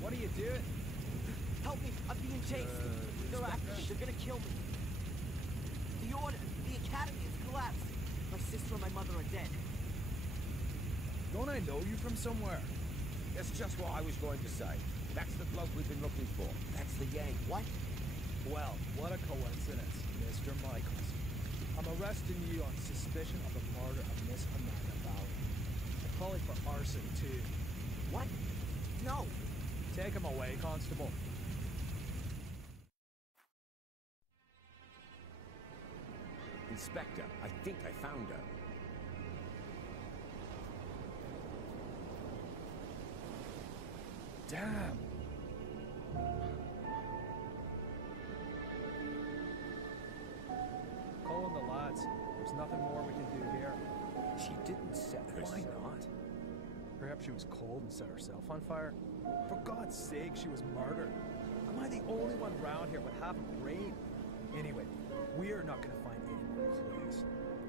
What are you doing? Help me, I'm being chased. They're after me, they're gonna kill me. The order, the academy has collapsed. My sister and my mother are dead. Don't I know you from somewhere? That's just what I was going to say. That's the bloke we've been looking for. That's the Yank. What? Well, what a coincidence, Mr. Michaels. I'm arresting you on suspicion of the murder of Miss Amanda Valley. And probably for arson, too. What? No. Take him away, Constable. Inspector, I think I found her. Damn. Calling the lads. There's nothing more we can do here. She didn't set herself. Why not? Perhaps she was cold and set herself on fire. For God's sake, she was murdered. Am I the only one round here with half a brain? Anyway, we are not going to find any more clues.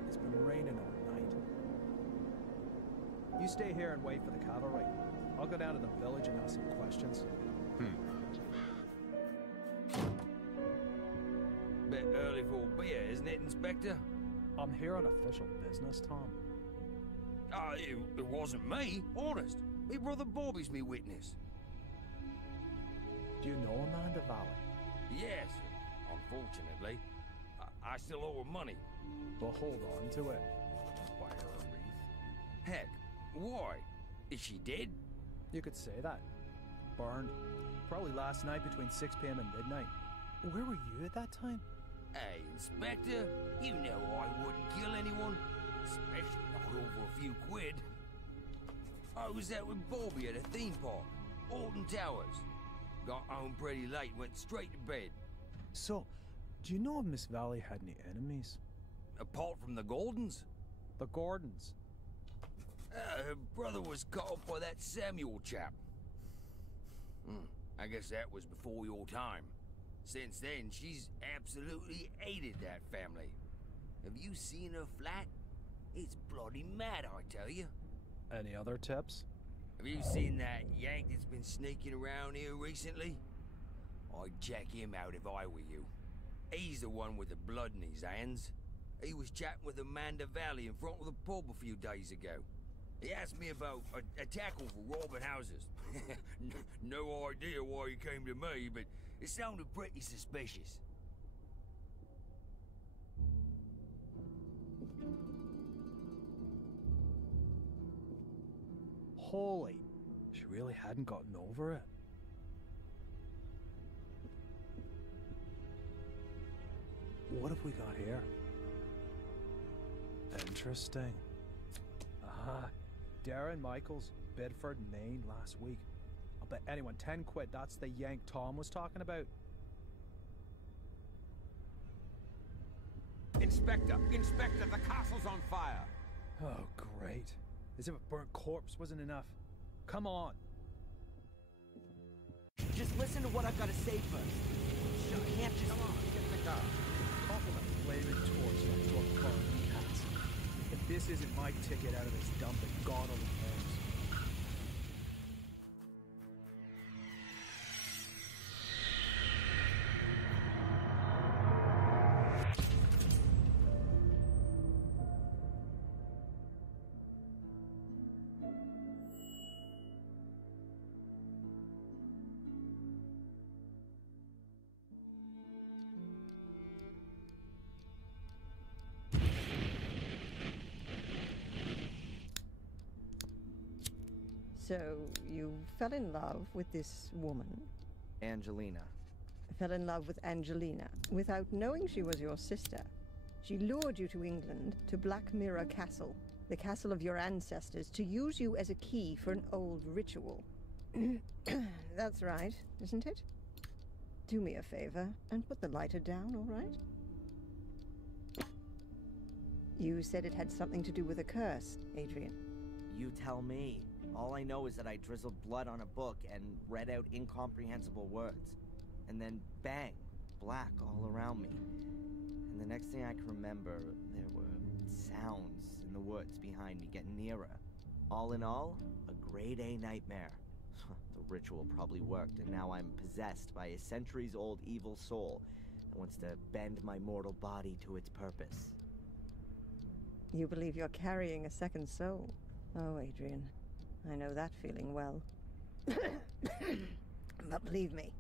It's been raining all night. You stay here and wait for the cavalry. I'll go down to the village and ask some questions. Bit early for a beer, isn't it, Inspector? I'm here on official business, Tom. It wasn't me, honest. Me brother Bobby's me witness. Do you know Amanda Valley? Yes, unfortunately. I still owe her money. Well, hold on to it. Buy her a wreath. Heck, why? Is she dead? You could say that. Burned. Probably last night between 6 p.m. and midnight. Where were you at that time? Hey, Inspector, you know I wouldn't kill anyone. Especially not over a few quid. I was out with Bobby at a theme park, Alton Towers. Got home pretty late, went straight to bed. So, do you know if Miss Valley had any enemies? Apart from the Gordons? The Gordons. Her brother was caught up by that Samuel chap. I guess that was before your time. Since then, she's absolutely hated that family. Have you seen her flat? It's bloody mad, I tell you. Any other tips? Have you seen that Yank that's been sneaking around here recently? I'd check him out if I were you. He's the one with the blood in his hands. He was chatting with Amanda Valley in front of the pub a few days ago. He asked me about a tackle for robbing houses. No idea why he came to me, but it sounded pretty suspicious. Holy, she really hadn't gotten over it. What have we got here? Interesting. Darren Michaels, Bedford, Maine, last week. I'll bet anyone 10 quid that's the Yank Tom was talking about. Inspector! Inspector, the castle's on fire! Oh, great. As if a burnt corpse wasn't enough. Come on. Just listen to what I've got to say first. You can't just... Come on, get in the car. Talk with a flaming torch like to a burning cats. If this isn't my ticket out of this dump, then God only knows. So, you fell in love with this woman? Angelina. Fell in love with Angelina, without knowing she was your sister. She lured you to England, to Black Mirror Castle, the castle of your ancestors, to use you as a key for an old ritual. That's right, isn't it? Do me a favor, and put the lighter down, all right? You said it had something to do with a curse, Adrian. You tell me. All I know is that I drizzled blood on a book and read out incomprehensible words. And then bang, black all around me. And the next thing I can remember, there were sounds in the woods behind me getting nearer. All in all, a grade A nightmare. The ritual probably worked, and now I'm possessed by a centuries-old evil soul that wants to bend my mortal body to its purpose. You believe you're carrying a second soul? Oh, Adrian, I know that feeling well. But believe me,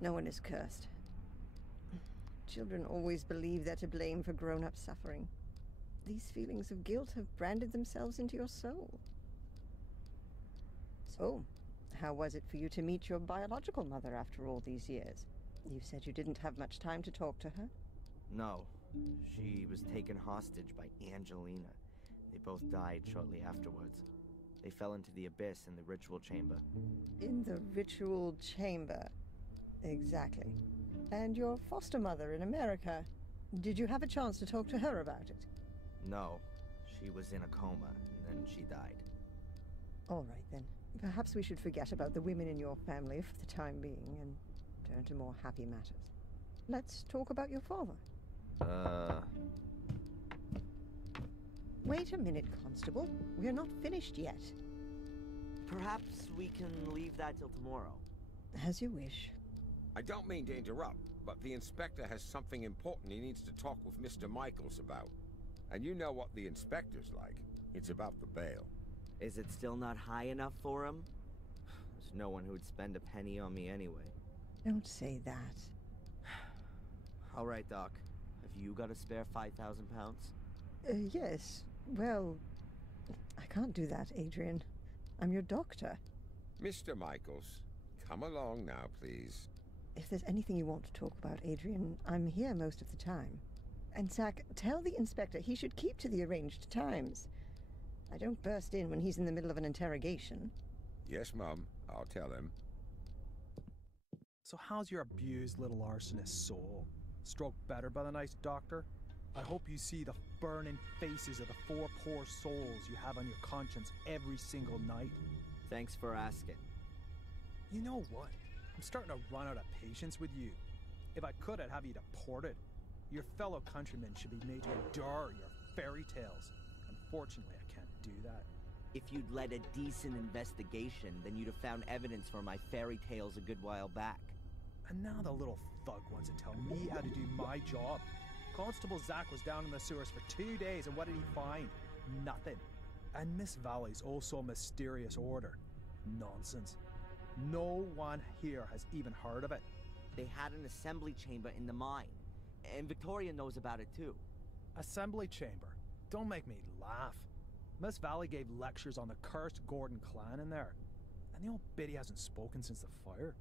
no one is cursed. Children always believe they're to blame for grown-up suffering. These feelings of guilt have branded themselves into your soul. So, how was it for you to meet your biological mother after all these years? You said you didn't have much time to talk to her? No. She was taken hostage by Angelina. They both died shortly afterwards. They fell into the abyss in the ritual chamber. In the ritual chamber. Exactly. And your foster mother in America. Did you have a chance to talk to her about it? No. She was in a coma, and then she died. All right, then. Perhaps we should forget about the women in your family for the time being and turn to more happy matters. Let's talk about your father. Wait a minute, Constable. We're not finished yet. Perhaps we can leave that till tomorrow. As you wish. I don't mean to interrupt, but the inspector has something important he needs to talk with Mr. Michaels about. And you know what the inspector's like. It's about the bail. Is it still not high enough for him? There's no one who would spend a penny on me anyway. Don't say that. All right, Doc. Have you got a spare 5,000 pounds? Yes. Well, I can't do that, Adrian. I'm your doctor. Mr. Michaels, come along now, please. If there's anything you want to talk about, Adrian, I'm here most of the time. And Zach, tell the inspector he should keep to the arranged times. I don't burst in when he's in the middle of an interrogation. Yes, Mum. I'll tell him. So how's your abused little arsonist soul? Stroked better by the nice doctor? I hope you see the burning faces of the 4 poor souls you have on your conscience every single night. Thanks for asking. You know what? I'm starting to run out of patience with you. If I could, I'd have you deported. Your fellow countrymen should be made to endure your fairy tales. Unfortunately, I can't do that. If you'd led a decent investigation, then you'd have found evidence for my fairy tales a good while back. And now the little thug wants to tell me how to do my job. Constable Zach was down in the sewers for 2 days, and what did he find? Nothing. And Miss Valley's also a mysterious order. Nonsense. No one here has even heard of it. They had an assembly chamber in the mine, and Victoria knows about it too. Assembly chamber? Don't make me laugh. Miss Valley gave lectures on the cursed Gordon clan in there. And the old biddy hasn't spoken since the fire.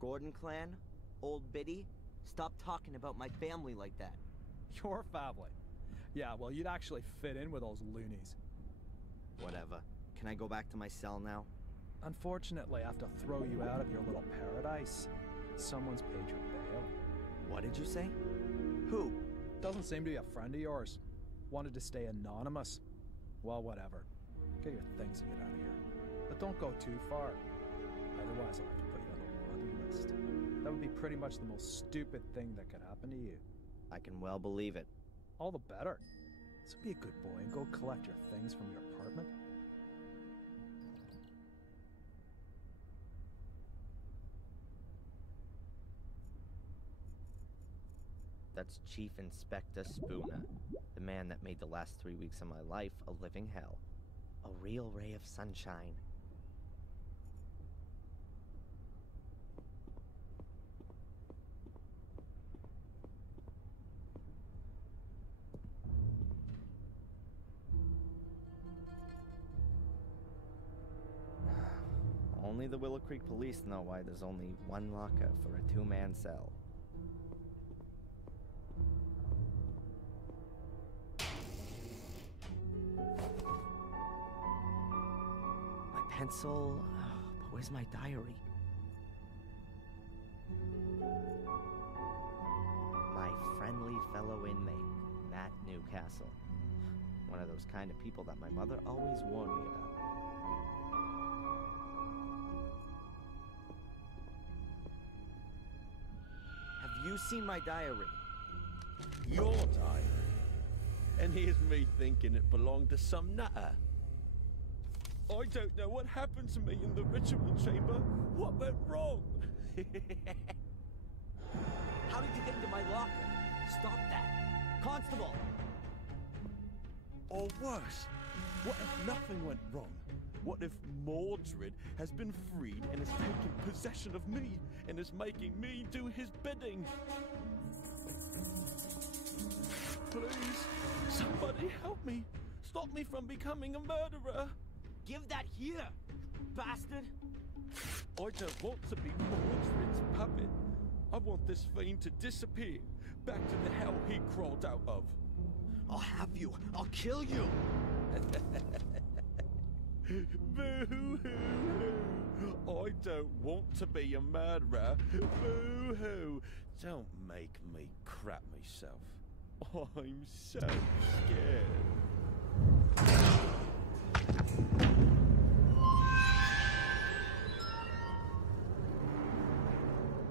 Gordon clan? Old Biddy? Stop talking about my family like that. Your family? Yeah, well, you'd actually fit in with those loonies. Whatever. Can I go back to my cell now? Unfortunately, I have to throw you out of your little paradise. Someone's paid your bail. What did you say? Who? Doesn't seem to be a friend of yours. Wanted to stay anonymous. Well, whatever. Get your things and get out of here. But don't go too far. Otherwise, I'll have to put you on the wanted list. That would be pretty much the most stupid thing that could happen to you. I can well believe it. All the better. So be a good boy and go collect your things from your apartment. That's Chief Inspector Spooner, the man that made the last 3 weeks of my life a living hell. A real ray of sunshine. Only the Willow Creek police know why there's only one locker for a 2-man cell. My pencil... but where's my diary? My friendly fellow inmate, Matt Newcastle. One of those kind of people that my mother always warned me about. Have you seen my diary? Your diary? And here's me thinking it belonged to some nutter. I don't know what happened to me in the ritual chamber. What went wrong? How did you get into my locker? Stop that. Constable! Or worse, what if nothing went wrong? What if Mordred has been freed and is taking possession of me and is making me do his bidding? Please, somebody help me. Stop me from becoming a murderer. Give that here, bastard! I don't want to be Mordred's puppet. I want this fiend to disappear, back to the hell he crawled out of. I'll have you. I'll kill you. Boo-hoo-hoo! I don't want to be a murderer. Boo-hoo! Don't make me crap myself. I'm so scared.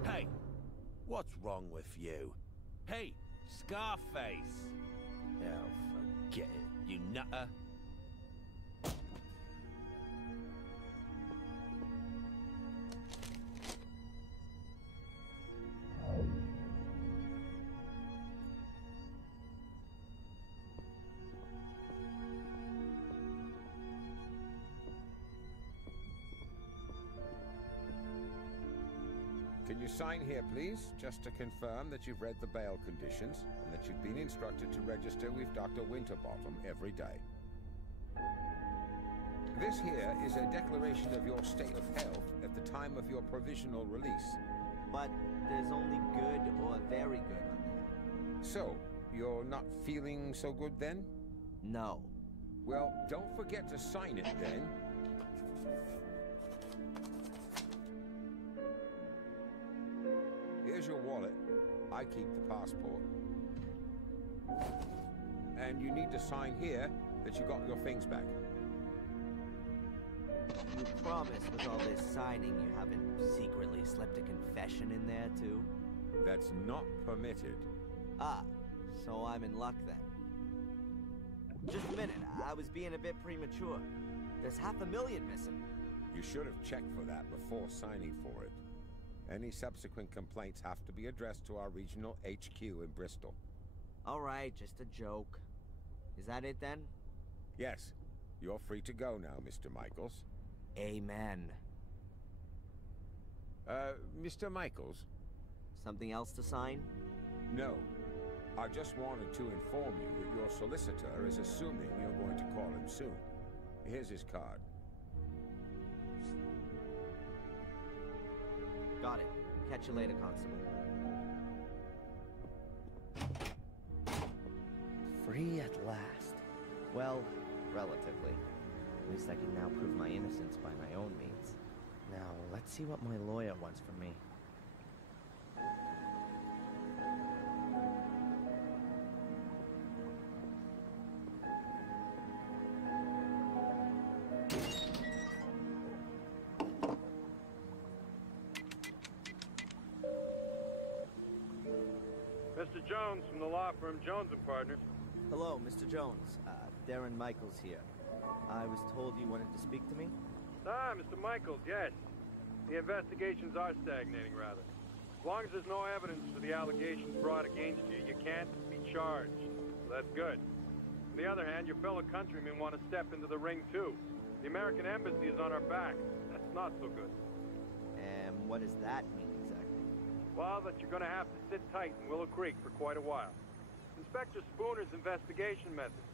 Hey, what's wrong with you? Hey, Scarface! Oh, forget it, you nutter. Can you sign here, please, just to confirm that you've read the bail conditions and that you've been instructed to register with Dr. Winterbottom every day. This here is a declaration of your state of health at the time of your provisional release. But there's only good or very good on there. So, you're not feeling so good then? No. Well, don't forget to sign it then. Here's your wallet. I keep the passport. And you need to sign here that you got your things back. You promise with all this signing you haven't secretly slipped a confession in there, too? That's not permitted. Ah, so I'm in luck then. Just a minute, I was being a bit premature. There's $500,000 missing. You should have checked for that before signing for it. Any subsequent complaints have to be addressed to our regional HQ in Bristol. All right, just a joke. Is that it then? Yes, you're free to go now, Mr. Michaels. Amen. Mr. Michaels? Something else to sign? No. I just wanted to inform you that your solicitor is assuming you're going to call him soon. Here's his card. Got it. Catch you later, Constable. Free at last. Well, relatively. At least I can now prove my innocence by my own means. Now, let's see what my lawyer wants from me. Mr. Jones from the law firm Jones & Partners. Hello, Mr. Jones. Darren Michaels here. I was told you wanted to speak to me? Ah, Mr. Michaels, yes. The investigations are stagnating, rather. As long as there's no evidence for the allegations brought against you, you can't be charged. So that's good. On the other hand, your fellow countrymen want to step into the ring, too. The American embassy is on our back. That's not so good. And what does that mean exactly? Well, that you're going to have to sit tight in Willow Creek for quite a while. Inspector Spooner's investigation methods.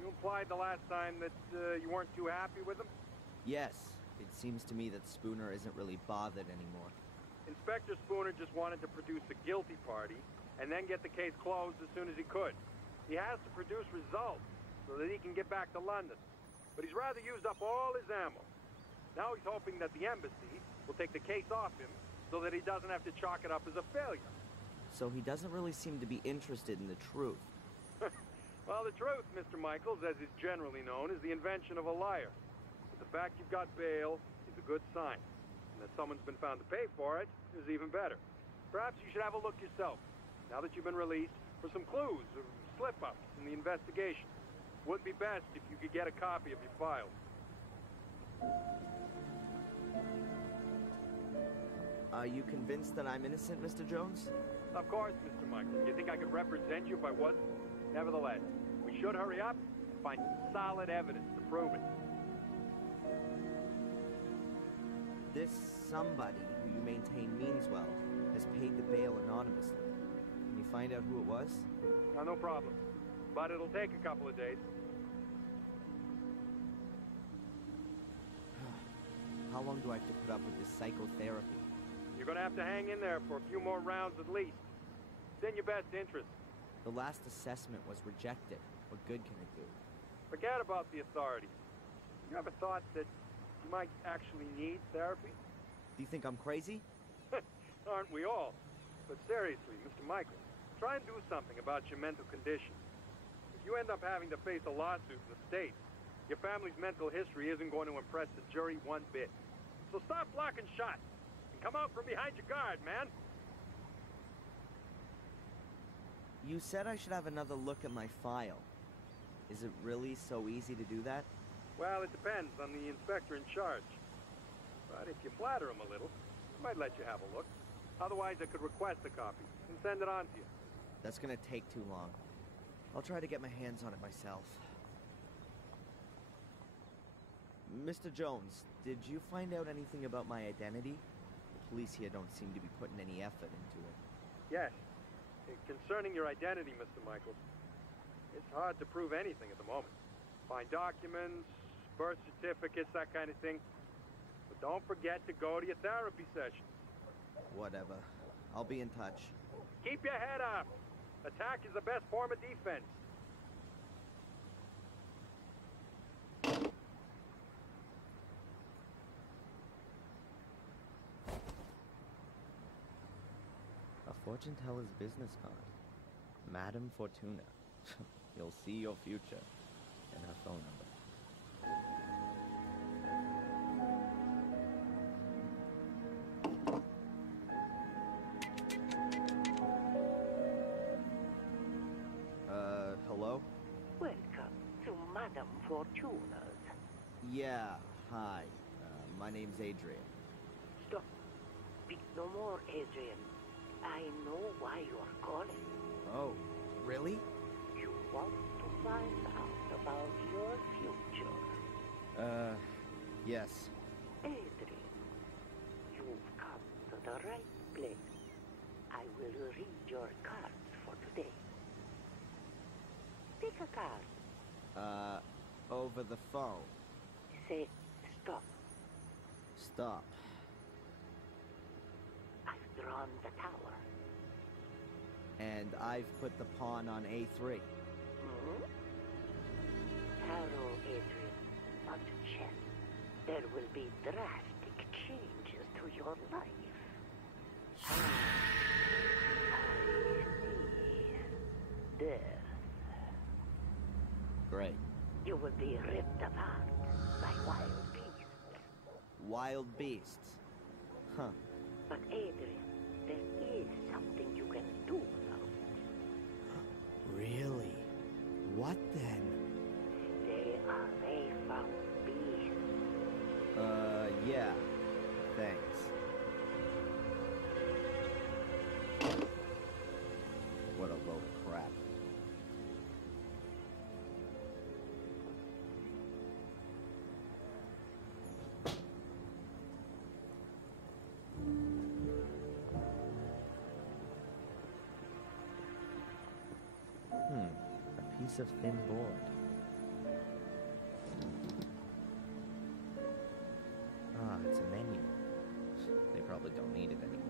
You implied the last time that you weren't too happy with him? Yes. It seems to me that Spooner isn't really bothered anymore. Inspector Spooner just wanted to produce a guilty party and then get the case closed as soon as he could. He has to produce results so that he can get back to London. But he's rather used up all his ammo. Now he's hoping that the embassy will take the case off him so that he doesn't have to chalk it up as a failure. So he doesn't really seem to be interested in the truth. Well, the truth, Mr. Michaels, as is generally known, is the invention of a liar. But the fact you've got bail is a good sign. And that someone's been found to pay for it is even better. Perhaps you should have a look yourself, now that you've been released, for some clues or slip-ups in the investigation. Would be best if you could get a copy of your files. Are you convinced that I'm innocent, Mr. Jones? Of course, Mr. Michaels. You think I could represent you if I wasn't? Nevertheless, we should hurry up and find solid evidence to prove it. This somebody who you maintain means well has paid the bail anonymously. Can you find out who it was? No problem. But it'll take a couple of days. How long do I have to put up with this psychotherapy? You're gonna have to hang in there for a few more rounds at least. It's in your best interest. The last assessment was rejected. What good can it do? Forget about the authorities. You ever thought that you might actually need therapy? Do you think I'm crazy? Aren't we all? But seriously, Mr. Michaels, try and do something about your mental condition. If you end up having to face a lawsuit in the States, your family's mental history isn't going to impress the jury one bit. So stop blocking shots and come out from behind your guard, man. You said I should have another look at my file. Is it really so easy to do that? Well, it depends on the inspector in charge. But if you flatter him a little, he might let you have a look. Otherwise, I could request a copy and send it on to you. That's gonna take too long. I'll try to get my hands on it myself. Mr. Jones, did you find out anything about my identity? The police here don't seem to be putting any effort into it. Yes. Concerning your identity, Mr. Michaels, it's hard to prove anything at the moment. Find documents, birth certificates, that kind of thing. But don't forget to go to your therapy sessions. Whatever. I'll be in touch. Keep your head up. Attack is the best form of defense. A fortune teller's business card. Madame Fortuna. You'll see your future. And her phone number. Hello? Welcome to Madame Fortuna's. Yeah, hi. My name's Adrian. Stop. Speak no more, Adrian. I know why you're calling. Oh, really? You want to find out about your future. Yes. Adrian, you've come to the right place. I will read your cards for today. Pick a card. Over the phone. Say stop. Stop. I've drawn the tower. And I've put the pawn on A3. Tarot, Adrian, not chess. There will be drastic changes to your life. I see. Death. Great. You will be ripped apart by wild beasts. Wild beasts. Huh. But Adrian, there is something you can do about it. Really? What then? They are found beasts. Yeah. Thanks. What a load of crap. A piece of thin board. Ah, it's a menu. They probably don't need it anymore.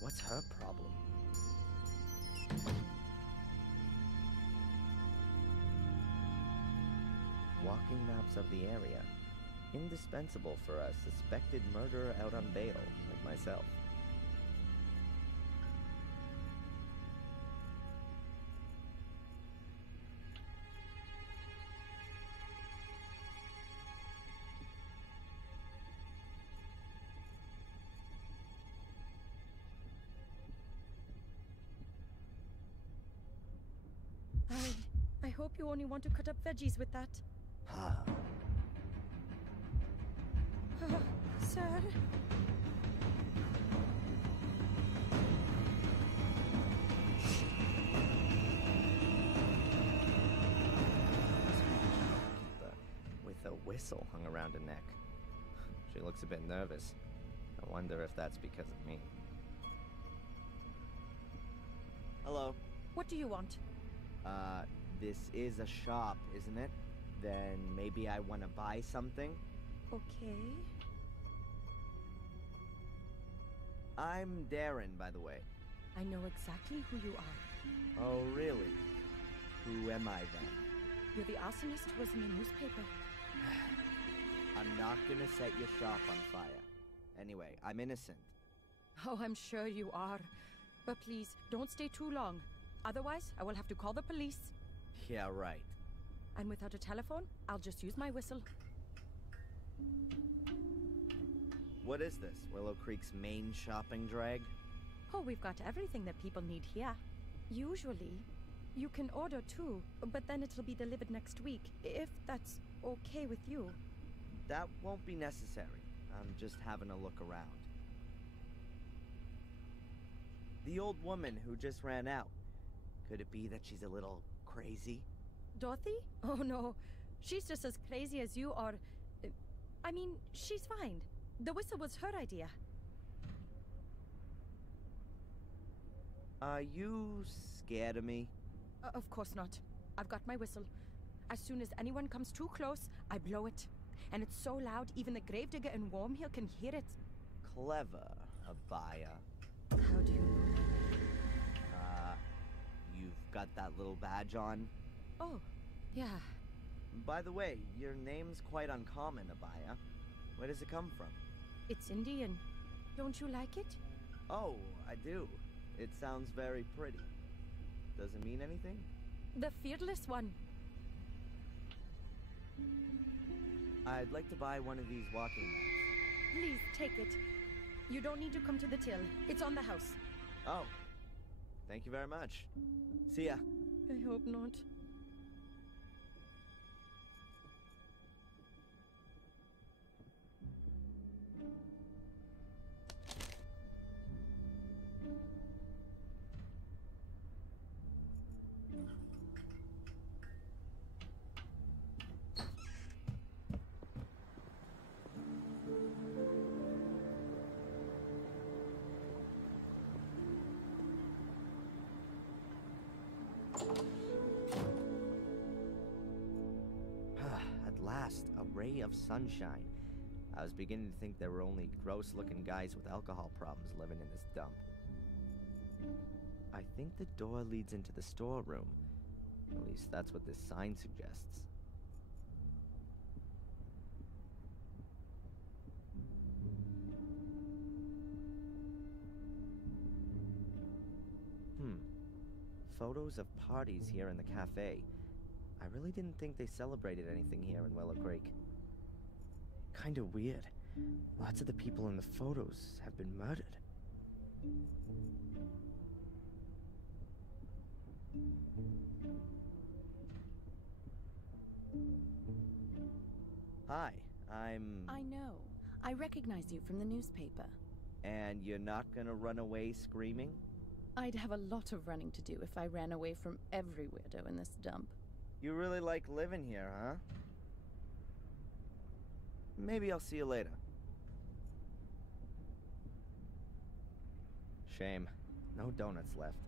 What's her problem? Walking maps of the area. Indispensable for a suspected murderer out on bail, like myself. I hope you only want to cut up veggies with that. Sir? With a whistle hung around her neck. She looks a bit nervous. I wonder if that's because of me. Hello. What do you want? This is a shop, isn't it? Then maybe I want to buy something? Okay. I'm Darren, by the way. I know exactly who you are. Oh, really? Who am I then? You're the arsonist who was in the newspaper. I'm not gonna set your shop on fire. Anyway, I'm innocent. Oh, I'm sure you are. But please, don't stay too long. Otherwise, I will have to call the police. Yeah, right. And without a telephone, I'll just use my whistle. What is this? Willow Creek's main shopping drag? Oh, we've got everything that people need here. Usually, you can order too, but then it'll be delivered next week, if that's okay with you. That won't be necessary. I'm just having a look around. The old woman who just ran out. Could it be that she's a little crazy? Dorothy? Oh no, she's just as crazy as you are. I mean, she's fine. The whistle was her idea. Are you scared of me? Of course not. I've got my whistle. As soon as anyone comes too close, I blow it. And it's so loud, even the gravedigger in Wormhill can hear it. Clever, Abaya. How do you know? You've got that little badge on? Oh, yeah. By the way, your name's quite uncommon, Abaya. Where does it come from? It's Indian. Don't you like it? Oh, I do. It sounds very pretty. Does it mean anything? The fearless one. I'd like to buy one of these walking mats. Please, take it. You don't need to come to the till. It's on the house. Oh. Thank you very much. See ya. I hope not. A ray of sunshine. I was beginning to think there were only gross-looking guys with alcohol problems living in this dump. I think the door leads into the storeroom. At least that's what this sign suggests. Photos of parties here in the cafe. I really didn't think they celebrated anything here in Willow Creek. Kinda weird. Lots of the people in the photos have been murdered. Hi, I know. I recognize you from the newspaper. And you're not gonna run away screaming? I'd have a lot of running to do if I ran away from every weirdo in this dump. You really like living here, huh? Maybe I'll see you later. Shame. No donuts left.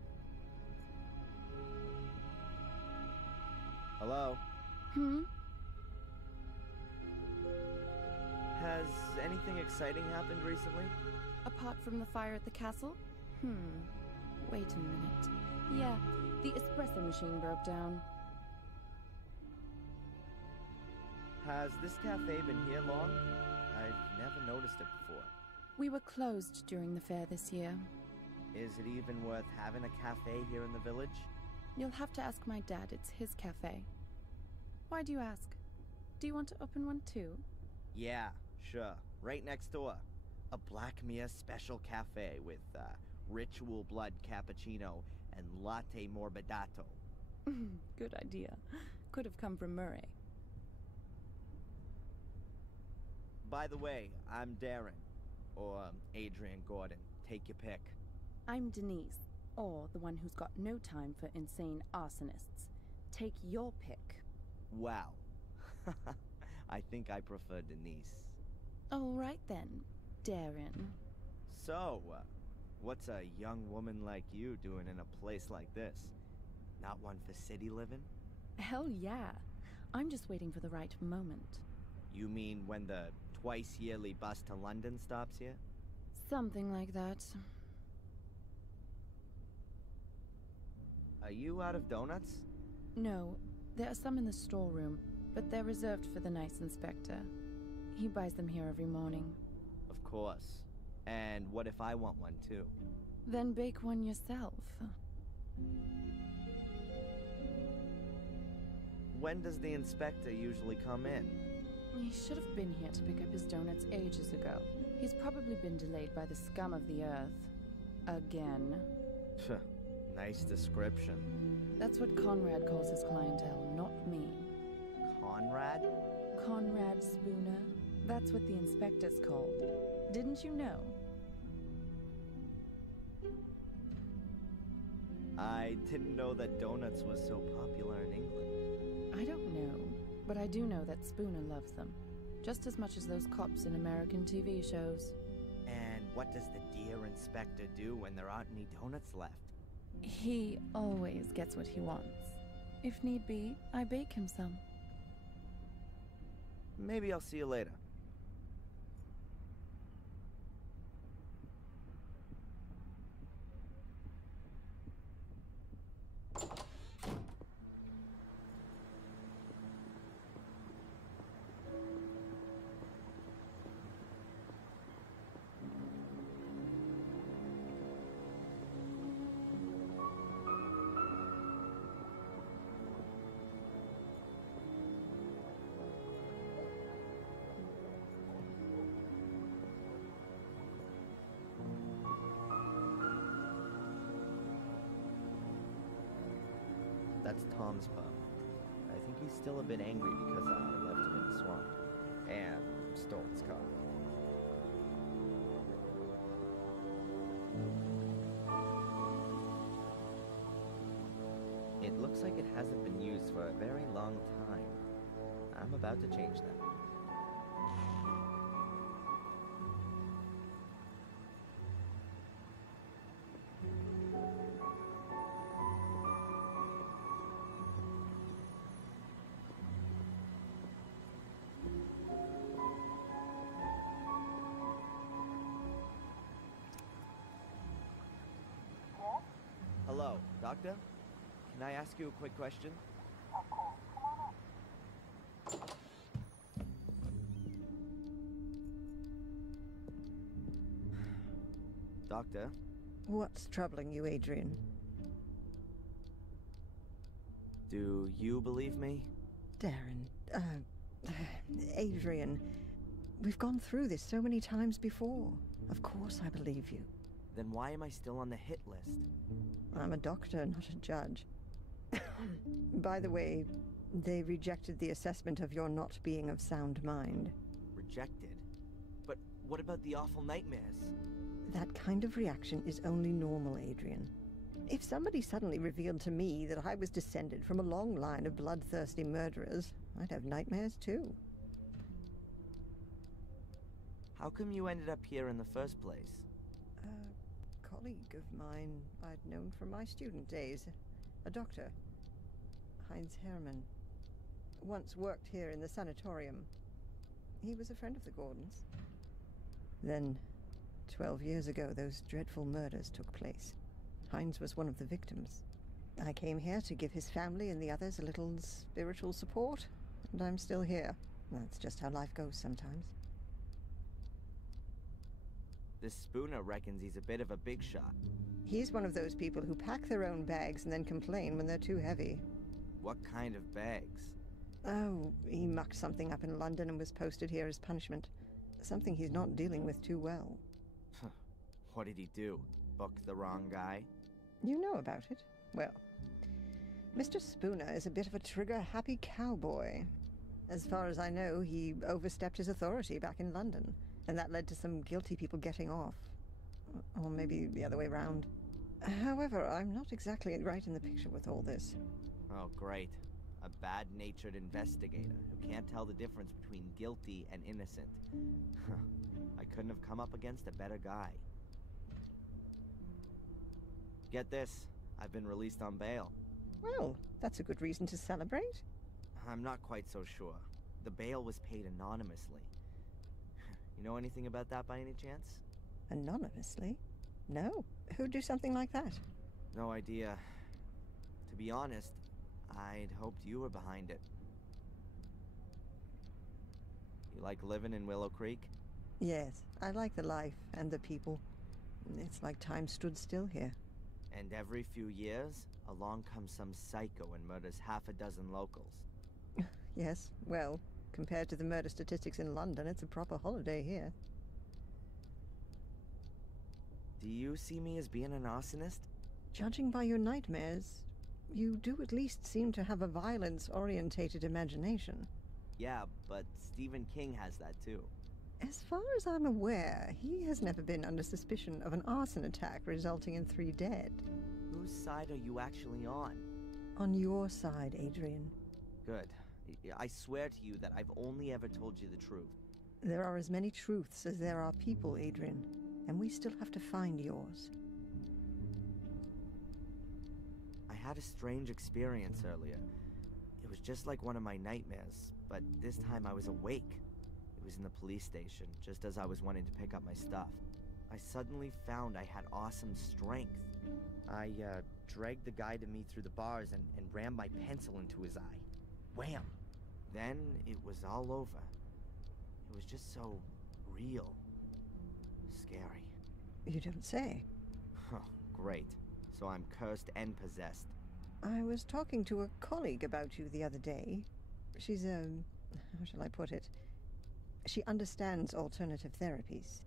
Hello? Has anything exciting happened recently? Apart from the fire at the castle? Wait a minute. Yeah, the espresso machine broke down. Has this cafe been here long? I've never noticed it before. We were closed during the fair this year. Is it even worth having a cafe here in the village? You'll have to ask my dad. It's his cafe. Why do you ask? Do you want to open one too? Yeah, sure. Right next door. A Black Mia special cafe with ritual blood cappuccino and latte morbidato. Good idea. Could have come from Murray. By the way, I'm Darren. Or Adrian Gordon. Take your pick. I'm Denise, or the one who's got no time for insane arsonists. Take your pick. Wow. I think I prefer Denise. All right then, Darren. So, what's a young woman like you doing in a place like this? Not one for city living? Hell yeah. I'm just waiting for the right moment. You mean when the twice-yearly bus to London stops here? Something like that. Are you out of donuts? No, there are some in the storeroom, but they're reserved for the nice inspector. He buys them here every morning. Of course. And what if I want one too? Then bake one yourself. When does the inspector usually come in? He should have been here to pick up his donuts ages ago. He's probably been delayed by the scum of the earth. Again. Nice description. That's what Conrad calls his clientele, not me. Conrad? Conrad Spooner. That's what the inspector's called. Didn't you know? I didn't know that donuts was so popular in England. I don't know, but I do know that Spooner loves them. Just as much as those cops in American TV shows. And what does the dear inspector do when there aren't any donuts left? He always gets what he wants. If need be, I bake him some. Maybe I'll see you later. That's Tom's pub. I think he's still a bit angry because I left him in the swamp. And stole his car. It looks like it hasn't been used for a very long time. I'm about to change that. Hello, Doctor? Can I ask you a quick question? Of course. Come on in. Doctor? What's troubling you, Adrian? Do you believe me? Darren, Adrian, we've gone through this so many times before. Of course I believe you. Then why am I still on the hit list? I'm a doctor, not a judge. By the way, they rejected the assessment of your not being of sound mind. Rejected? But what about the awful nightmares? That kind of reaction is only normal, Adrian. If somebody suddenly revealed to me that I was descended from a long line of bloodthirsty murderers, I'd have nightmares too. How come you ended up here in the first place? A colleague of mine I'd known from my student days. A doctor. Heinz Hermann. Once worked here in the sanatorium. He was a friend of the Gordons. Then, 12 years ago, those dreadful murders took place. Heinz was one of the victims. I came here to give his family and the others a little spiritual support, and I'm still here. That's just how life goes sometimes. This Spooner reckons he's a bit of a big shot. He's one of those people who pack their own bags and then complain when they're too heavy. What kind of bags? Oh, he mucked something up in London and was posted here as punishment. Something he's not dealing with too well. What did he do? Book the wrong guy? You know about it? Well, Mr. Spooner is a bit of a trigger-happy cowboy. As far as I know, he overstepped his authority back in London, and that led to some guilty people getting off. Or maybe the other way round. However, I'm not exactly right in the picture with all this. Oh, great. A bad-natured investigator who can't tell the difference between guilty and innocent. I couldn't have come up against a better guy. Get this, I've been released on bail. Well, that's a good reason to celebrate. I'm not quite so sure. The bail was paid anonymously. You know anything about that by any chance? Anonymously? No. Who'd do something like that? No idea. To be honest, I'd hoped you were behind it. You like living in Willow Creek? Yes, I like the life and the people. It's like time stood still here. And every few years, along comes some psycho and murders half a dozen locals. Yes, well, compared to the murder statistics in London, it's a proper holiday here. Do you see me as being an arsonist? Judging by your nightmares, you do at least seem to have a violence-orientated imagination. Yeah, but Stephen King has that too. As far as I'm aware, he has never been under suspicion of an arson attack resulting in 3 dead. Whose side are you actually on? On your side, Adrian. Good. I swear to you that I've only ever told you the truth. There are as many truths as there are people, Adrian, and we still have to find yours. I had a strange experience earlier. It was just like one of my nightmares, but this time I was awake. It was in the police station, just as I was wanting to pick up my stuff. I suddenly found I had awesome strength. I dragged the guy to me through the bars and rammed my pencil into his eye. Wham! Then it was all over. It was just so real. Scary. You don't say. Huh, great. So I'm cursed and possessed. I was talking to a colleague about you the other day. She's how shall I put it? She understands alternative therapies.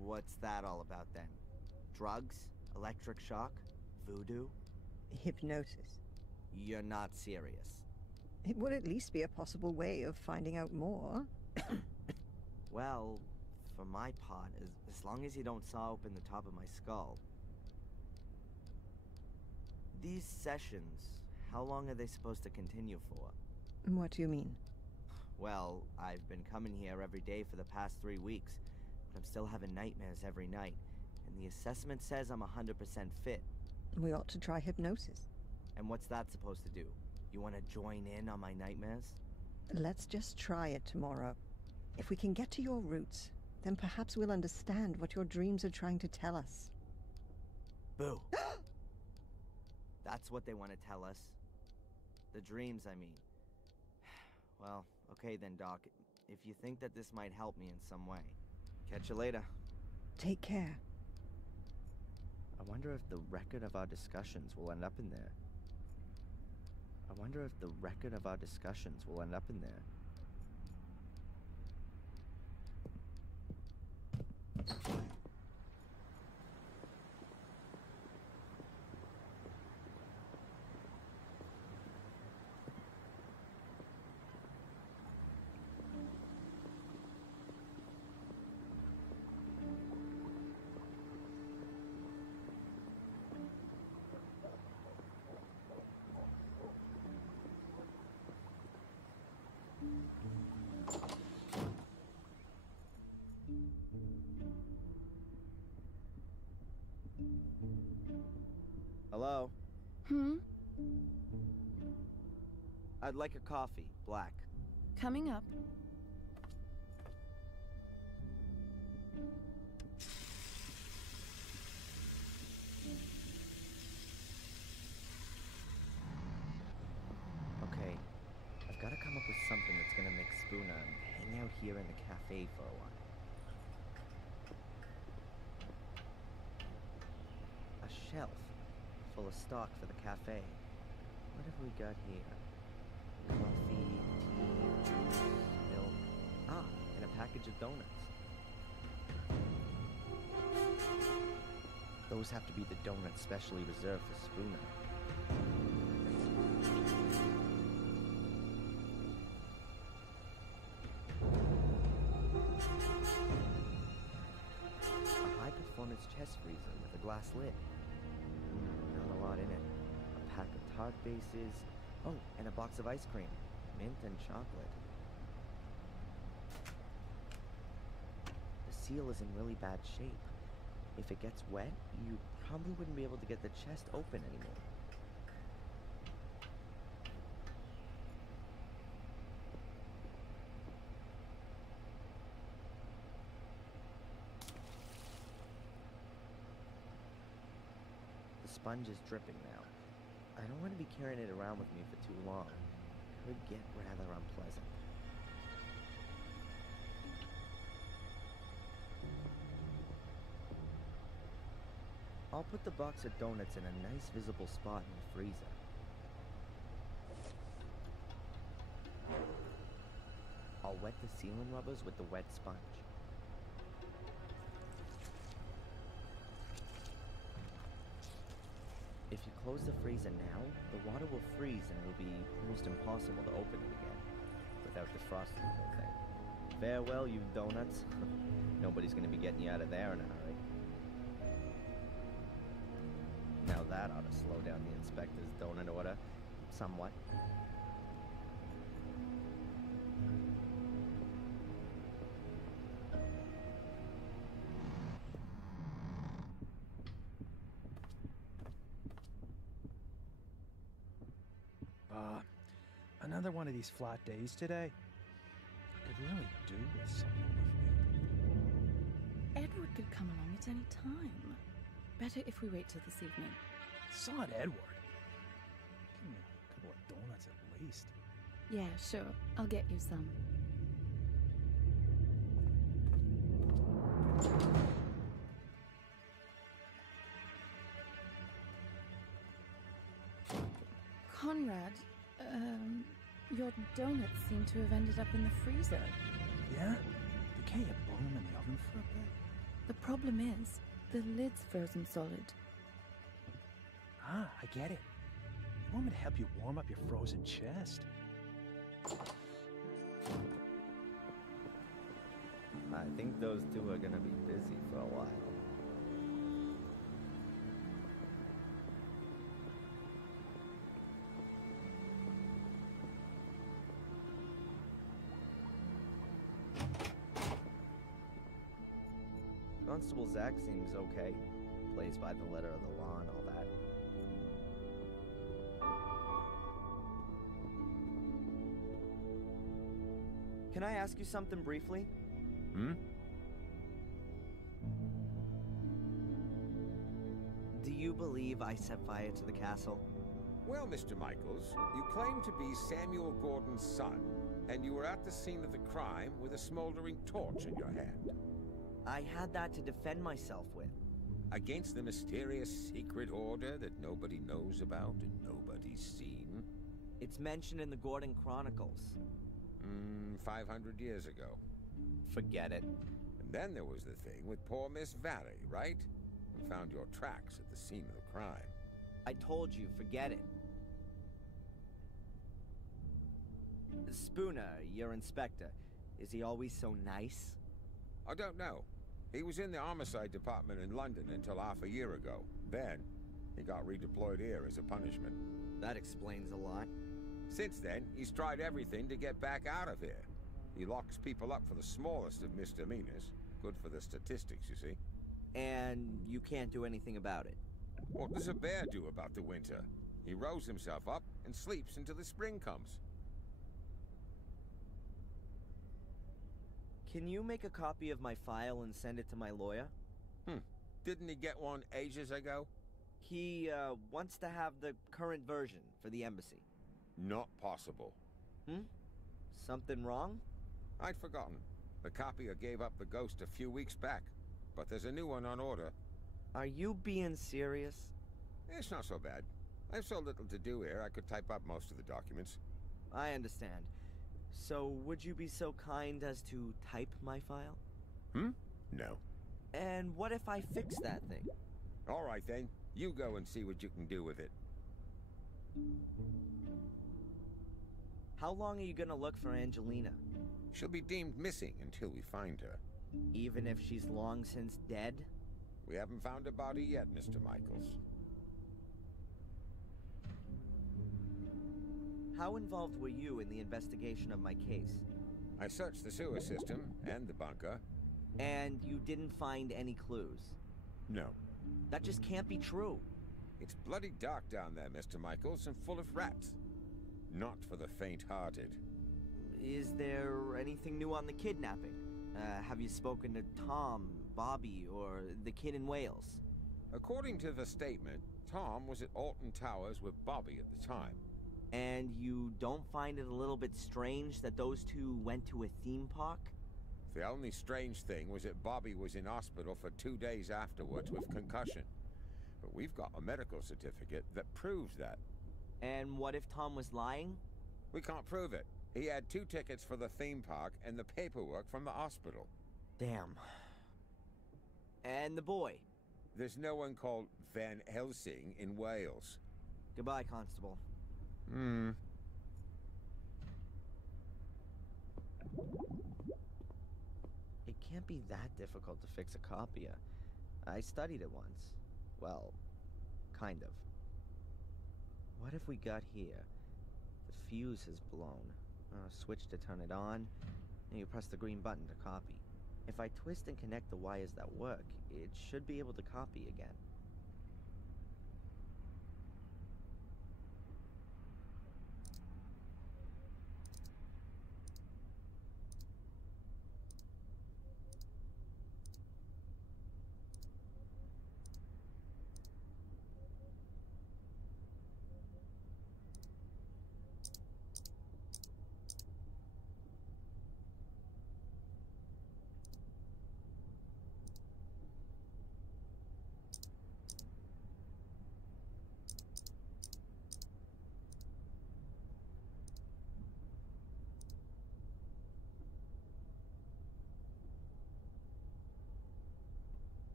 What's that all about then? Drugs? Electric shock? Voodoo? Hypnosis. You're not serious. It would at least be a possible way of finding out more. Well, for my part, as long as you don't saw open the top of my skull. These sessions, how long are they supposed to continue for? What do you mean? Well, I've been coming here every day for the past 3 weeks, but I'm still having nightmares every night, and the assessment says I'm 100% fit. We ought to try hypnosis. And what's that supposed to do? You want to join in on my nightmares? Let's just try it tomorrow. If we can get to your roots, then perhaps we'll understand what your dreams are trying to tell us. Boo! That's what they want to tell us. The dreams, I mean. Well, okay then, Doc. If you think that this might help me in some way. Catch you later. Take care. I wonder if the record of our discussions will end up in there. I wonder if the record of our discussions will end up in there. Hello? I'd like a coffee, black. Coming up. Okay, I've got to come up with something that's gonna make Spooner hang out here in the cafe for a while. A shelf full of stock for the cafe. What have we got here? Coffee, tea, juice, milk. Ah, and a package of donuts. Those have to be the donuts specially reserved for Spooner. opponent's chest freezer with a glass lid. Not a lot in it. A pack of tart bases. Oh, and a box of ice cream. Mint and chocolate. The seal is in really bad shape. If it gets wet, you probably wouldn't be able to get the chest open anymore. The sponge is dripping now. I don't want to be carrying it around with me for too long. It could get rather unpleasant. I'll put the box of donuts in a nice visible spot in the freezer. I'll wet the sealing rubbers with the wet sponge. If you close the freezer now, the water will freeze and it'll be almost impossible to open it again without defrosting the whole thing. Farewell, you donuts. Nobody's gonna be getting you out of there in a hurry. Now that ought to slow down the inspector's donut order somewhat. Another one of these flat days today. I could really do with something with me. Edward could come along at any time. Better if we wait till this evening. Sod Edward. Give me a couple of donuts at least. Yeah, sure. I'll get you some. Conrad, your donuts seem to have ended up in the freezer. Yeah? Can't you blow them in the oven for a bit? The problem is, the lid's frozen solid. Ah, I get it. You want me to help you warm up your frozen chest? I think those two are gonna be busy for a while. Constable Zach seems okay. Plays by the letter of the law and all that. Can I ask you something briefly? Do you believe I set fire to the castle? Well, Mr. Michaels, you claim to be Samuel Gordon's son, and you were at the scene of the crime with a smoldering torch in your hand. I had that to defend myself with. Against the mysterious secret order that nobody knows about and nobody's seen? It's mentioned in the Gordon Chronicles. 500 years ago. Forget it. And then there was the thing with poor Miss Valley, right? We found your tracks at the scene of the crime. I told you, forget it. Spooner, your inspector, is he always so nice? I don't know. He was in the homicide department in London until half a year ago. Then, he got redeployed here as a punishment. That explains a lot. Since then, he's tried everything to get back out of here. He locks people up for the smallest of misdemeanors. Good for the statistics, you see. And you can't do anything about it? What does a bear do about the winter? He rows himself up and sleeps until the spring comes. Can you make a copy of my file and send it to my lawyer? Didn't he get one ages ago? He, wants to have the current version for the embassy. Not possible. Something wrong? I'd forgotten. The copier gave up the ghost a few weeks back, but there's a new one on order. Are you being serious? It's not so bad. I have so little to do here, I could type up most of the documents. I understand. So, would you be so kind as to type my file? No. And what if I fix that thing? All right, then. You go and see what you can do with it. How long are you gonna look for Angelina? She'll be deemed missing until we find her. Even if she's long since dead? We haven't found a body yet, Mr. Michaels. How involved were you in the investigation of my case? I searched the sewer system and the bunker. And you didn't find any clues? No. That just can't be true. It's bloody dark down there, Mr. Michaels, and full of rats. Not for the faint-hearted. Is there anything new on the kidnapping? Have you spoken to Tom, Bobby, or the kid in Wales? According to the statement, Tom was at Alton Towers with Bobby at the time. And you don't find it a little bit strange that those two went to a theme park? The only strange thing was that Bobby was in hospital for 2 days afterwards with concussion. But we've got a medical certificate that proves that. And what if Tom was lying? We can't prove it. He had 2 tickets for the theme park and the paperwork from the hospital. Damn. And the boy? There's no one called Van Helsing in Wales. Goodbye, Constable. It can't be that difficult to fix a copia. I studied it once. Well, kind of. What if we got here? The fuse has blown. Switch to turn it on, and you press the green button to copy. If I twist and connect the wires that work, it should be able to copy again.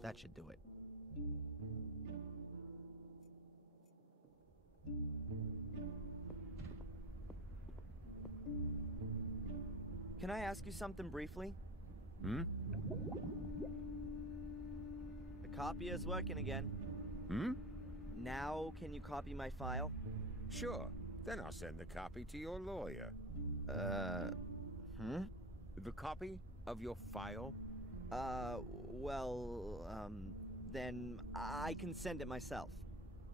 That should do it. Can I ask you something briefly? Hmm? The copier is working again. Hmm? Now, can you copy my file? Sure. Then I'll send the copy to your lawyer. The copy of your file? Then I can send it myself.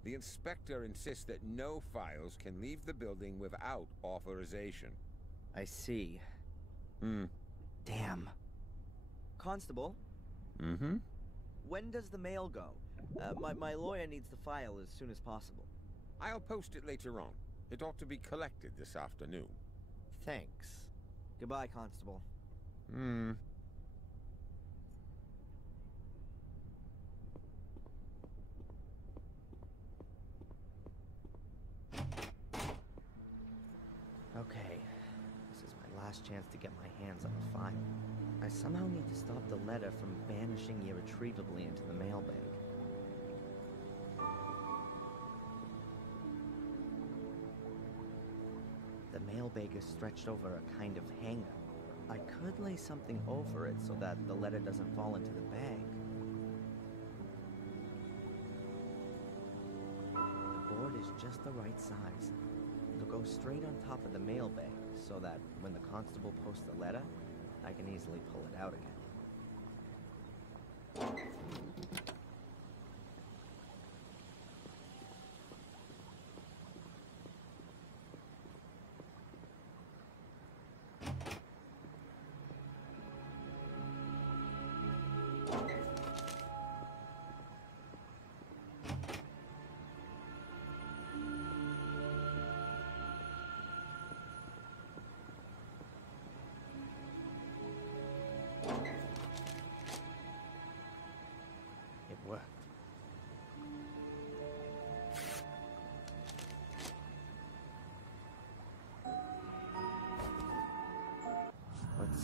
The inspector insists that no files can leave the building without authorization. I see. Damn. Constable? When does the mail go? My lawyer needs the file as soon as possible. I'll post it later on. It ought to be collected this afternoon. Thanks. Goodbye, Constable. Okay, this is my last chance to get my hands on a file. I somehow need to stop the letter from vanishing irretrievably into the mailbag. The mailbag is stretched over a kind of hanger. I could lay something over it so that the letter doesn't fall into the bag. The board is just the right size. It'll go straight on top of the mailbag so that when the constable posts the letter, I can easily pull it out again.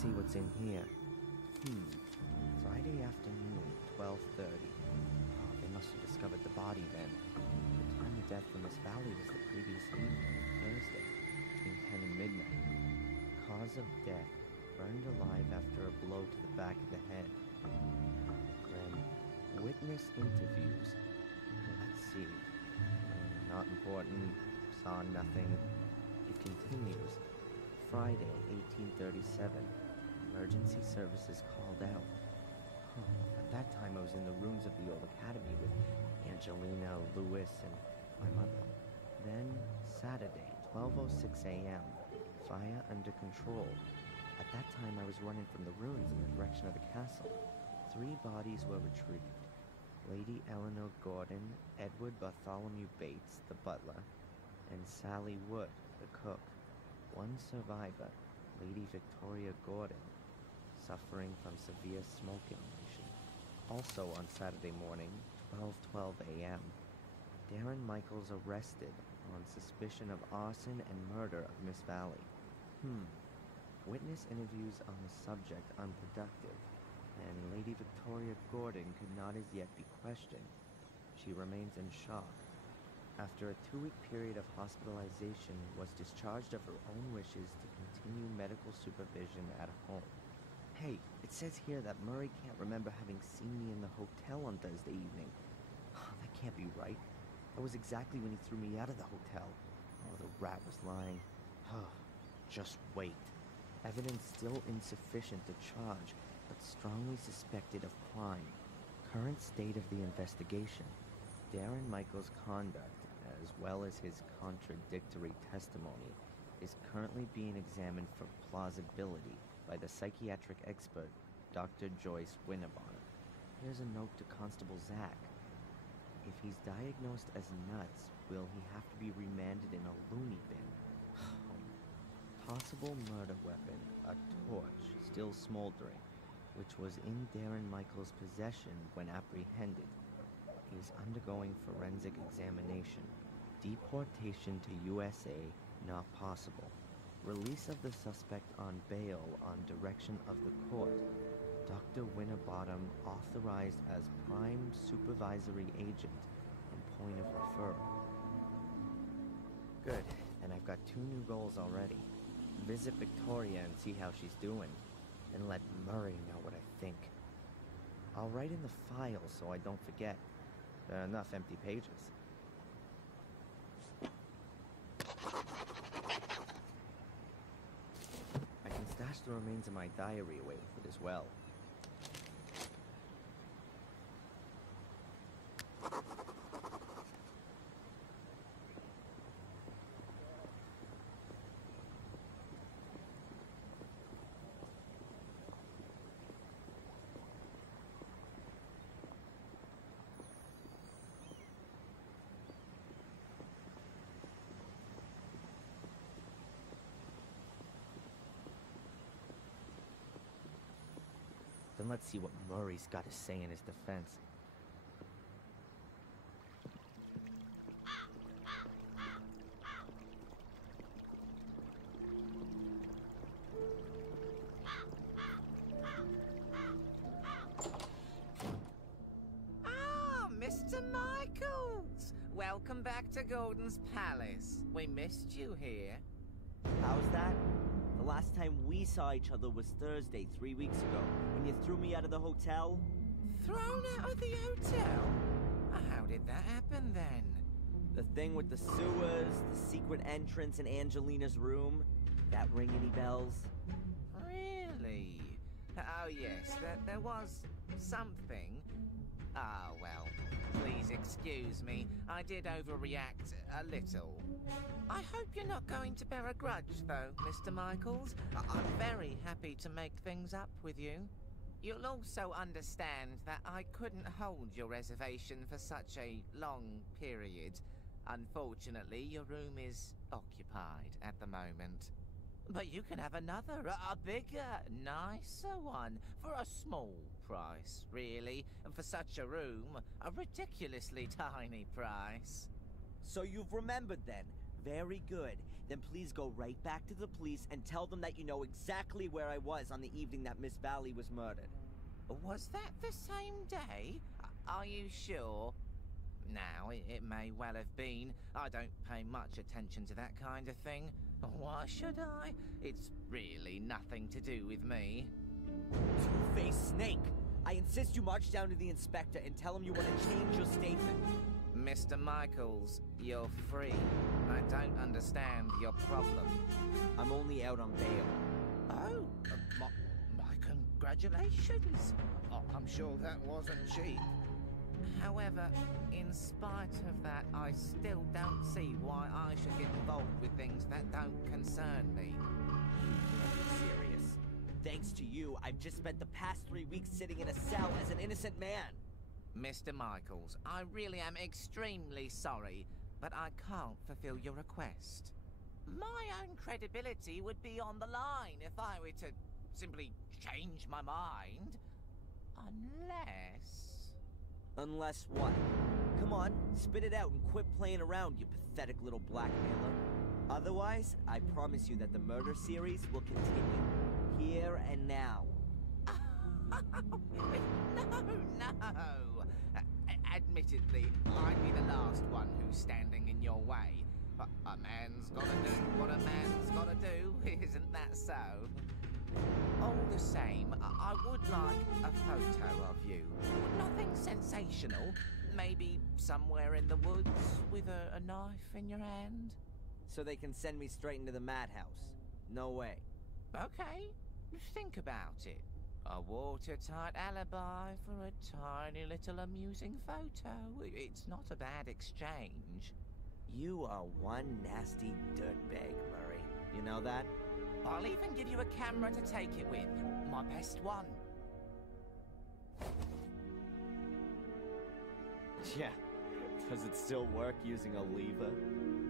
see what's in here. Friday afternoon, 12:30. Oh, they must have discovered the body then. The time of death for Miss Valley was the previous evening, Thursday, between 10 and midnight. Cause of death, burned alive after a blow to the back of the head. Then, witness interviews. Let's see. Not important, saw nothing. It continues. Friday, 1837. Emergency services called out. At that time, I was in the rooms of the old academy with Angelina, Lewis, and my mother. Then, Saturday, 12:06 a.m. Fire under control. At that time, I was running from the ruins in the direction of the castle. 3 bodies were retrieved. Lady Eleanor Gordon, Edward Bartholomew Bates, the butler, and Sally Wood, the cook. 1 survivor, Lady Victoria Gordon, suffering from severe smoke inhalation. Also on Saturday morning, 12:12 a.m., Darren Michaels arrested on suspicion of arson and murder of Miss Valley. Witness interviews on the subject unproductive, and Lady Victoria Gordon could not as yet be questioned. She remains in shock. After a 2-week period of hospitalization, was discharged of her own wishes to continue medical supervision at home. Hey, it says here that Murray can't remember having seen me in the hotel on Thursday evening. That can't be right. That was exactly when he threw me out of the hotel. Oh, the rat was lying. Just wait. Evidence still insufficient to charge, but strongly suspected of crime. Current state of the investigation. Darren Michaels' conduct, as well as his contradictory testimony, is currently being examined for plausibility by the psychiatric expert, Dr. Joyce Winnerbonner. Here's a note to Constable Zach. If he's diagnosed as nuts, will he have to be remanded in a loony bin? Possible murder weapon, a torch, still smoldering, which was in Darren Michaels' possession when apprehended. He is undergoing forensic examination. Deportation to USA not possible. Release of the suspect on bail on direction of the court. Dr. Winterbottom authorized as prime supervisory agent and point of referral. Good, and I've got 2 new goals already. Visit Victoria and see how she's doing, and let Murray know what I think. I'll write in the file so I don't forget. There are enough empty pages. I can stash the remains of my diary away with it as well. Then let's see what Murray's got to say in his defense. Ah, Mr. Michaels! Welcome back to Gordon's Palace. We missed you here. How's that? The last time we saw each other was Thursday, 3 weeks ago, when you threw me out of the hotel. Thrown out of the hotel? How did that happen then? The thing with the sewers, the secret entrance in Angelina's room. That ring any bells? Really? Oh yes, there was something. Ah, well, please excuse me. I did overreact a little. I hope you're not going to bear a grudge, though, Mr. Michaels. I'm very happy to make things up with you. You'll also understand that I couldn't hold your reservation for such a long period. Unfortunately, your room is occupied at the moment. But you can have another, a bigger, nicer one, for a small price, really. And for such a room, a ridiculously tiny price. So you've remembered then. Very good. Then please go right back to the police and tell them that you know exactly where I was on the evening that Miss Valley was murdered. Was that the same day? Are you sure? Now, it may well have been. I don't pay much attention to that kind of thing. Why should I? It's really nothing to do with me. Two-faced snake! I insist you march down to the inspector and tell him you want to change your statement. Mr. Michaels, you're free. I don't understand your problem. I'm only out on bail. Oh, my congratulations. Oh, I'm sure that wasn't cheap. However, in spite of that, I still don't see why I should get involved with things that don't concern me. Serious? Thanks to you, I've just spent the past 3 weeks sitting in a cell as an innocent man. Mr. Michaels, I really am extremely sorry, but I can't fulfill your request. My own credibility would be on the line if I were to simply change my mind. Unless what? Come on, spit it out and quit playing around, you pathetic little blackmailer. Otherwise, I promise you that the murder series will continue. Here and now. No. Admittedly, I'd be the last one who's standing in your way. But a man's gotta do what a man's gotta do, isn't that so? All the same, I would like a photo of you. Nothing sensational. Maybe somewhere in the woods with a knife in your hand. So they can send me straight into the madhouse. No way. Okay, think about it. A watertight alibi for a tiny little amusing photo. It's not a bad exchange. You are one nasty dirtbag, Murray. You know that? I'll even give you a camera to take it with. My best one. Yeah. Does it still work using a lever?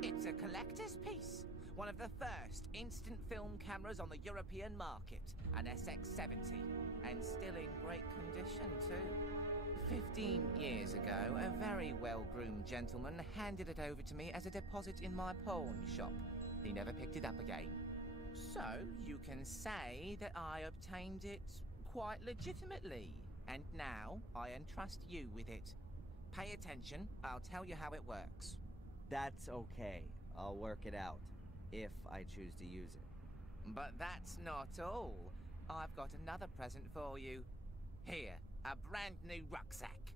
It's a collector's piece. One of the first instant film cameras on the European market. An SX-70. And still in great condition, too. 15 years ago, a very well-groomed gentleman handed it over to me as a deposit in my pawn shop. He never picked it up again. So, you can say that I obtained it quite legitimately. And now, I entrust you with it. Pay attention, I'll tell you how it works. That's okay. I'll work it out. If I choose to use it. But that's not all. I've got another present for you. Here, a brand new rucksack.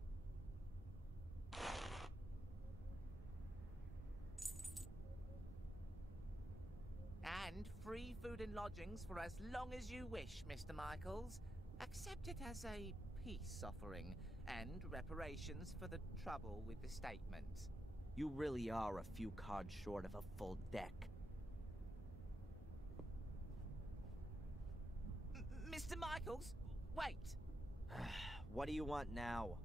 And free food and lodgings for as long as you wish, Mr. Michaels. Accept it as a peace offering, and reparations for the trouble with the statement. You really are a few cards short of a full deck. Mr. Michaels, wait! What do you want now?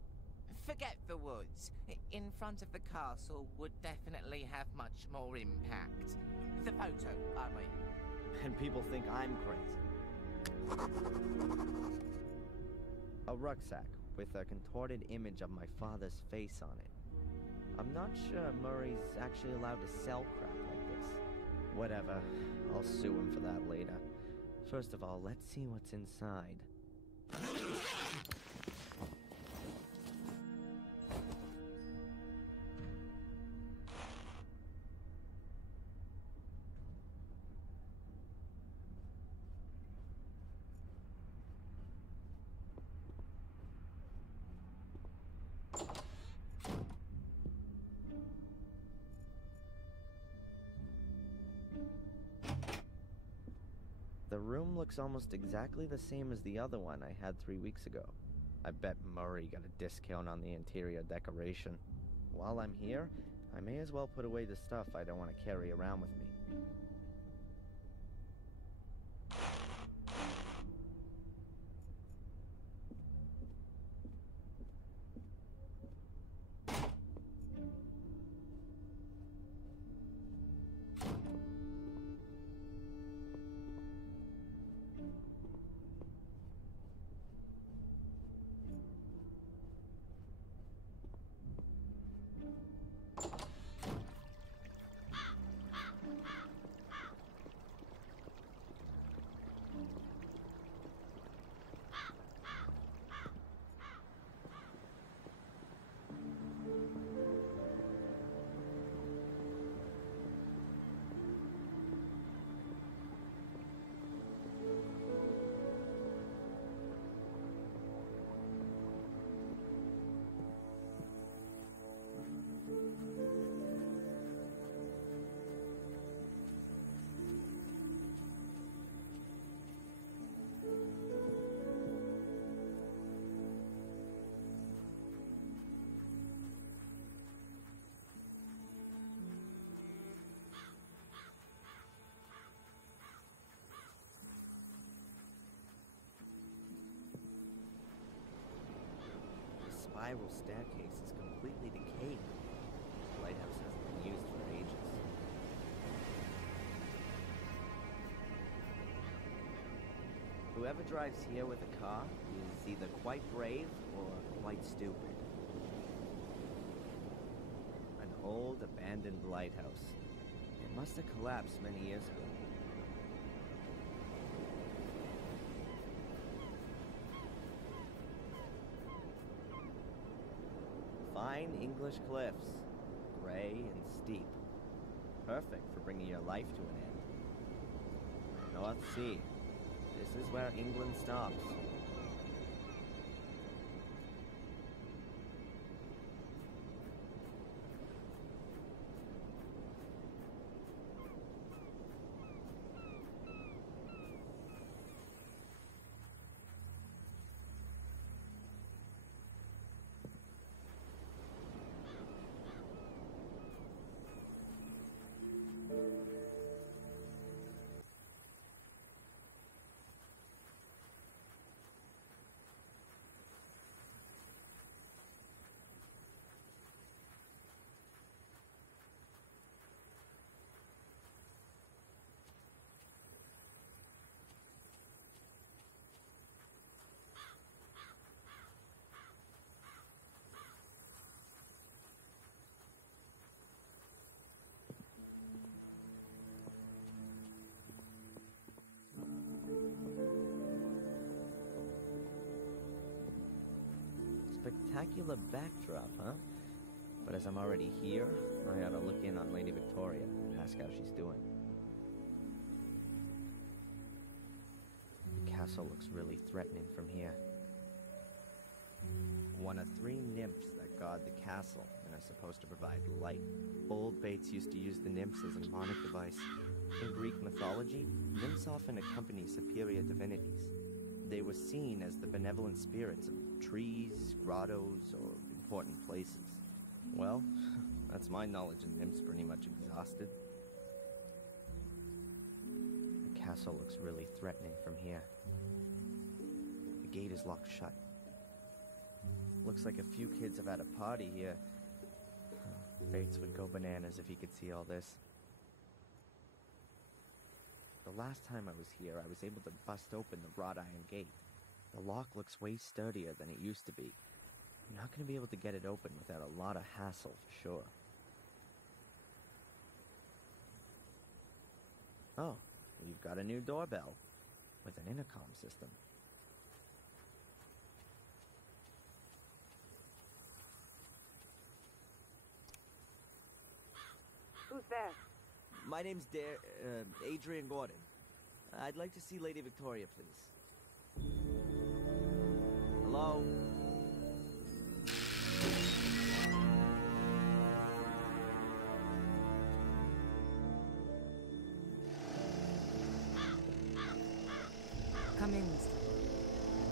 Forget the woods. In front of the castle would definitely have much more impact. The photo, I mean. And people think I'm crazy. A rucksack with a contorted image of my father's face on it. I'm not sure Murray's actually allowed to sell crap like this. Whatever, I'll sue him for that later. First of all, let's see what's inside. The room looks almost exactly the same as the other one I had 3 weeks ago. I bet Murray got a discount on the interior decoration. While I'm here, I may as well put away the stuff I don't want to carry around with me. spiral staircase is completely decayed. The lighthouse hasn't been used for ages. Whoever drives here with a car is either quite brave or quite stupid. An old, abandoned lighthouse. It must have collapsed many years ago. Fine English cliffs, gray and steep. Perfect for bringing your life to an end. North Sea. This is where England stops. Spectacular backdrop, huh? But as I'm already here, I ought to look in on Lady Victoria and ask how she's doing. The castle looks really threatening from here. One of 3 nymphs that guard the castle and are supposed to provide light. Old Bates used to use the nymphs as a mnemonic device. In Greek mythology, nymphs often accompany superior divinities. They were seen as the benevolent spirits of trees, grottos, or important places. Well, that's my knowledge of nymphs pretty much exhausted. The castle looks really threatening from here. The gate is locked shut. Looks like a few kids have had a party here. Bates would go bananas if he could see all this. The last time I was here, I was able to bust open the wrought iron gate. The lock looks way sturdier than it used to be. I'm not going to be able to get it open without a lot of hassle, for sure. Oh, we've got a new doorbell with an intercom system. Who's there? My name's Adrian Gordon. I'd like to see Lady Victoria, please. Hello? Come in, Mr.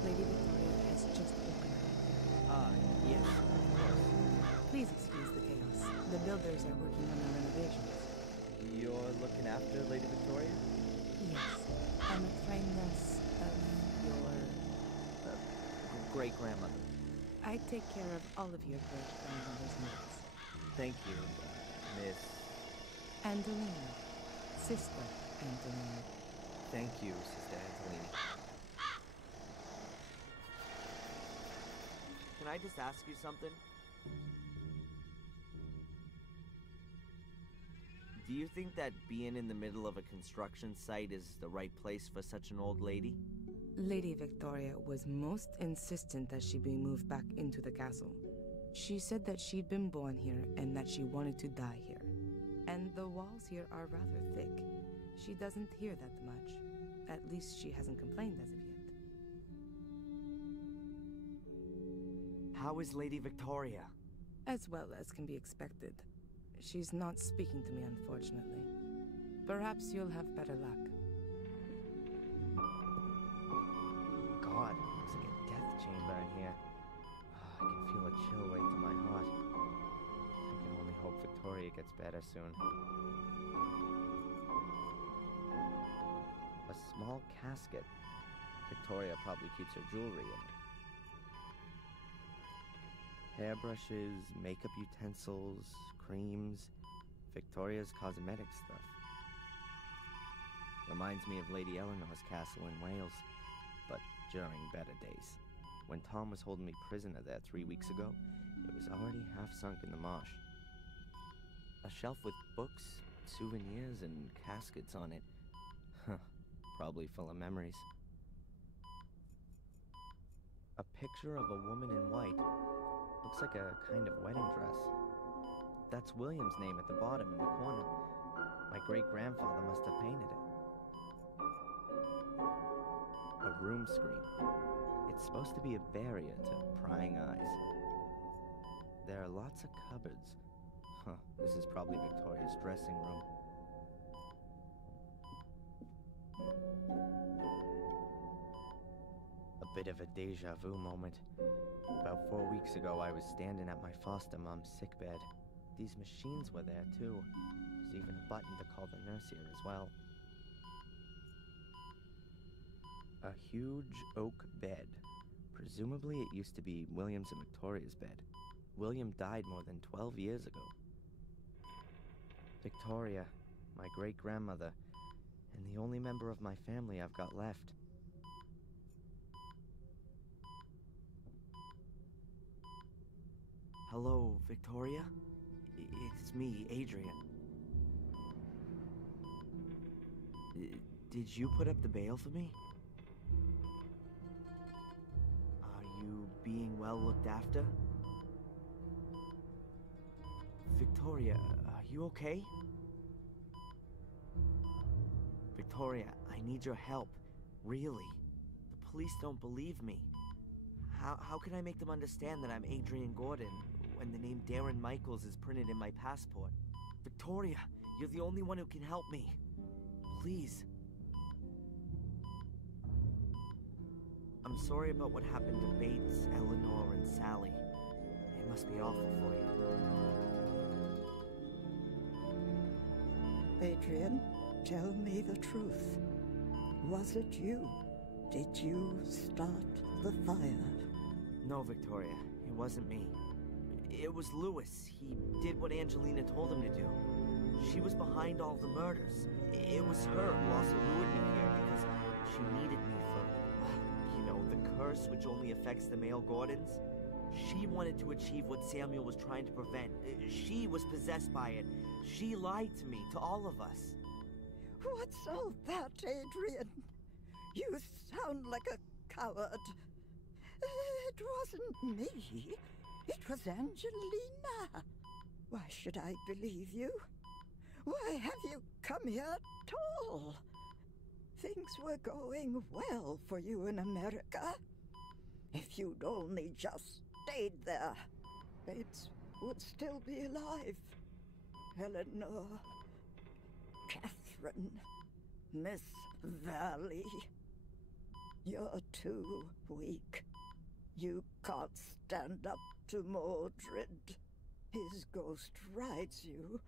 Lady Victoria has just opened. Yes, of course. Please excuse the chaos. The builders are working on our renovations. You're looking after Lady Victoria? Yes. I'm a friendless of your... great-grandmother. I take care of all of your great-grandmother's needs. Thank you, Miss... Angelina. Sister Angelina. Thank you, Sister Angelina. Can I just ask you something? Do you think that being in the middle of a construction site is the right place for such an old lady? Lady Victoria was most insistent that she be moved back into the castle. She said that she'd been born here and that she wanted to die here. And the walls here are rather thick. She doesn't hear that much. At least she hasn't complained as of yet. How is Lady Victoria? As well as can be expected. She's not speaking to me, unfortunately. Perhaps you'll have better luck. God, it looks like a death chamber in here. I can feel a chill right to my heart. I can only hope Victoria gets better soon. A small casket. Victoria probably keeps her jewelry in it. Hairbrushes, makeup utensils, creams, Victoria's cosmetic stuff. Reminds me of Lady Eleanor's castle in Wales, but during better days. When Tom was holding me prisoner there 3 weeks ago, it was already half sunk in the marsh. A shelf with books, souvenirs, and caskets on it. Probably full of memories. A picture of a woman in white. Looks like a kind of wedding dress. That's William's name at the bottom in the corner. My great-grandfather must have painted it. A room screen. It's supposed to be a barrier to prying eyes. There are lots of cupboards. This is probably Victoria's dressing room. A bit of a deja vu moment. About 4 weeks ago, I was standing at my foster mom's sickbed. These machines were there, too. There's even a button to call the nurse here as well. A huge oak bed. Presumably it used to be William's and Victoria's bed. William died more than 12 years ago. Victoria, my great-grandmother, and the only member of my family I've got left. Hello, Victoria? It's me, Adrian. Did you put up the bail for me? Are you being well looked after? Victoria, are you okay? Victoria, I need your help. Really. The police don't believe me. How can I make them understand that I'm Adrian Gordon when the name Darren Michaels is printed in my passport? Victoria, you're the only one who can help me. Please. I'm sorry about what happened to Bates, Eleanor, and Sally. It must be awful for you. Adrian, tell me the truth. Was it you? Did you start the fire? No, Victoria. It wasn't me. It was Lewis. He did what Angelina told him to do. She was behind all the murders. It was her who also lured me here because she needed me for, you know, the curse which only affects the male Gordons. She wanted to achieve what Samuel was trying to prevent. She was possessed by it. She lied to me, to all of us. What's all that, Adrian? You sound like a coward. It wasn't me. It was Angelina. Why should I believe you? Why have you come here at all? Things were going well for you in America. If you'd only just stayed there, Bates would still be alive. Eleanor, Catherine, Miss Valley. You're too weak. You can't stand up to Mordred. His ghost rides you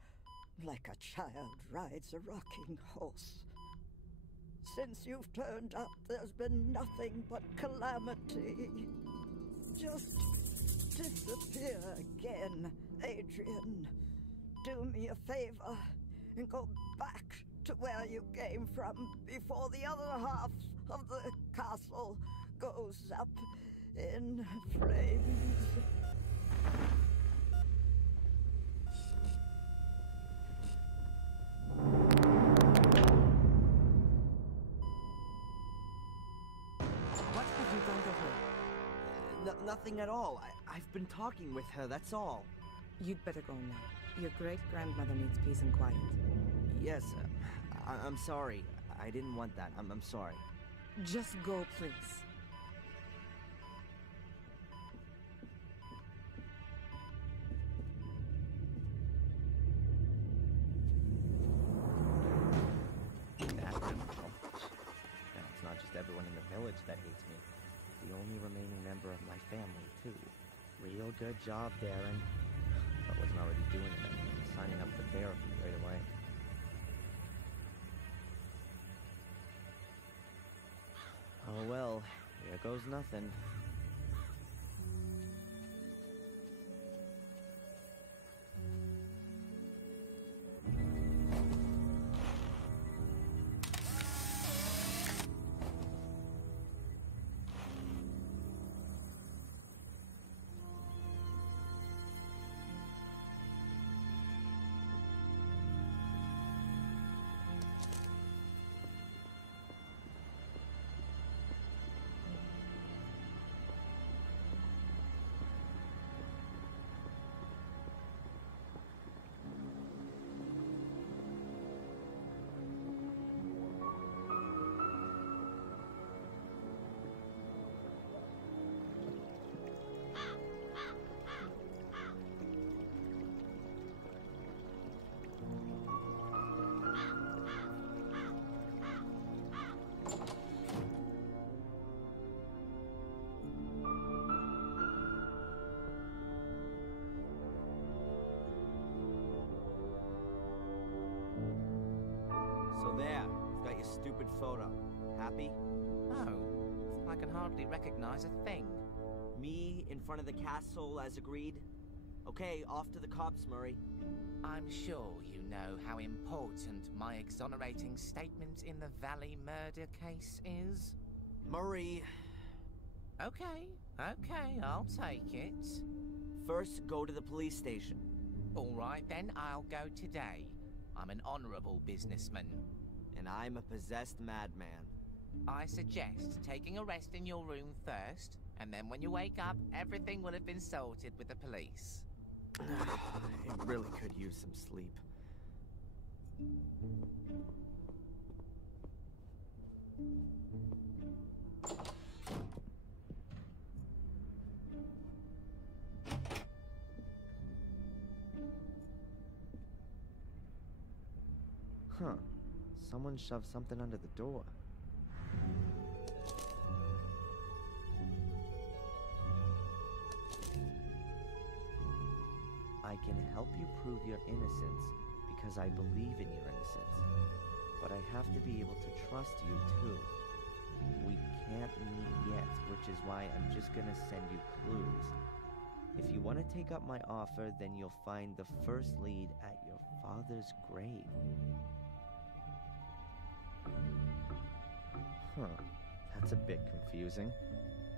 like a child rides a rocking horse. Since you've turned up, there's been nothing but calamity. Just disappear again, Adrian. Do me a favor and go back to where you came from before the other half of the castle goes up in flames. What have you done to her? Nothing at all. I've been talking with her, that's all. You'd better go now. Your great-grandmother needs peace and quiet. Yes, I'm sorry. I didn't want that. I'm sorry. Just go, please. Now, it's not just everyone in the village that hates me. The only remaining member of my family, too. Real good job, Darren. If I wasn't already doing it, I'd be signing up for therapy right away. Oh well, here goes nothing. stupid photo. Happy? Oh, I can hardly recognize a thing. Me in front of the castle as agreed? Okay, off to the cops, Murray. I'm sure you know how important my exonerating statement in the Valley murder case is. Murray. Okay, I'll take it. First, go to the police station. All right, then, I'll go today. I'm an honorable businessman. And I'm a possessed madman. I suggest taking a rest in your room first, and then when you wake up, everything will have been sorted with the police. It really could use some sleep. Huh. Someone shoved something under the door. I can help you prove your innocence because I believe in your innocence. But I have to be able to trust you too. We can't meet yet, which is why I'm just gonna send you clues. If you want to take up my offer, then you'll find the first lead at your father's grave. Huh, that's a bit confusing.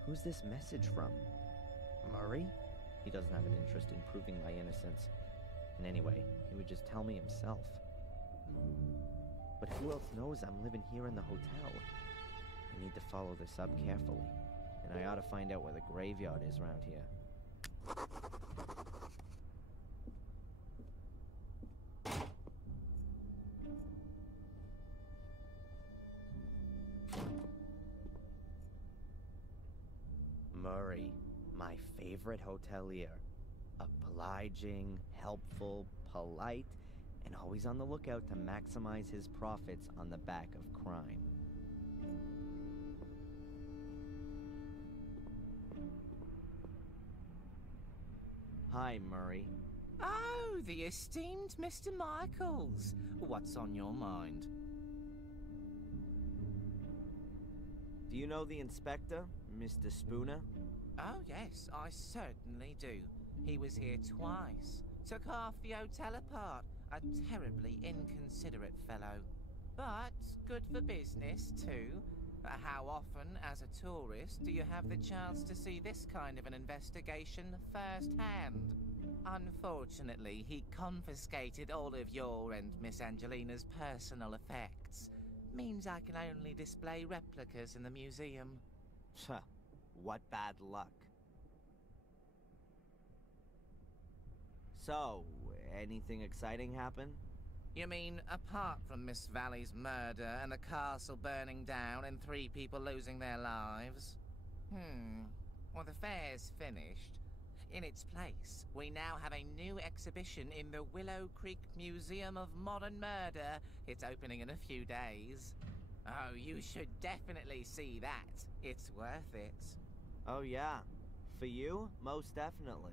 Who's this message from? Murray? He doesn't have an interest in proving my innocence. And anyway, he would just tell me himself. But who else knows I'm living here in the hotel? I need to follow this up carefully. And I ought to find out where the graveyard is around here. Murray, my favorite hotelier. Obliging, helpful, polite, and always on the lookout to maximize his profits on the back of crime. Hi, Murray. Oh, the esteemed Mr. Michaels. What's on your mind? Do you know the inspector, Mr. Spooner? Oh, yes, I certainly do. He was here twice. Took half the hotel apart. A terribly inconsiderate fellow. But good for business, too. How often, as a tourist, do you have the chance to see this kind of an investigation firsthand? Unfortunately, he confiscated all of your and Miss Angelina's personal effects. Means I can only display replicas in the museum. What bad luck. So, anything exciting happen? You mean, apart from Miss Valley's murder and the castle burning down and 3 people losing their lives? Well, the fair's finished. In its place, we now have a new exhibition in the Willow Creek Museum of Modern Murder. It's opening in a few days. Oh, you should definitely see that. It's worth it. Oh yeah. For you? Most definitely.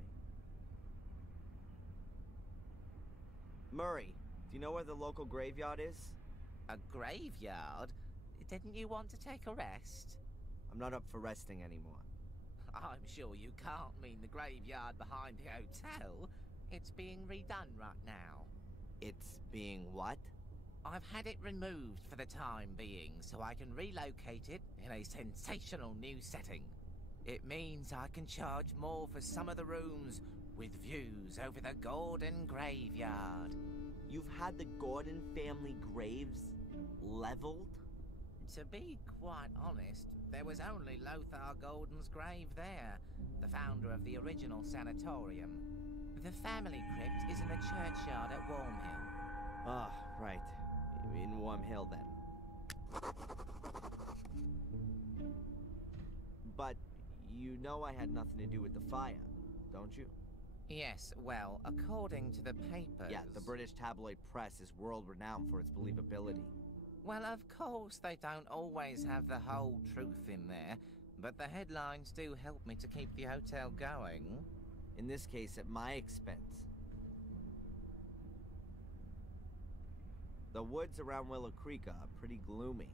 Murray, do you know where the local graveyard is? A graveyard? Didn't you want to take a rest? I'm not up for resting anymore. I'm sure you can't mean the graveyard behind the hotel. It's being redone right now. It's being what? I've had it removed for the time being, so I can relocate it in a sensational new setting. It means I can charge more for some of the rooms, with views over the Gordon graveyard. You've had the Gordon family graves leveled? To be quite honest, there was only Lothar Gordon's grave there, the founder of the original sanatorium. The family crypt is in the churchyard at Wormhill. Ah, right. In Wormhill, then. But you know I had nothing to do with the fire, don't you? Yes, well, according to the papers... Yeah, the British tabloid press is world-renowned for its believability. Well, of course, they don't always have the whole truth in there, but the headlines do help me to keep the hotel going. In this case, at my expense. The woods around Willow Creek are pretty gloomy.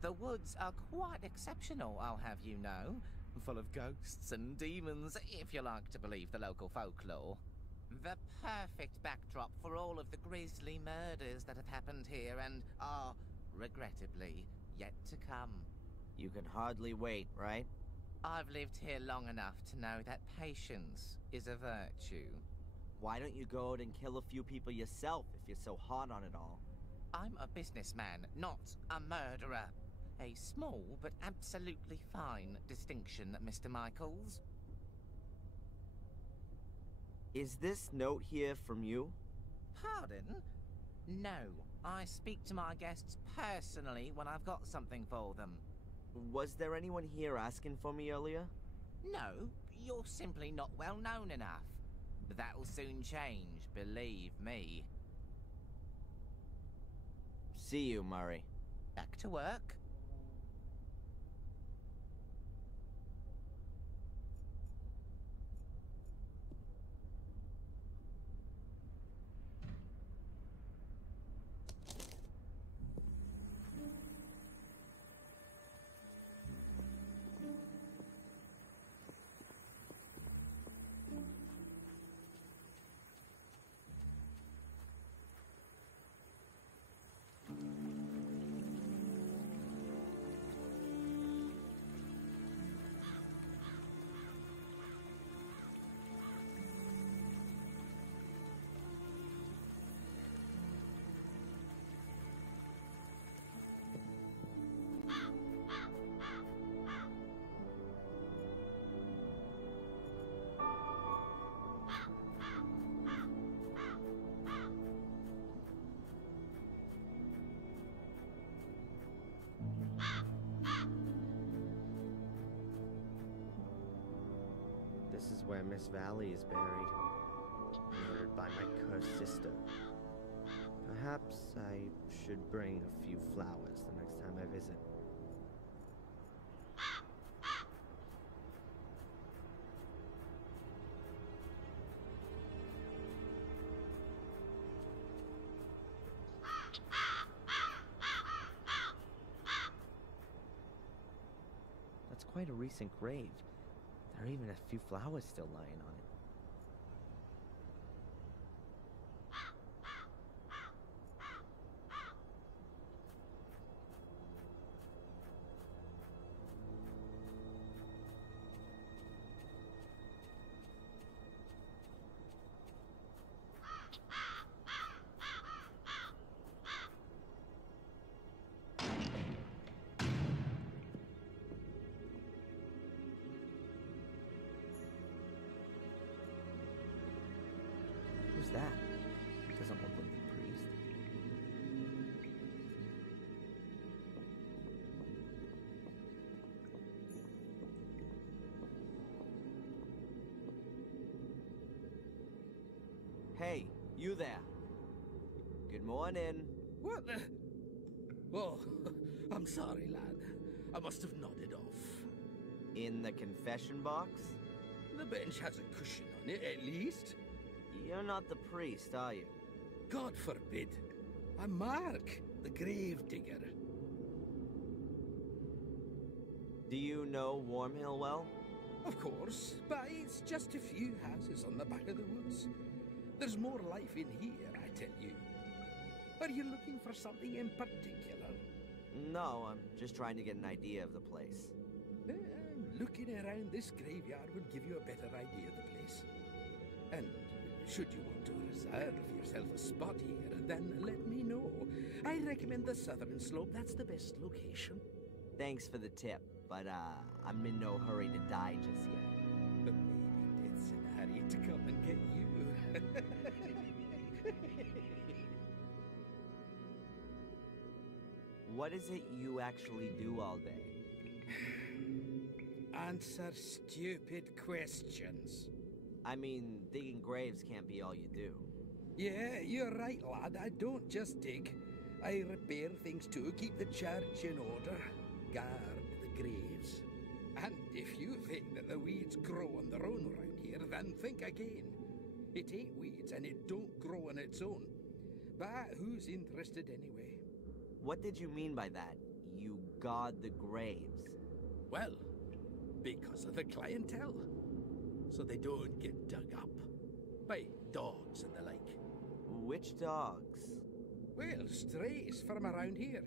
The woods are quite exceptional, I'll have you know. Full of ghosts and demons, if you like to believe the local folklore. The perfect backdrop for all of the grisly murders that have happened here and are, regrettably, yet to come. You can hardly wait, right? I've lived here long enough to know that patience is a virtue. Why don't you go out and kill a few people yourself if you're so hot on it all? I'm a businessman, not a murderer. A small but absolutely fine distinction, Mr. Michaels. Is this note here from you? Pardon? No, I speak to my guests personally when I've got something for them. Was there anyone here asking for me earlier? No, you're simply not well known enough. But that'll soon change, believe me. See you, Murray. Back to work. This is where Miss Valley is buried, murdered by my cursed sister. Perhaps I should bring a few flowers the next time I visit. That's quite a recent grave. There are even a few flowers still lying on it. Who's that? Doesn't look like the priest. Hey, you there. Good morning. What the? Oh, I'm sorry, lad. I must have nodded off. In the confession box? The bench has a cushion on it, at least. You're not the priest, are you? God forbid. I'm Mark, the grave digger. Do you know Wormhill well? Of course, but it's just a few houses on the back of the woods. There's more life in here, I tell you. Are you looking for something in particular? No, I'm just trying to get an idea of the place. Looking around this graveyard would give you a better idea of the place. And should you want to reserve yourself a spot here, then let me know. I recommend the southern slope. That's the best location. Thanks for the tip, but I'm in no hurry to die just yet. But maybe death's in a hurry to come and get you. What is it you actually do all day? Answer stupid questions. I mean, digging graves can't be all you do. Yeah, you're right, lad. I don't just dig. I repair things too, keep the church in order, guard the graves. And if you think that the weeds grow on their own around here, then think again. It ain't weeds and it don't grow on its own. But who's interested anyway? What did you mean by that? you guard the graves? Well, because of the clientele. So they don't get dug up by dogs and the like. Which dogs? Well, strays from around here.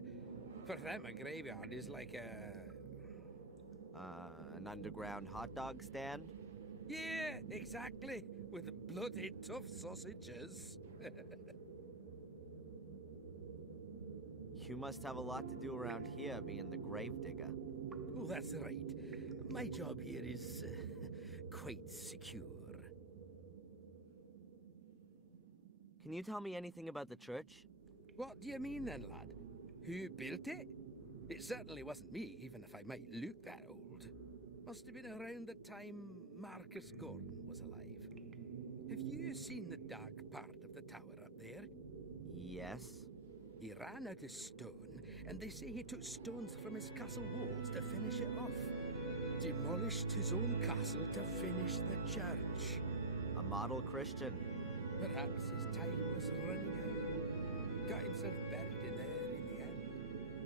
For them, a graveyard is like an underground hot dog stand? Yeah, exactly. With bloody tough sausages. You must have a lot to do around here, being the gravedigger. Oh, that's right. My job here is quite secure. Can you tell me anything about the church? What do you mean then, lad? Who built it? It certainly wasn't me, even if I might look that old. Must have been around the time Marcus Gordon was alive. Have you seen the dark part of the tower up there? Yes. He ran out of stone, and they say he took stones from his castle walls to finish it off. Demolished his own castle to finish the church. A model Christian. Perhaps his time was running out. Got himself buried in there in the end.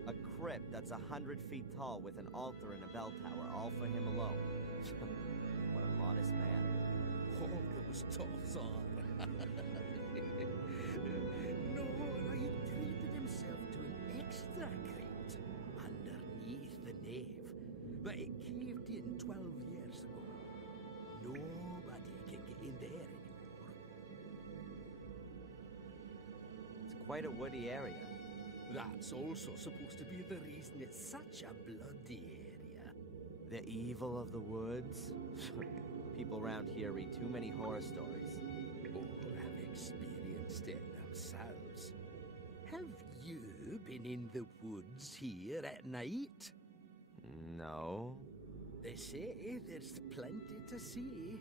A crypt that's 100 feet tall with an altar and a bell tower, all for him alone. What a modest man. All those toffs are. No, he treated himself to an extra crypt underneath the nave. But it caved in 12 years ago. Nobody can get in there anymore. It's quite a woody area. That's also supposed to be the reason it's such a bloody area. The evil of the woods? People around here read too many horror stories. Oh, have experienced it themselves. Have you been in the woods here at night? No. They say there's plenty to see.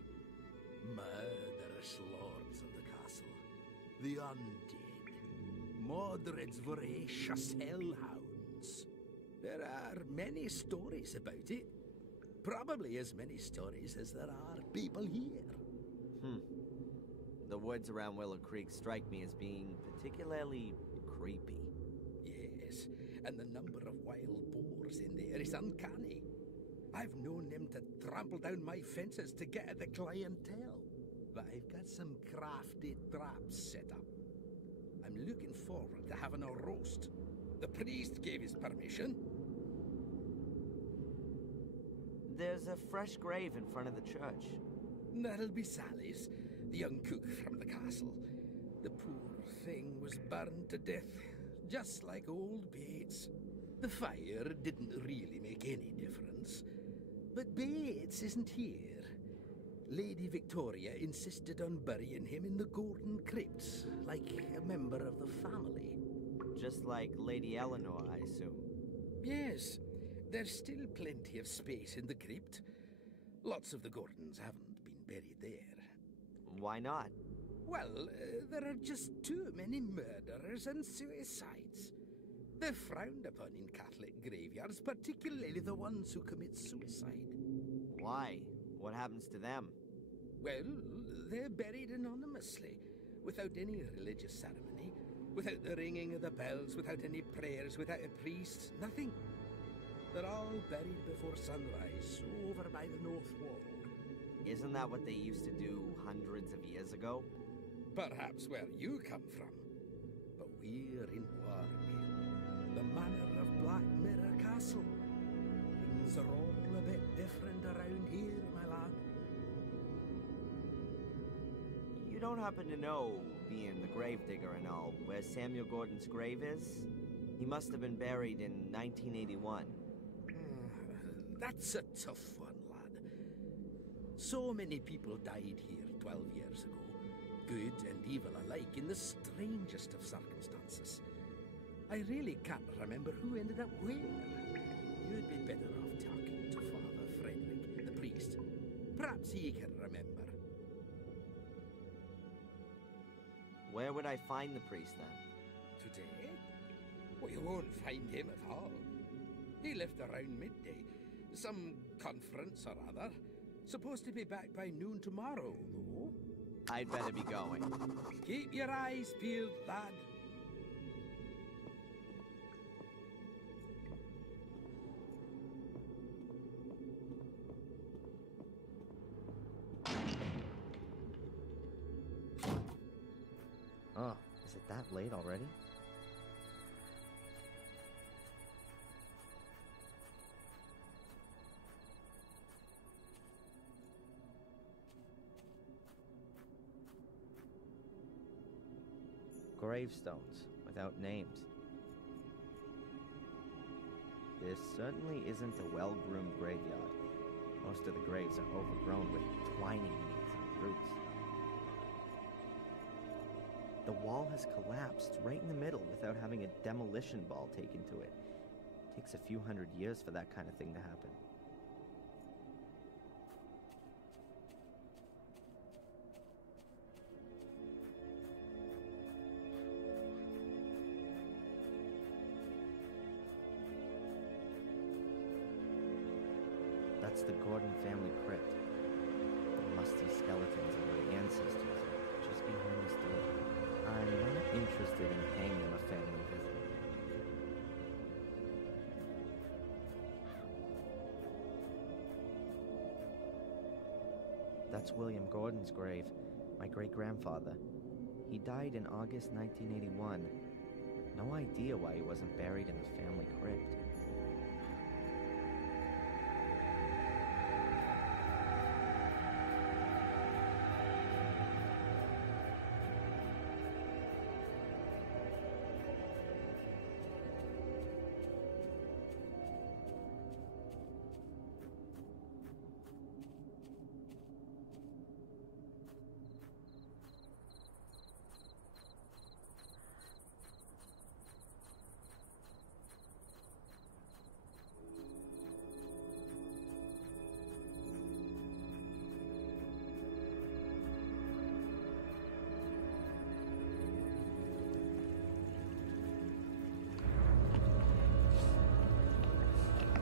Murderous lords of the castle. The undead. Mordred's voracious hellhounds. There are many stories about it. Probably as many stories as there are people here. The woods around Willow Creek strike me as being particularly creepy. Yes, and the number of wild boars in there is uncanny. I've known them to trample down my fences to get at the clientele. But I've got some crafty traps set up. I'm looking forward to having a roast. The priest gave his permission. There's a fresh grave in front of the church. That'll be Sally's, the young cook from the castle. The poor thing was burned to death, just like old Bates. The fire didn't really make any difference. But Bates isn't here. Lady Victoria insisted on burying him in the Golden Crypt, like a member of the family. Just like Lady Eleanor, I assume. Yes. There's still plenty of space in the crypt. Lots of the Gordons haven't been buried there. Why not? Well, there are just too many murders and suicides. They're frowned upon in Catholic graveyards, particularly the ones who commit suicide. Why? What happens to them? Well, they're buried anonymously, without any religious ceremony, without the ringing of the bells, without any prayers, without a priest, nothing. They're all buried before sunrise, over by the north wall. Isn't that what they used to do hundreds of years ago? Perhaps where you come from. But we're in Warmill, the manor of Black Mirror Castle. Things are all a bit different around here, my lad. You don't happen to know, being the gravedigger and all, where Samuel Gordon's grave is? He must have been buried in 1981. That's a tough one, lad. So many people died here 12 years ago, good and evil alike, in the strangest of circumstances. I really can't remember who ended up where. You'd be better off talking to Father Frederick, the priest. Perhaps he can remember. Where would I find the priest then? Today? Well, you won't find him at all. He left around midday. Some conference or other. Supposed to be back by noon tomorrow, though. I'd better be going. Keep your eyes peeled, lad. Is it that late already? Gravestones, without names. This certainly isn't a well-groomed graveyard. Most of the graves are overgrown with twining weeds and roots. The wall has collapsed right in the middle without having a demolition ball taken to it. It takes a few hundred years for that kind of thing to happen. That's the Gordon family crypt. The musty skeletons of my ancestors are just behind this door. I'm not interested in paying them a family visit. That's William Gordon's grave, my great-grandfather. He died in August 1981. No idea why he wasn't buried in the family crypt.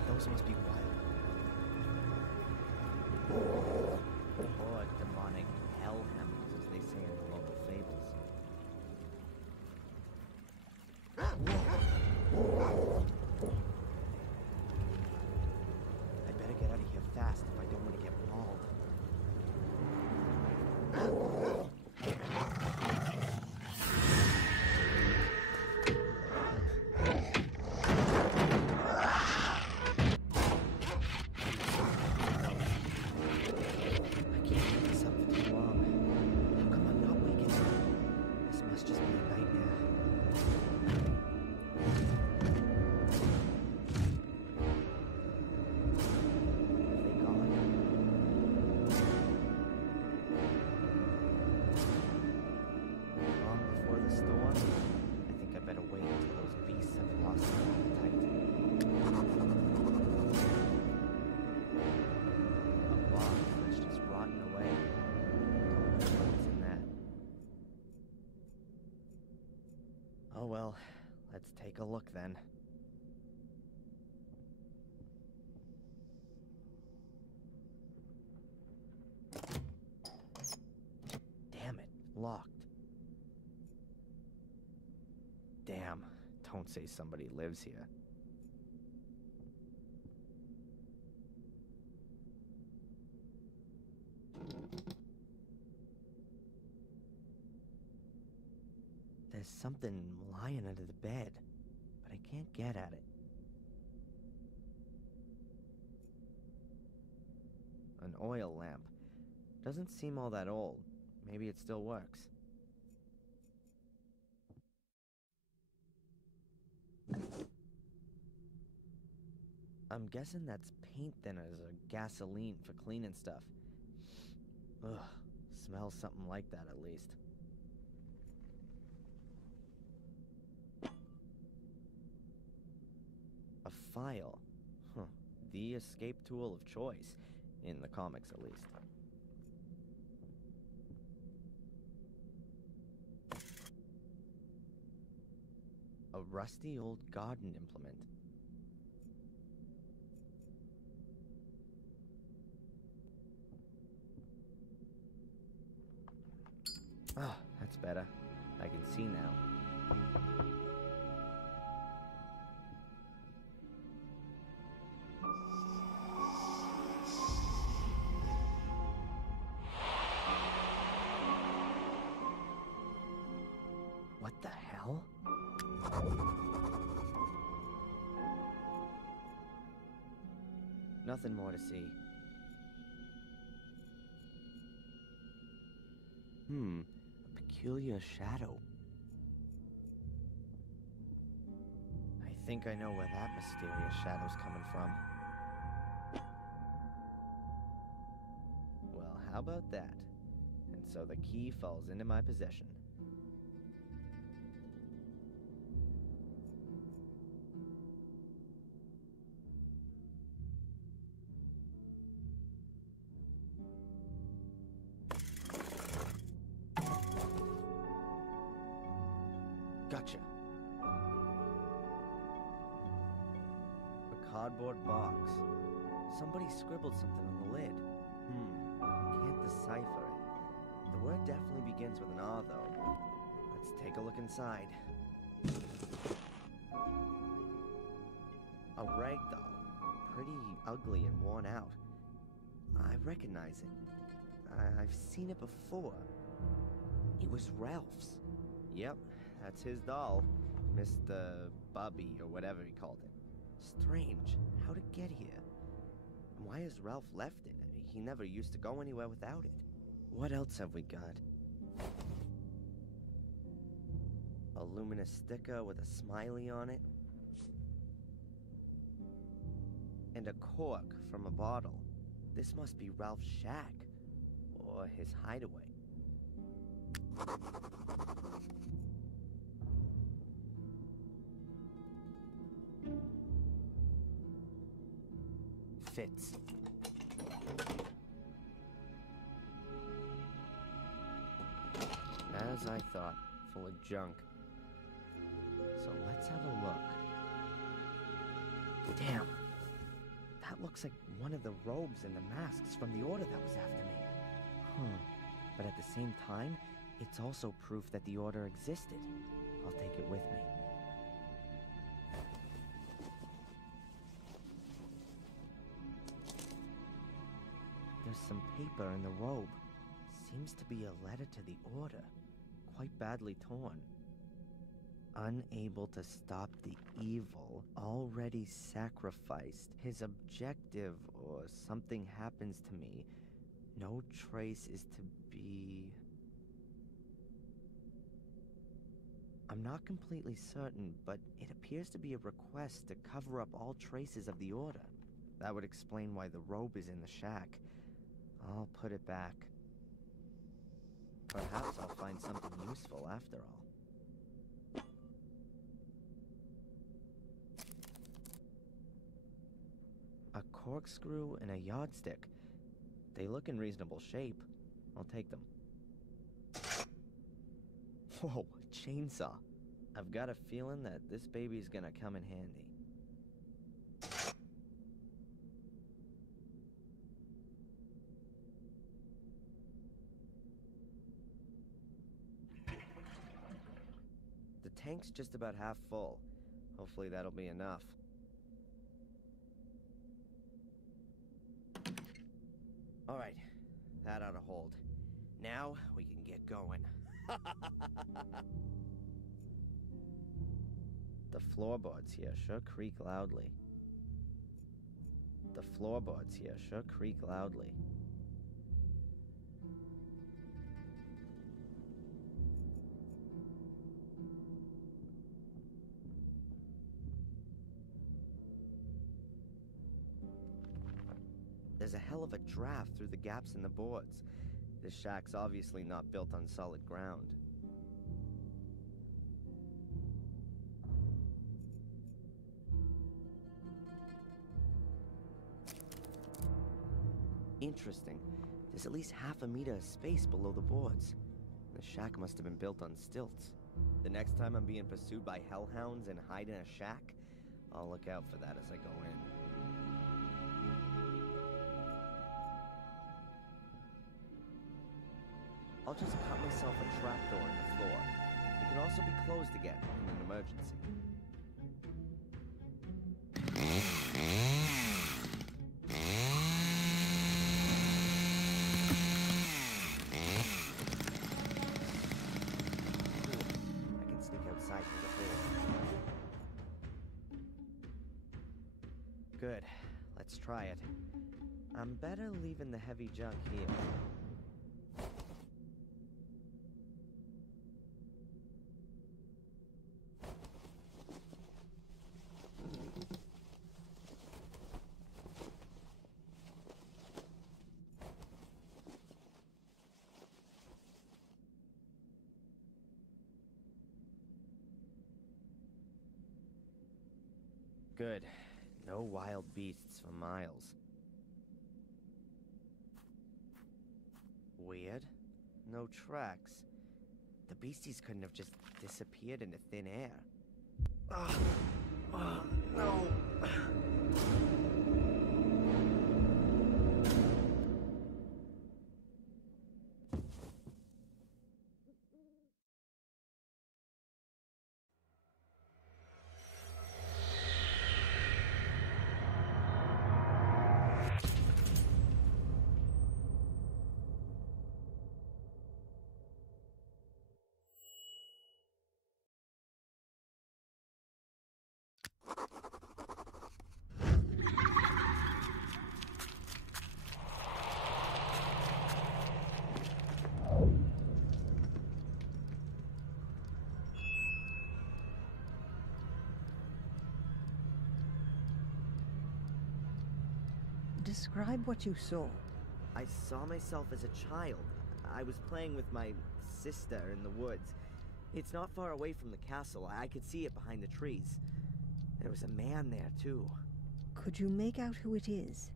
Those must be wild. Or demonic hellhounds, as they say in the local fables. I better get out of here fast if I don't want to get mauled. Oh well, let's take a look then. Damn it, locked. Damn, don't say somebody lives here. There's something lying under the bed, but I can't get at it. An oil lamp. Doesn't seem all that old. Maybe it still works. I'm guessing that's paint thinners or gasoline for cleaning stuff. Ugh, smells something like that at least. A file. Huh. The escape tool of choice. In the comics, at least. A rusty old garden implement. Ah, that's better. I can see now. What the hell? Nothing more to see. A peculiar shadow. I think I know where that mysterious shadow's coming from. Well, how about that? And so the key falls into my possession. Gotcha. A cardboard box. Somebody scribbled something on the lid. Can't decipher it. The word definitely begins with an R, though. Let's take a look inside. A rag doll. Pretty ugly and worn out. I recognize it. I've seen it before. It was Ralph's. Yep, that's his doll. Mr. Bubby, or whatever he called it. Strange. How'd it get here? And why has Ralph left it? I mean, he never used to go anywhere without it. What else have we got? A luminous sticker with a smiley on it. And a cork from a bottle. This must be Ralph's shack. Or his hideaway. Fits. As I thought, full of junk. So let's have a look. Damn. That looks like one of the robes and the masks from the order that was after me. But at the same time, it's also proof that the order existed. I'll take it with me. There's some paper in the robe. Seems to be a letter to the order. Quite badly torn. Unable to stop the evil, already sacrificed. His objective, or something happens to me. No trace is to be... I'm not completely certain, but it appears to be a request to cover up all traces of the order. That would explain why the robe is in the shack. I'll put it back. Perhaps I'll find something useful after all. A corkscrew and a yardstick. They look in reasonable shape. I'll take them. Whoa, a chainsaw. I've got a feeling that this baby's gonna come in handy. The tank's just about half full. Hopefully that'll be enough. Alright, that ought to hold. Now we can get going. The floorboards here sure creak loudly. The floorboards here sure creak loudly. There's a hell of a draft through the gaps in the boards. This shack's obviously not built on solid ground. Interesting. There's at least half a meter of space below the boards. The shack must have been built on stilts. The next time I'm being pursued by hellhounds and hide in a shack, I'll look out for that as I go in. I'll just cut myself a trapdoor in the floor. It can also be closed again in an emergency. I can Good. Let's try it. I'm better leaving the heavy junk here. Good. No wild beasts for miles. Weird. No tracks. The beasties couldn't have just disappeared into thin air. Oh, no! Describe what you saw. I saw myself as a child. I was playing with my sister in the woods. It's not far away from the castle. I could see it behind the trees. There was a man there, too. Could you make out who it is?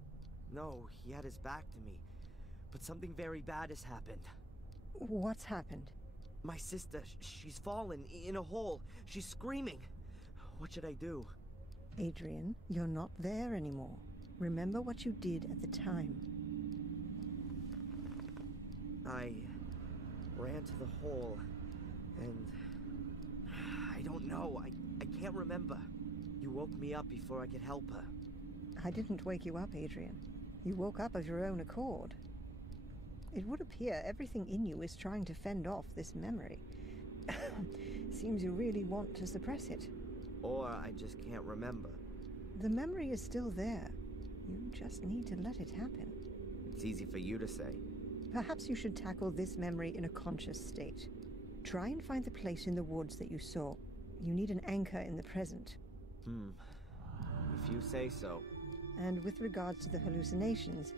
No, he had his back to me. But something very bad has happened. What's happened? My sister, she's fallen in a hole. She's screaming. What should I do? Adrian, you're not there anymore. Remember what you did at the time. I ran to the hole, and I don't know. I can't remember. You woke me up before I could help her. I didn't wake you up, Adrian. You woke up of your own accord. It would appear everything in you is trying to fend off this memory. Seems you really want to suppress it. Or I just can't remember. The memory is still there. You just need to let it happen. It's easy for you to say. Perhaps you should tackle this memory in a conscious state. Try and find the place in the woods that you saw. You need an anchor in the present. If you say so. And with regards to the hallucinations,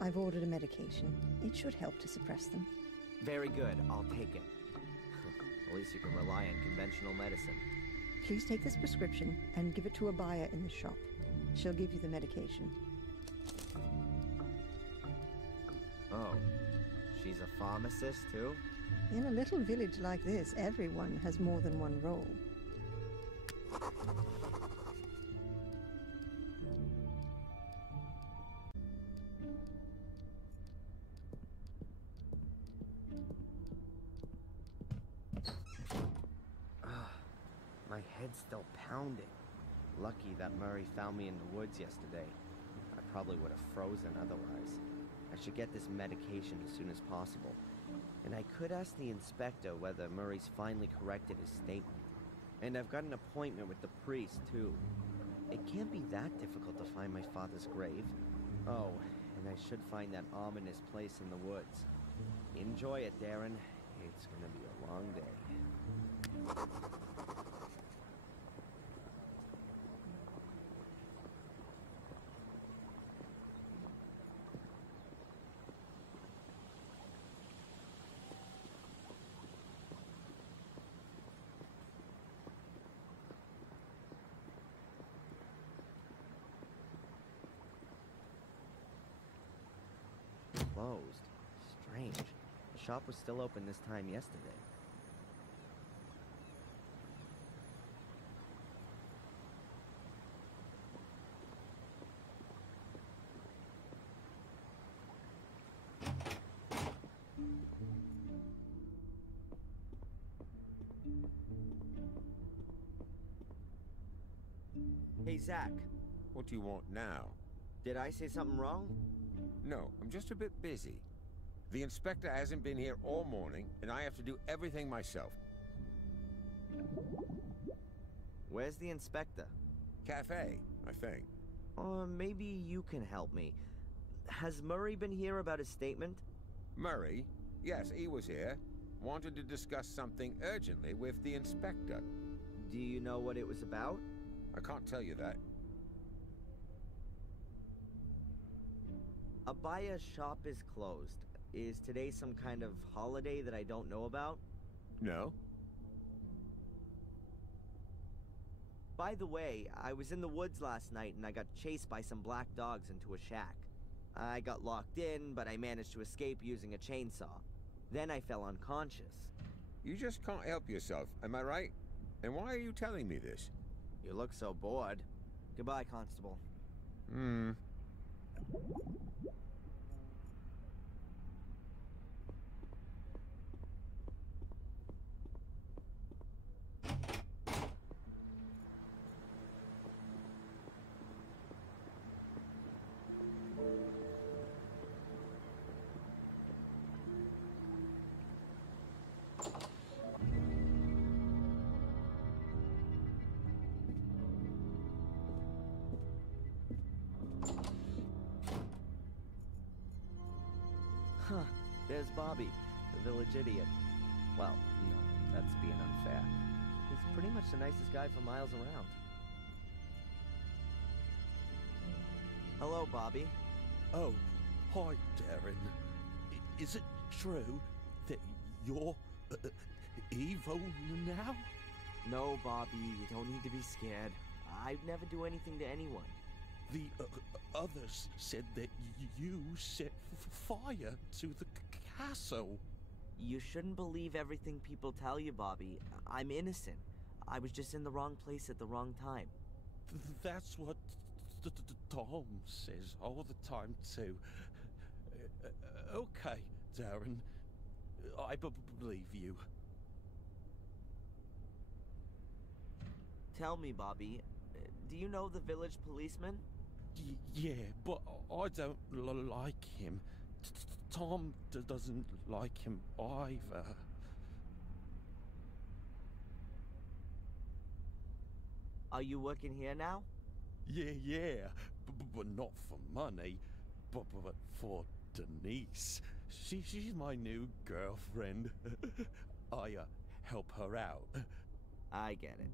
I've ordered a medication. It should help to suppress them. Very good. I'll take it. At least you can rely on conventional medicine. Please take this prescription and give it to a buyer in the shop. She'll give you the medication. Oh, she's a pharmacist too? In a little village like this, everyone has more than one role. My head's still pounding. Lucky that Murray found me in the woods yesterday. I probably would have frozen otherwise. I should get this medication as soon as possible. And I could ask the inspector whether Murray's finally corrected his statement. And I've got an appointment with the priest, too. It can't be that difficult to find my father's grave. Oh, and I should find that ominous place in the woods. Enjoy it, Darren. It's gonna be a long day. Closed. Strange. The shop was still open this time yesterday. Hey, Zach. What do you want now? Did I say something wrong? No, I'm just a bit busy. The inspector hasn't been here all morning, and I have to do everything myself. Where's the inspector? Cafe, I think. Or maybe you can help me. Has Murray been here about his statement? Murray? Yes, he was here. Wanted to discuss something urgently with the inspector. Do you know what it was about? I can't tell you that. Abaya's shop is closed. Is today some kind of holiday that I don't know about? No. By the way, I was in the woods last night and I got chased by some black dogs into a shack. I got locked in, but I managed to escape using a chainsaw. Then I fell unconscious. You just can't help yourself, am I right? And why are you telling me this? You look so bored. Goodbye, Constable. Huh, there's Bobby, the village idiot. Well, no, that's being unfair. He's pretty much the nicest guy for miles around. Hello, Bobby. Oh, hi, Darren. Is it true that you're evil now? No, Bobby, you don't need to be scared. I'd never do anything to anyone. The others said that you set fire to the castle. You shouldn't believe everything people tell you, Bobby. I'm innocent. I was just in the wrong place at the wrong time. That's what Tom says all the time, too. Okay, Darren. I believe you. Tell me, Bobby, do you know the village policeman? Yeah, but I don't like him. Tom doesn't like him either. Are you working here now? Yeah, but not for money, but for Denise. She's my new girlfriend. I help her out. I get it.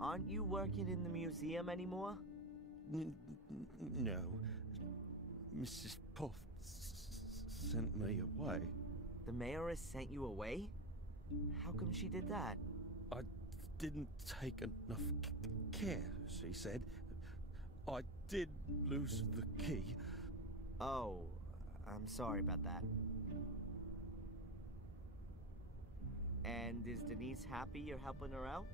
Aren't you working in the museum anymore? No. Mrs. Puff sent me away. The mayor has sent you away? How come she did that? I didn't take enough care, she said. I did lose the key. Oh, I'm sorry about that. And is Denise happy you're helping her out?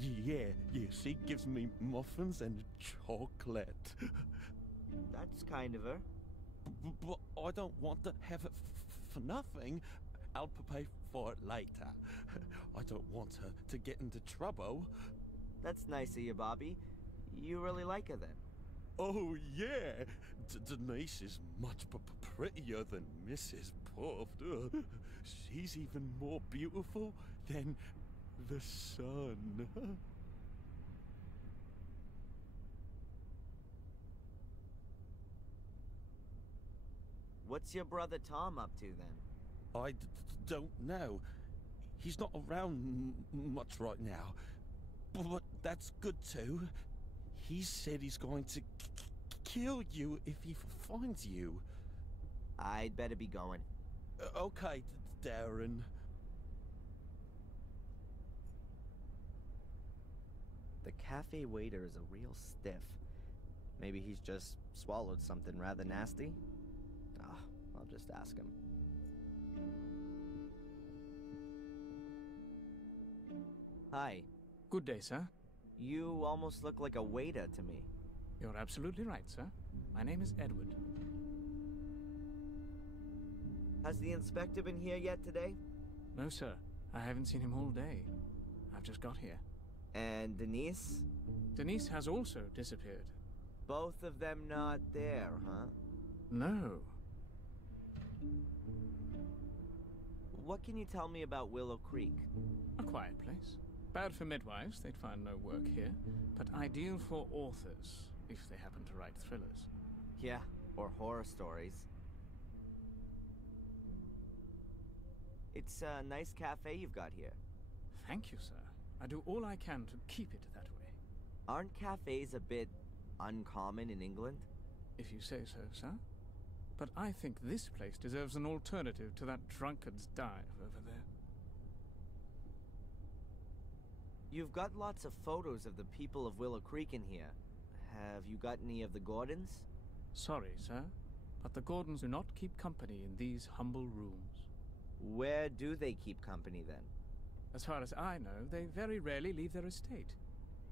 Yeah, she gives me muffins and chocolate. That's kind of her. But I don't want to have it for nothing. I'll pay for it later. I don't want her to get into trouble. That's nice of you, Bobby. You really like her then? Oh, yeah. Denise is much prettier than Mrs. Puff. She's even more beautiful than the sun. What's your brother Tom up to then? I don't know. He's not around much right now. But that's good too. He said he's going to kill you if he finds you. I'd better be going. Okay, Darren. The cafe waiter is a real stiff. Maybe he's just swallowed something rather nasty? I'll just ask him. Hi. Good day, sir. You almost look like a waiter to me. You're absolutely right, sir. My name is Edward. Has the inspector been here yet today? No, sir. I haven't seen him all day. I've just got here. And Denise? Denise has also disappeared. Both of them not there, huh? No. What can you tell me about Willow Creek? A quiet place. Bad for midwives, they'd find no work here, but ideal for authors, if they happen to write thrillers. Yeah, or horror stories. It's a nice cafe you've got here. Thank you, sir. I do all I can to keep it that way. Aren't cafes a bit uncommon in England? If you say so, sir. But I think this place deserves an alternative to that drunkard's dive over there. You've got lots of photos of the people of Willow Creek in here. Have you got any of the Gordons? Sorry, sir, but the Gordons do not keep company in these humble rooms. Where do they keep company then? As far as I know, they very rarely leave their estate.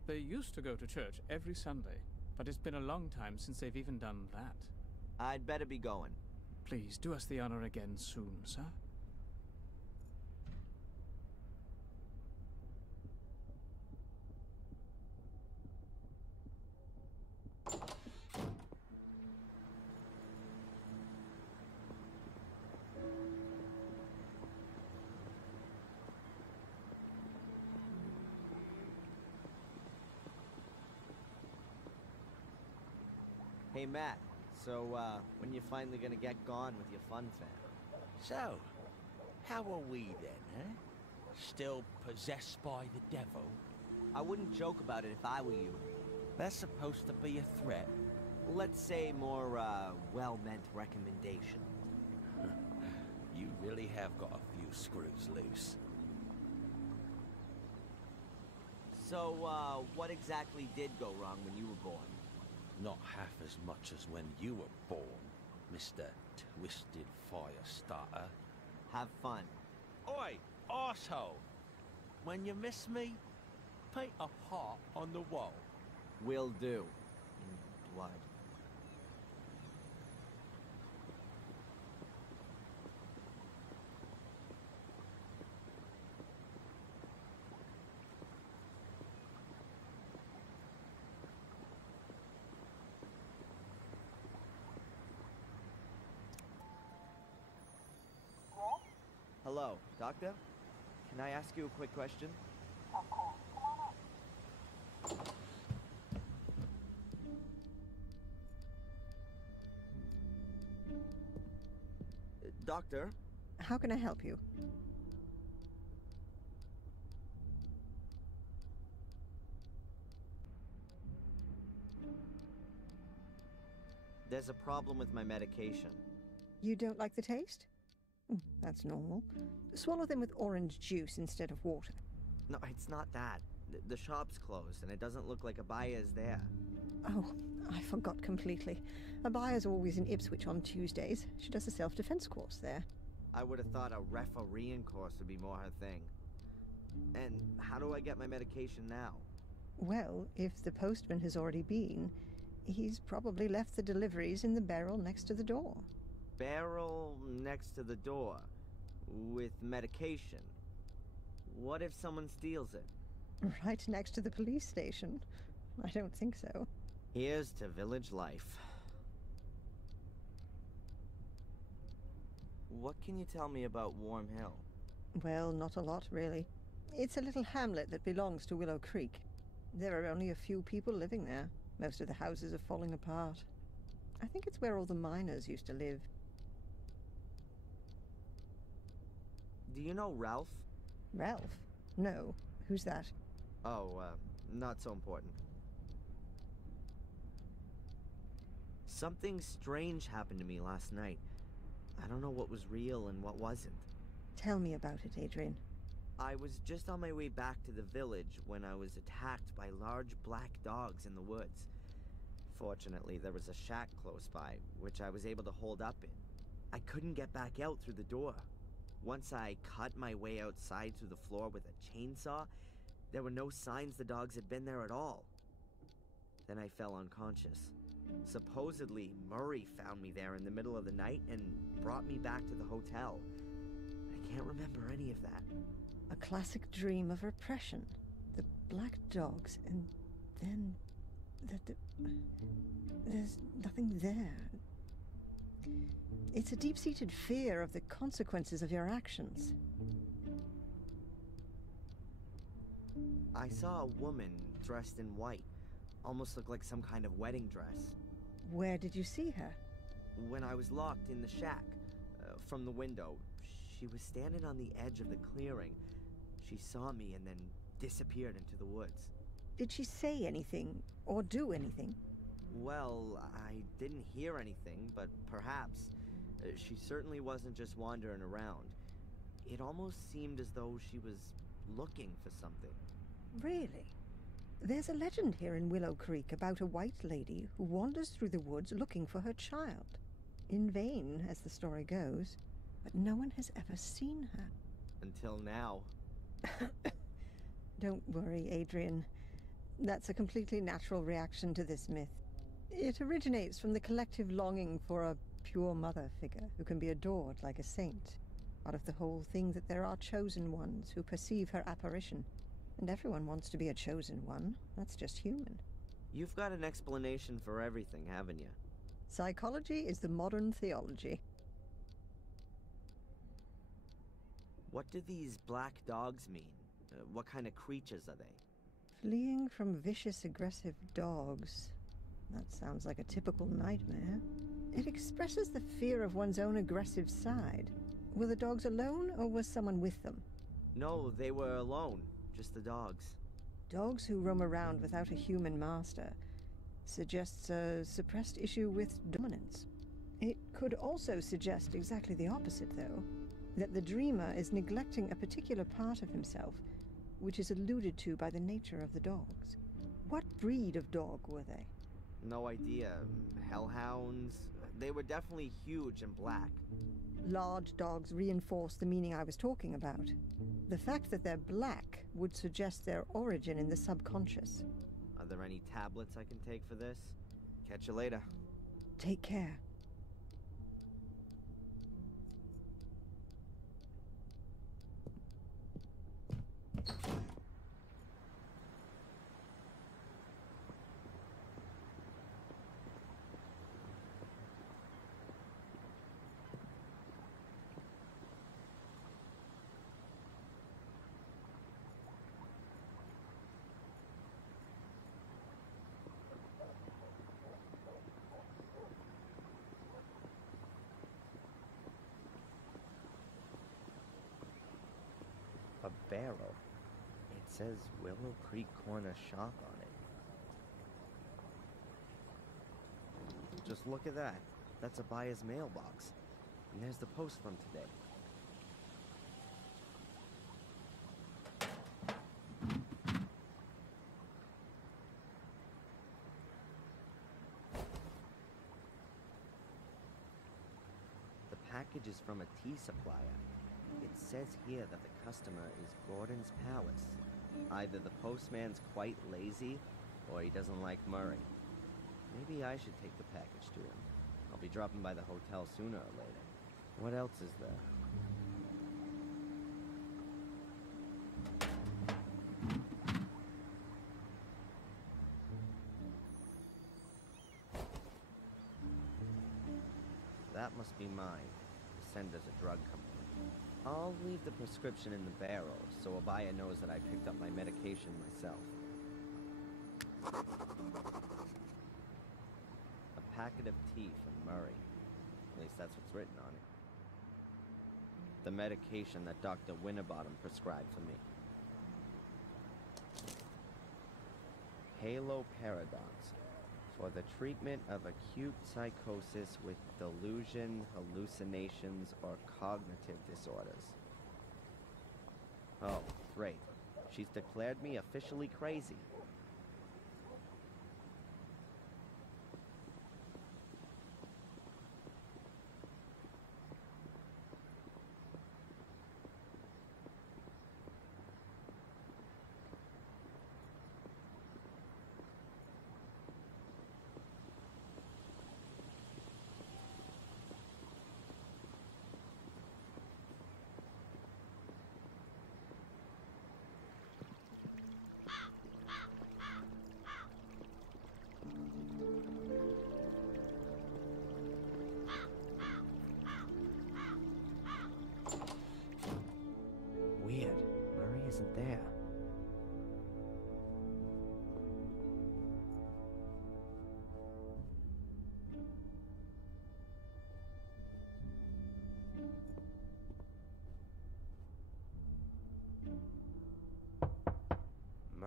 They used to go to church every Sunday, but it's been a long time since they've even done that. I'd better be going. Please, do us the honor again soon, sir. Hey, Matt. So, when you finally gonna get gone with your fun fan? So, how are we then, eh? Still possessed by the devil? I wouldn't joke about it if I were you. That's supposed to be a threat. Let's say more, well-meant recommendation. You really have got a few screws loose. So, what exactly did go wrong when you were born? Not half as much as when you were born, Mr. Twisted Firestarter. Have fun. Oi, arsehole! When you miss me, paint a heart on the wall. Will do. In blood. Hello, Doctor? Can I ask you a quick question? Of course. Come on in. Doctor? How can I help you? There's a problem with my medication. You don't like the taste? That's normal. Swallow them with orange juice instead of water. No, it's not that. The shop's closed, and it doesn't look like Abaya is there. Oh, I forgot completely. Abaya's always in Ipswich on Tuesdays. She does a self-defense course there. I would have thought a refereeing course would be more her thing. And how do I get my medication now? Well, if the postman has already been, he's probably left the deliveries in the barrel next to the door. Barrel next to the door with medication. What if someone steals it? Right next to the police station. I don't think so. Here's to village life. What can you tell me about Warm Hill? Well, not a lot, really. It's a little hamlet that belongs to Willow Creek. There are only a few people living there. Most of the houses are falling apart. I think it's where all the miners used to live. Do you know Ralph? Ralph? No. Who's that? Oh, not so important. Something strange happened to me last night. I don't know what was real and what wasn't. Tell me about it, Adrian. I was just on my way back to the village when I was attacked by large black dogs in the woods. Fortunately, there was a shack close by, which I was able to hold up in. I couldn't get back out through the door. Once I cut my way outside through the floor with a chainsaw, there were no signs the dogs had been there at all. Then I fell unconscious. Supposedly, Murray found me there in the middle of the night and brought me back to the hotel. I can't remember any of that. A classic dream of repression. The black dogs, and then... there's nothing there. It's a deep-seated fear of the consequences of your actions. I saw a woman dressed in white. Almost looked like some kind of wedding dress. Where did you see her? When I was locked in the shack, from the window, she was standing on the edge of the clearing. She saw me and then disappeared into the woods. Did she say anything or do anything? Well, I didn't hear anything, but perhaps. She certainly wasn't just wandering around. It almost seemed as though she was looking for something. Really? There's a legend here in Willow Creek about a white lady who wanders through the woods looking for her child. In vain, as the story goes, but no one has ever seen her. Until now. Don't worry, Adrian. That's a completely natural reaction to this myth. It originates from the collective longing for a pure mother figure who can be adored like a saint. Out of the whole thing that there are chosen ones who perceive her apparition. And everyone wants to be a chosen one. That's just human. You've got an explanation for everything, haven't you? Psychology is the modern theology. What do these black dogs mean? What kind of creatures are they? Fleeing from vicious, aggressive dogs. That sounds like a typical nightmare. It expresses the fear of one's own aggressive side. Were the dogs alone, or was someone with them? No, they were alone. Just the dogs. Dogs who roam around without a human master suggests a suppressed issue with dominance. It could also suggest exactly the opposite, though. That the dreamer is neglecting a particular part of himself, which is alluded to by the nature of the dogs. What breed of dog were they? No idea. Hellhounds? They were definitely huge and black. Large dogs reinforce the meaning I was talking about. The fact that they're black would suggest their origin in the subconscious. Are there any tablets I can take for this? Catch you later. Take care. A barrel. It says Willow Creek Corner Shop on it. Just look at that. That's a buyer's mailbox. And there's the post from today. The package is from a tea supplier. It says here that the customer is Gordon's Palace. Either the postman's quite lazy, or he doesn't like Murray. Maybe I should take the package to him. I'll be dropping by the hotel sooner or later. What else is there? That must be mine. Send as a drug company. I'll leave the prescription in the barrel, so a buyer knows that I picked up my medication myself. A packet of tea from Murray. At least that's what's written on it. The medication that Dr. Winterbottom prescribed for me. Halo Paradox. For the treatment of acute psychosis with delusion, hallucinations, or cognitive disorders. Oh, great. She's declared me officially crazy.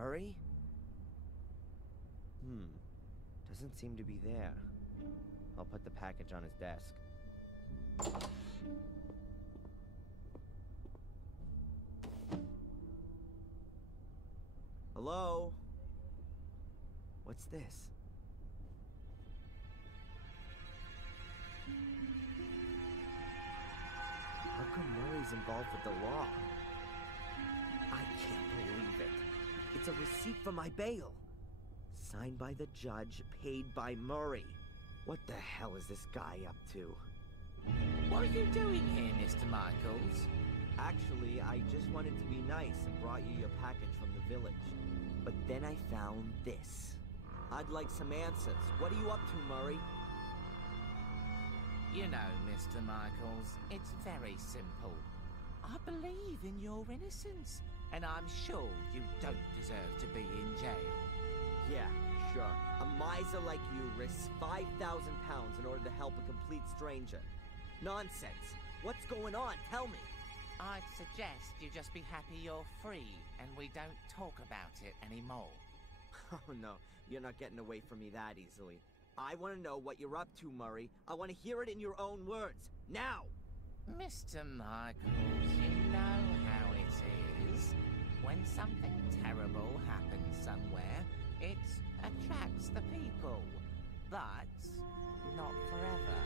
Murray? Doesn't seem to be there. I'll put the package on his desk. Hello? What's this? How come Murray's involved with the law? I can't believe it. It's a receipt for my bail. Signed by the judge, paid by Murray. What the hell is this guy up to? What are you doing here, Mr. Michaels? Actually, I just wanted to be nice and brought you your package from the village. But then I found this. I'd like some answers. What are you up to, Murray? You know, Mr. Michaels, it's very simple. I believe in your innocence, and I'm sure you don't deserve to be in jail. Yeah, sure. A miser like you risks 5,000 pounds in order to help a complete stranger. Nonsense. What's going on? Tell me. I'd suggest you just be happy you're free, and we don't talk about it anymore. Oh no, you're not getting away from me that easily. I want to know what you're up to, Murray. I want to hear it in your own words. Now! Mr. Michaels, you know how it is. When something terrible happens somewhere, it attracts the people. But not forever.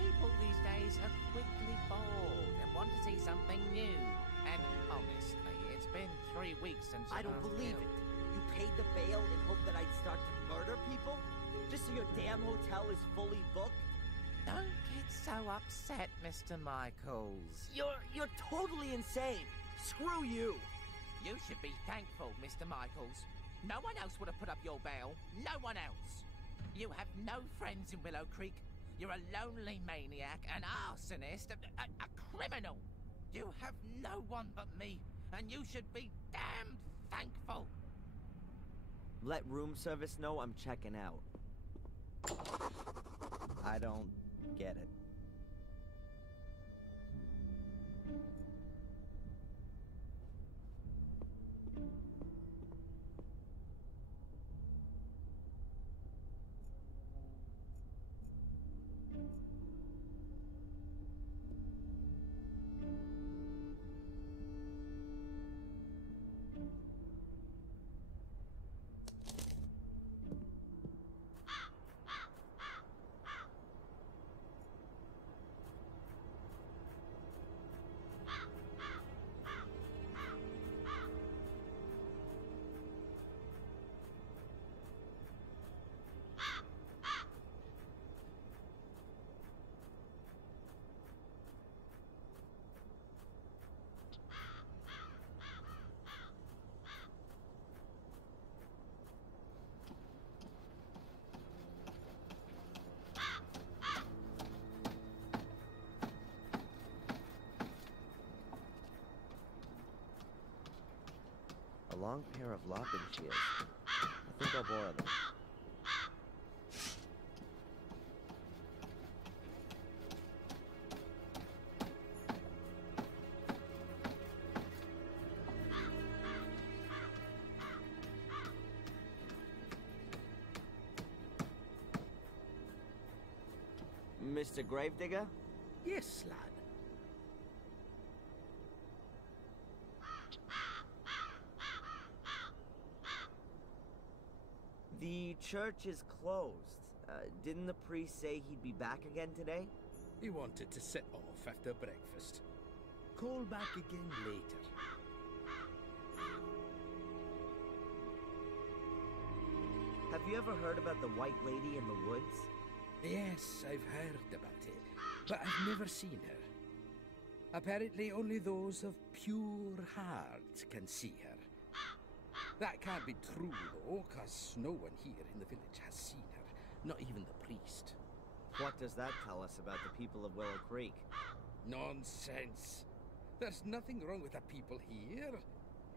People these days are quickly bored and want to see something new. And honestly, it's been 3 weeks since I don't believe it. You paid the bail in hope that I'd start to murder people? Just so your damn hotel is fully booked? Don't get so upset, Mr. Michaels. You're totally insane. Screw you. You should be thankful, Mr. Michaels. No one else would have put up your bail. No one else. You have no friends in Willow Creek. You're a lonely maniac, an arsonist, a criminal. You have no one but me, and you should be damn thankful. Let room service know I'm checking out. I don't get it. A long pair of lopping shears. I think I'll borrow them. Mr. Gravedigger? Yes, lad. The church is closed. Didn't the priest say he'd be back again today? He wanted to sit off after breakfast. Call back again later. Have you ever heard about the White Lady in the woods? Yes, I've heard about it, but I've never seen her. Apparently only those of pure heart can see her. That can't be true, though, because no one here in the village has seen her, not even the priest. What does that tell us about the people of Willow Creek? Nonsense. There's nothing wrong with the people here.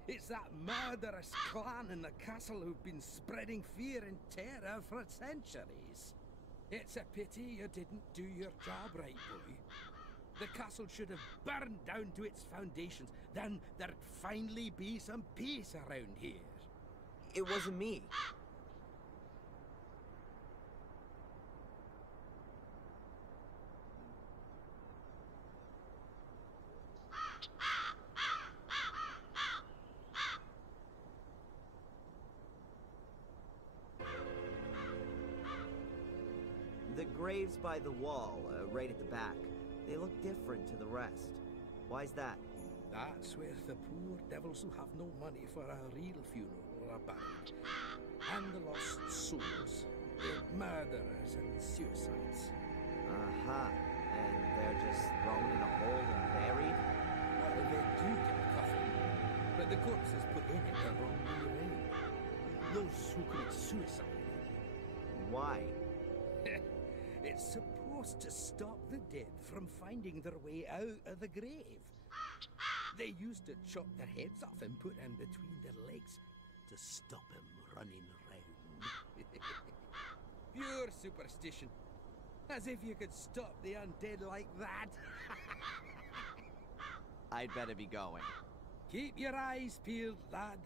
It's that murderous clan in the castle who've been spreading fear and terror for centuries. It's a pity you didn't do your job right, boy. The castle should have burned down to its foundations. Then there'd finally be some peace around here. It wasn't me. The graves by the wall, right at the back, they look different to the rest. Why's that? That's where the poor devils who have no money for a real funeral are buried. And the lost souls, the murderers and suicides. Uh-huh. And they're just thrown in a hole and buried? Well, they do get a coffin, but the corpse is put in it the wrong way around. Those who commit suicide. Why? It's supposed to stop the dead from finding their way out of the grave. They used to chop their heads off and put them between their legs to stop them running around. Pure superstition. As if you could stop the undead like that. I'd better be going. Keep your eyes peeled, lad.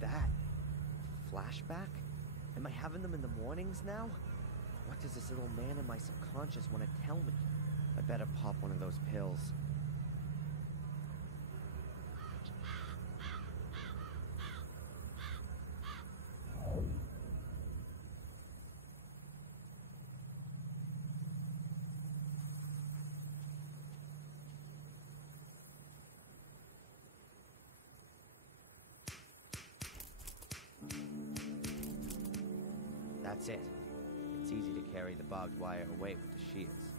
That? Flashback? Am I having them in the mornings now? What does this little man in my subconscious want to tell me? I better pop one of those pills. That's it. It's easy to carry the barbed wire away with the shields.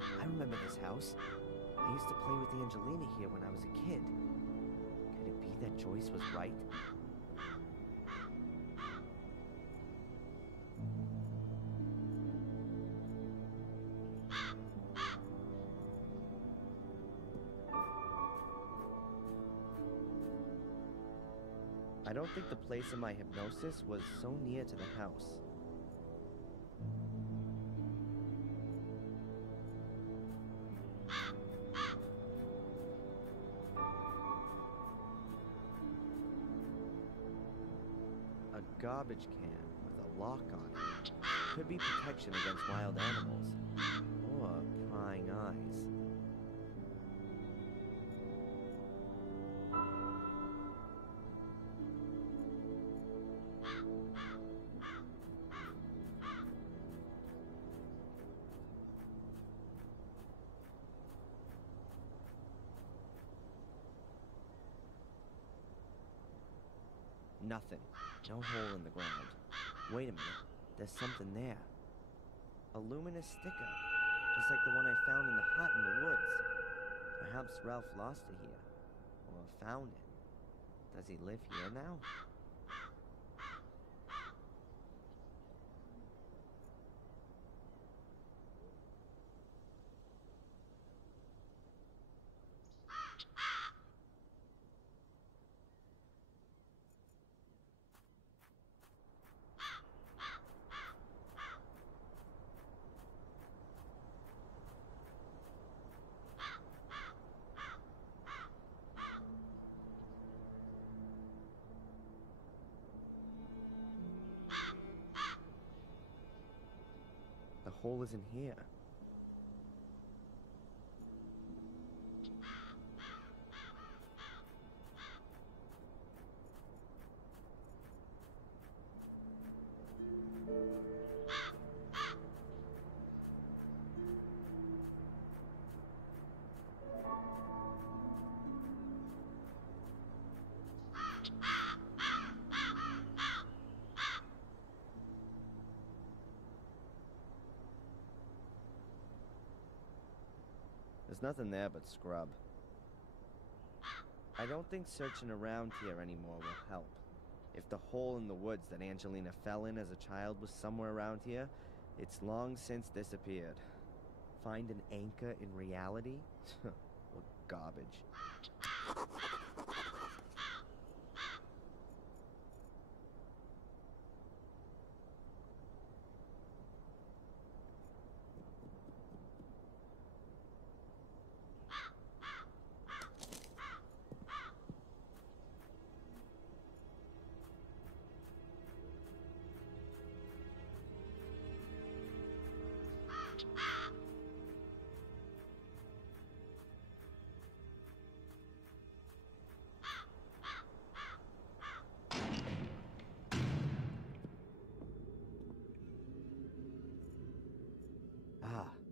I remember this house. I used to play with the Angelina here when I was a kid. Could it be that Joyce was right? I don't think the place in my hypnosis was so near to the house. A garbage can with a lock on it. Could be protection against wild animals. Or prying eyes. Nothing. No hole in the ground. Wait a minute. There's something there. A luminous sticker. Just like the one I found in the hut in the woods. Perhaps Ralph lost it here. Or found it. Does he live here now? The hole isn't here. There's nothing there but scrub. I don't think searching around here anymore will help. If the hole in the woods that Angelina fell in as a child was somewhere around here, it's long since disappeared. Find an anchor in reality? What garbage.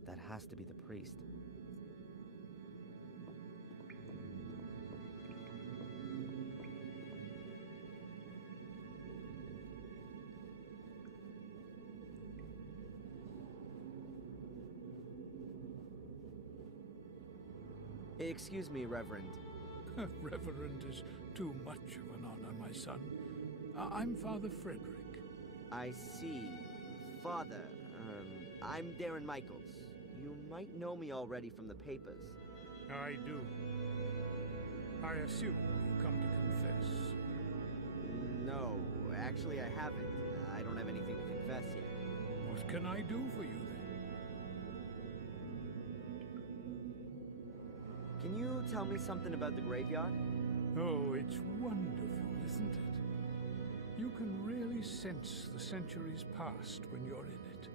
That has to be the priest. Excuse me, Reverend. Reverend is too much of an honor, my son. I'm Father Frederick. I see. Father, I'm Darren Michaels. You might know me already from the papers. I do. I assume you come to confess. No, actually I haven't. I don't have anything to confess yet. What can I do for you then? Can you tell me something about the graveyard? Oh, it's wonderful, isn't it? You can really sense the centuries past when you're in it.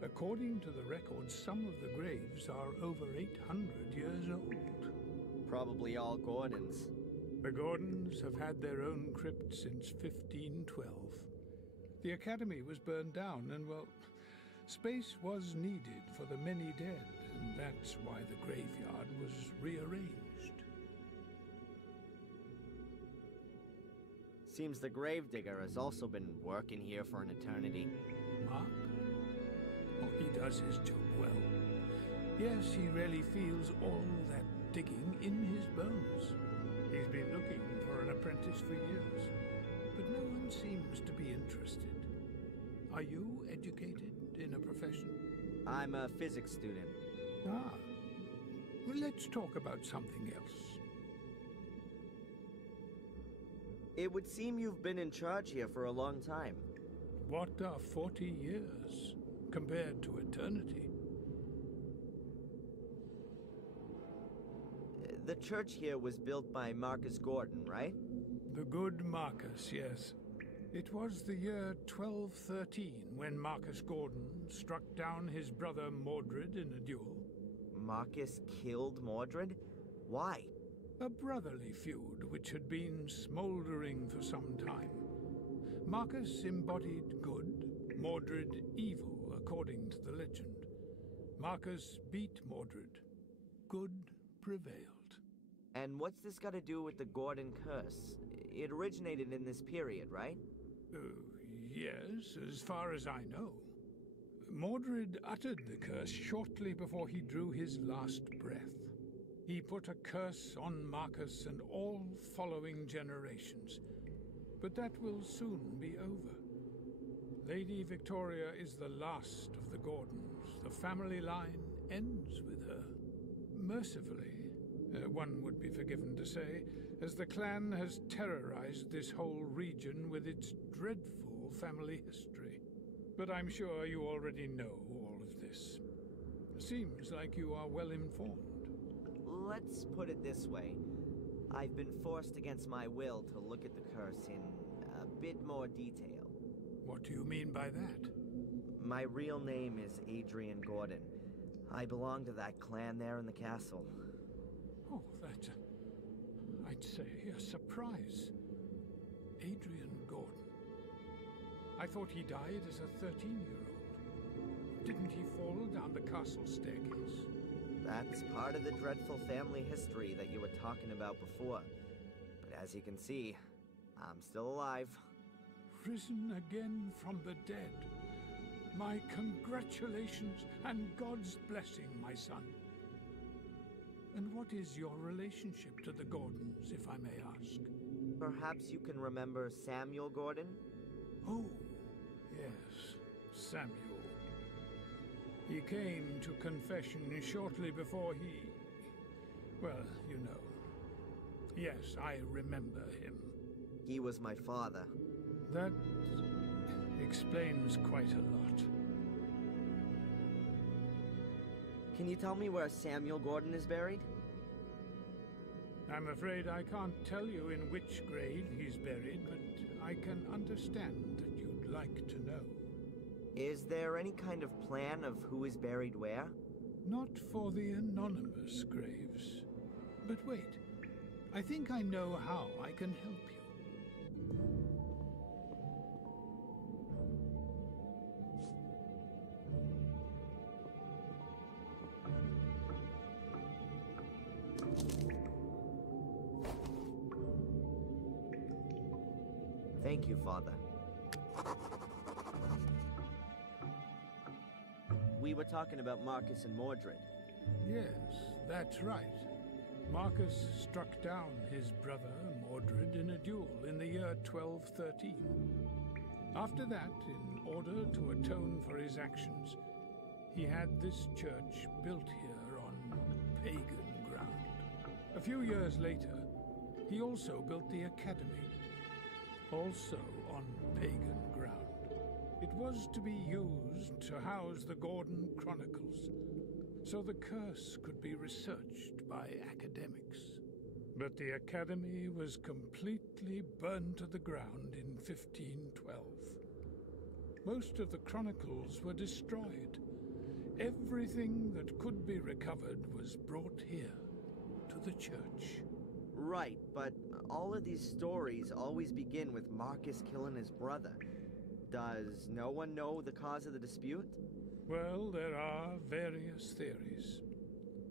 According to the records, some of the graves are over 800 years old. Probably all Gordons. The Gordons have had their own crypt since 1512. The academy was burned down and, well, space was needed for the many dead, and that's why the graveyard was rearranged. Seems the gravedigger has also been working here for an eternity. Mark? Oh, he does his job well. Yes, he really feels all that digging in his bones. He's been looking for an apprentice for years, but no one seems to be interested. Are you educated in a profession? I'm a physics student. Ah. Well, let's talk about something else. It would seem you've been in charge here for a long time. What are 40 years compared to eternity? The church here was built by Marcus Gordon, right? The good Marcus, yes. It was the year 1213 when Marcus Gordon struck down his brother Mordred in a duel. Marcus killed Mordred? Why? A brotherly feud which had been smoldering for some time. Marcus embodied good, Mordred evil, according to the legend. Marcus beat Mordred. Good prevailed. And what's this got to do with the Gordon curse? It originated in this period, right? Yes, as far as I know. Mordred uttered the curse shortly before he drew his last breath. He put a curse on Marcus and all following generations. But that will soon be over. Lady Victoria is the last of the Gordons. The family line ends with her. Mercifully, one would be forgiven to say, as the clan has terrorized this whole region with its dreadful family history. But I'm sure you already know all of this. Seems like you are well informed. Let's put it this way. I've been forced against my will to look at the curse in a bit more detail. What do you mean by that? My real name is Adrian Gordon. I belong to that clan there in the castle. Oh, that's, I'd say, a surprise. Adrian Gordon. I thought he died as a 13-year-old. Didn't he fall down the castle staircase? That's part of the dreadful family history that you were talking about before. But as you can see, I'm still alive. Risen again from the dead. My congratulations and God's blessing, my son. And what is your relationship to the Gordons, if I may ask? Perhaps you can remember Samuel Gordon? Oh, yes, Samuel. He came to confession shortly before he... well, you know. Yes, I remember him. He was my father. That explains quite a lot. Can you tell me where Samuel Gordon is buried? I'm afraid I can't tell you in which grave he's buried, but I can understand that you'd like to know. Is there any kind of plan of who is buried where? Not for the anonymous graves. But wait, I think I know how I can help you. Thank you, Father. We were talking about Marcus and Mordred. Yes, that's right. Marcus struck down his brother, Mordred, in a duel in the year 1213. After that, in order to atone for his actions, he had this church built here on pagan ground. A few years later, he also built the academy, also on pagan ground. It was to be used to house the Gordon Chronicles, so the curse could be researched by academics. But the academy was completely burned to the ground in 1512. Most of the chronicles were destroyed. Everything that could be recovered was brought here, to the church. Right, but all of these stories always begin with Marcus killing his brother. Does no one know the cause of the dispute? Well, there are various theories.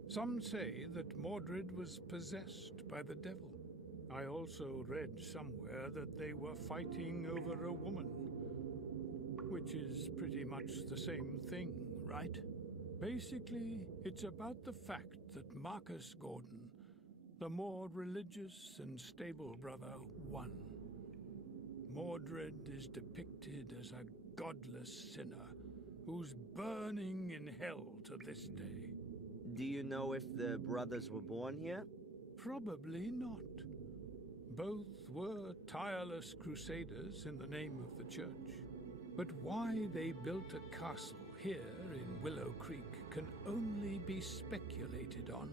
Some say that Mordred was possessed by the devil. I also read somewhere that they were fighting over a woman, which is pretty much the same thing, right? Basically, it's about the fact that Marcus Gordon, the more religious and stable brother, won. Mordred is depicted as a godless sinner who's burning in hell to this day. Do you know if the brothers were born here? Probably not. Both were tireless crusaders in the name of the church. But why they built a castle here in Willow Creek can only be speculated on.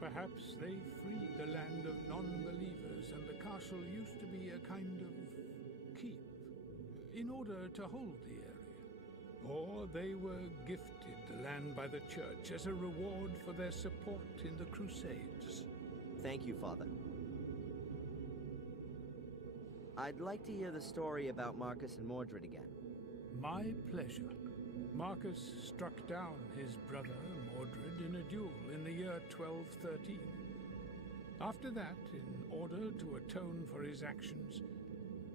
Perhaps they freed the land of non-believers and the castle used to be a kind of keep in order to hold the area. Or they were gifted the land by the church as a reward for their support in the Crusades. Thank you, Father. I'd like to hear the story about Marcus and Mordred again. My pleasure. Marcus struck down his brother Mordred in a duel in the year 1213. After that, in order to atone for his actions,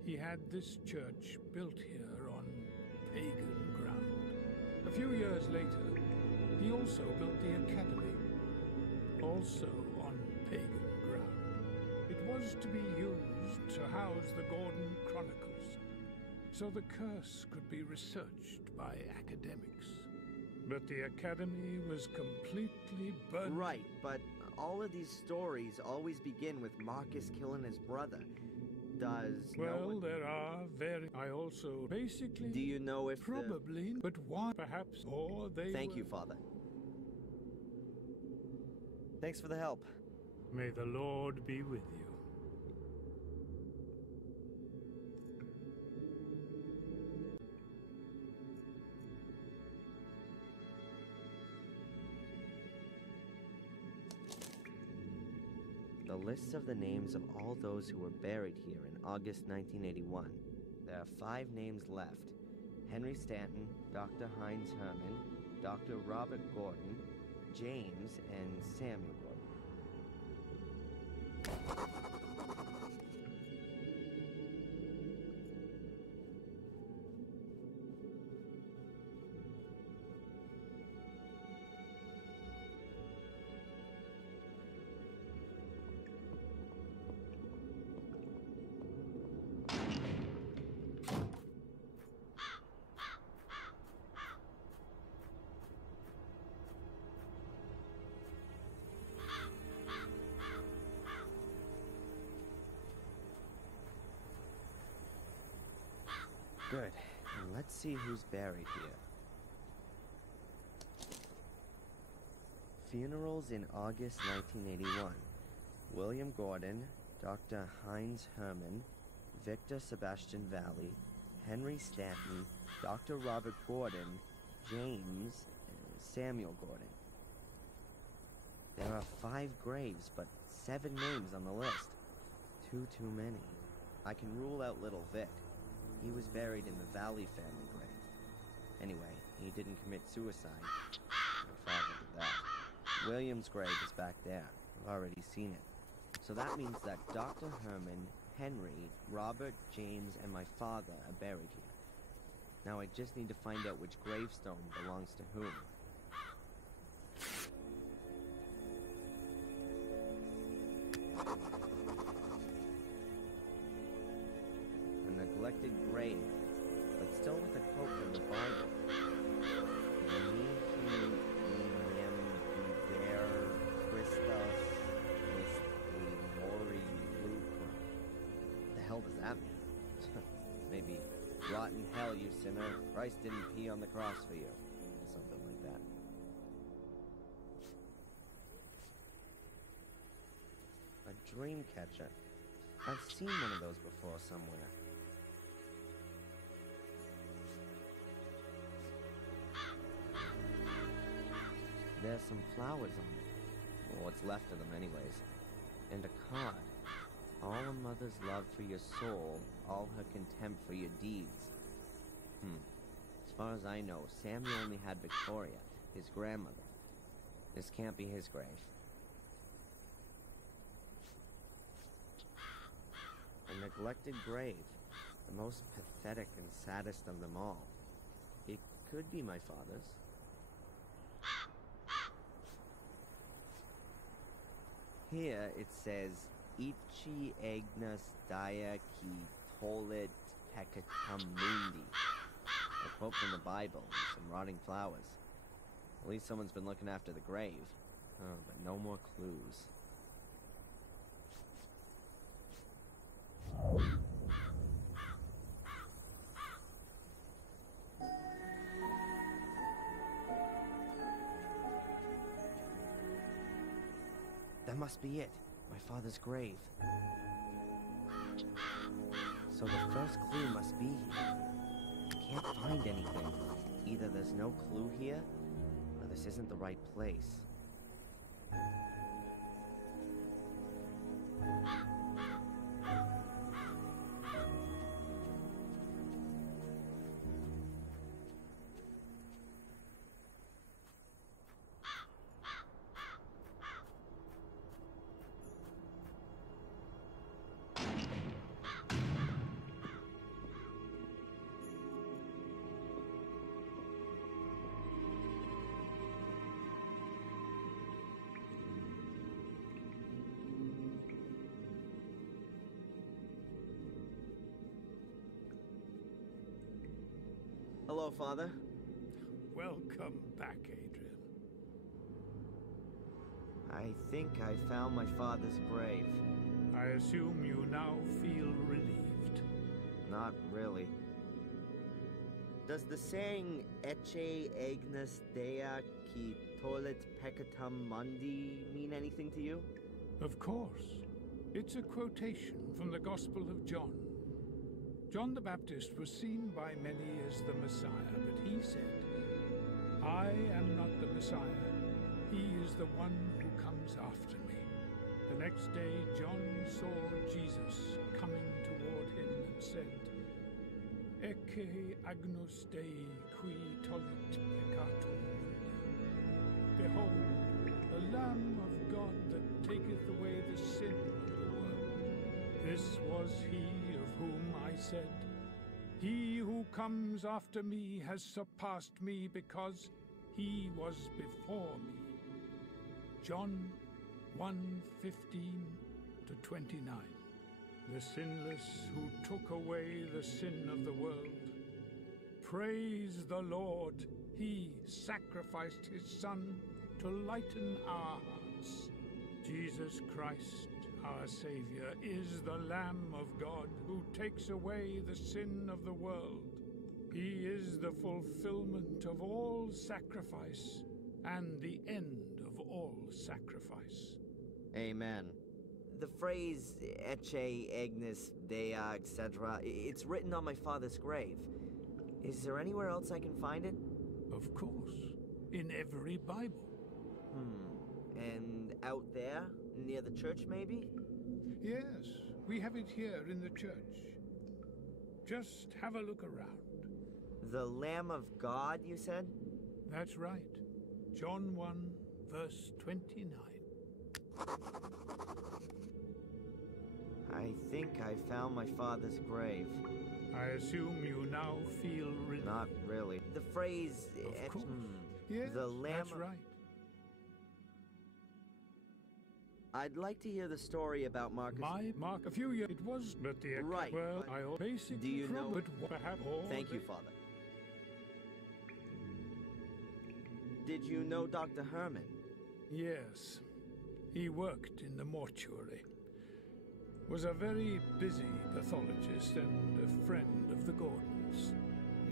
he had this church built here on pagan ground. A few years later, he also built the academy, also on pagan ground. It was to be used to house the Gordon Chronicles, so the curse could be researched by academics. But the academy was completely burned. Right, but all of these stories always begin with Marcus killing his brother. Does well, there are very... I also basically... Do you know if probably, but why? Perhaps, or they Thank were... you, Father. Thanks for the help. May the Lord be with you. The list of the names of all those who were buried here in August 1981. There are 5 names left. Henry Stanton, Dr. Heinz Herman, Dr. Robert Gordon, James, and Samuel Gordon. Good. And let's see who's buried here. Funerals in August 1981. William Gordon, Dr. Heinz Herman, Victor Sebastian Valley, Henry Stanton, Dr. Robert Gordon, James, and Samuel Gordon. There are 5 graves, but 7 names on the list. Too many. I can rule out Little Vic. He was buried in the Valley family grave. Anyway, he didn't commit suicide. My father did that. William's grave is back there. I've already seen it. So that means that Dr. Herman, Henry, Robert, James, and my father are buried here. Now I just need to find out which gravestone belongs to whom. A neglected grave, but still with a quote from the Bible. The hell does that mean? Maybe, rot in hell, you sinner. Christ didn't pee on the cross for you. Something like that. A dream catcher. I've seen one of those before somewhere. There's some flowers on it. Or what's left of them anyways. And a card. All a mother's love for your soul, all her contempt for your deeds. As far as I know, Samuel only had Victoria, his grandmother. This can't be his grave. A neglected grave. The most pathetic and saddest of them all. It could be my father's. Here it says, Ichi Agnes Dia Ki Tolit Hecatamundi. A quote from the Bible, and some rotting flowers. At least someone's been looking after the grave. Oh, but no more clues. That must be it. My father's grave. So the first clue must be here. I can't find anything. Either there's no clue here, or this isn't the right place. Hello, Father. Welcome back, Adrian. I think I found my father's grave. I assume you now feel relieved. Not really. Does the saying Ecce Agnus Dea qui tollit peccatum mundi mean anything to you? Of course. It's a quotation from the Gospel of John. John the Baptist was seen by many as the Messiah, but he said, "I am not the Messiah. He is the one who comes after me." The next day, John saw Jesus coming toward him and said, "Ecce agnus Dei qui tollit peccatum mundi." Behold, the Lamb of God that taketh away the sin of the world. This was he of whom I said, "He who comes after me has surpassed me because he was before me." John 1:15 to 29. The sinless who took away the sin of the world. Praise the Lord, he sacrificed his Son to lighten our hearts. Jesus Christ, our Savior, is the Lamb of God who takes away the sin of the world. He is the fulfillment of all sacrifice and the end of all sacrifice. Amen. The phrase Ecce Agnus Dea, etc., it's written on my father's grave. Is there anywhere else I can find it? Of course. In every Bible. And out there? Near the church, maybe? Yes, we have it here in the church. Just have a look around. The Lamb of God, you said? That's right. John 1, verse 29. I think I found my father's grave. I assume you now feel relieved. Not really. The phrase... Of course. Yes, the Lamb that's right. I'd like to hear the story about Marcus... Mark, a few years... It was... But the... Right. Well, I basically... Do you know... But perhaps all... Thank you, Father. Did you know Dr. Herman? Yes. He worked in the mortuary. Was a very busy pathologist and a friend of the Gordons.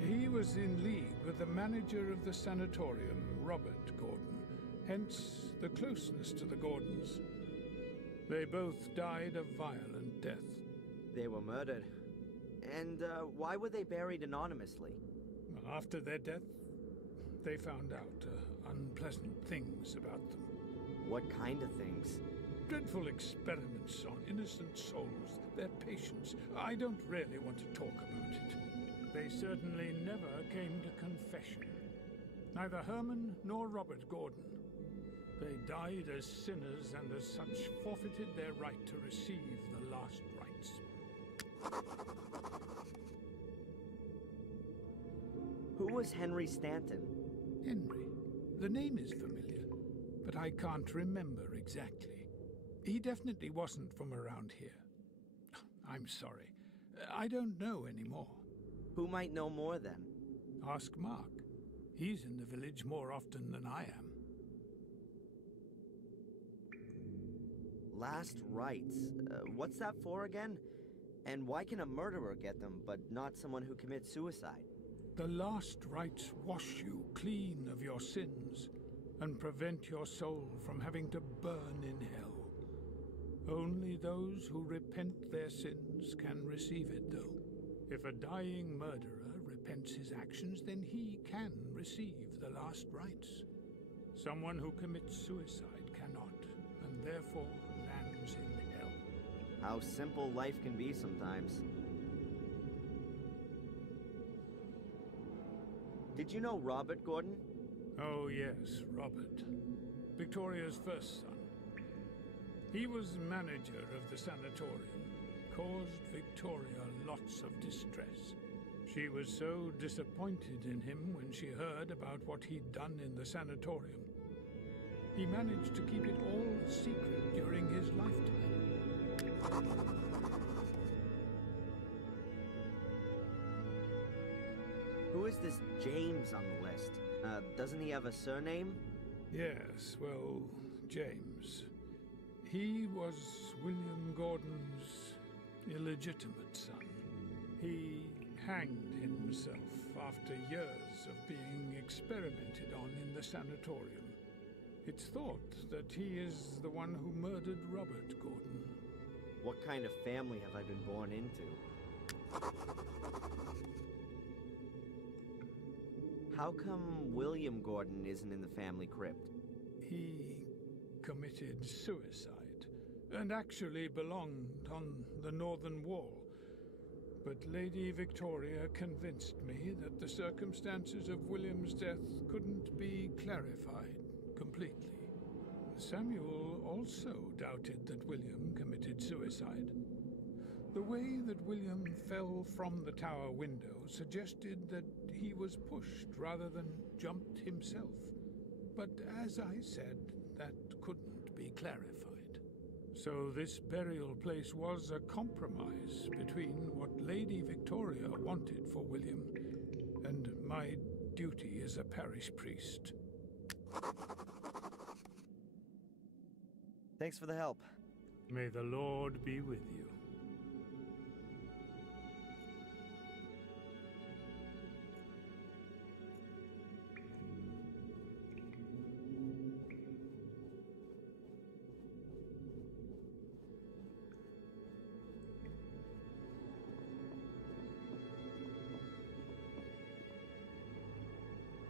He was in league with the manager of the sanatorium, Robert Gordon, hence the closeness to the Gordons. They both died a violent death. They were murdered. And why were they buried anonymously? After their death, they found out unpleasant things about them. What kind of things? Dreadful experiments on innocent souls, their patients. I don't really want to talk about it. They certainly never came to confession. Neither Herman nor Robert Gordon. They died as sinners and as such forfeited their right to receive the last rites. Who was Henry Stanton? Henry. The name is familiar, but I can't remember exactly. He definitely wasn't from around here. I'm sorry. I don't know anymore. Who might know more then? Ask Mark. He's in the village more often than I am. Last rites. What's that for again? And why can a murderer get them, but not someone who commits suicide? The last rites wash you clean of your sins and prevent your soul from having to burn in hell. Only those who repent their sins can receive it, though. If a dying murderer repents his actions, then he can receive the last rites. Someone who commits suicide cannot, and therefore lands in hell. How simple life can be sometimes. Did you know Robert Gordon? Oh yes, Robert. Victoria's first son. He was manager of the sanatorium, caused Victoria lots of distress. She was so disappointed in him when she heard about what he'd done in the sanatorium. He managed to keep it all secret during his lifetime. Who is this James on the list? Doesn't he have a surname? Yes, well, James. He was William Gordon's illegitimate son. He hanged himself after years of being experimented on in the sanatorium. It's thought that he is the one who murdered Robert Gordon. What kind of family have I been born into? How come William Gordon isn't in the family crypt? He committed suicide and actually belonged on the northern wall. But Lady Victoria convinced me that the circumstances of William's death couldn't be clarified completely. Samuel also doubted that William committed suicide. The way that William fell from the tower window suggested that he was pushed rather than jumped himself. But as I said, that couldn't be clarified. So this burial place was a compromise between what Lady Victoria wanted for William and my duty as a parish priest. Thanks for the help. May the Lord be with you.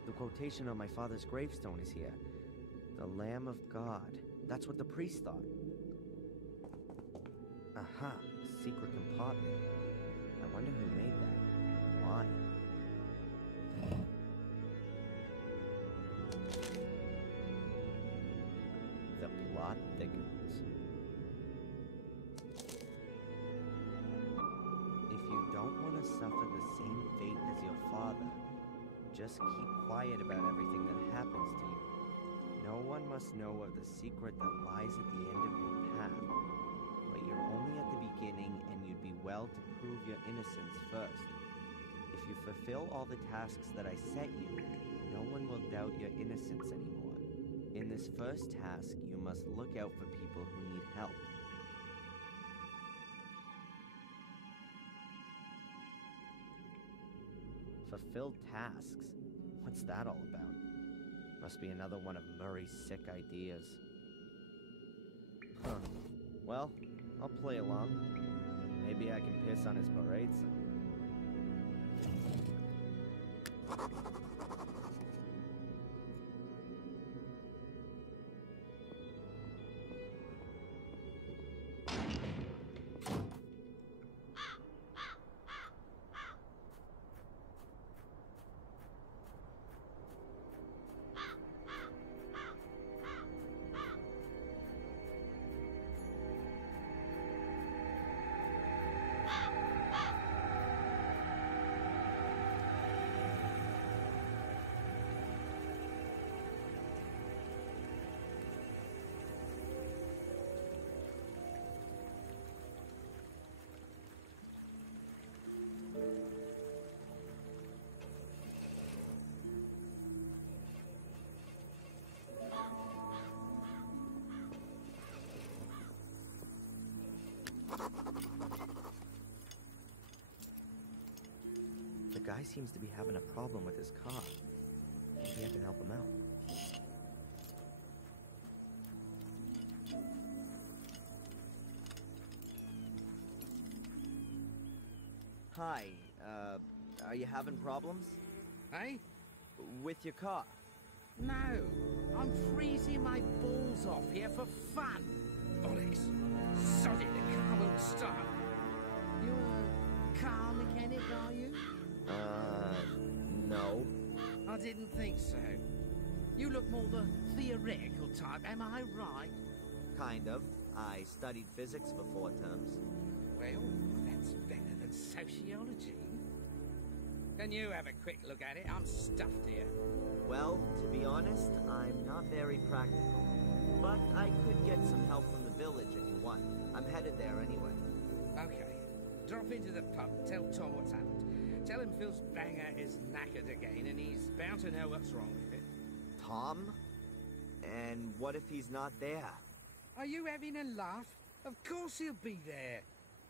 The quotation on my father's gravestone is here. The Lamb of God. That's what the priest thought. Aha, secret compartment. I wonder who made that. Why? The plot thickens. If you don't want to suffer the same fate as your father, just keep quiet about everything that happens to you. No one must know of the secret that lies at the end of your path. But you're only at the beginning, and you'd be well to prove your innocence first. If you fulfill all the tasks that I set you, no one will doubt your innocence anymore. In this first task, you must look out for people who need help. Fulfilled tasks? What's that all about? Must be another one of Murray's sick ideas. Huh. Well, I'll play along. Maybe I can piss on his parade some. The guy seems to be having a problem with his car. Maybe I can help him out. Hi, are you having problems? Hey? With your car? No, I'm freezing my balls off here for fun. Bollocks. Sod it, the car won't start. You a car mechanic, are you? No. I didn't think so. You look more the theoretical type, am I right? Kind of. I studied physics for 4 terms. Well, that's better than sociology. Can you have a quick look at it? I'm stuffed here. Well, to be honest, I'm not very practical. But I could get some help from the village if you want. I'm headed there anyway. Okay. Drop into the pub, tell Tom what's happened. Tell him Phil's banger is knackered again, and he's bound to know what's wrong with it. Tom? And what if he's not there? Are you having a laugh? Of course he'll be there.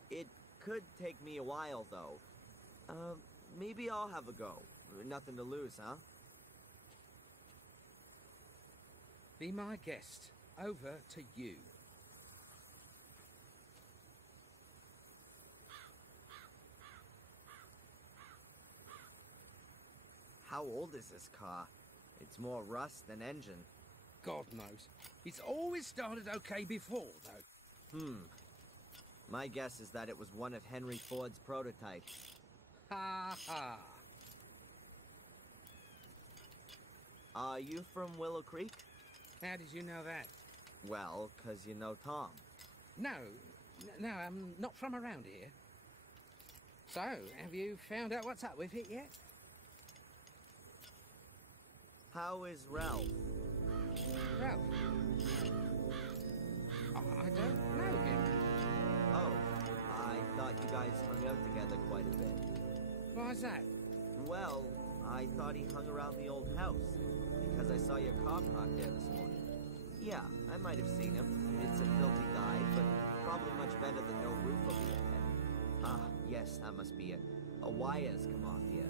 It could take me a while, though. Maybe I'll have a go. Nothing to lose, huh? Be my guest. Over to you. How old is this car? It's more rust than engine. God knows. It's always started okay before, though. My guess is that it was one of Henry Ford's prototypes. Ha ha. Are you from Willow Creek? How did you know that? Well, 'cause you know Tom. No, I'm not from around here. So, have you found out what's up with it yet? How is Ralph? Ralph? I don't know him. Oh, I thought you guys hung out together quite a bit. Why's that? Well, I thought he hung around the old house, because I saw your car parked there this morning. Yeah, I might have seen him. It's a filthy dive, but probably much better than no roof over your head. Ah, yes, that must be it. A wire's come off here.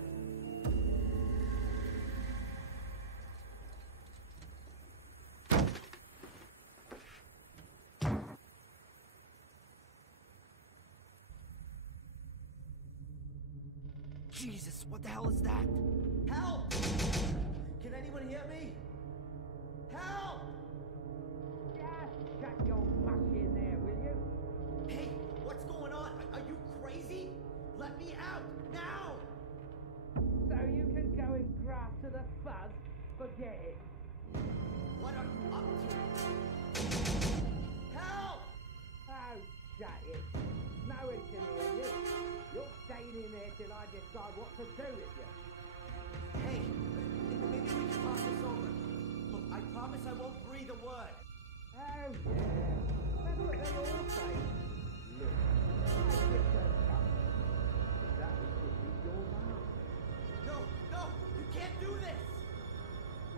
Jesus, what the hell is that? Help! Can anyone hear me? Help! Just shut your mush in there, will you? Hey, what's going on? Are you crazy? Let me out, now! So you can go and graft to the fuzz? Forget it. What are you up to? Help! Oh, shut it. No one can hear you. You're staying in there till I decide what to do with you. Hey, maybe we can talk this over. Look, I promise I won't breathe a word. Oh, yeah. That's what they all say. Look, I get the cup. That could be your mouth. No, you can't do this!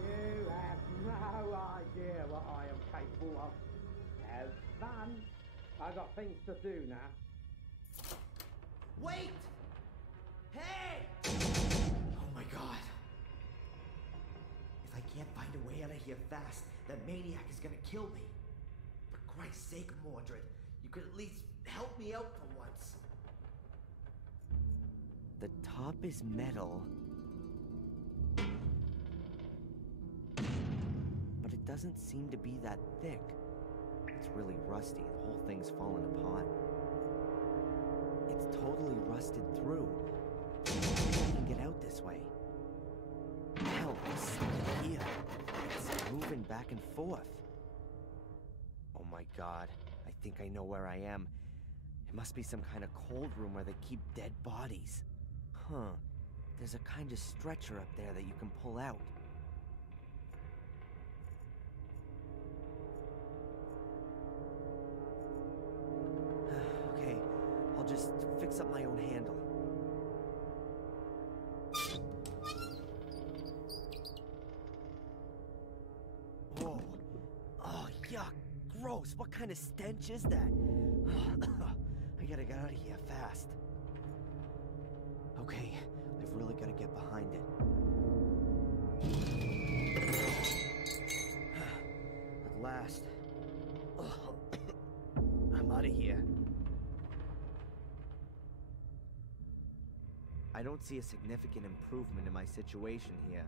You have no idea what I am capable of. Have fun. I've got things to do now. Wait! Hey! Oh my god. If I can't find a way out of here fast, that maniac is gonna kill me. For Christ's sake, Mordred, you could at least help me out for once. The top is metal. But it doesn't seem to be that thick. It's really rusty. The whole thing's fallen apart. It's totally rusted through. Maybe I can get out this way. Hell, there's something here. It's moving back and forth. Oh my god. I think I know where I am. It must be some kind of cold room where they keep dead bodies. Huh. There's a kind of stretcher up there that you can pull out. Okay, I'll just fix up my own handle. Whoa. Oh, yuck. Gross. What kind of stench is that? I gotta get out of here fast. Okay, I've really gotta get behind it. At last. I'm out of here. I don't see a significant improvement in my situation here.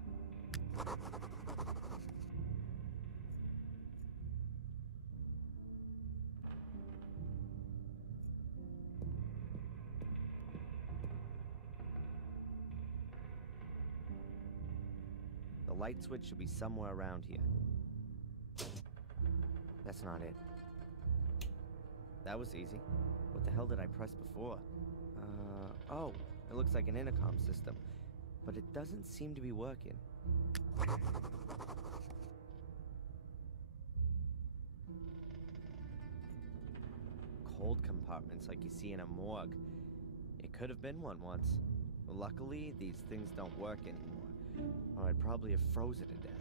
The light switch should be somewhere around here. That's not it. That was easy. What the hell did I press before? Oh, it looks like an intercom system. But it doesn't seem to be working. Cold compartments like you see in a morgue. It could have been one once. Luckily, these things don't work anymore, or I'd probably have frozen to death.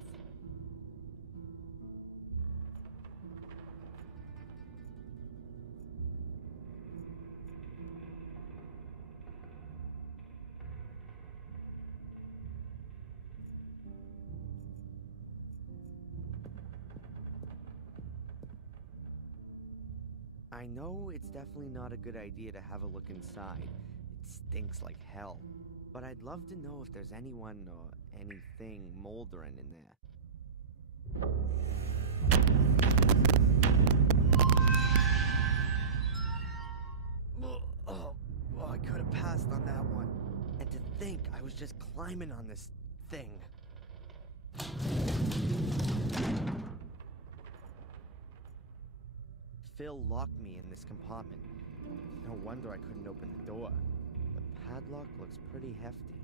I know it's definitely not a good idea to have a look inside. It stinks like hell. But I'd love to know if there's anyone or anything moldering in there. Oh, I could have passed on that one. And to think I was just climbing on this thing. Phil locked me in this compartment. No wonder I couldn't open the door. The padlock looks pretty hefty.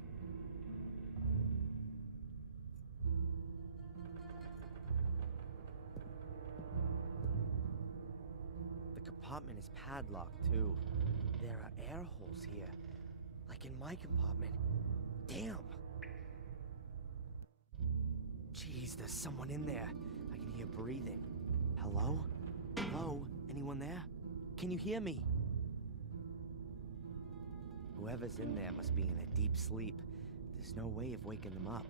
The compartment is padlocked too. There are air holes here, like in my compartment. Damn! Jeez, there's someone in there. I can hear breathing. Hello? Hello? Anyone there? Can you hear me? Whoever's in there must be in a deep sleep. There's no way of waking them up.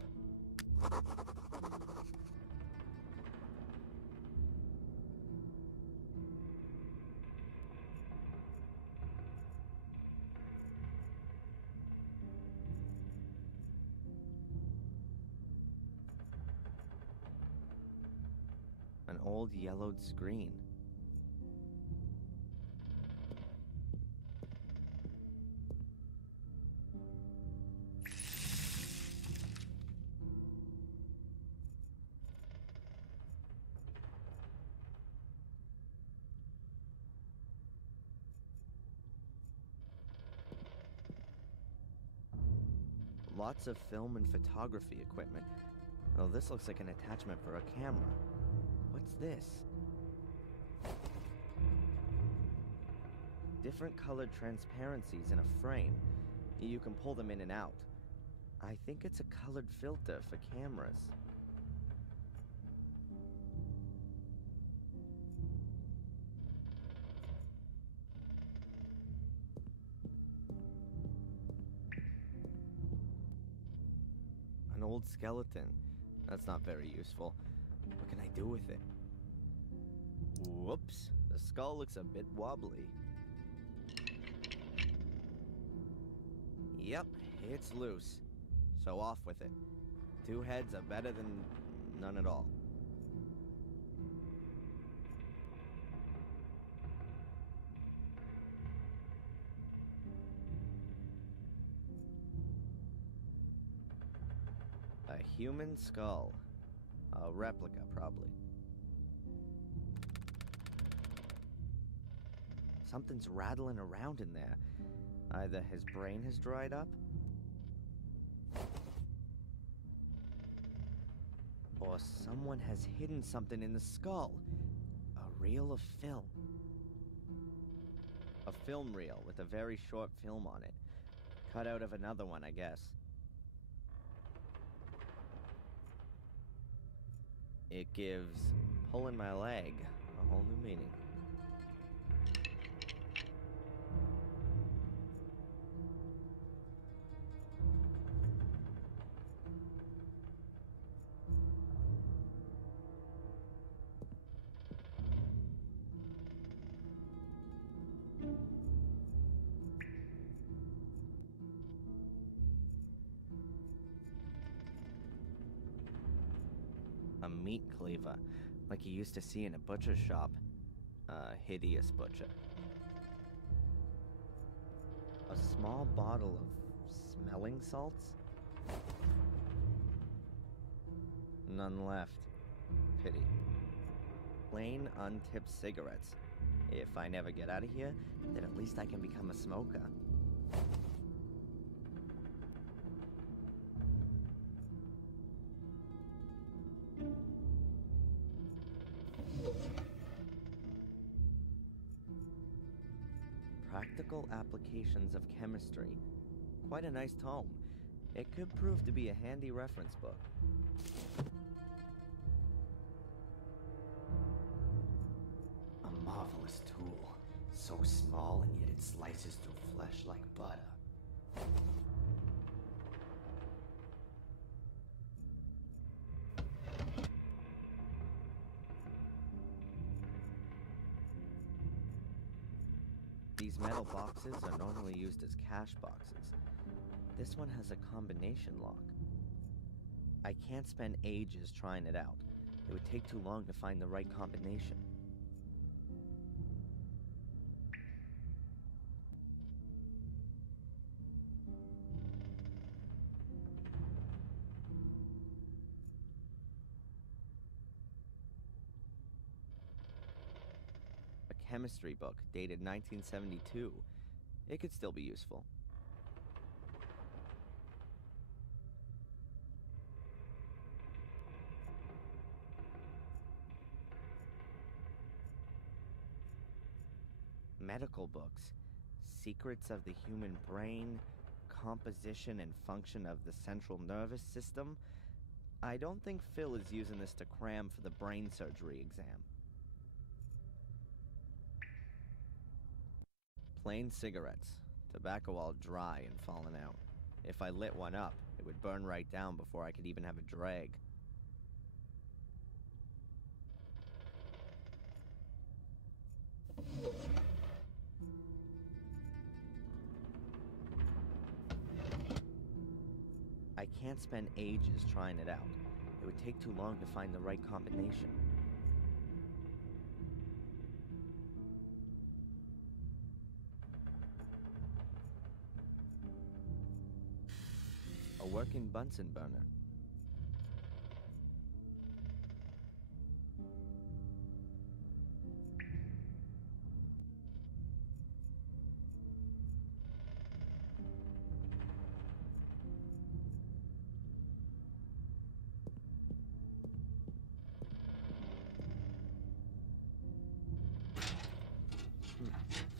An old yellowed screen. Lots of film and photography equipment. Oh, this looks like an attachment for a camera. What's this? Different colored transparencies in a frame. You can pull them in and out. I think it's a colored filter for cameras. An old skeleton. That's not very useful. What can I do with it? Whoops. The skull looks a bit wobbly. Yep, it's loose. So off with it. 2 heads are better than none at all. A human skull. A replica, probably. Something's rattling around in there. Either his brain has dried up, or someone has hidden something in the skull. A reel of film. A film reel with a very short film on it. Cut out of another one, I guess. It gives pulling my leg a whole new meaning. A meat cleaver, like you used to see in a butcher's shop. A hideous butcher. A small bottle of smelling salts? None left. Pity. Plain, untipped cigarettes. If I never get out of here, then at least I can become a smoker. Practical applications of chemistry. Quite a nice tome. It could prove to be a handy reference book. A marvelous tool. So small and yet it slices through flesh like butter. These metal boxes are normally used as cash boxes. This one has a combination lock. I can't spend ages trying it out. It would take too long to find the right combination. A chemistry book dated 1972. It could still be useful. Medical books. Secrets of the human brain, composition and function of the central nervous system. I don't think Phil is using this to cram for the brain surgery exam. Plain cigarettes. Tobacco all dry and fallen out. If I lit one up, it would burn right down before I could even have a drag. I can't spend ages trying it out. It would take too long to find the right combination. A working Bunsen burner.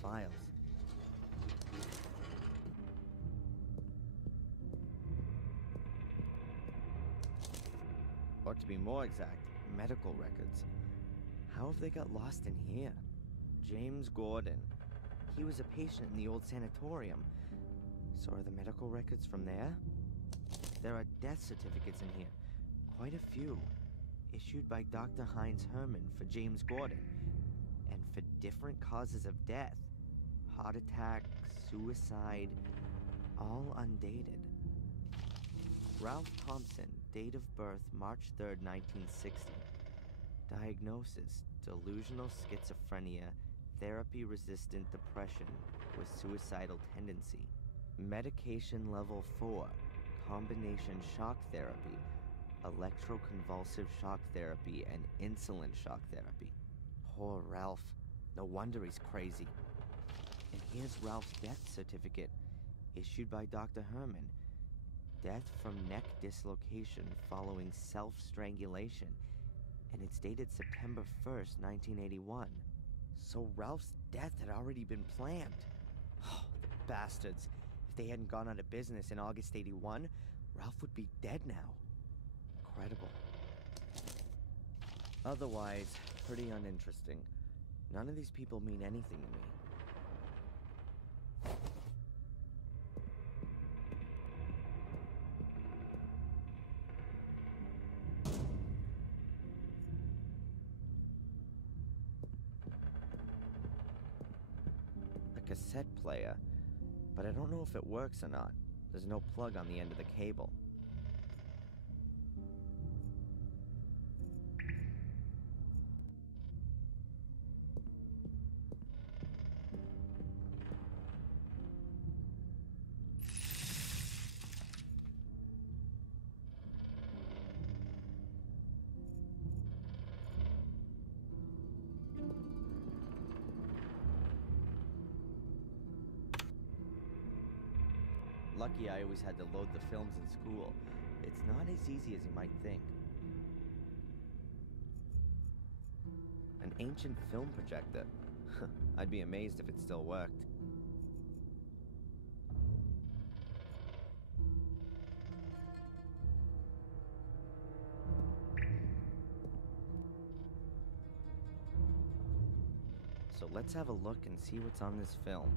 Files. Or to be more exact, medical records. How have they got lost in here? James Gordon. He was a patient in the old sanatorium. So are the medical records from there? There are death certificates in here. Quite a few. Issued by Dr. Heinz Herman for James Gordon. And for different causes of death. Heart attack, suicide, all undated. Ralph Thompson, date of birth March 3rd, 1960. Diagnosis, delusional schizophrenia, therapy-resistant depression with suicidal tendency. Medication level 4, combination shock therapy, electroconvulsive shock therapy, and insulin shock therapy. Poor Ralph. No wonder he's crazy. And here's Ralph's death certificate, issued by Dr. Herman. Death from neck dislocation following self-strangulation, and it's dated September 1st, 1981. So Ralph's death had already been planned. Oh, the bastards. If they hadn't gone out of business in August 81, Ralph would be dead now. Incredible. Otherwise, pretty uninteresting. None of these people mean anything to me. Cassette player, but I don't know if it works or not. There's no plug on the end of the cable. Lucky I always had to load the films in school. It's not as easy as you might think. An ancient film projector. I'd be amazed if it still worked. so let's have a look and see what's on this film.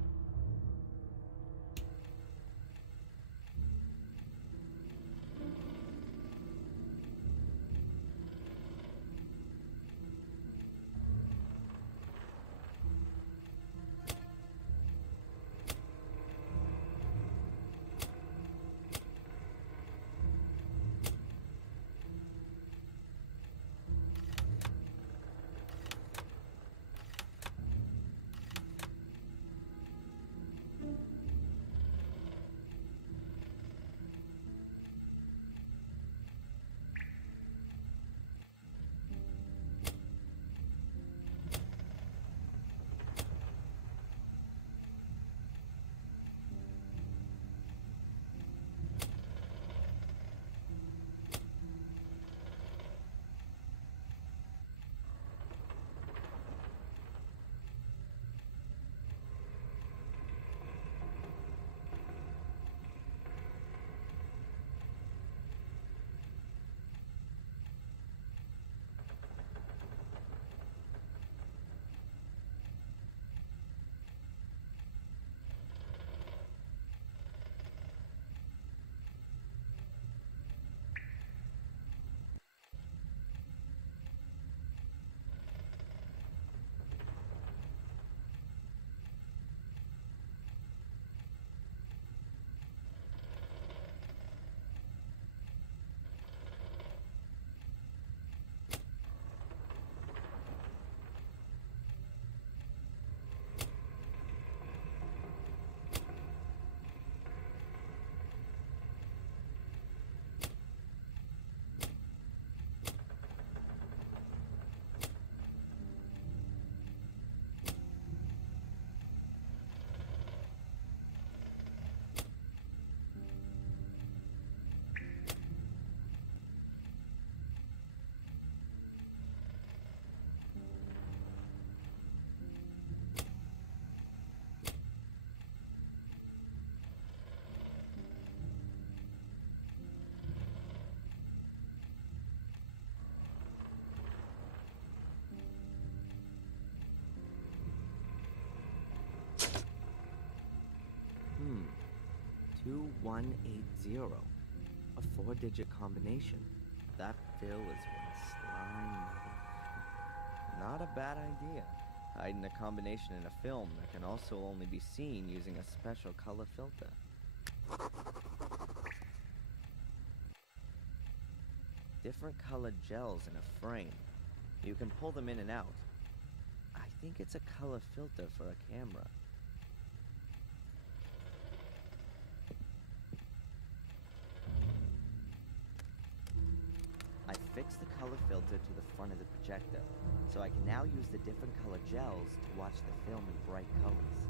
Hmm. 2180. A 4-digit combination. That bill is one slime. Not a bad idea. Hiding a combination in a film that can also only be seen using a special color filter. Different colored gels in a frame. You can pull them in and out. I think it's a color filter for a camera. I fixed the color filter to the front of the projector, so I can now use the different color gels to watch the film in bright colors.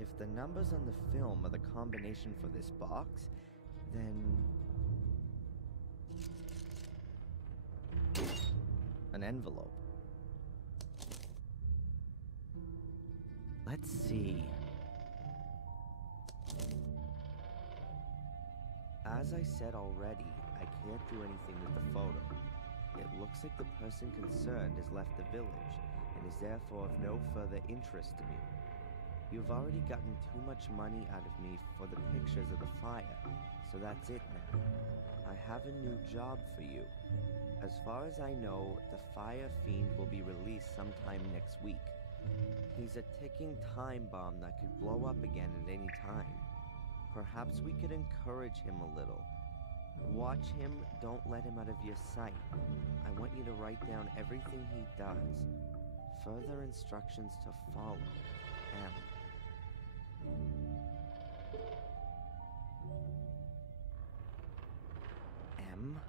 If the numbers on the film are the combination for this box, then... an envelope. Let's see. As I said already, I can't do anything with the photo. It looks like the person concerned has left the village and is therefore of no further interest to me. You've already gotten too much money out of me for the pictures of the fire, so that's it now. I have a new job for you. As far as I know, the Fire Fiend will be released sometime next week. He's a ticking time bomb that could blow up again at any time. Perhaps we could encourage him a little. Watch him, don't let him out of your sight. I want you to write down everything he does. Further instructions to follow. M. M?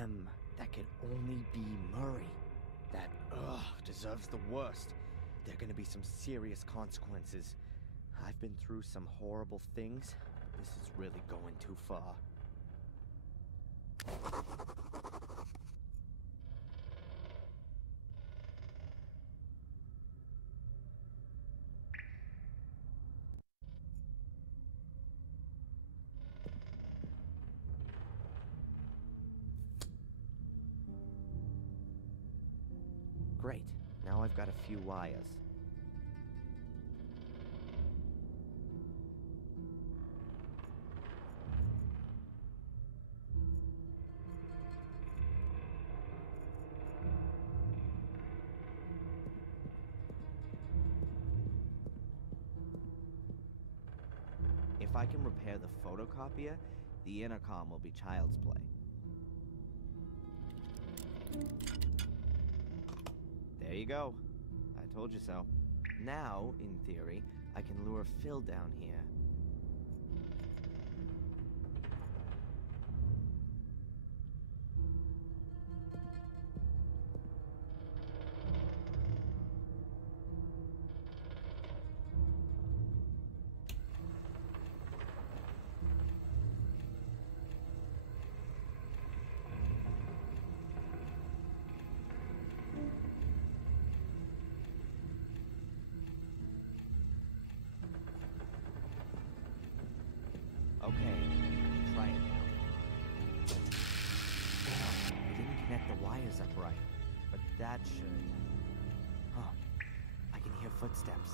M. That could only be Murray. That, deserves the worst. There are gonna be some serious consequences. I've been through some horrible things. This is really going too far. Great. Now I've got a few wires. If I can repair the photocopier, the intercom will be child's play. There you go. I told you so. Now, in theory, I can lure Phil down here. Okay, try it now. Damn, I didn't connect the wires up right, but that should... Huh, I can hear footsteps.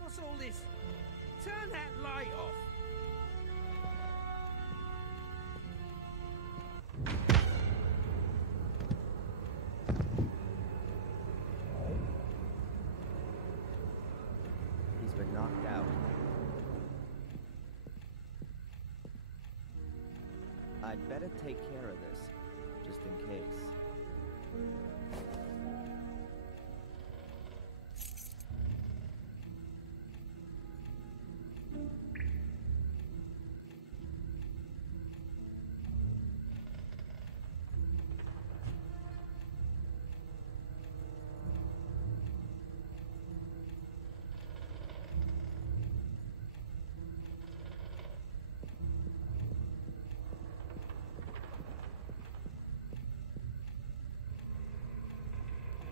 What's all this? Turn that light off! Knocked out. I'd better take care of this, just in case.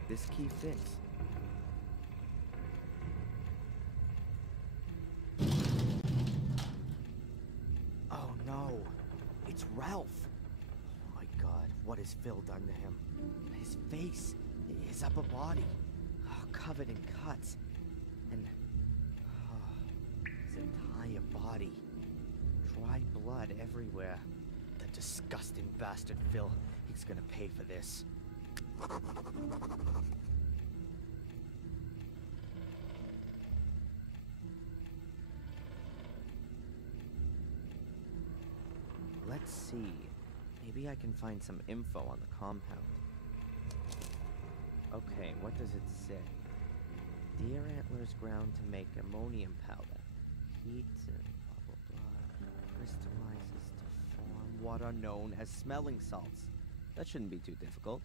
This key fits. Oh no, it's Ralph. Oh my God, what has Phil done to him? His face, his upper body, covered in cuts, and his entire body, dry blood everywhere. The disgusting bastard Phil, he's gonna pay for this. Let's see. Maybe I can find some info on the compound. Okay, what does it say? Deer antlers ground to make ammonium powder. Heat and blah blah blah. Crystallizes to form what are known as smelling salts. That shouldn't be too difficult.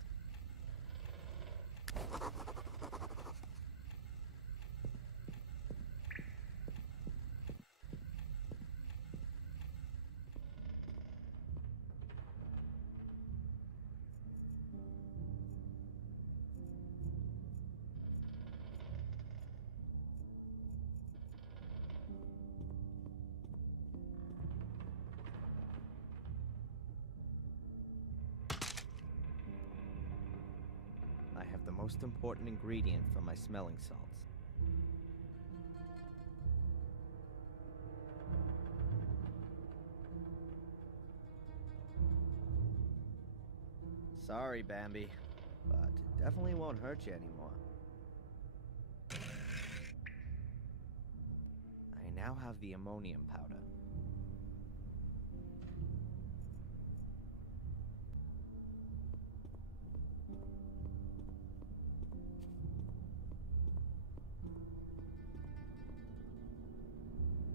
I have the most important ingredient for my smelling salts. Sorry, Bambi, but it definitely won't hurt you anymore. I now have the ammonium powder.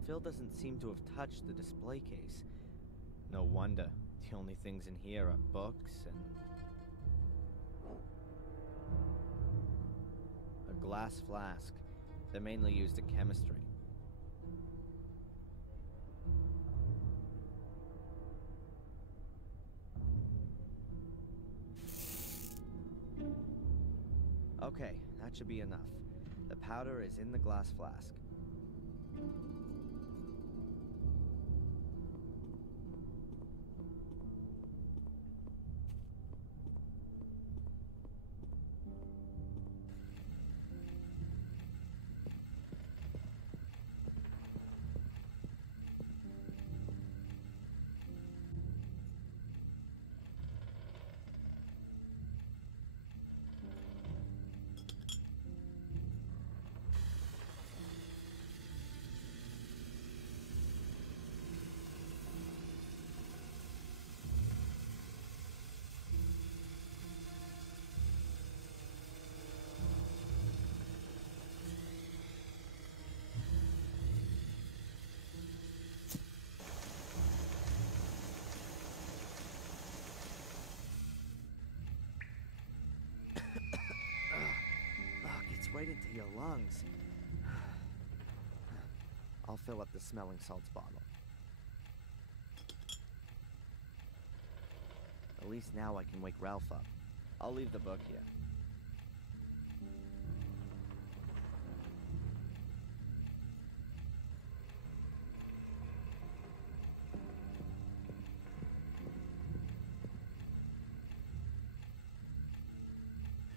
Phil doesn't seem to have touched the display case. No wonder. The only things in here are books and a glass flask. They're mainly used in chemistry. Okay, that should be enough. The powder is in the glass flask. Right into your lungs. I'll fill up the smelling salts bottle. At least now I can wake Ralph up. I'll leave the book here.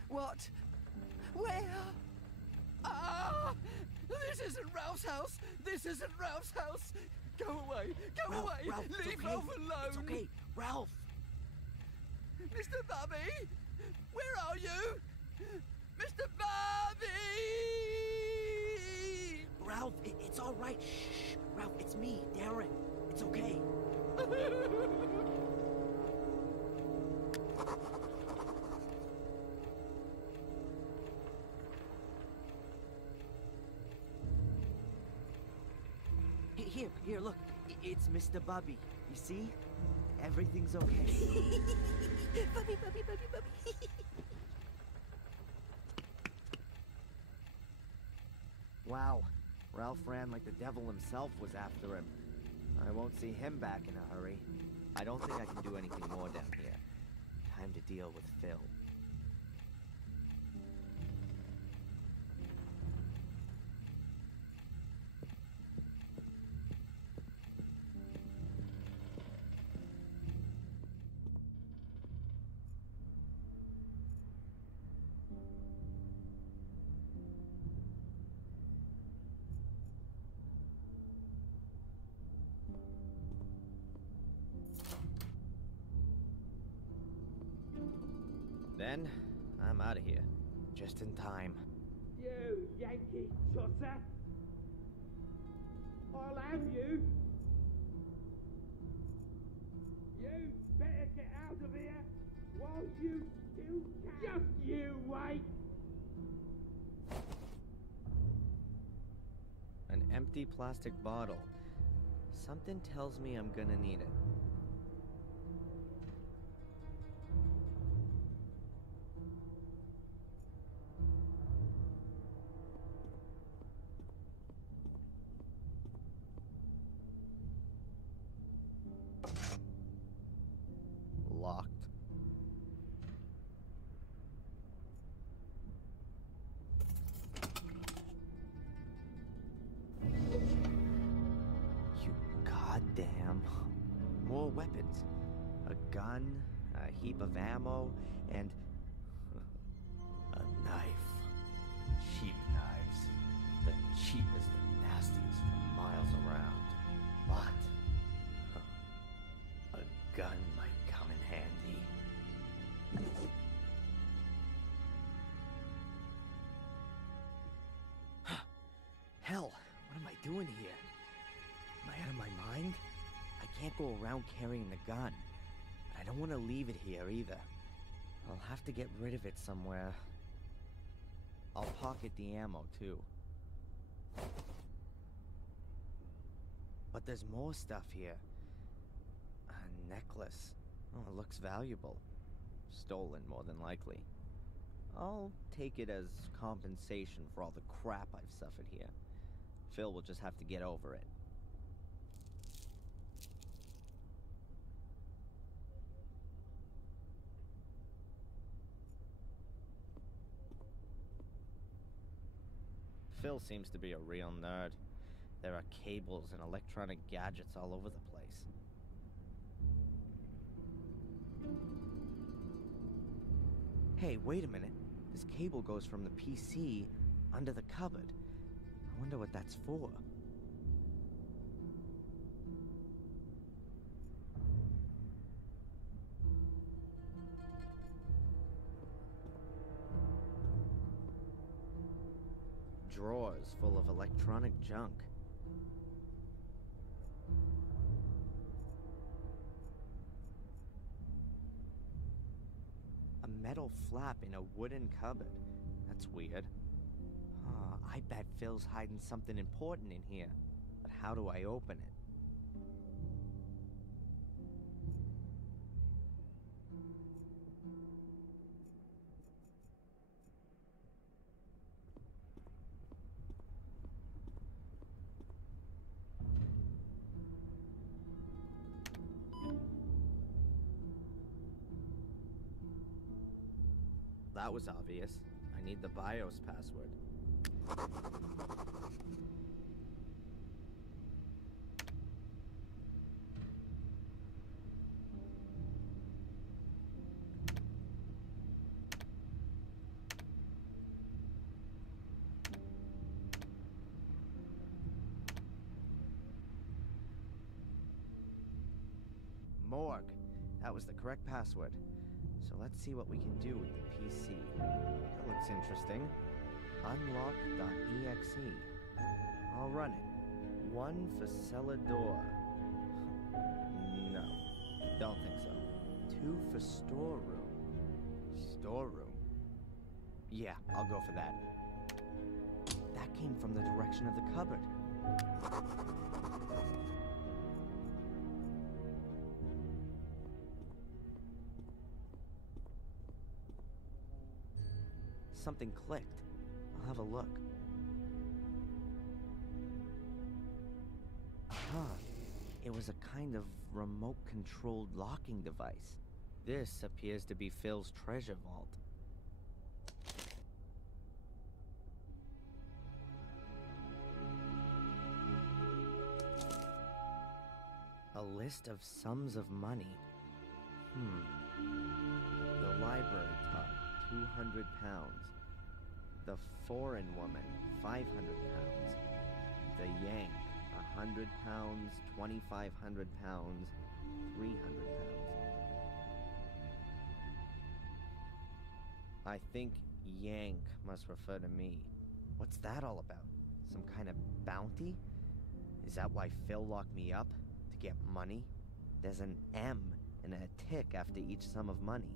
What? Where? Ah! This isn't Ralph's house! This isn't Ralph's house! Go away! Go away! Ralph, Leave okay. Ralph alone! It's okay! Ralph! Mr. Bobby! Where are you? Mr. Bobby! Ralph, it's all right. Shh! Ralph, it's me, Darren. It's okay. Here, look. It's Mr. Bobby. You see? Everything's okay. Bubby, Bubby, Bubby, Bubby. Wow. Ralph ran like the devil himself was after him. I won't see him back in a hurry. I don't think I can do anything more down here. Time to deal with Phil. Then, I'm out of here. Just in time. You Yankee tosser! I'll have you! You better get out of here while you still can! Just you wait! An empty plastic bottle. Something tells me I'm gonna need it. more weapons. A gun, a heap of ammo, and a knife. Cheap knives. The cheapest and nastiest for miles around. But a gun might come in handy. hell, what am I doing here? Am I out of my mind? I can't go around carrying the gun, but I don't want to leave it here either. I'll have to get rid of it somewhere. I'll pocket the ammo, too. But there's more stuff here. A necklace. Oh, it looks valuable. Stolen, more than likely. I'll take it as compensation for all the crap I've suffered here. Phil will just have to get over it. Phil seems to be a real nerd. There are cables and electronic gadgets all over the place. Hey, wait a minute. This cable goes from the PC under the cupboard. I wonder what that's for. Drawers full of electronic junk. A metal flap in a wooden cupboard. That's weird. Huh, I bet Phil's hiding something important in here. But how do I open it? That was obvious. I need the BIOS password. Morgue. That was the correct password. So let's see what we can do with the PC. That looks interesting. Unlock.exe. I'll run it. 1 for cellar door. No, don't think so. 2 for storeroom. Storeroom? Yeah, I'll go for that. That came from the direction of the cupboard. Something clicked. I'll have a look. Huh. It was a kind of remote-controlled locking device. This appears to be Phil's treasure vault. A list of sums of money. The library taught 200 pounds. The foreign woman, 500 pounds. The Yank, 100 pounds, 2,500 pounds, 300 pounds. I think Yank must refer to me. What's that all about? Some kind of bounty? Is that why Phil locked me up? To get money? There's an M and a tick after each sum of money,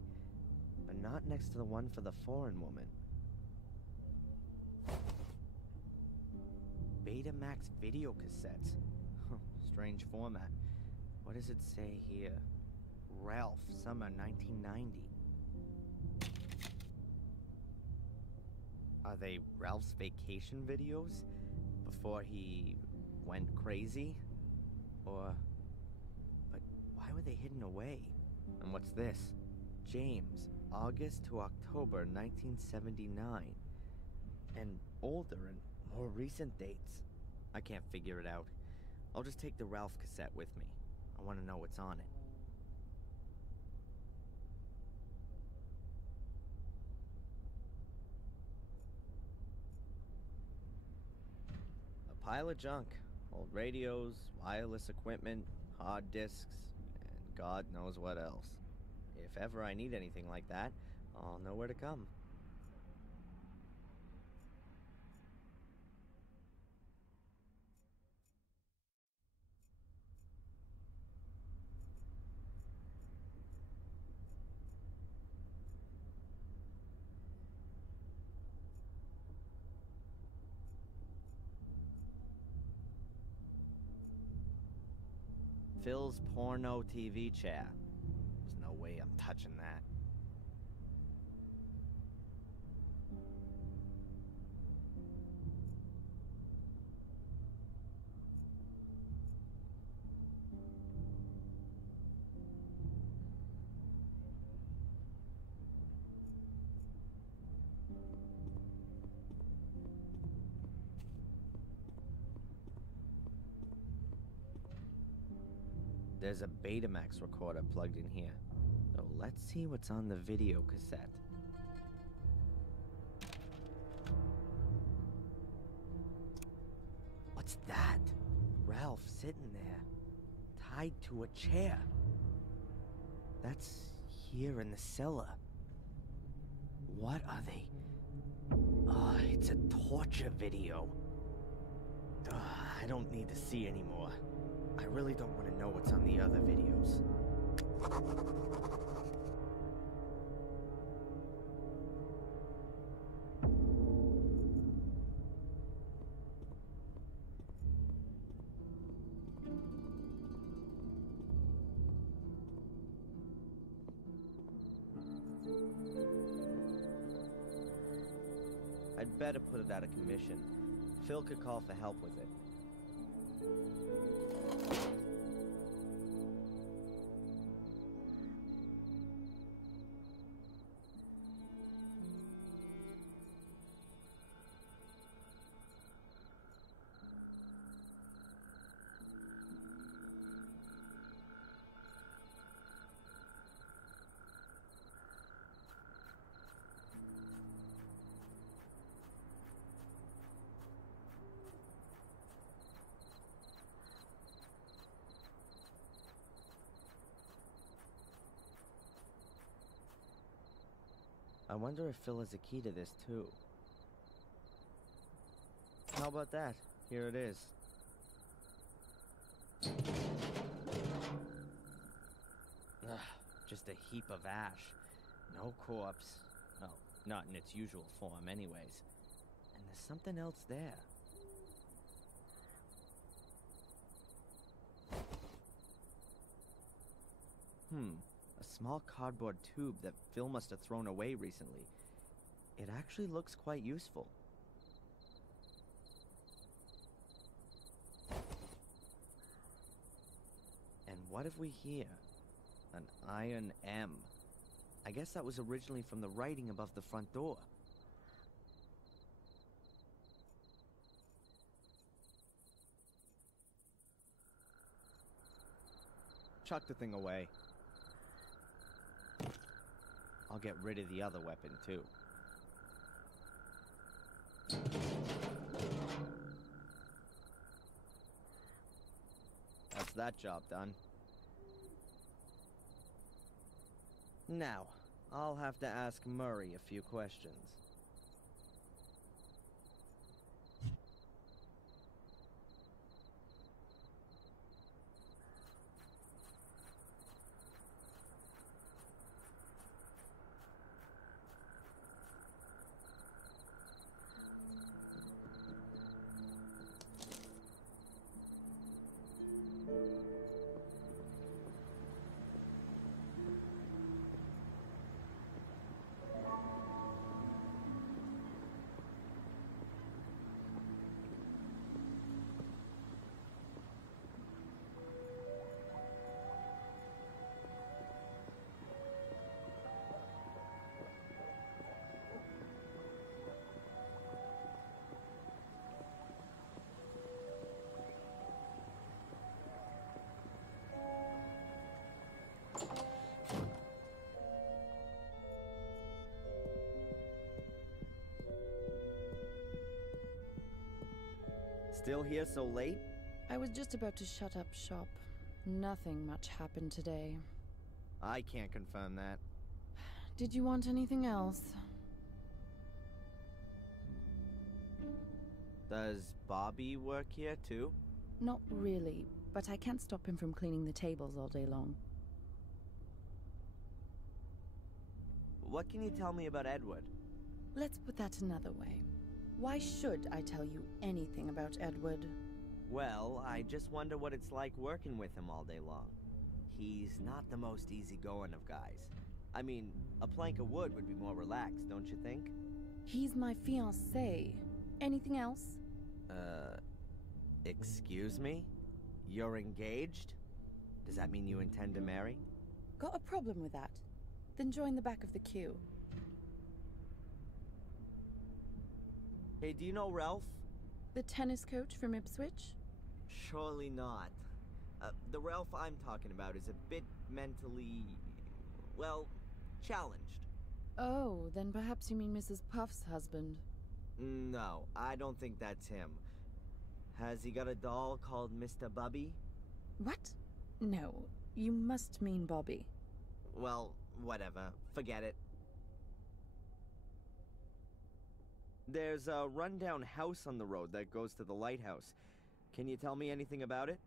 but not next to the one for the foreign woman. Betamax video cassettes. Strange format. What does it say here? Ralph, summer 1990. Are they Ralph's vacation videos? Before he went crazy? Or... But why were they hidden away? And what's this? James, August to October 1979. And older and more recent dates. I can't figure it out. I'll just take the Ralph cassette with me. I want to know what's on it. A pile of junk. Old radios, wireless equipment, hard disks, and God knows what else. If ever I need anything like that, I'll know where to come. Phil's porno TV chair. There's no way I'm touching that. There's a Betamax recorder plugged in here. So let's see what's on the video cassette. What's that? Ralph sitting there, tied to a chair. That's here in the cellar. What are they? It's a torture video. I don't need to see anymore. I really don't want to know what's on the other videos. I'd better put it out of commission. Phil could call for help with it. I wonder if Phil has a key to this, too. How about that? Here it is. Ugh, just a heap of ash. No corpse. Oh, not in its usual form anyways. And there's something else there. A small cardboard tube that Phil must have thrown away recently. It actually looks quite useful. And what have we here? An iron M. I guess that was originally from the writing above the front door. Chuck the thing away. I'll get rid of the other weapon, too. That's that job done. Now, I'll have to ask Murray a few questions. Still here so late? I was just about to shut up shop. Nothing much happened today. I can't confirm that. Did you want anything else? Does Bobby work here too? Not really, but I can't stop him from cleaning the tables all day long. What can you tell me about Edward? Let's put that another way. Why should I tell you anything about Edward? Well, I just wonder what it's like working with him all day long. He's not the most easygoing of guys. I mean, a plank of wood would be more relaxed, don't you think? He's my fiancé. Anything else? Excuse me? You're engaged? Does that mean you intend to marry? Got a problem with that? Then join the back of the queue. Hey, do you know Ralph? The tennis coach from Ipswich? Surely not. The Ralph I'm talking about is a bit mentally, well, challenged. Oh, then perhaps you mean Mrs. Puff's husband. No, I don't think that's him. Has he got a doll called Mr. Bubby? What? No, you must mean Bobby. Well, whatever. Forget it. There's a rundown house on the road that goes to the lighthouse. Can you tell me anything about it?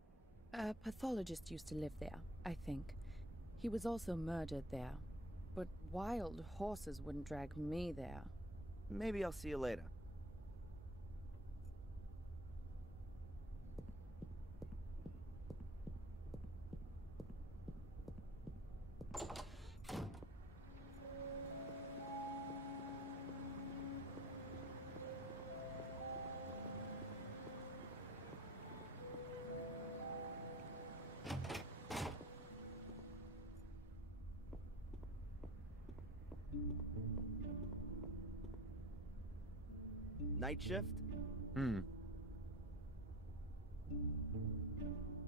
A pathologist used to live there, I think. He was also murdered there. But wild horses wouldn't drag me there. Maybe I'll see you later. Night shift?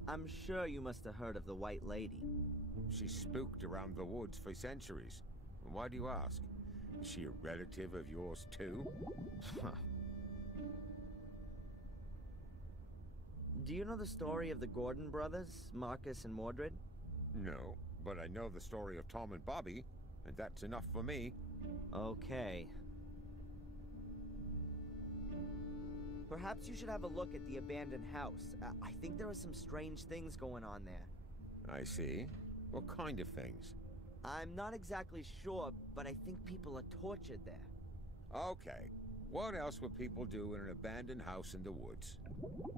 I'm sure you must have heard of the White Lady. She's spooked around the woods for centuries. Why do you ask? Is she a relative of yours too? Do you know the story of the Gordon brothers, Marcus and Mordred? No, but I know the story of Tom and Bobby, and that's enough for me. Okay. Perhaps you should have a look at the abandoned house. I think there are some strange things going on there. I see. What kind of things? I'm not exactly sure, but I think people are tortured there. Okay. What else would people do in an abandoned house in the woods?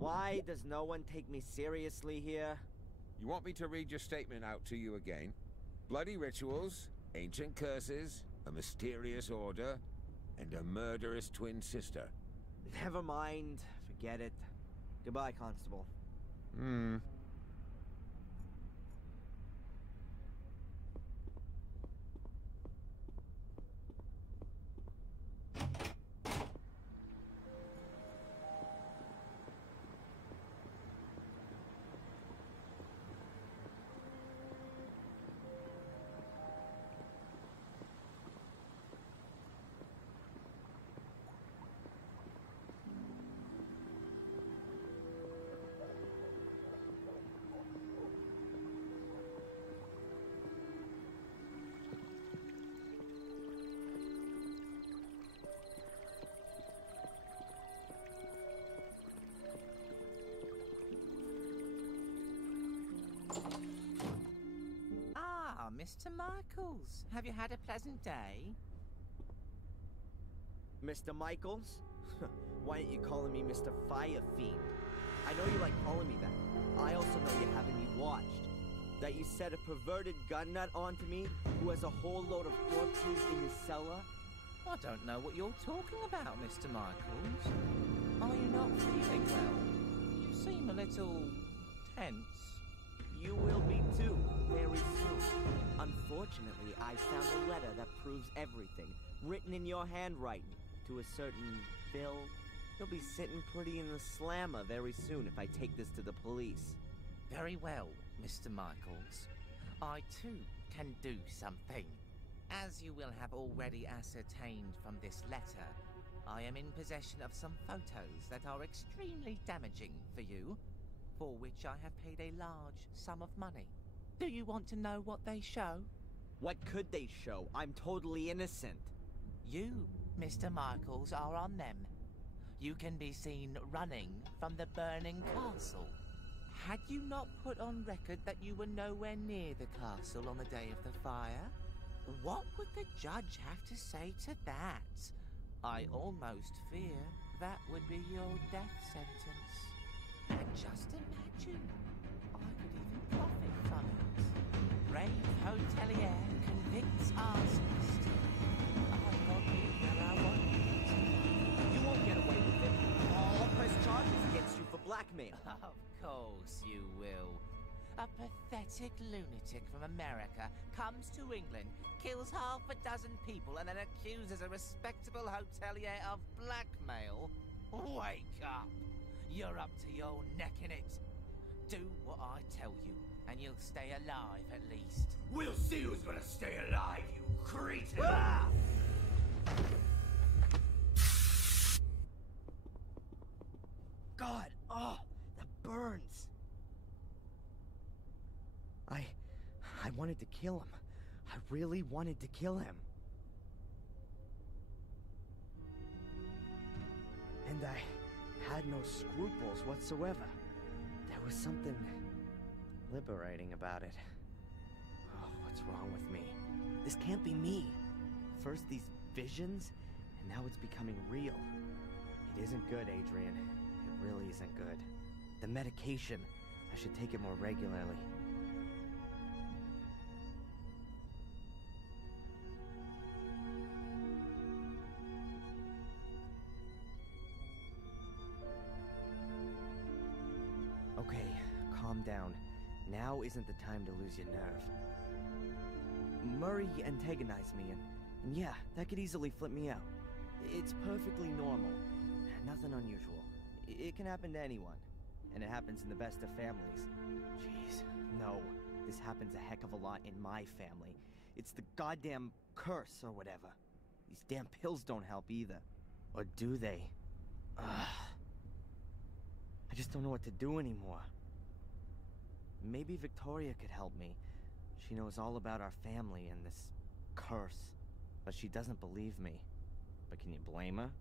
Why does no one take me seriously here? You want me to read your statement out to you again? Bloody rituals, ancient curses, a mysterious order, and a murderous twin sister. Never mind. Forget it. Goodbye, Constable. Mr. Michaels, have you had a pleasant day? Mr. Michaels? Why aren't you calling me Mr. Fire Fiend? I know you like calling me that. I also know you haven't me watched. That you set a perverted gun nut onto me who has a whole load of corpses in his cellar? I don't know what you're talking about, Mr. Michaels. Are you not feeling well? You seem a little tense. You will be too, very soon. Unfortunately, I found a letter that proves everything, written in your handwriting, to a certain Bill. He'll be sitting pretty in the slammer very soon if I take this to the police. Very well, Mr. Michaels. I too can do something. As you will have already ascertained from this letter, I am in possession of some photos that are extremely damaging for you, for which I have paid a large sum of money. Do you want to know what they show? What could they show? I'm totally innocent. You, Mr. Michaels, are on them. You can be seen running from the burning castle. Had you not put on record that you were nowhere near the castle on the day of the fire? What would the judge have to say to that? I almost fear that would be your death sentence. And just imagine, I could even profit from it. Brave hotelier convicts arsonist. I got you where I wanted. You won't get away with it. I'll press charges against you for blackmail. Of course you will. A pathetic lunatic from America comes to England, kills half a dozen people, and then accuses a respectable hotelier of blackmail? Wake up! You're up to your neck in it. Do what I tell you, and you'll stay alive at least. We'll see who's gonna stay alive, you cretin! Ah! God, oh, the burns. I wanted to kill him. I really wanted to kill him. And I had no scruples whatsoever. There was something liberating about it. Oh, what's wrong with me? This can't be me. First these visions, and now it's becoming real. It isn't good, Adrian. It really isn't good. The medication, I should take it more regularly. Okay, calm down. Now isn't the time to lose your nerve. Murray antagonized me, and yeah, that could easily flip me out. It's perfectly normal. Nothing unusual. It can happen to anyone. And it happens in the best of families. Jeez, no. This happens a heck of a lot in my family. It's the goddamn curse or whatever. These damn pills don't help either. Or do they? Ugh. I just don't know what to do anymore. Maybe Victoria could help me. She knows all about our family and this curse. But she doesn't believe me. But can you blame her?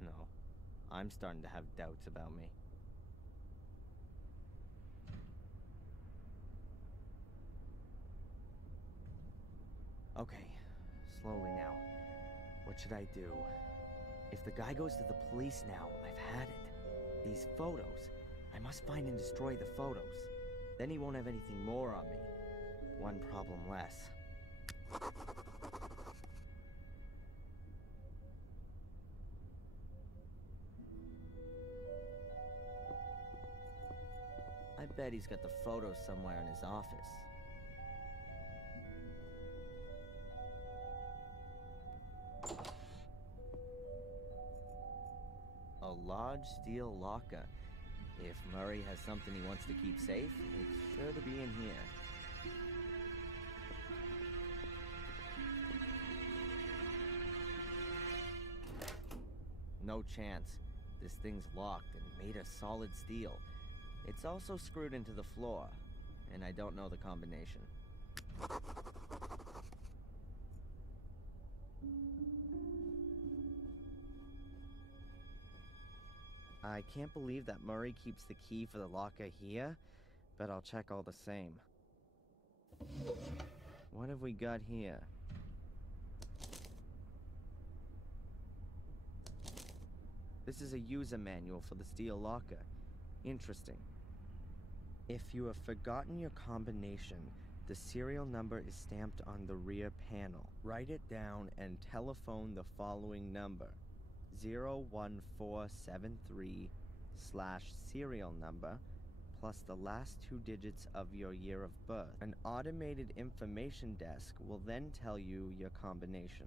No. I'm starting to have doubts about me. Okay, slowly now. What should I do? If the guy goes to the police now, I've had it. These photos. I must find and destroy the photos. Then he won't have anything more on me. One problem less. I bet he's got the photos somewhere in his office. A large steel locker. If Murray has something he wants to keep safe, it's sure to be in here. No chance. This thing's locked and made of solid steel. It's also screwed into the floor, and I don't know the combination. I can't believe that Murray keeps the key for the locker here, but I'll check all the same. What have we got here? This is a user manual for the steel locker. Interesting. If you have forgotten your combination, the serial number is stamped on the rear panel. Write it down and telephone the following number. 01473/serial number plus the last 2 digits of your year of birth. An automated information desk will then tell you your combination.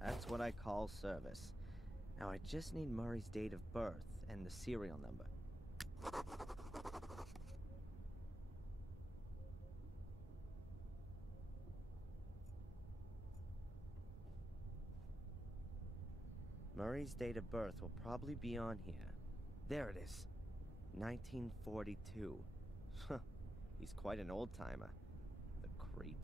That's what I call service. Now I just need Murray's date of birth and the serial number. Murray's date of birth will probably be on here. There it is. 1942. Huh. He's quite an old-timer. The creep.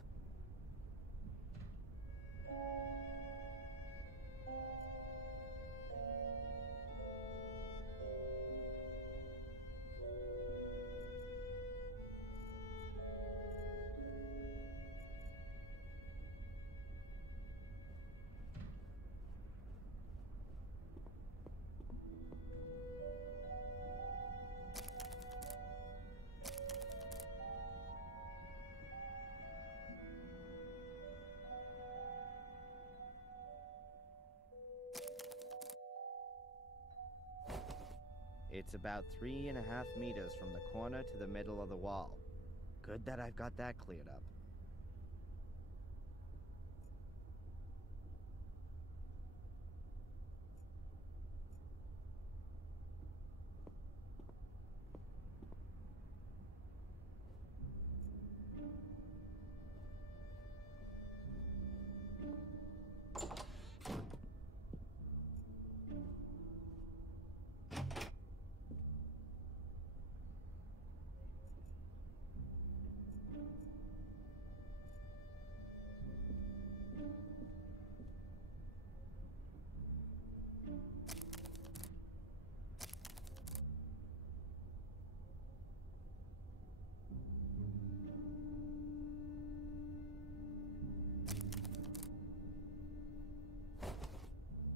It's about 3.5 meters from the corner to the middle of the wall. Good that I've got that cleared up.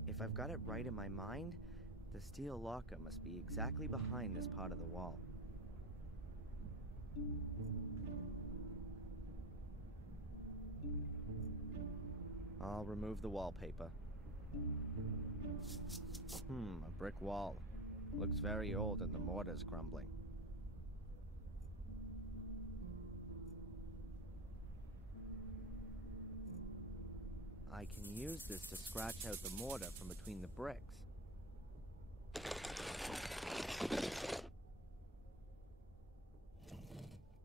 If I've got it right in my mind, the steel locker must be exactly behind this part of the wall. I'll remove the wallpaper. A brick wall. Looks very old and the mortar's crumbling. I can use this to scratch out the mortar from between the bricks.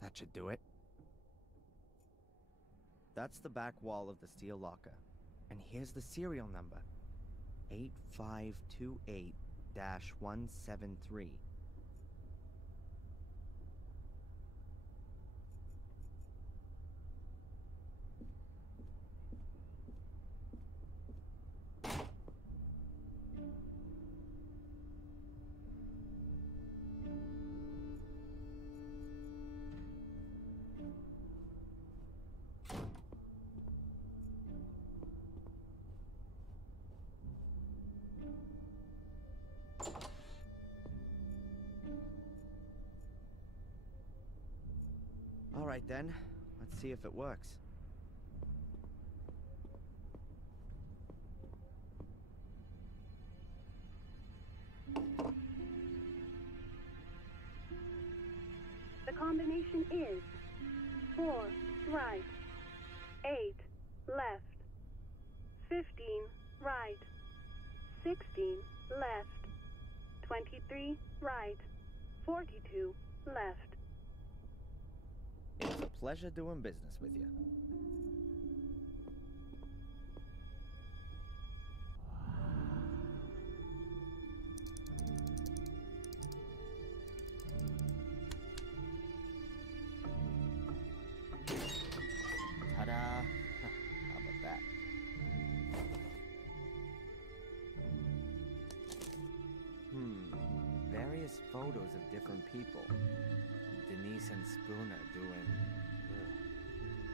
That should do it. That's the back wall of the steel locker. And here's the serial number. 8528-173. All right then, let's see if it works. The combination is 4 right, 8 left, 15 right, 16 left, 23 right, 42 left. It's a pleasure doing business with you. Ta-da! How about that? Various photos of different people. Denise and Spooner doing...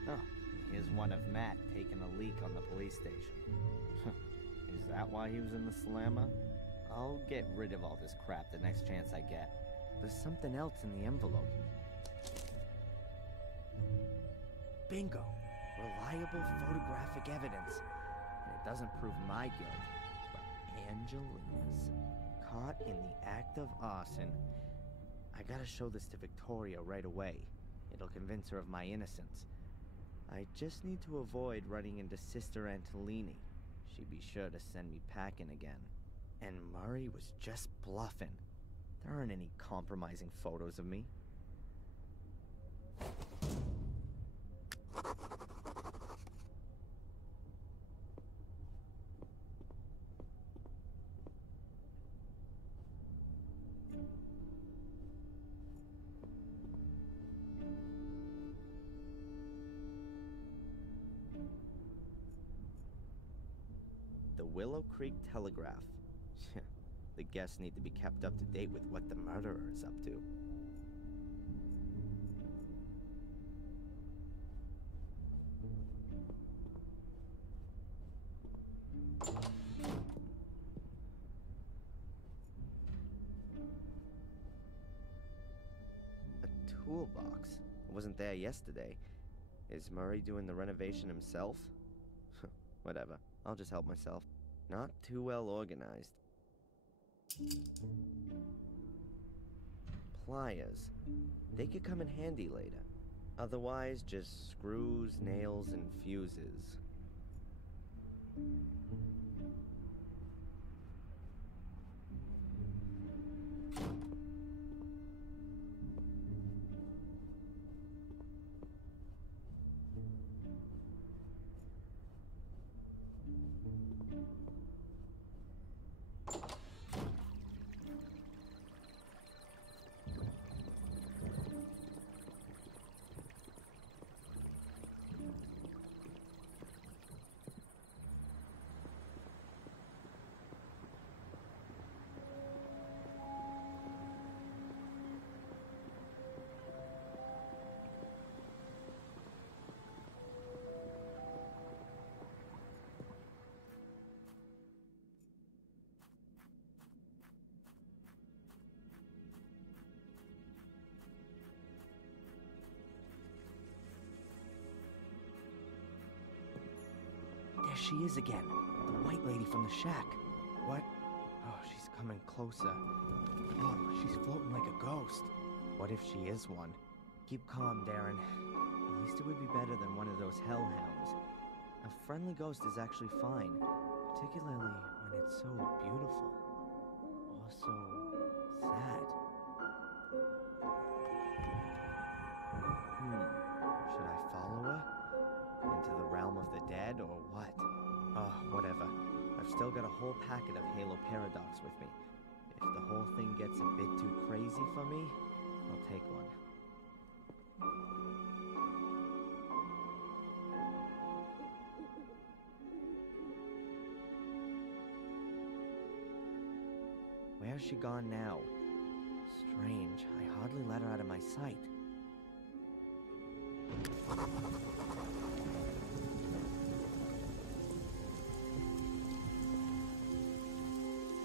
Oh, here's one of Matt taking a leak on the police station. Is that why he was in the slammer? I'll get rid of all this crap the next chance I get. There's something else in the envelope. Bingo! Reliable photographic evidence. And it doesn't prove my guilt, but Angelina's. Caught in the act of arson. I gotta show this to Victoria right away. It'll convince her of my innocence. I just need to avoid running into Sister Antolini. She'd be sure to send me packing again. And Murray was just bluffing. There aren't any compromising photos of me. The Willow Creek Telegraph. The guests need to be kept up to date with what the murderer is up to. A toolbox? It wasn't there yesterday. Is Murray doing the renovation himself? Whatever. I'll just help myself. Not too well organized. Pliers. They could come in handy later. Otherwise, just screws, nails, and fuses. There she is again. The white lady from the shack. What? Oh, she's coming closer. Oh, she's floating like a ghost. What if she is one? Keep calm, Darren. At least it would be better than one of those hellhounds. A friendly ghost is actually fine, particularly when it's so beautiful. Or so sad. Should I follow her? Into the realm of the dead, or what? Oh, whatever. I've still got a whole packet of Halo Paradox with me. If the whole thing gets a bit too crazy for me, I'll take one. Where's she gone now? Strange. I hardly let her out of my sight.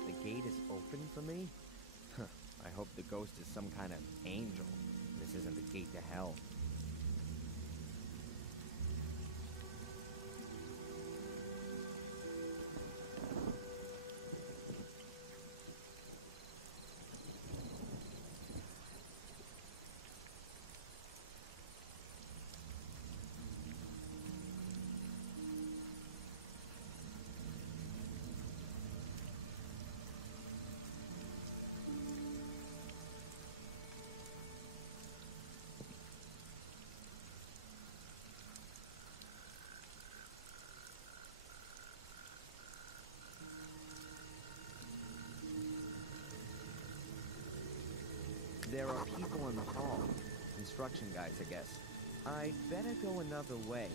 The gate is open for me? I hope the ghost is some kind of angel. This isn't the gate to hell. There are people in the hall. Construction guys, I guess. I'd better go another way.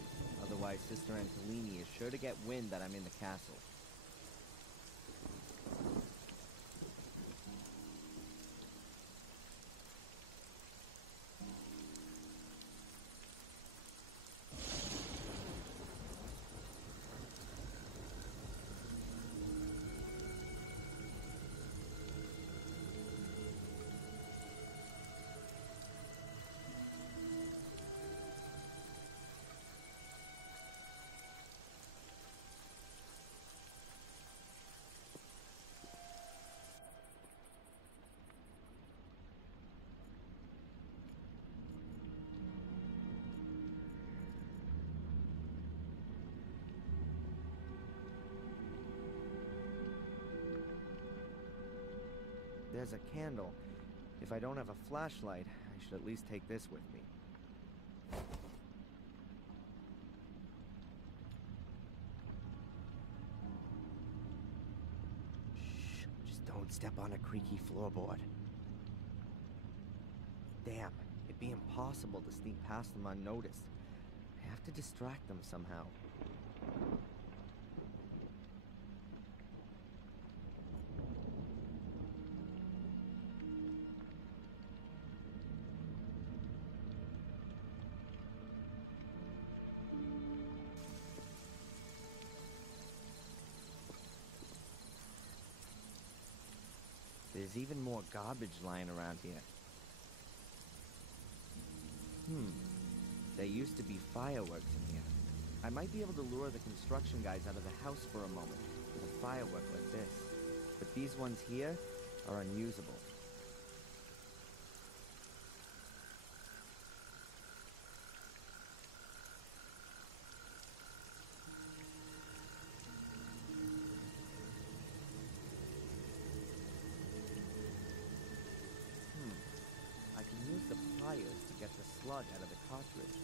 Otherwise, Sister Antolini is sure to get wind that I'm in the castle. There's a candle. If I don't have a flashlight, I should at least take this with me. Shh, just don't step on a creaky floorboard. Damn, it'd be impossible to sneak past them unnoticed. I have to distract them somehow. even more garbage lying around here. There used to be fireworks in here. I might be able to lure the construction guys out of the house for a moment with a firework like this. But these ones here are unusable. I can use the pliers to get the slug out of the cartridge.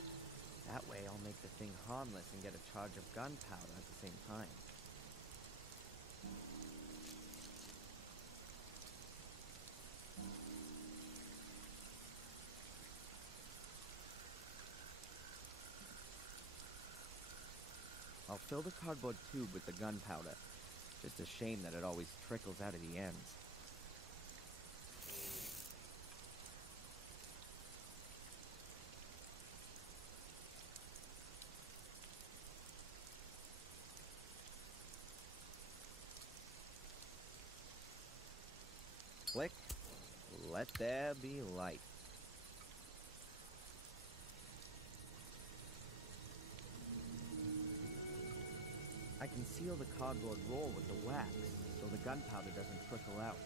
That way I'll make the thing harmless and get a charge of gunpowder at the same time. I'll fill the cardboard tube with the gunpowder. Just a shame that it always trickles out of the ends. Click. Let there be light. I can seal the cardboard roll with the wax, so the gunpowder doesn't trickle out.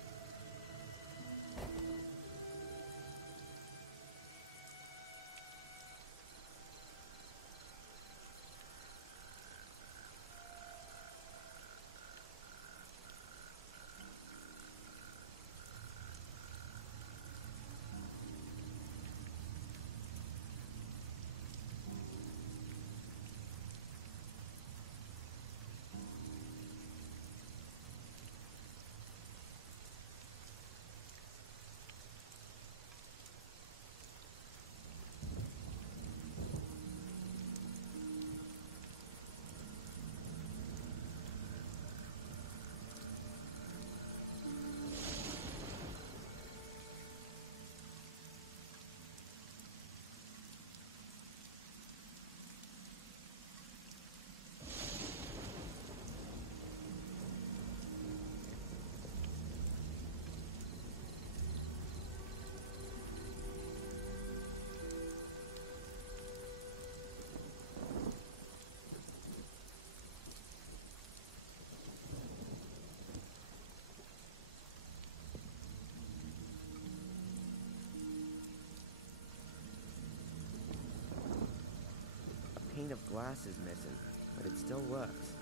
A pane of glass is missing, but it still works.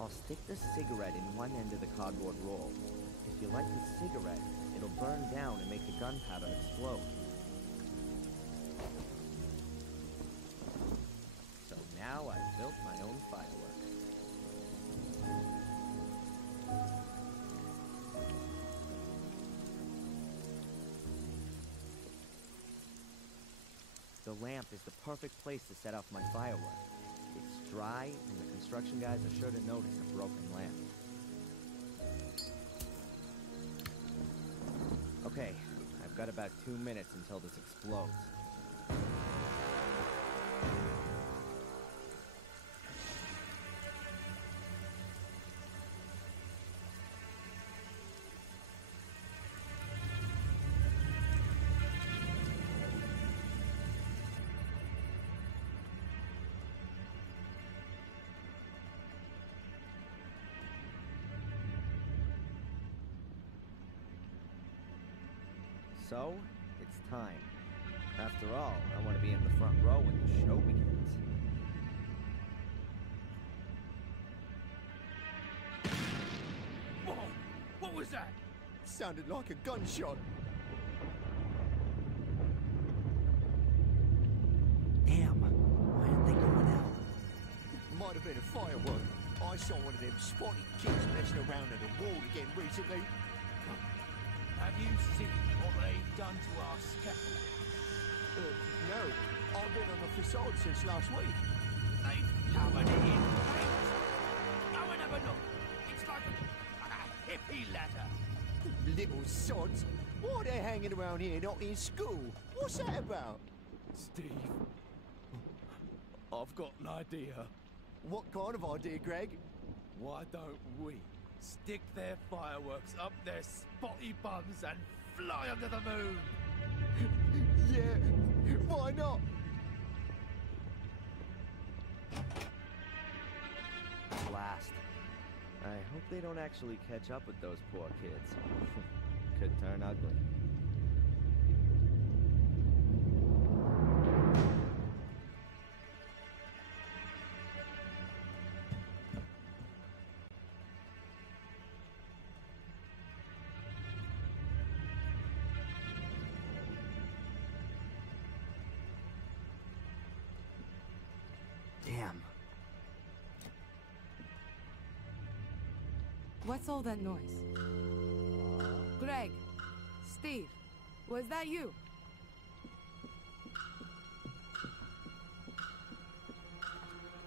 I'll stick the cigarette in one end of the cardboard roll. If you light the cigarette, it'll burn down and make the gunpowder explode. So now I've built my own firework. The lamp is the perfect place to set off my firework. It's dry, and the construction guys are sure to notice a broken lamp. Okay, I've got about 2 minutes until this explodes. So, it's time. After all, I want to be in the front row when the show begins. Whoa! What was that? Sounded like a gunshot. firework. I saw one of them spotty kids messing around at the wall again recently. Have you seen what they've done to our scaffolding? No. I've been on the facade since last week. They've covered it in paint. Go and have a look. It's like a hippie ladder. Little sods. Why are they hanging around here, not in school? What's that about? Steve, I've got an idea. What kind of idea, Greg? Why don't we stick their fireworks up their spotty bums and fly under the moon? Yeah, why not? Blast. I hope they don't actually catch up with those poor kids. Could turn ugly. Damn. What's all that noise? Greg, Steve, was that you?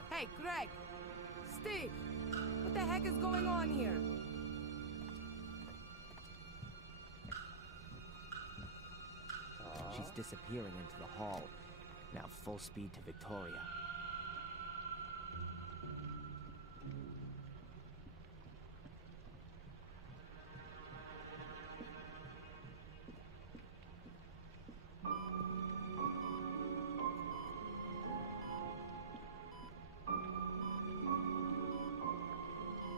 Hey, Greg, Steve, what the heck is going on here? She's disappearing into the hall. Now full speed to Victoria.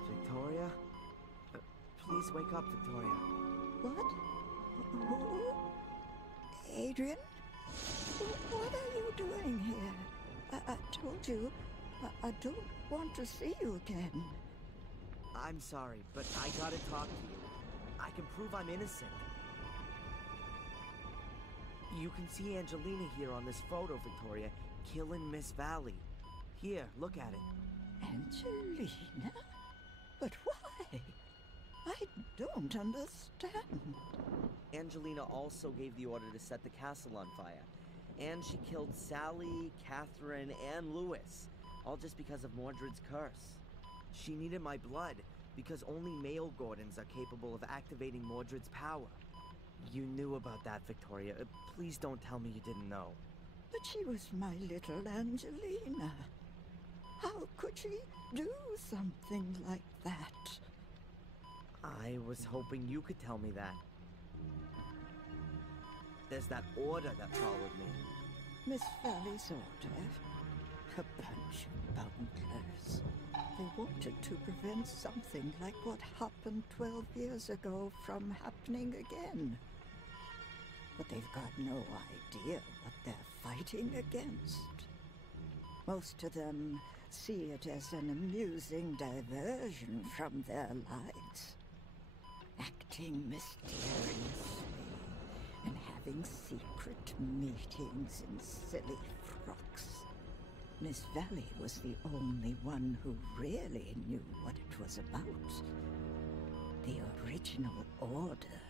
Victoria? Please wake up, Victoria. What? Who? Adrian? What are you doing here? I told you, I don't want to see you again. I'm sorry, but I gotta talk to you. I can prove I'm innocent. You can see Angelina here on this photo, Victoria, killing Miss Valley. Here, look at it. Angelina? But why? I don't understand. Angelina also gave the order to set the castle on fire. And she killed Sally, Catherine, and Lewis. All just because of Mordred's curse. She needed my blood, because only male Gordons are capable of activating Mordred's power. You knew about that, Victoria. Please don't tell me you didn't know. But she was my little Angelina. How could she do something like that? I was hoping you could tell me that. There's that order that followed me. Miss Valley's order? A bunch of bunglers. They wanted to prevent something like what happened 12 years ago from happening again. But they've got no idea what they're fighting against. Most of them see it as an amusing diversion from their lives. Acting mysteriously and having secret meetings in silly frocks. Miss Valley was the only one who really knew what it was about. The original order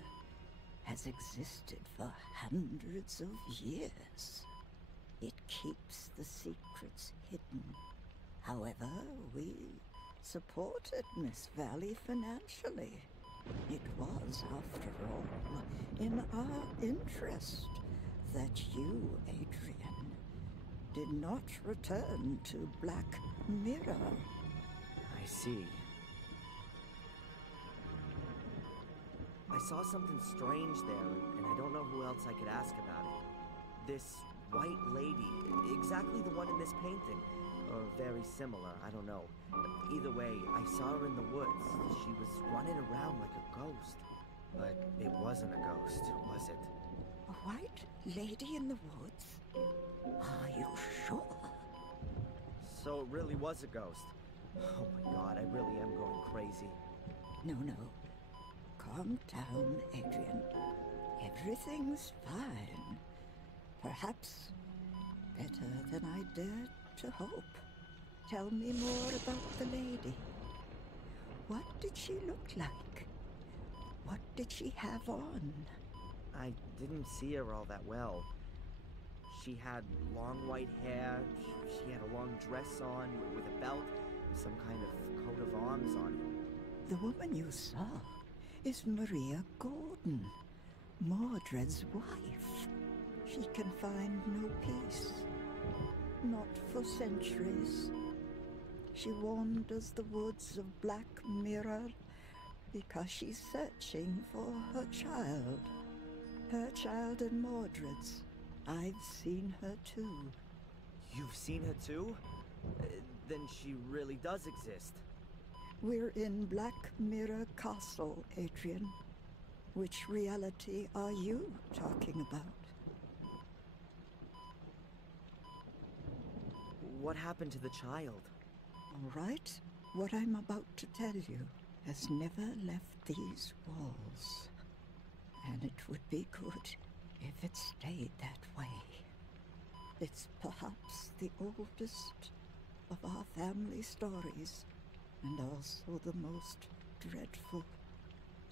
has existed for hundreds of years. It keeps the secrets hidden. However, we supported Miss Valley financially. It was, after all, in our interest that you, Adrian, did not return to Black Mirror. I see. I saw something strange there, and I don't know who else I could ask about it. This white lady, exactly the one in this painting. Or very similar, I don't know. Either way, I saw her in the woods. She was running around like a ghost. But it wasn't a ghost, was it? A white lady in the woods? Are you sure? So it really was a ghost. Oh my god, I really am going crazy. No. Calm down, Adrian. Everything's fine. Perhaps better than I dared to hope. Tell me more about the lady. What did she look like? What did she have on? I didn't see her all that well. She had long white hair, she had a long dress on with a belt, some kind of coat of arms on it. The woman you saw is Maria Gordon, Mordred's wife. She can find no peace, not for centuries. She wanders the woods of Black Mirror because she's searching for her child and Mordred's. I've seen her too. You've seen her too? Then she really does exist. We're in Black Mirror Castle, Adrian. Which reality are you talking about? What happened to the child? All right, what I'm about to tell you has never left these walls. And it would be good if it stayed that way. It's perhaps the oldest of our family stories, and also the most dreadful.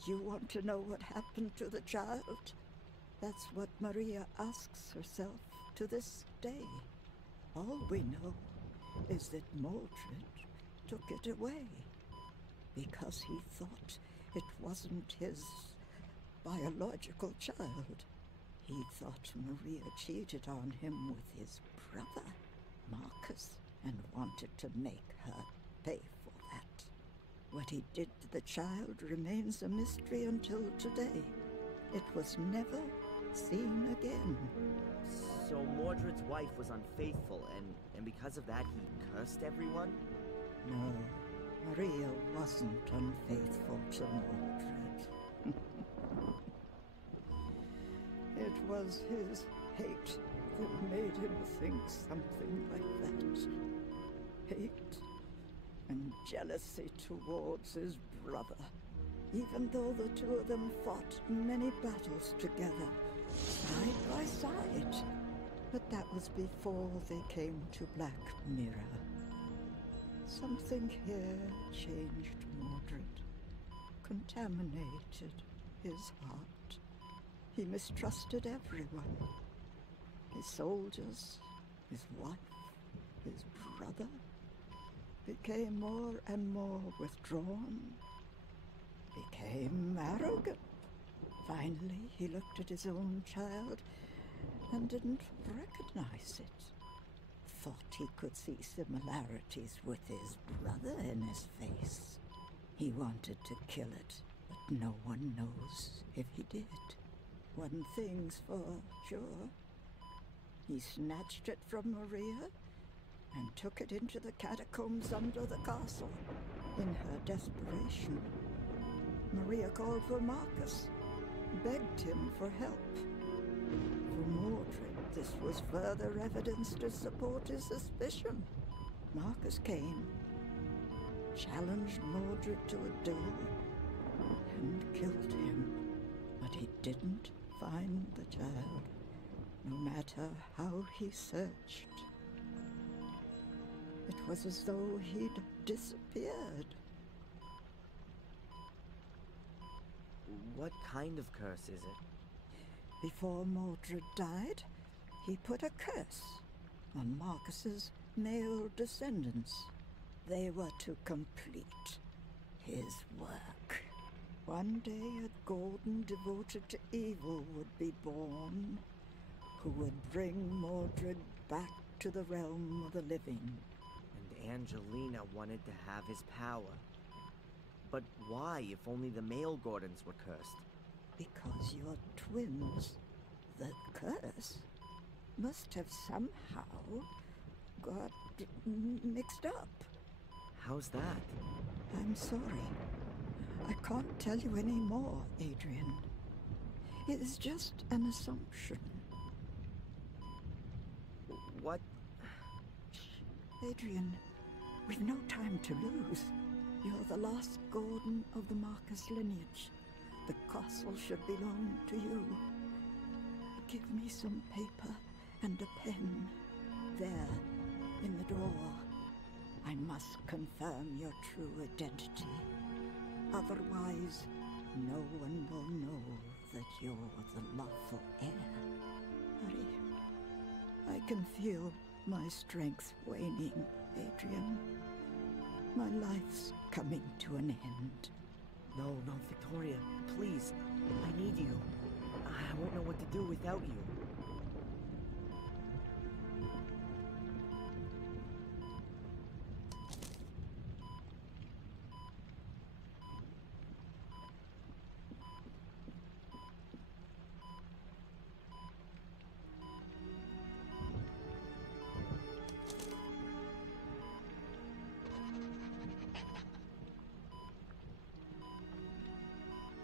You want to know what happened to the child? That's what Maria asks herself to this day. All we know is that Mordred took it away because he thought it wasn't his biological child. He thought Maria cheated on him with his brother, Marcus, and wanted to make her pay for that. What he did to the child remains a mystery until today. It was never seen again. So Mordred's wife was unfaithful, and because of that he cursed everyone? No, Maria wasn't unfaithful to Mordred. It was his hate that made him think something like that. Hate and jealousy towards his brother. Even though the two of them fought many battles together, side by side. But that was before they came to Black Mirror. Something here changed Mordred, contaminated his heart. He mistrusted everyone. His soldiers, his wife, his brother. Became more and more withdrawn. Became arrogant. Finally, he looked at his own child and didn't recognize it. Thought he could see similarities with his brother in his face. He wanted to kill it, but no one knows if he did. One thing's for sure. He snatched it from Maria and took it into the catacombs under the castle. In her desperation, Maria called for Marcus, begged him for help. For Mordred, this was further evidence to support his suspicion. Marcus came, challenged Mordred to a duel, and killed him. But he didn't find the child, no matter how he searched. It was as though he'd disappeared. What kind of curse is it? Before Mordred died, he put a curse on Marcus's male descendants. They were to complete his work. One day a Gordon devoted to evil would be born, who would bring Mordred back to the realm of the living. And Angelina wanted to have his power. But why, if only the male Gordons were cursed? Because you're twins. The curse must have somehow got mixed up. How's that? I'm sorry. I can't tell you any more, Adrian. It is just an assumption. What? Adrian, we've no time to lose. You're the last Gordon of the Marcus lineage. The castle should belong to you. Give me some paper and a pen. There, in the drawer. I must confirm your true identity. Otherwise, no one will know that you're the lawful heir. Hurry. I can feel my strength waning, Adrian. My life's coming to an end. No, Victoria, please. I need you. I won't know what to do without you.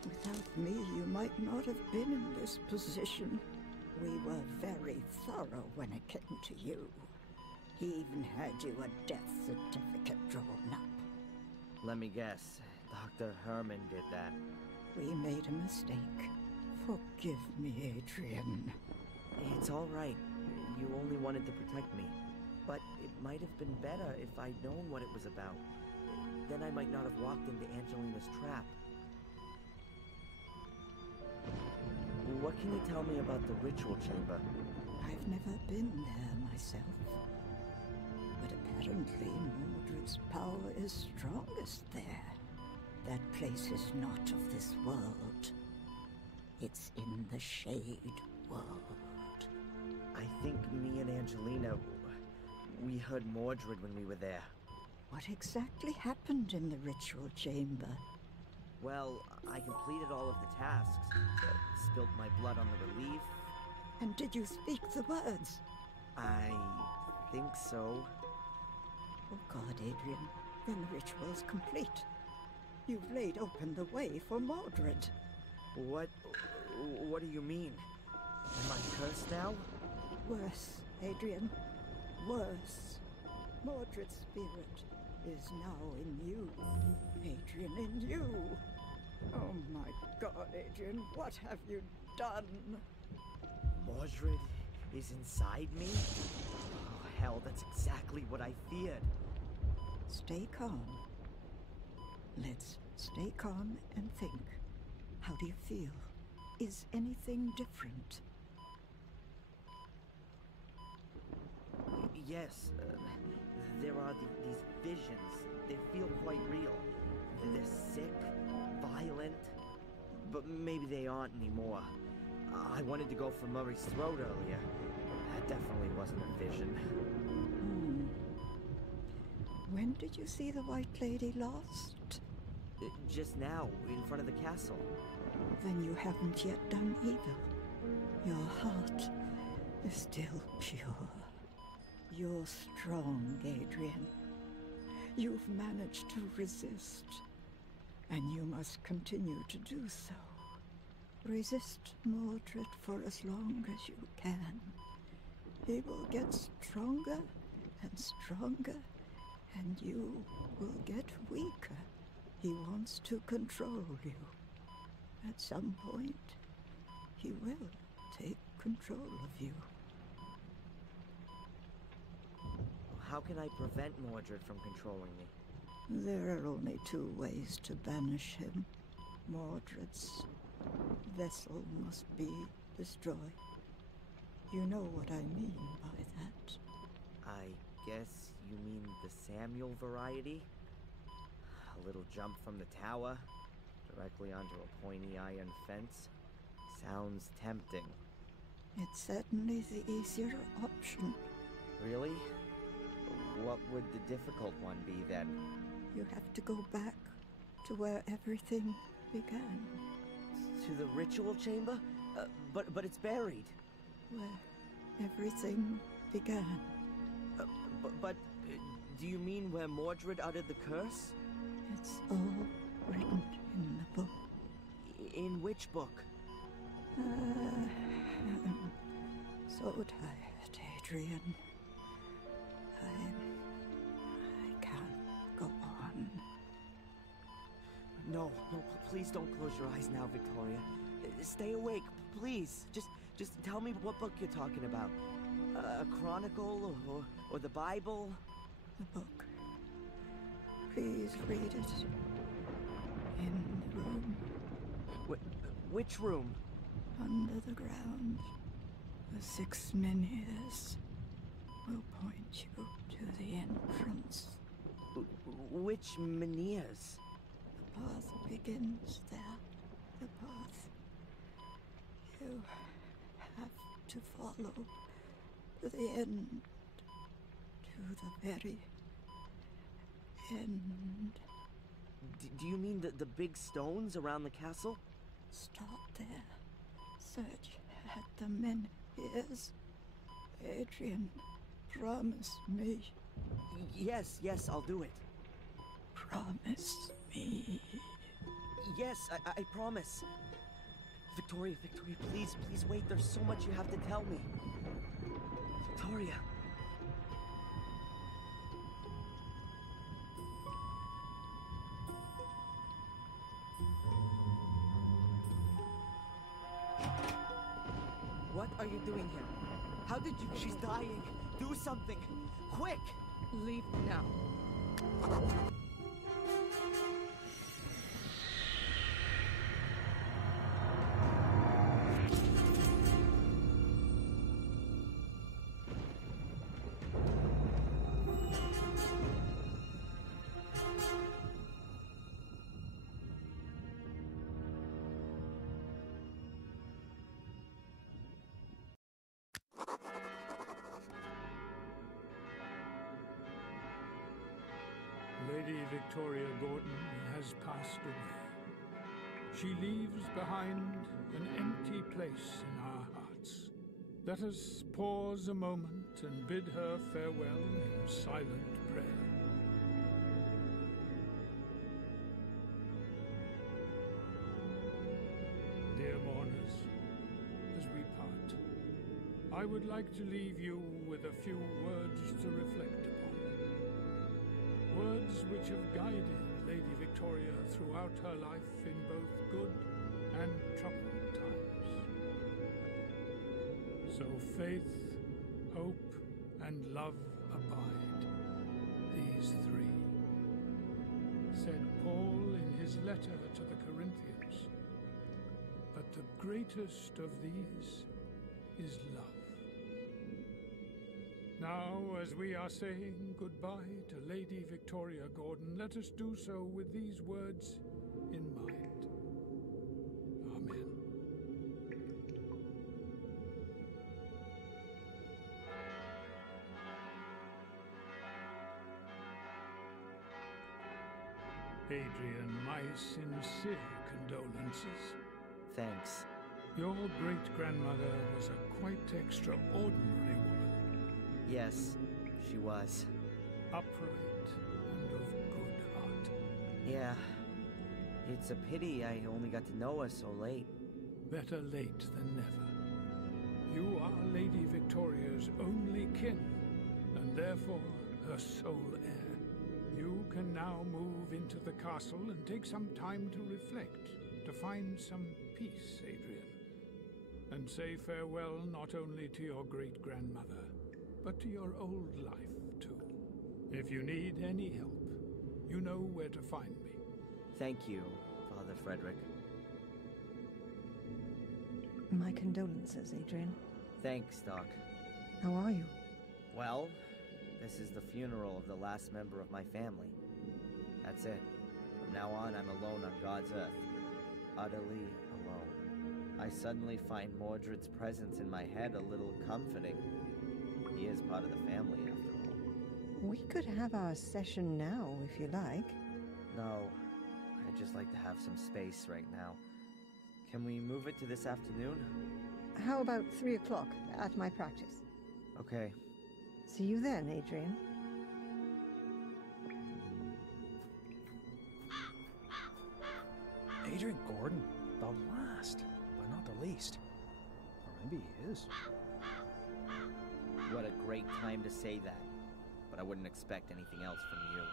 Without me, you might not have been in this position. We were very thorough when it came to you. He even had you a death certificate drawn up. Let me guess. Dr. Herman did that. We made a mistake. Forgive me, Adrian. It's all right. You only wanted to protect me. But it might have been better if I'd known what it was about. Then I might not have walked into Angelina's trap. What can you tell me about the ritual chamber? I've never been there myself. But apparently Mordred's power is strongest there. That place is not of this world. It's in the Shade World. I think me and Angelina, we heard Mordred when we were there. What exactly happened in the ritual chamber? Well, I completed all of the tasks. Spilt my blood on the relief. And did you speak the words? I think so. Oh God, Adrian. Then the ritual's complete. You've laid open the way for Mordred. What do you mean? Am I cursed now? Worse, Adrian. Worse. Mordred's spirit is now in you. Adrian, in you. Oh my God, Adrian, what have you done? Mordred is inside me? Oh, hell, that's exactly what I feared. Stay calm. Let's stay calm and think. How do you feel? Is anything different? Yes, there are these visions. They feel quite real. They're sick, violent, but maybe they aren't anymore. I wanted to go for Murray's throat earlier. That definitely wasn't a vision. When did you see the White Lady last? Just now, in front of the castle. Then you haven't yet done evil. Your heart is still pure. You're strong, Adrian. You've managed to resist, and you must continue to do so. Resist Mordred for as long as you can. He will get stronger and stronger, and you will get weaker. He wants to control you. At some point, he will take control of you. How can I prevent Mordred from controlling me? There are only two ways to banish him. Mordred's vessel must be destroyed. You know what I mean by that. I guess you mean the Samuel variety? A little jump from the tower, directly onto a pointy iron fence. Sounds tempting. It's certainly the easier option. Really? What would the difficult one be then? You have to go back to where everything began. To the ritual chamber? But it's buried. Where everything began. But do you mean where Mordred uttered the curse? It's all written in the book. In which book? So tired, Adrian. I can't go on. No, please don't close your eyes now, Victoria. Stay awake, please. Just tell me what book you're talking about. A chronicle or the Bible? The book Please read it. In the room. Which room? Under the ground. The 6 menhirs will point you to the entrance. Which menhirs? The path begins there. The path. You have to follow to the end. To the very end. Do you mean the big stones around the castle? Start there. Search at the menhirs. Adrian, promise me. Yes, I'll do it. Promise me. Yes, I promise. Victoria, please wait. There's so much you have to tell me. Victoria. What are you doing here? How did you... She's dying. Do something. Quick! Leave now. Lady Victoria Gordon has passed away. She leaves behind an empty place in our hearts. Let us pause a moment and bid her farewell in silent prayer. Dear mourners, as we part, I would like to leave you with a few words to reflect upon. Words which have guided Lady Victoria throughout her life in both good and troubled times. So faith, hope, and love abide, these 3, said Paul in his letter to the Corinthians. But the greatest of these is love. Now, as we are saying goodbye to Lady Victoria Gordon, let us do so with these words in mind. Amen. Adrian, my sincere condolences. Thanks. Your great-grandmother was a quite extraordinary woman. Yes, she was. Upright and of good heart. Yeah. It's a pity I only got to know her so late. Better late than never. You are Lady Victoria's only kin, and therefore her sole heir. You can now move into the castle and take some time to reflect, to find some peace, Adrian. And say farewell not only to your great-grandmother, but to your old life, too. If you need any help, you know where to find me. Thank you, Father Frederick. My condolences, Adrian. Thanks, Doc. How are you? Well, this is the funeral of the last member of my family. That's it. From now on, I'm alone on God's earth. Utterly alone. I suddenly find Mordred's presence in my head a little comforting. He is part of the family, after all. We could have our session now, if you like. No, I'd just like to have some space right now. Can we move it to this afternoon? How about 3 o'clock at my practice? Okay. See you then, Adrian. Adrian Gordon, the last, but not the least. Or maybe he is. What a great time to say that. But I wouldn't expect anything else from you.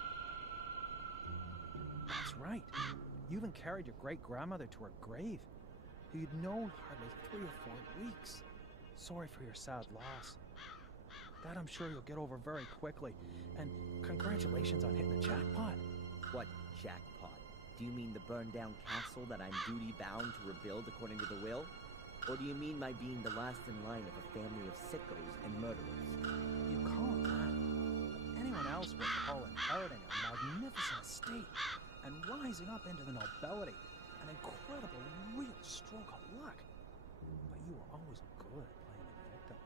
That's right. You even carried your great-grandmother to her grave, who you'd known hardly 3 or 4 weeks. Sorry for your sad loss. That I'm sure you'll get over very quickly. And congratulations on hitting the jackpot. What jackpot? Do you mean the burned-down castle that I'm duty-bound to rebuild according to the will? Or do you mean my being the last in line of a family of sickos and murderers? You call it that? Anyone else would call inheriting a magnificent estate and rising up into the nobility an incredible, real stroke of luck. But you were always good at playing the victim.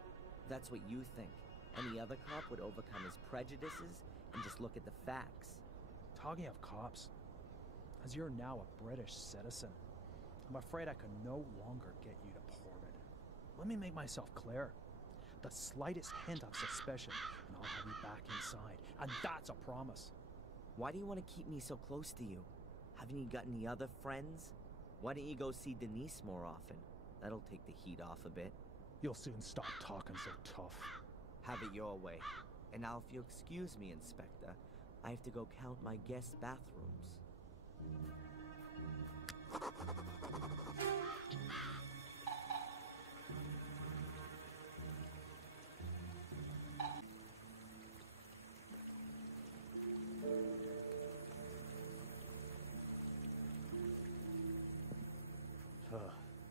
That's what you think. Any other cop would overcome his prejudices and just look at the facts. Talking of cops, as you're now a British citizen, I'm afraid I can no longer get you deported. Let me make myself clear. The slightest hint of suspicion, and I'll have you back inside. And that's a promise. Why do you want to keep me so close to you? Haven't you got any other friends? Why don't you go see Denise more often? That'll take the heat off a bit. You'll soon stop talking so tough. Have it your way. And now if you'll excuse me, Inspector, I have to go count my guest bathrooms.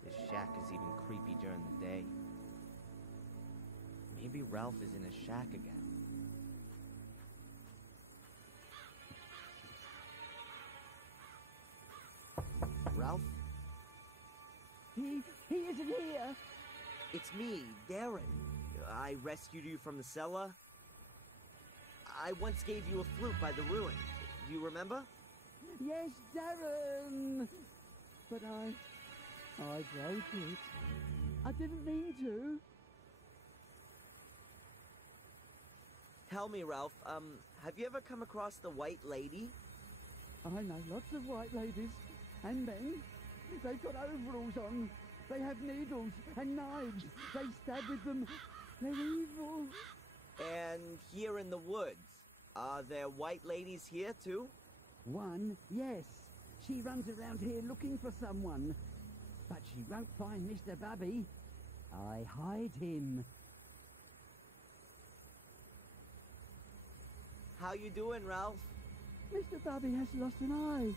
This shack is even creepy during the day. Maybe Ralph is in his shack again. Ralph? He isn't here. It's me, Darren. I rescued you from the cellar. I once gave you a flute by the ruin. Do you remember? Yes, Darren. But I broke it. I didn't mean to. Tell me, Ralph, have you ever come across the White Lady? I know lots of white ladies and men. They've got overalls on. They have needles and knives. They stab with them. They're evil. And here in the woods, are there white ladies here too? One, yes. She runs around here looking for someone. But she won't find Mr. Bubby. I hide him. How you doing, Ralph? Mr. Bubby has lost an eye.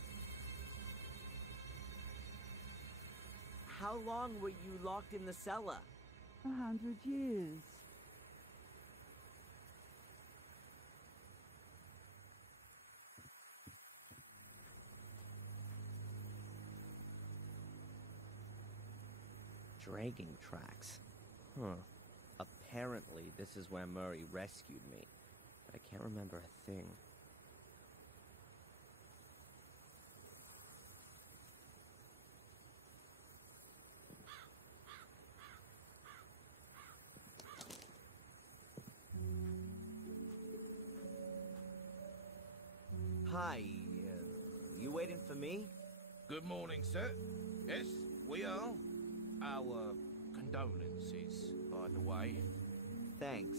How long were you locked in the cellar? 100 years. Dragging tracks. Apparently, this is where Murray rescued me, but I can't remember a thing. Hi, you waiting for me? Good morning, sir. Yes, we are. Our condolences, by the way. Thanks.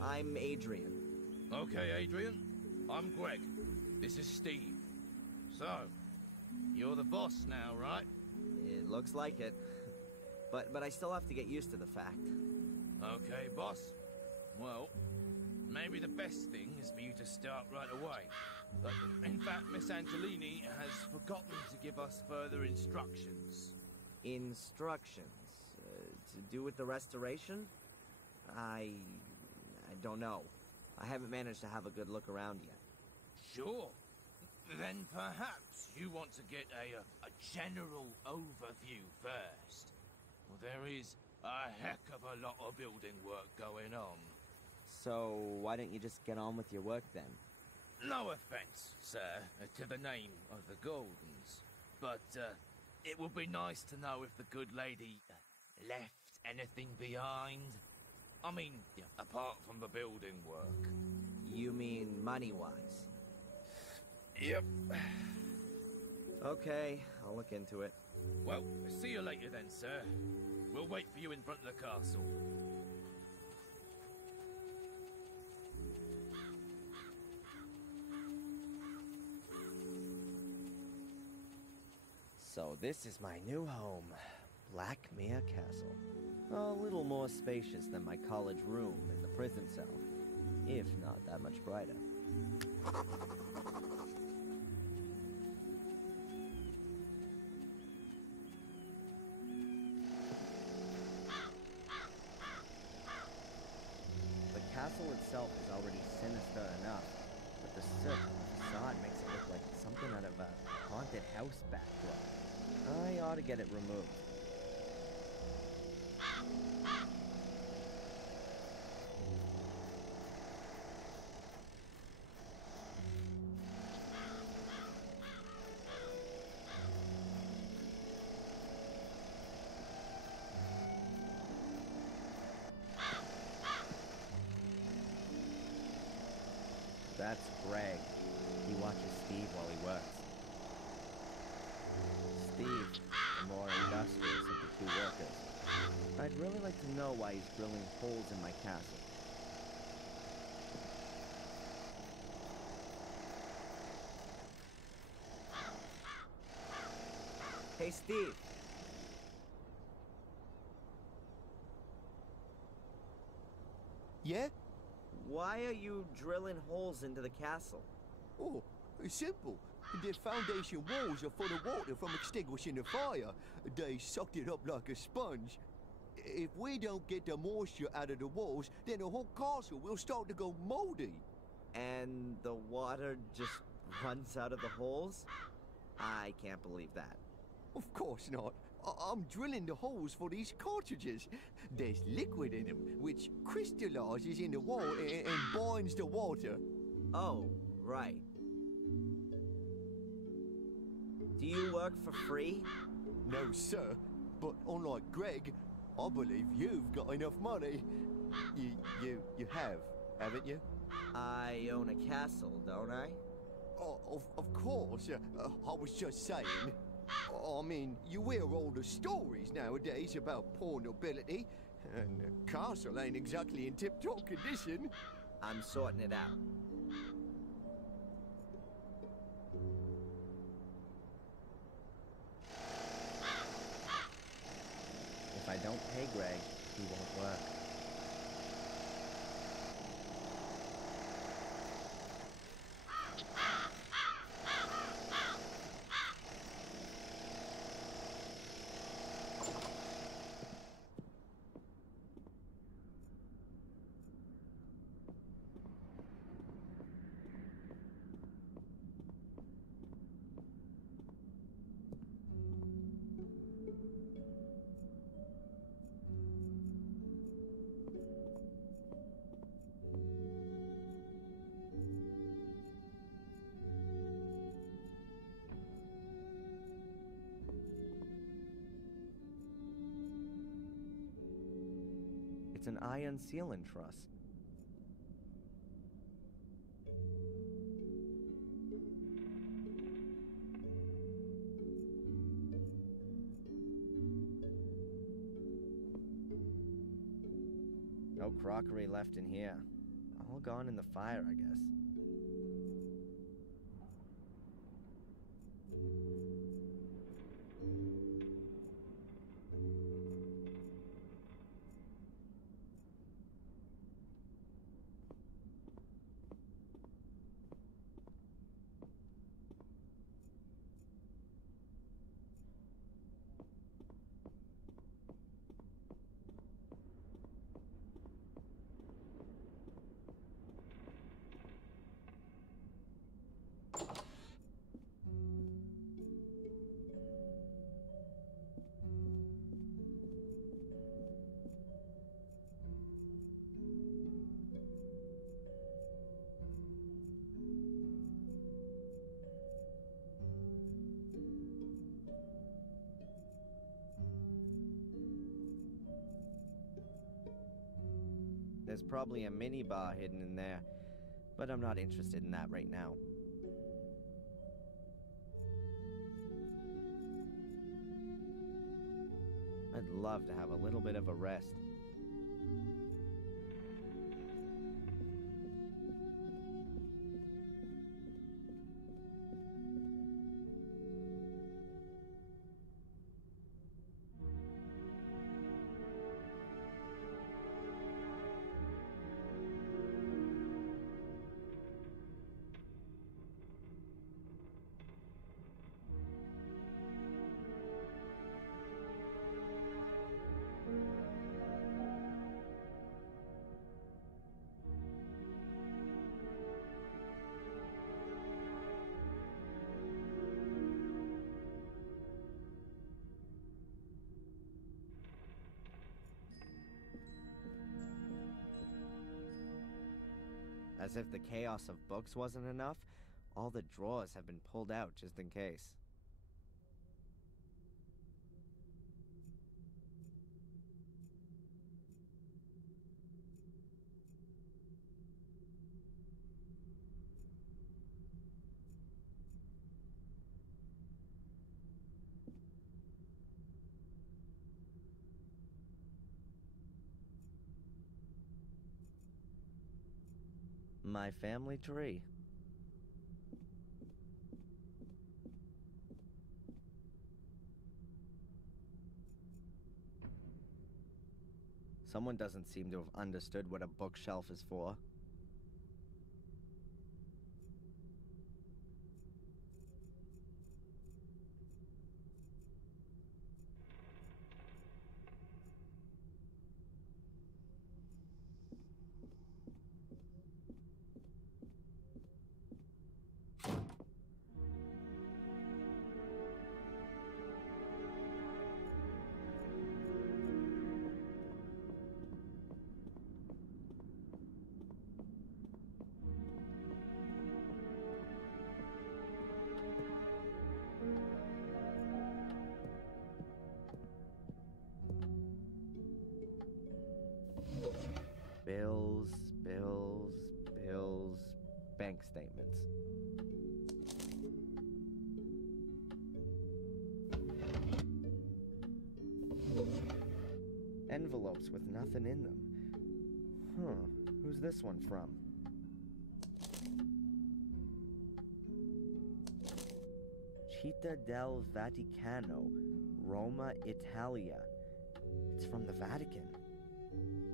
I'm Adrian. Okay, Adrian. I'm Greg. This is Steve. So, you're the boss now, right? It looks like it. But I still have to get used to the fact. Okay, boss. Well, maybe the best thing is for you to start right away. But in fact, Miss Angelini has forgotten to give us further instructions. Instructions? To do with the restoration? I don't know. I haven't managed to have a good look around yet. Sure. Then perhaps you want to get a general overview first. Well, there is a heck of a lot of building work going on. So, why don't you just get on with your work then? No offense, sir, to the name of the Goldens, but it would be nice to know if the good lady left anything behind. I mean, apart from the building work. You mean money-wise? Yep. Okay, I'll look into it. Well, see you later then, sir. We'll wait for you in front of the castle. So this is my new home, Blackmere Castle. A little more spacious than my college room in the prison cell, if not that much brighter. gross back rub. I ought to get it removed. That's Greg. He watches Steve while he works. Steve, the more industrious of the two workers. I'd really like to know why he's drilling holes in my castle. Hey, Steve. Yeah? Why are you drilling holes into the castle? Oh, it's simple. The foundation walls are full of water from extinguishing the fire. They sucked it up like a sponge. If we don't get the moisture out of the walls, then the whole castle will start to go moldy. And the water just runs out of the holes? I can't believe that. Of course not. I'm drilling the holes for these cartridges. There's liquid in them, which crystallizes in the wall and binds the water. Oh, right. Do you work for free? No, sir. But unlike Greg, I believe you've got enough money. You have, haven't you? I own a castle, don't I? Oh, of course. I was just saying. I mean, you hear all the stories nowadays about poor nobility, and the castle ain't exactly in tip-top condition. I'm sorting it out. If I don't pay Greg, he won't work. It's an iron sealing truss. No crockery left in here. All gone in the fire, I guess. There's probably a minibar hidden in there, but I'm not interested in that right now. I'd love to have a little bit of a rest. As if the chaos of books wasn't enough, all the drawers have been pulled out just in case. My family tree. Someone doesn't seem to have understood what a bookshelf is for. Bills, bank statements. Envelopes with nothing in them. Huh, who's this one from? Città del Vaticano, Roma, Italia. It's from the Vatican.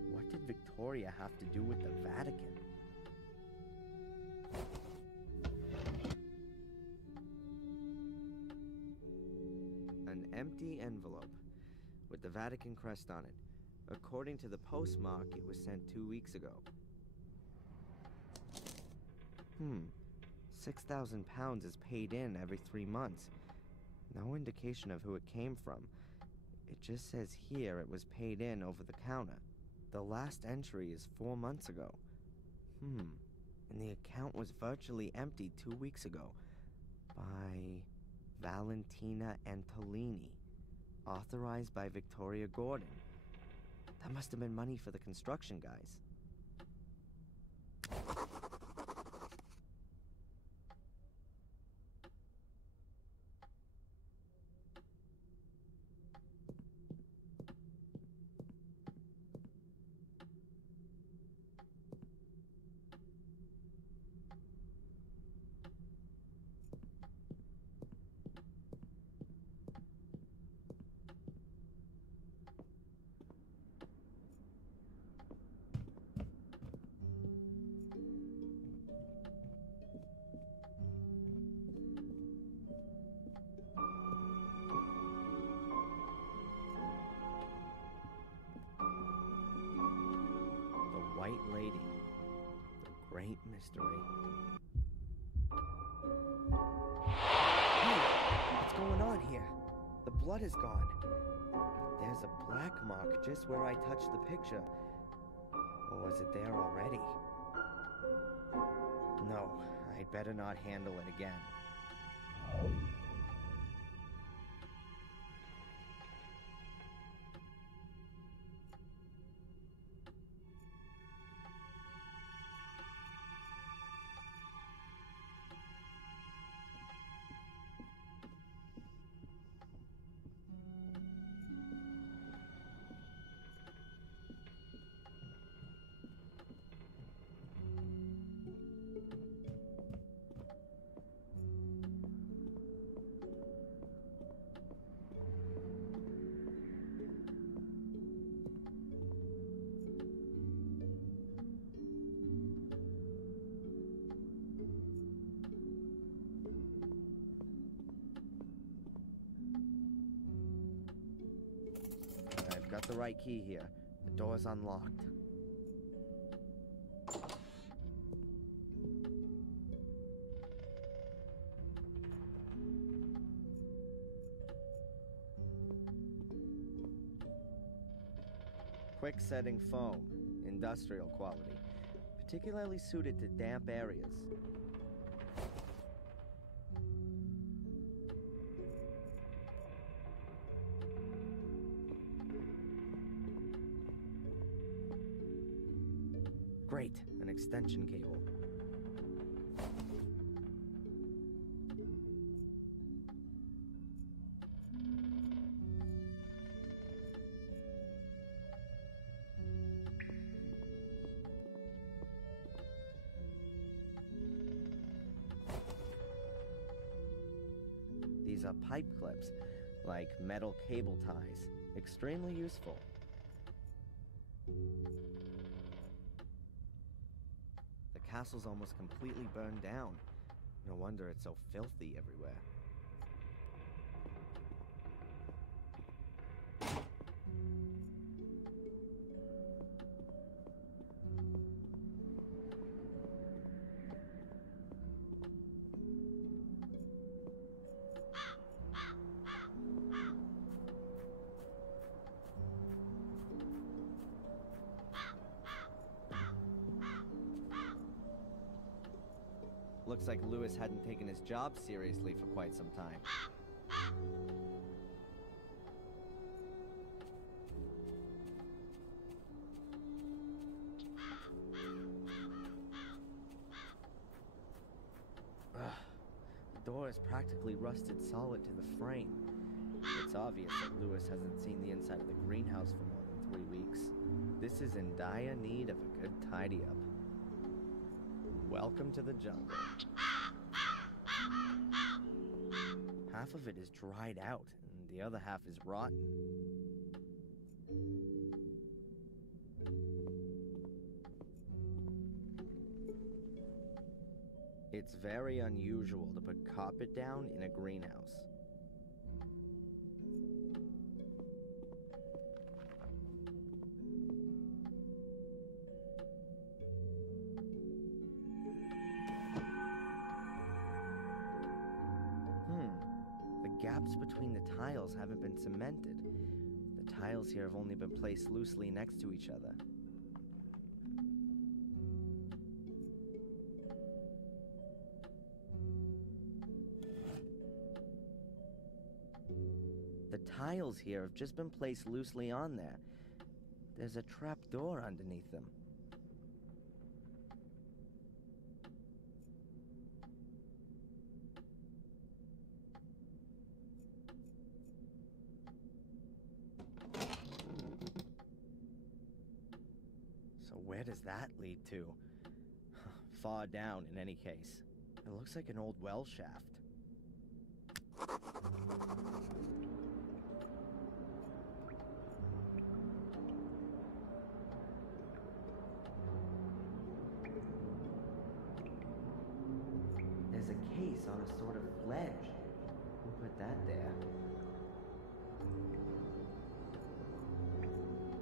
What did Victoria have to do with the Vatican? An empty envelope with the Vatican crest on it. According to the postmark, it was sent 2 weeks ago. 6,000 pounds is paid in every 3 months. No indication of who it came from. It just says here it was paid in over the counter. The last entry is 4 months ago. And the account was virtually empty 2 weeks ago. By Valentina Antolini. Authorized by Victoria Gordon. That must have been money for the construction guys. White Lady. The Great Mystery. Hey, what's going on here? The blood is gone. There's a black mark just where I touched the picture. Or was it there already? No, I'd better not handle it again. Got the right key here. The door's unlocked. Quick setting foam, industrial quality. particularly suited to damp areas. Great, an extension cable. These are pipe clips, like metal cable ties. Extremely useful. The castle's almost completely burned down. No wonder it's so filthy everywhere. Looks like Lewis hadn't taken his job seriously for quite some time. The door is practically rusted solid to the frame. It's obvious that Lewis hasn't seen the inside of the greenhouse for more than 3 weeks. This is in dire need of a good tidy-up. Welcome to the jungle. Half of it is dried out, and the other half is rotten. It's very unusual to put carpet down in a greenhouse. The gaps between the tiles haven't been cemented. The tiles here have only been placed loosely next to each other. The tiles here have just been placed loosely on there. There's a trap door underneath them. So where does that lead to? Far down, in any case. It looks like an old well shaft. There's a case on a sort of ledge. Who put that there?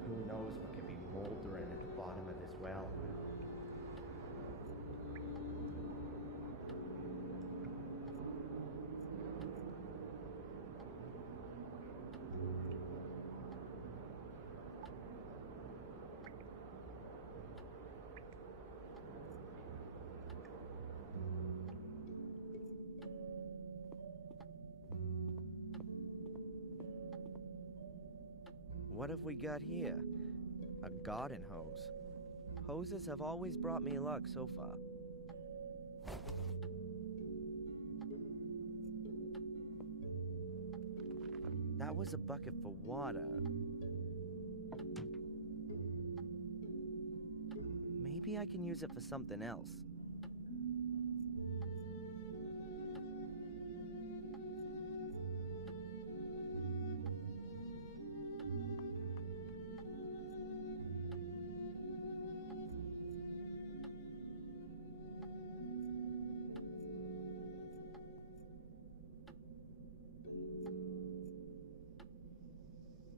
Who knows what could be moldering at the bottom of this well? What have we got here? A garden hose. Hoses have always brought me luck so far. That was a bucket for water. Maybe I can use it for something else.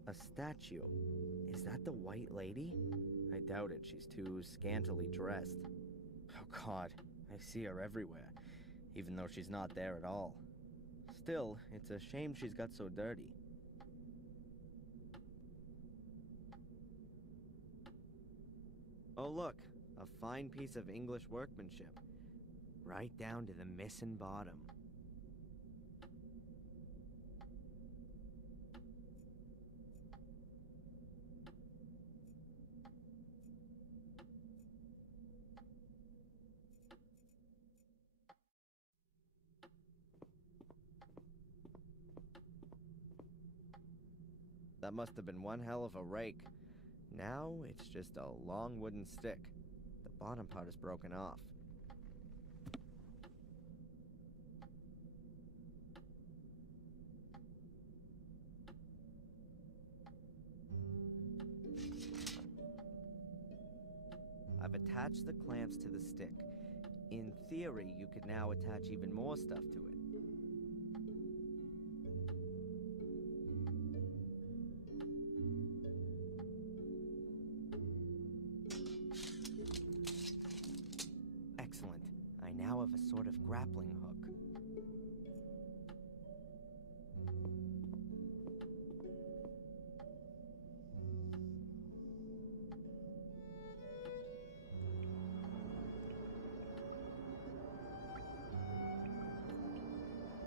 A statue. Is that the White Lady? I doubt it. She's too scantily dressed. Oh God, I see her everywhere, even though she's not there at all. Still, it's a shame she's got so dirty. Oh look, A fine piece of English workmanship. Right down to the missing bottom. That must have been one hell of a rake. Now it's just a long wooden stick. The bottom part is broken off. I've attached the clamps to the stick. In theory, you could now attach even more stuff to it. Excellent. I now have a sort of grappling hook.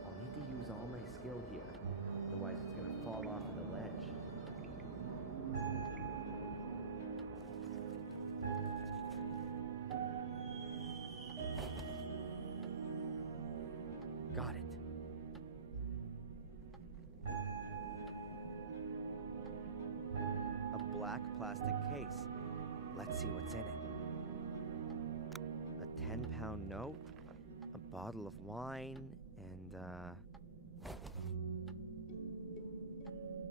I'll need to use all my skill here, otherwise it's gonna fall off the ledge. Got it. A black plastic case. Let's see what's in it. A 10-pound note, a bottle of wine, and,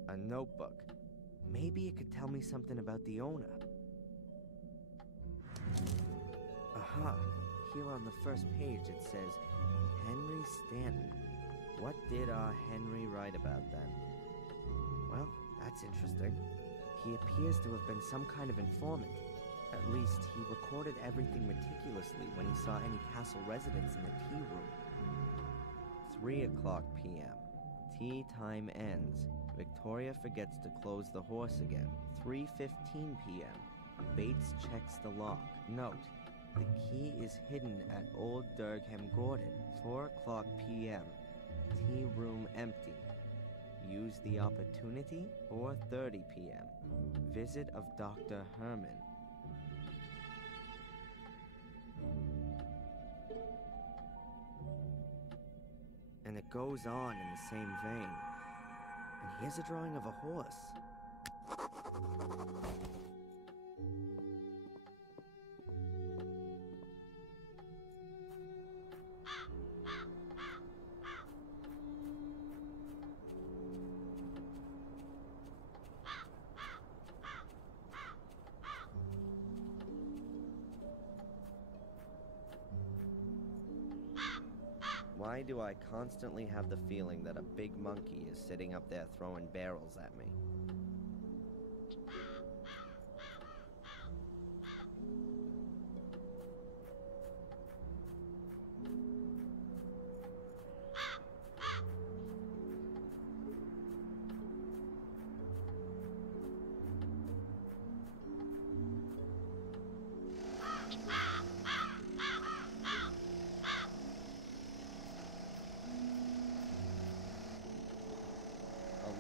a notebook. Maybe it could tell me something about the owner. Aha! Here on the first page it says, Henry Stanton. What did our Henry write about then? Well, that's interesting. He appears to have been some kind of informant. At least, he recorded everything meticulously when he saw any castle residents in the tea room. 3 o'clock p.m. Tea time ends. Victoria forgets to close the horse again. 3:15 p.m. Bates checks the lock. Note, the key is hidden at Old Durgham Gordon. 4 o'clock p.m. Tea room empty. Use the opportunity. 4:30 p.m. Visit of Dr. Herman. And it goes on in the same vein. And here's a drawing of a horse. Why do I constantly have the feeling that a big monkey is sitting up there throwing barrels at me?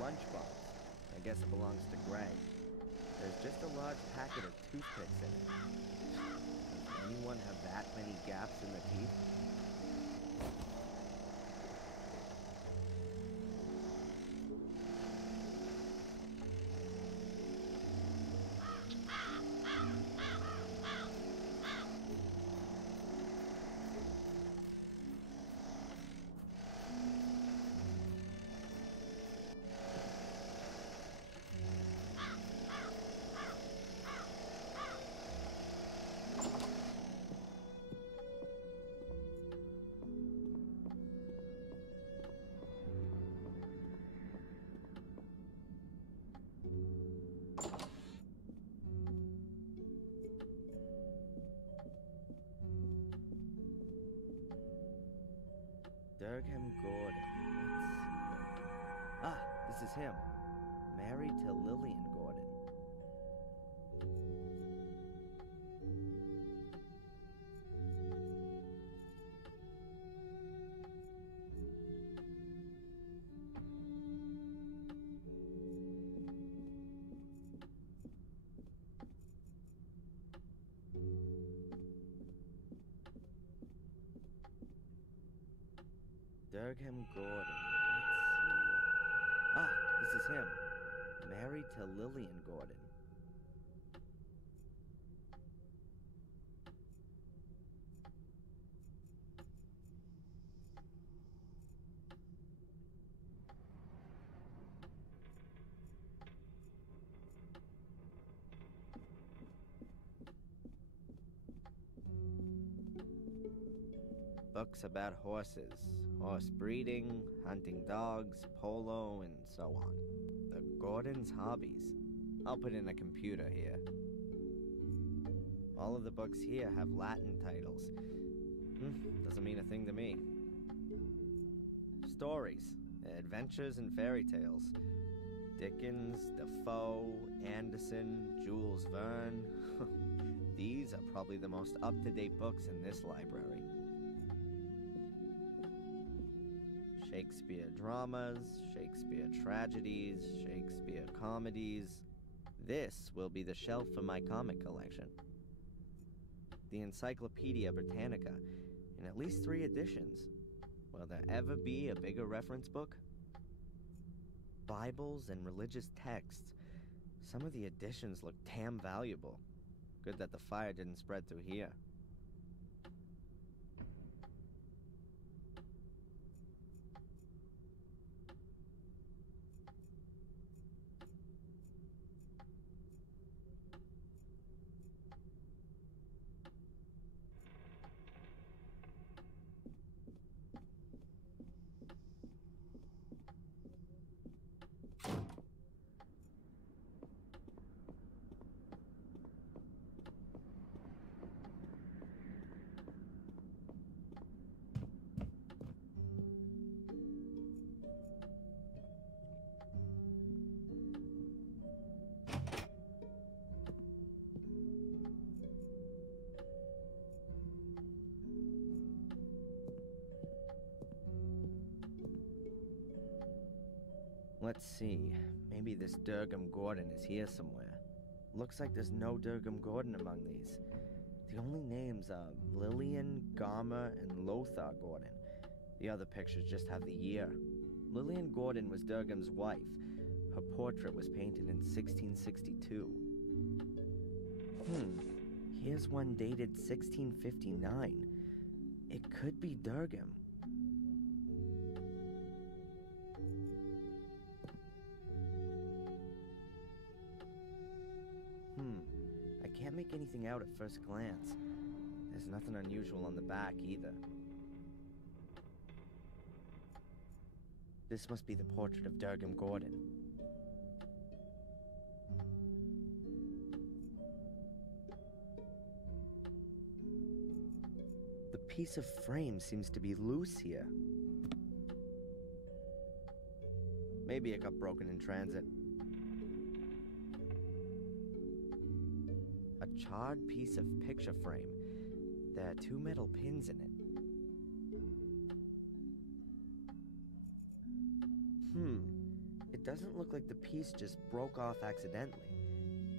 Lunchbox. I guess it belongs to Greg. There's just a large packet of toothpicks in it. Does anyone have that many gaps in the teeth? Durgham Gordon. Let's see. Ah, this is him. Married to Lillian Gordon. Durham Gordon. Let's see. Ah, this is him. Married to Lillian Gordon. Books about horses, horse breeding, hunting dogs, polo, and so on. The Gordons' hobbies. I'll put in a computer here. All of the books here have Latin titles. Doesn't mean a thing to me. Stories, adventures and fairy tales. Dickens, Defoe, Anderson, Jules Verne. These are probably the most up-to-date books in this library. Shakespeare dramas, Shakespeare tragedies, Shakespeare comedies. This will be the shelf for my comic collection. The Encyclopedia Britannica, in at least 3 editions. Will there ever be a bigger reference book? Bibles and religious texts. Some of the editions look damn valuable. Good that the fire didn't spread through here. Let's see. Maybe this Durham Gordon is here somewhere. Looks like there's no Durham Gordon among these. The only names are Lillian, Garmer, and Lothar Gordon. The other pictures just have the year. Lillian Gordon was Durham's wife. Her portrait was painted in 1662. Here's one dated 1659. It could be Durham. I can't make anything out at first glance. There's nothing unusual on the back either. This must be the portrait of Durham Gordon. The piece of frame seems to be loose here. Maybe it got broken in transit. A charred piece of picture frame. There are 2 metal pins in it. It doesn't look like the piece just broke off accidentally.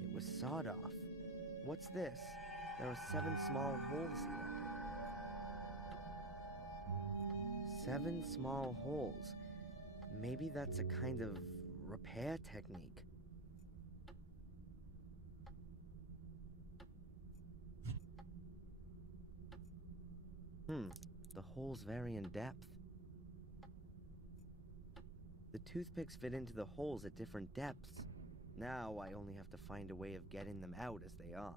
It was sawed off. What's this? There are 7 small holes here. 7 small holes. Maybe that's a kind of repair technique. The holes vary in depth. The toothpicks fit into the holes at different depths. Now I only have to find a way of getting them out as they are.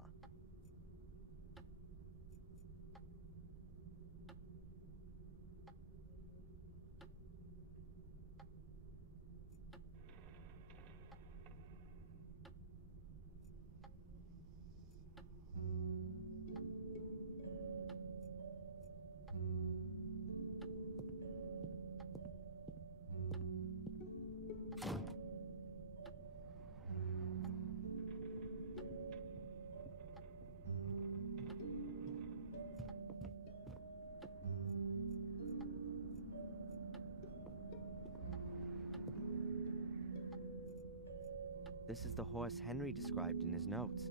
This is the horse Henry described in his notes.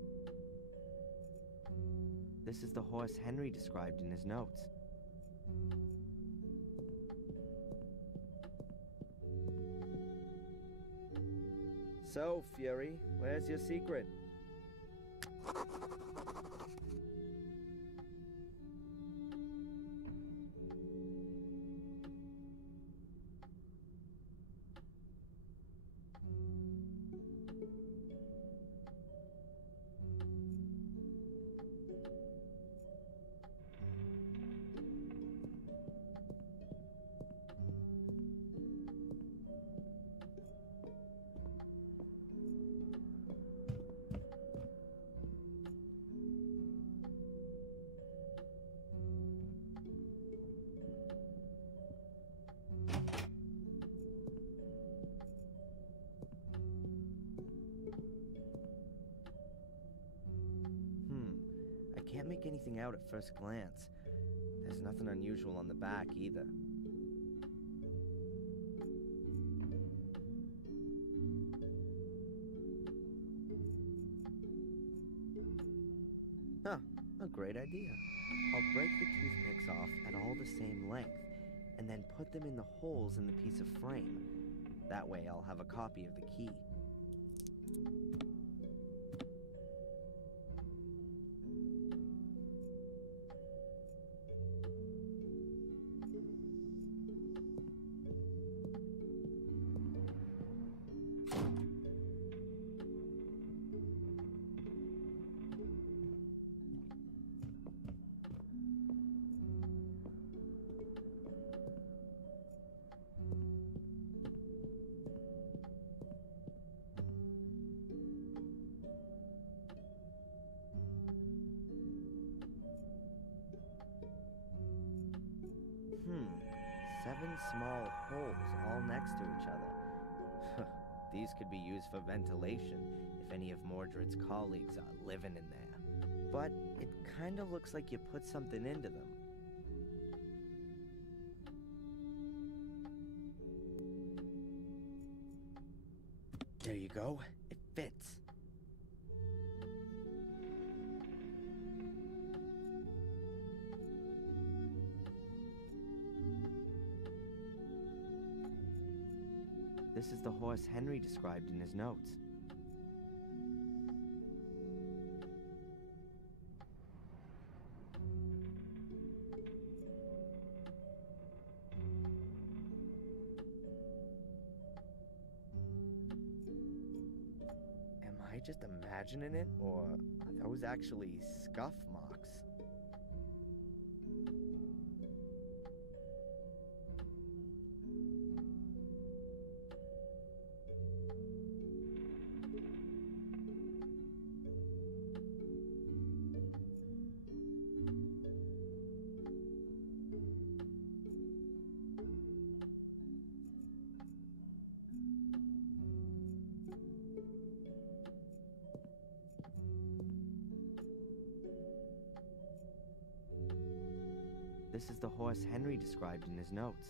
This is the horse Henry described in his notes. So, Fury, where's your secret? Can't make anything out at first glance. There's nothing unusual on the back either. Huh, a great idea. I'll break the toothpicks off at all the same length, and then put them in the holes in the piece of frame. That way I'll have a copy of the key. Seven small holes all next to each other. These could be used for ventilation if any of Mordred's colleagues are living in there. But it kinda looks like you put something into them. There you go. It fits. This is the horse Henry described in his notes. Am I just imagining it, or are those actually scuff marks? This is the horse Henry described in his notes.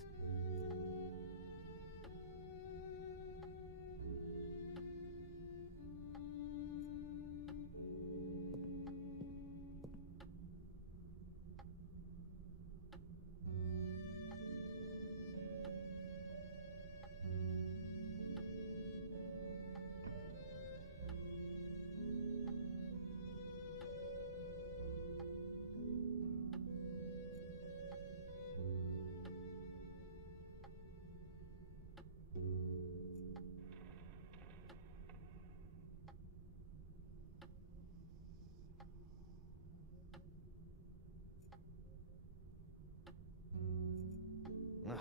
Ugh,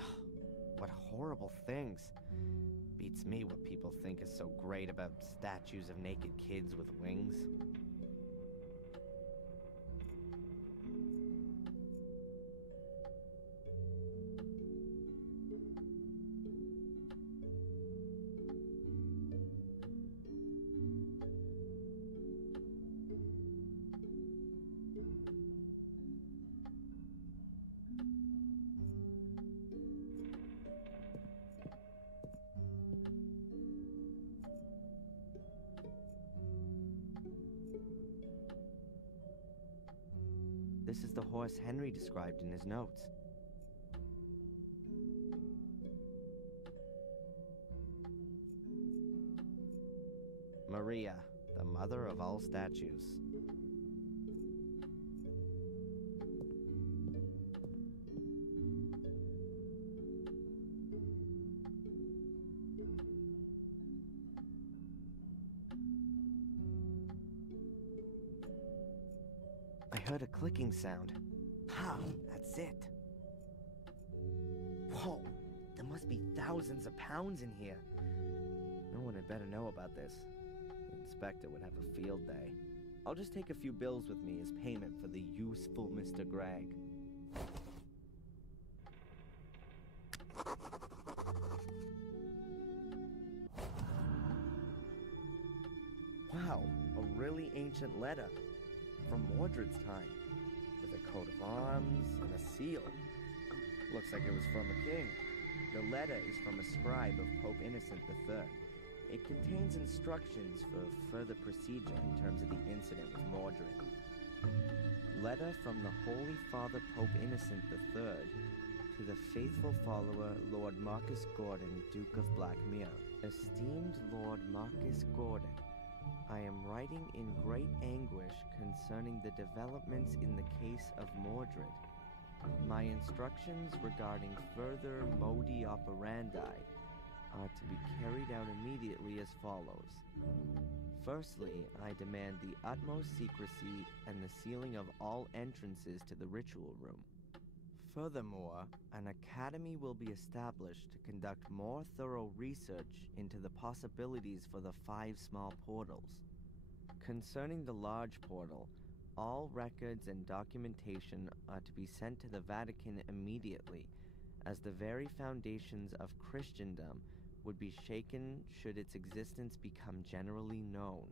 what horrible things. Beats me what people think is so great about statues of naked kids with wings. This is the horse Henry described in his notes. Maria, the mother of all statues. I heard a clicking sound. Ha! That's it. Whoa! There must be thousands of pounds in here. No one had better know about this. The inspector would have a field day. I'll just take a few bills with me as payment for the useful Mr. Gregg. Wow, a really ancient letter. From Mordred's time, with a coat of arms and a seal. Looks like it was from a king. The letter is from a scribe of Pope Innocent III. It contains instructions for further procedure in terms of the incident with Mordred. Letter from the Holy Father Pope Innocent III to the faithful follower Lord Marcus Gordon, Duke of Blackmere. Esteemed Lord Marcus Gordon, I am writing in great anguish concerning the developments in the case of Mordred. My instructions regarding further modi operandi are to be carried out immediately as follows. Firstly, I demand the utmost secrecy and the sealing of all entrances to the ritual room. Furthermore, an academy will be established to conduct more thorough research into the possibilities for the 5 small portals. Concerning the large portal, all records and documentation are to be sent to the Vatican immediately, as the very foundations of Christendom would be shaken should its existence become generally known.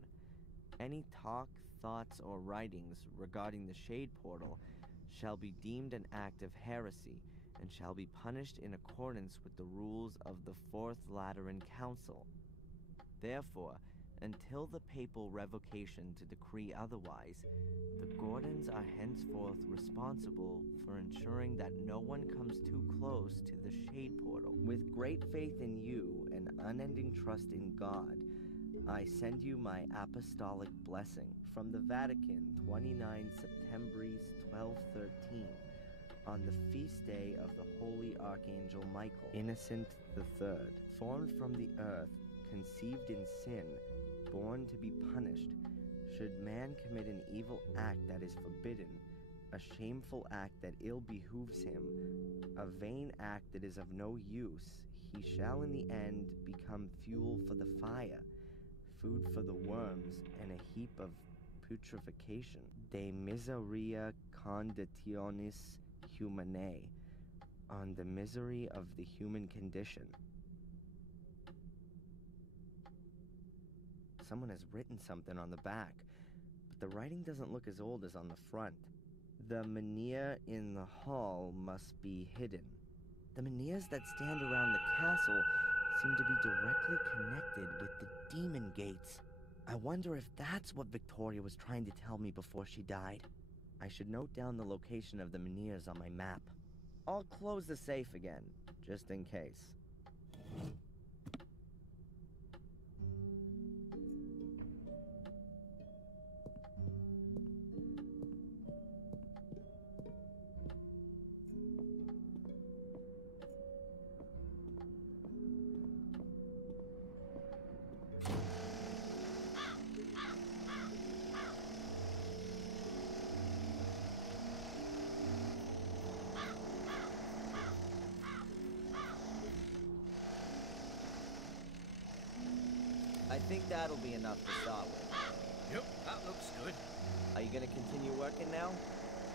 Any talk, thoughts, or writings regarding the Shade Portal shall be deemed an act of heresy, and shall be punished in accordance with the rules of the Fourth Lateran Council. Therefore, until the papal revocation to decree otherwise, the Gordons are henceforth responsible for ensuring that no one comes too close to the Shade Portal. With great faith in you and unending trust in God, I send you my apostolic blessing from the Vatican, 29 Septembris 1213, on the feast day of the Holy Archangel Michael, Innocent III, formed from the earth, conceived in sin, born to be punished. Should man commit an evil act that is forbidden, a shameful act that ill behooves him, a vain act that is of no use, he shall in the end become fuel for the fire, food for the worms, and a heap of putrefaction. De miseria conditionis humanae, on the misery of the human condition. Someone has written something on the back, but the writing doesn't look as old as on the front. The menhir in the hall must be hidden. The menhirs that stand around the castle seem to be directly connected with the demon gates. I wonder if that's what Victoria was trying to tell me before she died. I should note down the location of the menhirs on my map. I'll close the safe again, just in case. I think that'll be enough to start with. Yep, that looks good. Are you gonna continue working now?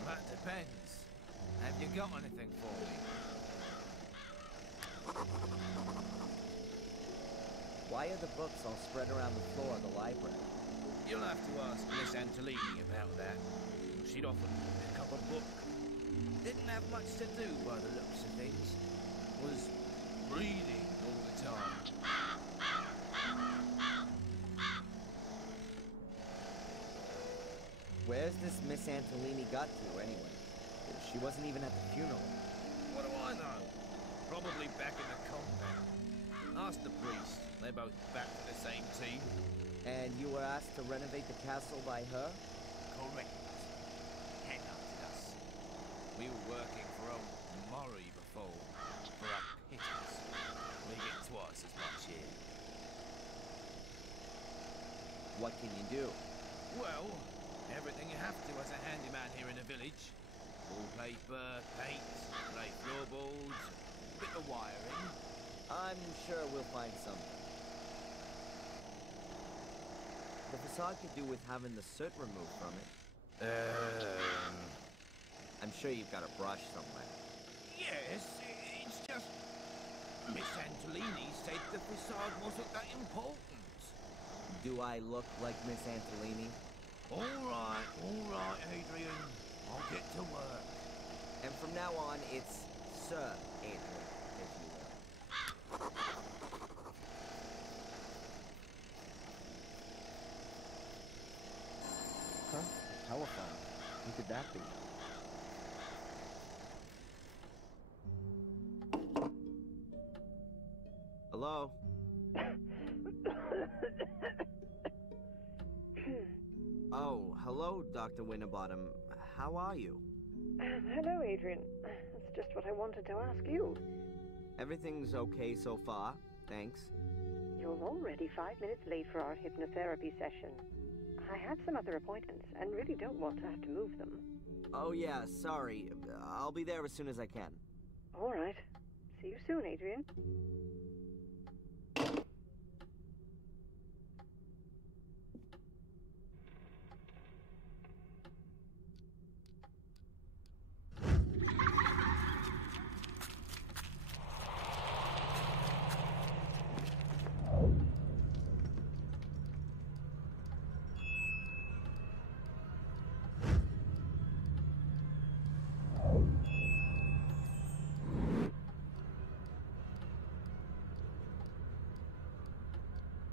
That depends. Have you got anything for me? Why are the books all spread around the floor of the library? You'll have to ask Miss Antolini about that. She'd often pick up a book. Didn't have much to do by the looks of things. Was reading all the time. Where's this Miss Antolini got to, anyway? She wasn't even at the funeral. What do I know? Probably back in the convent. Ask the priest. They're both back to the same team. And You were asked to renovate the castle by her? Correct. Headhunted us. We were working for old Murray before, for a pittance. We get twice as much here. What can you do? Well, everything you have to as a handyman here in the village. Wallpaper, paint, lay floorboards, bit of wiring. I'm sure we'll find something. The facade could do with having the soot removed from it. I'm sure you've got a brush somewhere. Yes, it's just... Miss Antolini said the facade wasn't that important. Do I look like Miss Antolini? All right, Adrian. I'll get to work. And from now on, it's Sir Adrian, if you will. Huh? Telephone. Who could that be? Hello? Oh, hello, Dr. Winterbottom. How are you? Hello, Adrian. That's just what I wanted to ask you. Everything's okay so far, thanks. You're already 5 minutes late for our hypnotherapy session. I have some other appointments and really don't want to have to move them. Oh yeah, sorry. I'll be there as soon as I can. All right. See you soon, Adrian.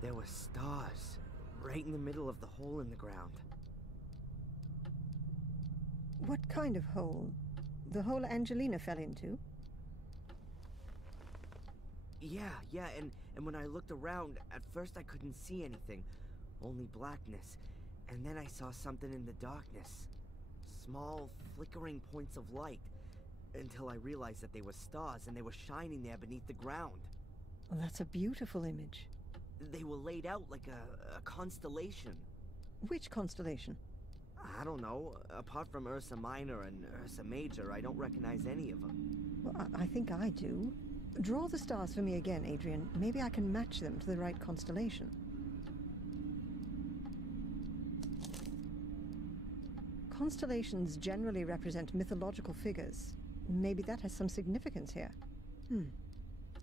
There were stars, right in the middle of the hole in the ground. What kind of hole? The hole Angelina fell into? Yeah, and when I looked around, at first I couldn't see anything, only blackness. And then I saw something in the darkness. Small, flickering points of light, until I realized that they were stars and they were shining there beneath the ground. Well, that's a beautiful image. They were laid out like a constellation. Which constellation? I don't know. Apart from Ursa Minor and Ursa Major, I don't recognize any of them. Well, I think I do. Draw the stars for me again, Adrian. Maybe I can match them to the right constellation. Constellations generally represent mythological figures. Maybe that has some significance here.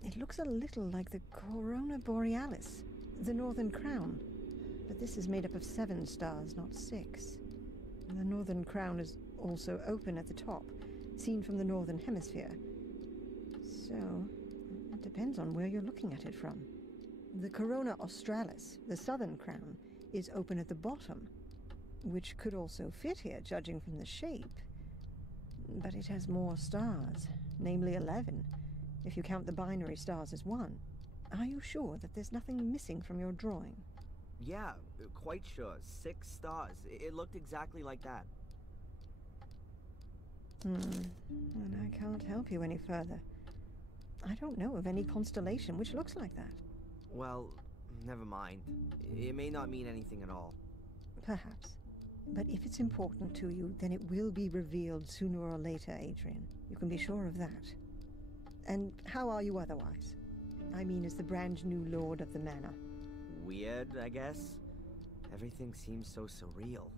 It looks a little like the Corona Borealis, the Northern Crown. But this is made up of 7 stars, not 6. The Northern Crown is also open at the top, seen from the Northern Hemisphere. So, it depends on where you're looking at it from. The Corona Australis, the Southern Crown, is open at the bottom, which could also fit here, judging from the shape. But it has more stars, namely 11. If you count the binary stars as 1. Are you sure that there's nothing missing from your drawing? Yeah, quite sure. 6 stars. It looked exactly like that. And I can't help you any further. I don't know of any constellation which looks like that. Well, never mind. It may not mean anything at all. Perhaps. But if it's important to you, then it will be revealed sooner or later, Adrian. You can be sure of that. And how are you otherwise? I mean, as the brand new lord of the manor. Weird, I guess. Everything seems so surreal.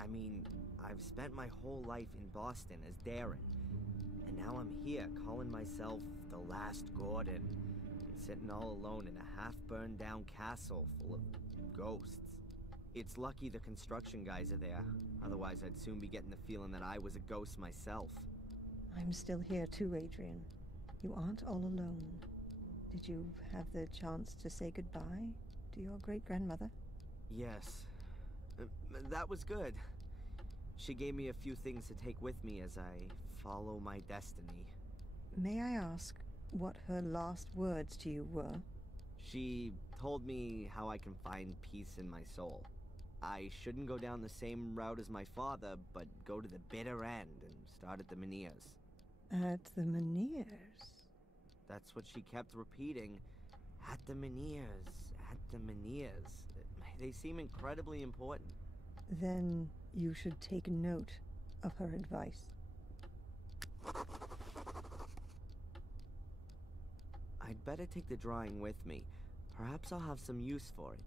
I mean, I've spent my whole life in Boston as Darren. And now I'm here calling myself the last Gordon. And sitting all alone in a half-burned down castle full of ghosts. It's lucky the construction guys are there. Otherwise, I'd soon be getting the feeling that I was a ghost myself. I'm still here too, Adrian. You aren't all alone. Did you have the chance to say goodbye to your great-grandmother? Yes. That was good. She gave me a few things to take with me as I follow my destiny. May I ask what her last words to you were? She told me how I can find peace in my soul. I shouldn't go down the same route as my father, but go to the bitter end and start at the Menhirs. At the Menhirs? That's what she kept repeating. At the Menhirs, at the Menhirs. They seem incredibly important. Then you should take note of her advice. I'd better take the drawing with me. Perhaps I'll have some use for it.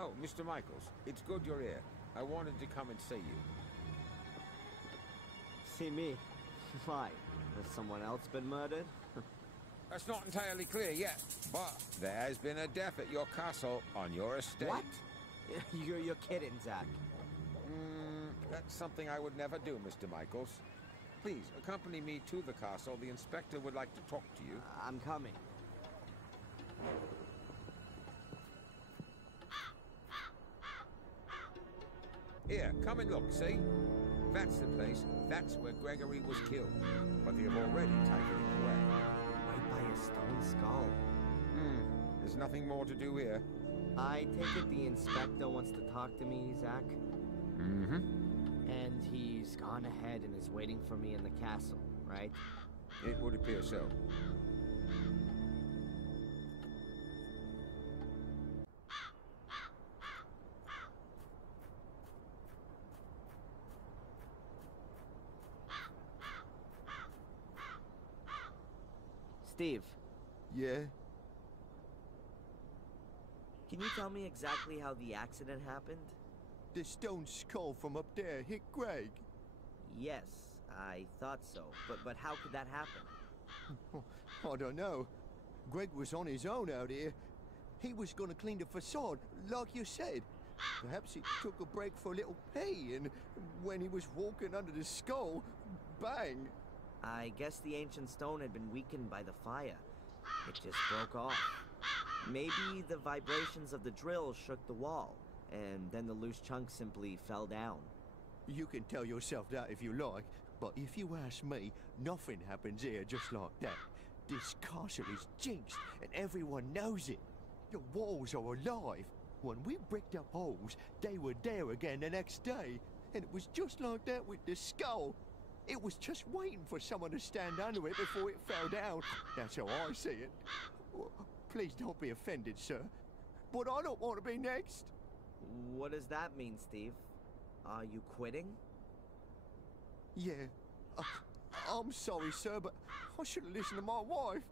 Oh, Mr. Michaels, it's good you're here. I wanted to come and see you. See me? Why? Has someone else been murdered? That's not entirely clear yet, but there's been a death at your castle on your estate. What? You're kidding, Zach. That's something I would never do, Mr. Michaels. Please, accompany me to the castle. The inspector would like to talk to you. I'm coming. Here, come and look, see? That's the place. That's where Gregory was killed. But they have already taken him away. Right by a stone skull. There's nothing more to do here. I take it the inspector wants to talk to me, Zach? Mm-hmm. And he's gone ahead and is waiting for me in the castle, right? It would appear so. Steve. Yeah? Can you tell me exactly how the accident happened? The stone skull from up there hit Greg. Yes, I thought so. But how could that happen? I don't know. Greg was on his own out here. He was gonna clean the facade, like you said. Perhaps he took a break for a little pee, and when he was walking under the skull, bang! I guess the ancient stone had been weakened by the fire. It just broke off. Maybe the vibrations of the drill shook the wall, and then the loose chunk simply fell down. You can tell yourself that if you like, but if you ask me, nothing happens here just like that. This castle is jinxed, and everyone knows it. The walls are alive. When we bricked up holes, they were there again the next day. And it was just like that with the skull. It was just waiting for someone to stand under it before it fell down. That's how I see it. Please don't be offended, sir. But I don't want to be next. What does that mean, Steve? Are you quitting? Yeah. I'm sorry, sir, but I should have listened to my wife.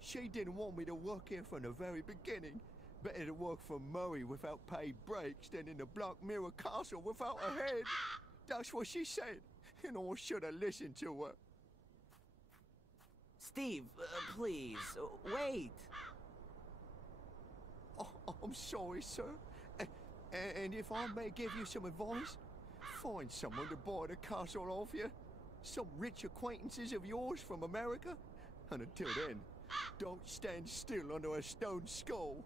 She didn't want me to work here from the very beginning. Better to work for Murray without paid breaks than in the Black Mirror Castle without a head. That's what she said. And I should have listened to her. Steve, please, wait. Oh, I'm sorry, sir. And if I may give you some advice, find someone to buy the castle off you. Some rich acquaintances of yours from America. And until then, don't stand still under a stone skull.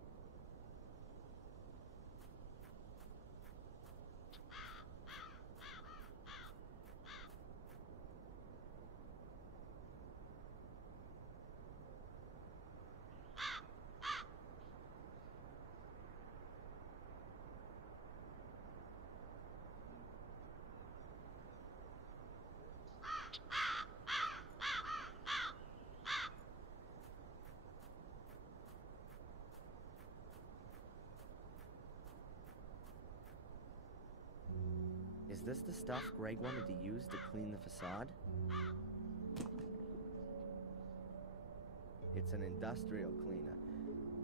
Is this the stuff Greg wanted to use to clean the facade? It's an industrial cleaner.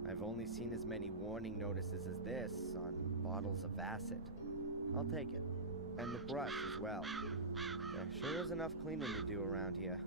I've only seen as many warning notices as this on bottles of acid. I'll take it. And the brush as well. There sure is enough cleaning to do around here.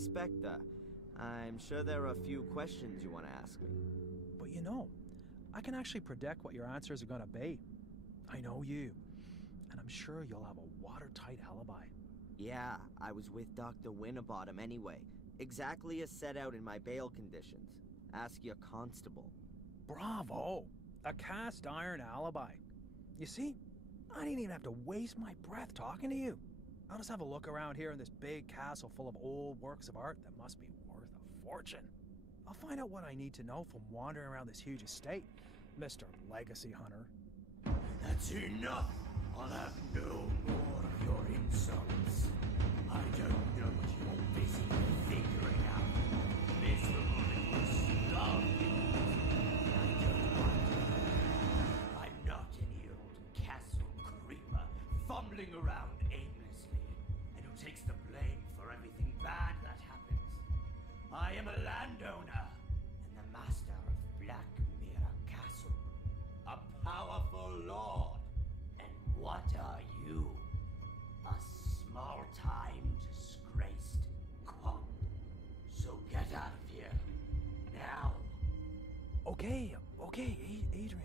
Inspector. I'm sure there are a few questions you want to ask me. But you know, I can actually predict what your answers are going to be. I know you, and I'm sure you'll have a watertight alibi. Yeah, I was with Dr. Winterbottom anyway. Exactly as set out in my bail conditions. Ask your constable. Bravo! A cast iron alibi. You see, I didn't even have to waste my breath talking to you. I'll just have a look around here in this big castle full of old works of art that must be worth a fortune. I'll find out what I need to know from wandering around this huge estate, Mr. Legacy Hunter. That's enough! I'll have no more of your insults. I don't know what you're busy figuring out. Miserable little starving. I don't want to. I'm not any old castle creeper fumbling around aimlessly and who takes the blame for everything bad that happens. I am a landowner and the master of Black Mirror Castle. A powerful lord. And what are you? A small-time disgraced cop. So get out of here. Now. Okay, Adrian.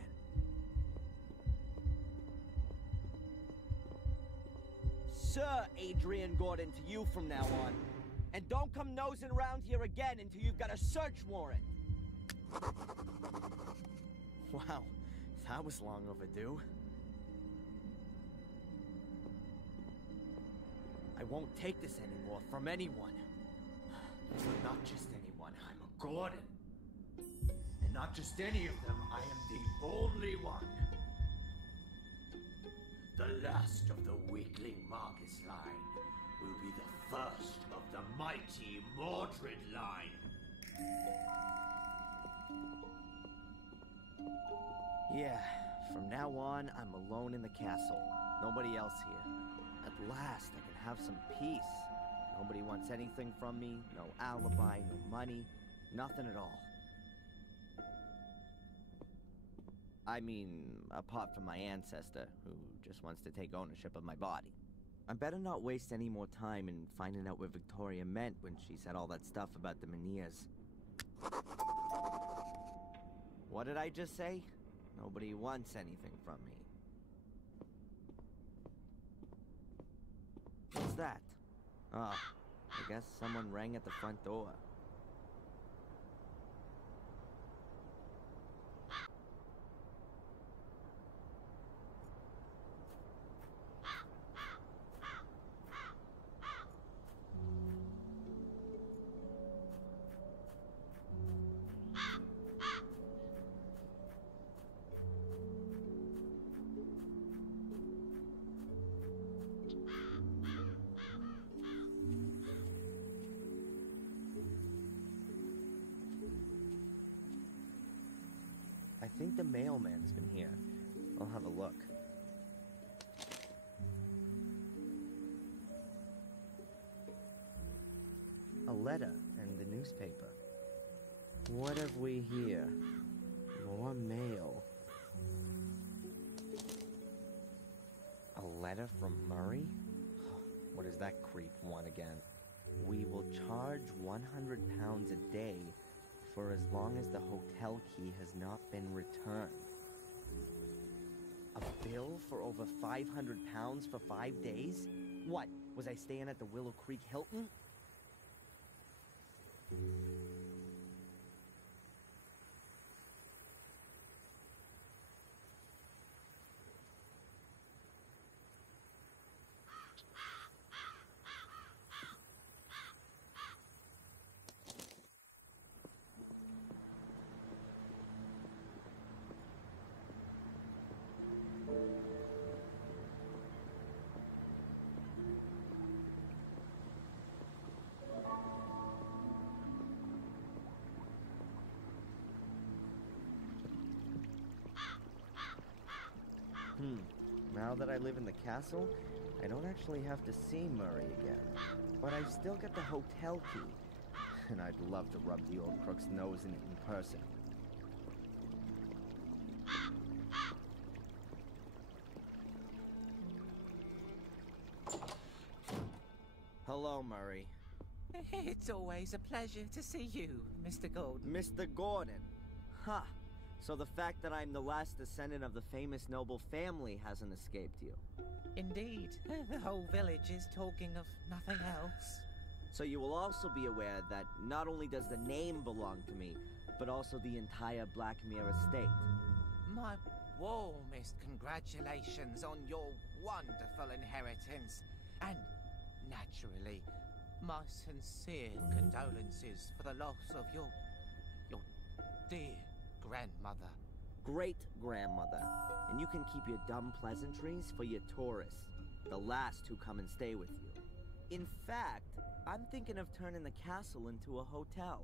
Sir Adrian Gordon to you from now on. And don't come nosing around here again until you've got a search warrant. Wow, that was long overdue. I won't take this anymore from anyone. And not just anyone, I'm a Gordon. And not just any of them, I am the only one. The last of the weakling Marcus line will be the first of the mighty Mordred line. Yeah, from now on, I'm alone in the castle. Nobody else here. At last, I can have some peace. Nobody wants anything from me, no alibi, no money, nothing at all. I mean, apart from my ancestor, who just wants to take ownership of my body. I better not waste any more time in finding out what Victoria meant when she said all that stuff about the Menhirs. What did I just say? Nobody wants anything from me. What's that? Oh, I guess someone rang at the front door. I think the mailman's been here. I'll have a look. A letter and the newspaper. What have we here? More mail. A letter from Murray? What does that creep want again? We will charge 100 pounds a day for as long as the hotel key has not been returned. A bill for over 500 pounds for 5 days? What, was I staying at the Willow Creek Hilton? Now that I live in the castle, I don't actually have to see Murray again. But I still get the hotel key. And I'd love to rub the old crook's nose in it in person. Hello, Murray. It's always a pleasure to see you, Mr. Gordon. Mr. Gordon? Huh. So the fact that I'm the last descendant of the famous noble family hasn't escaped you. Indeed. The whole village is talking of nothing else. So you will also be aware that not only does the name belong to me, but also the entire Blackmere estate. My warmest congratulations on your wonderful inheritance. And, naturally, my sincere condolences for the loss of your dear grandmother. Great-grandmother. And you can keep your dumb pleasantries for your tourists, the last who come and stay with you. In fact, I'm thinking of turning the castle into a hotel.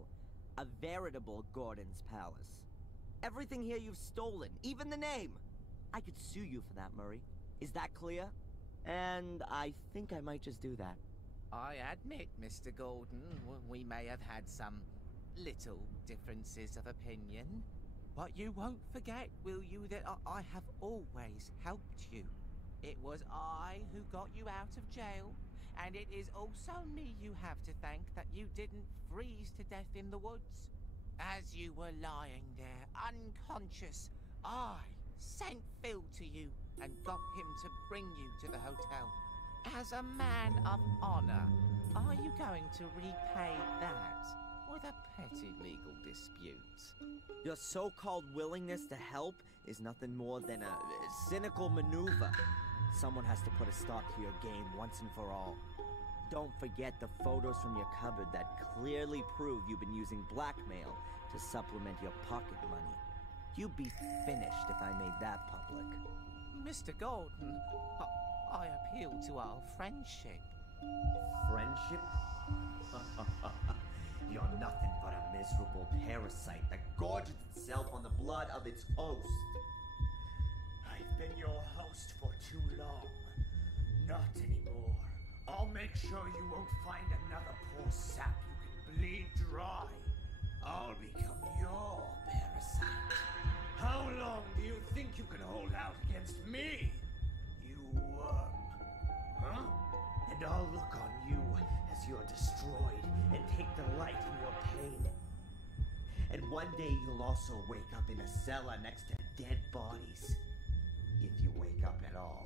A veritable Gordon's Palace. Everything here you've stolen, even the name. I could sue you for that, Murray. Is that clear? And I think I might just do that. I admit, Mr. Gordon, we may have had some little differences of opinion. But you won't forget, will you, that I have always helped you. It was I who got you out of jail, and it is also me you have to thank that you didn't freeze to death in the woods. As you were lying there, unconscious, I sent Phil to you and got him to bring you to the hotel. As a man of honor, are you going to repay that with a petty legal dispute? Your so-called willingness to help is nothing more than a cynical maneuver. Someone has to put a stop to your game once and for all. Don't forget the photos from your cupboard that clearly prove you've been using blackmail to supplement your pocket money. You'd be finished if I made that public. Mr. Gordon, I appeal to our friendship. Friendship? You're nothing but a miserable parasite that gorges itself on the blood of its host. I've been your host for too long. Not anymore. I'll make sure you won't find another poor sap you can bleed dry. I'll become your parasite. How long do you think you can hold out against me, you worm? Huh? And I'll look on you as you're destroyed and take delight in your pain. And one day you'll also wake up in a cellar next to dead bodies. If you wake up at all.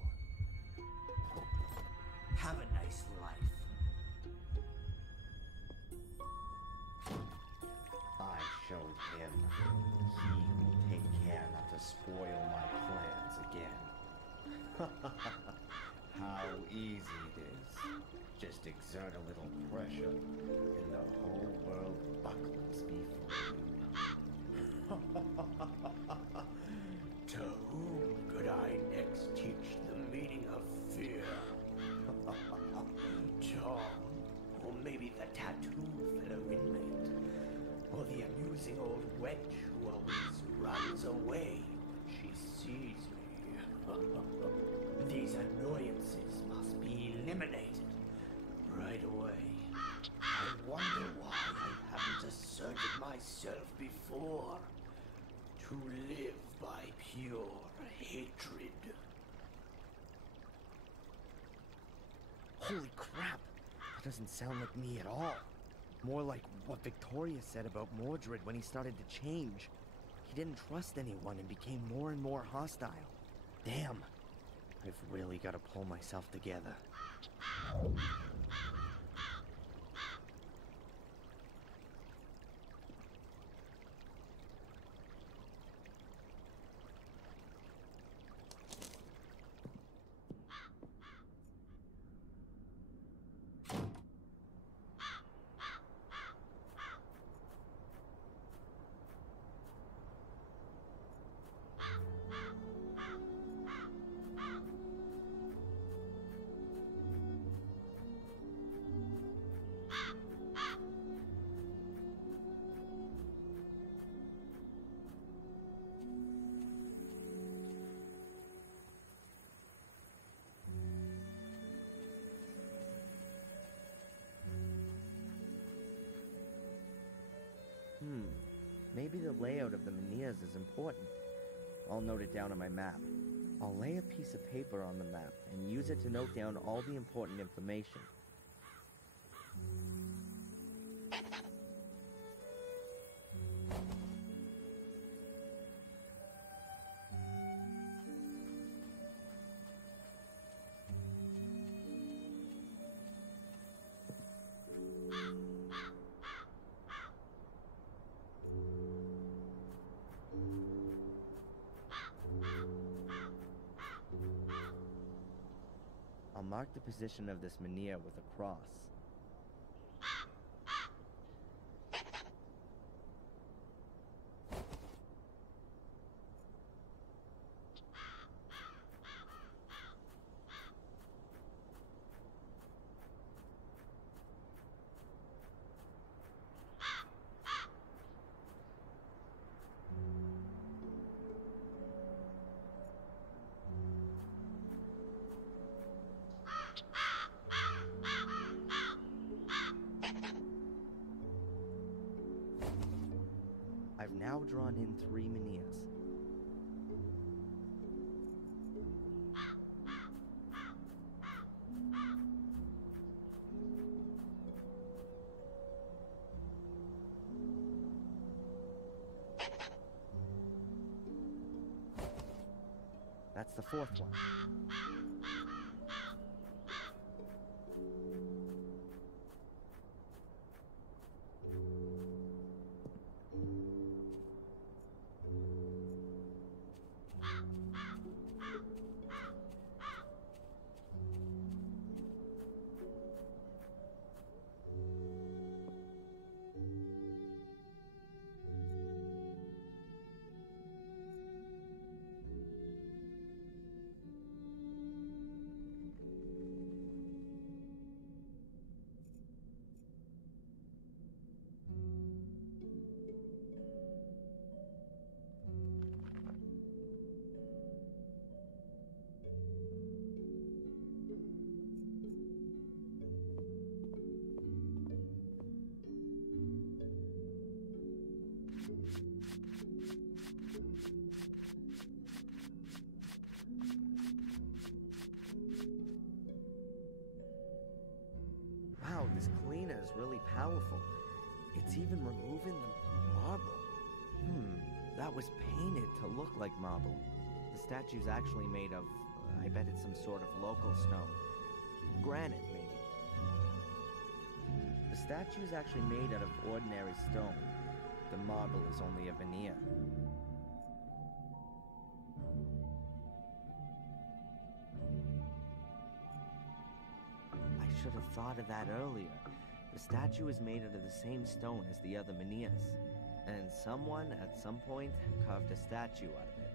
Have a nice life. I showed him. He will take care not to spoil my plans again. How easy it is. Just exert a little pressure, and the whole world buckles before you. To whom could I next teach the meaning of fear? Tom, or maybe the tattooed fellow inmate, or the amusing old wench who always runs away when she sees me. These annoyances must be eliminated right away. I wonder why I haven't asserted myself before. To live by pure hatred. Holy crap! That doesn't sound like me at all. More like what Victoria said about Mordred when he started to change. He didn't trust anyone and became more and more hostile. Damn. I've really got to pull myself together. Maybe the layout of the menhirs is important. I'll note it down on my map. I'll lay a piece of paper on the map and use it to note down all the important information. I'll mark the position of this menhir with a cross. I've now drawn in 3 menhirs. That's the 4th one. Wow, this cleaner is really powerful. It's even removing the marble. That was painted to look like marble. The statue's actually made of, I bet it's some sort of local stone. Granite, maybe. The statue's actually made out of ordinary stone. The marble is only a veneer. I should have thought of that earlier. The statue is made out of the same stone as the other menhirs. And someone, at some point, carved a statue out of it.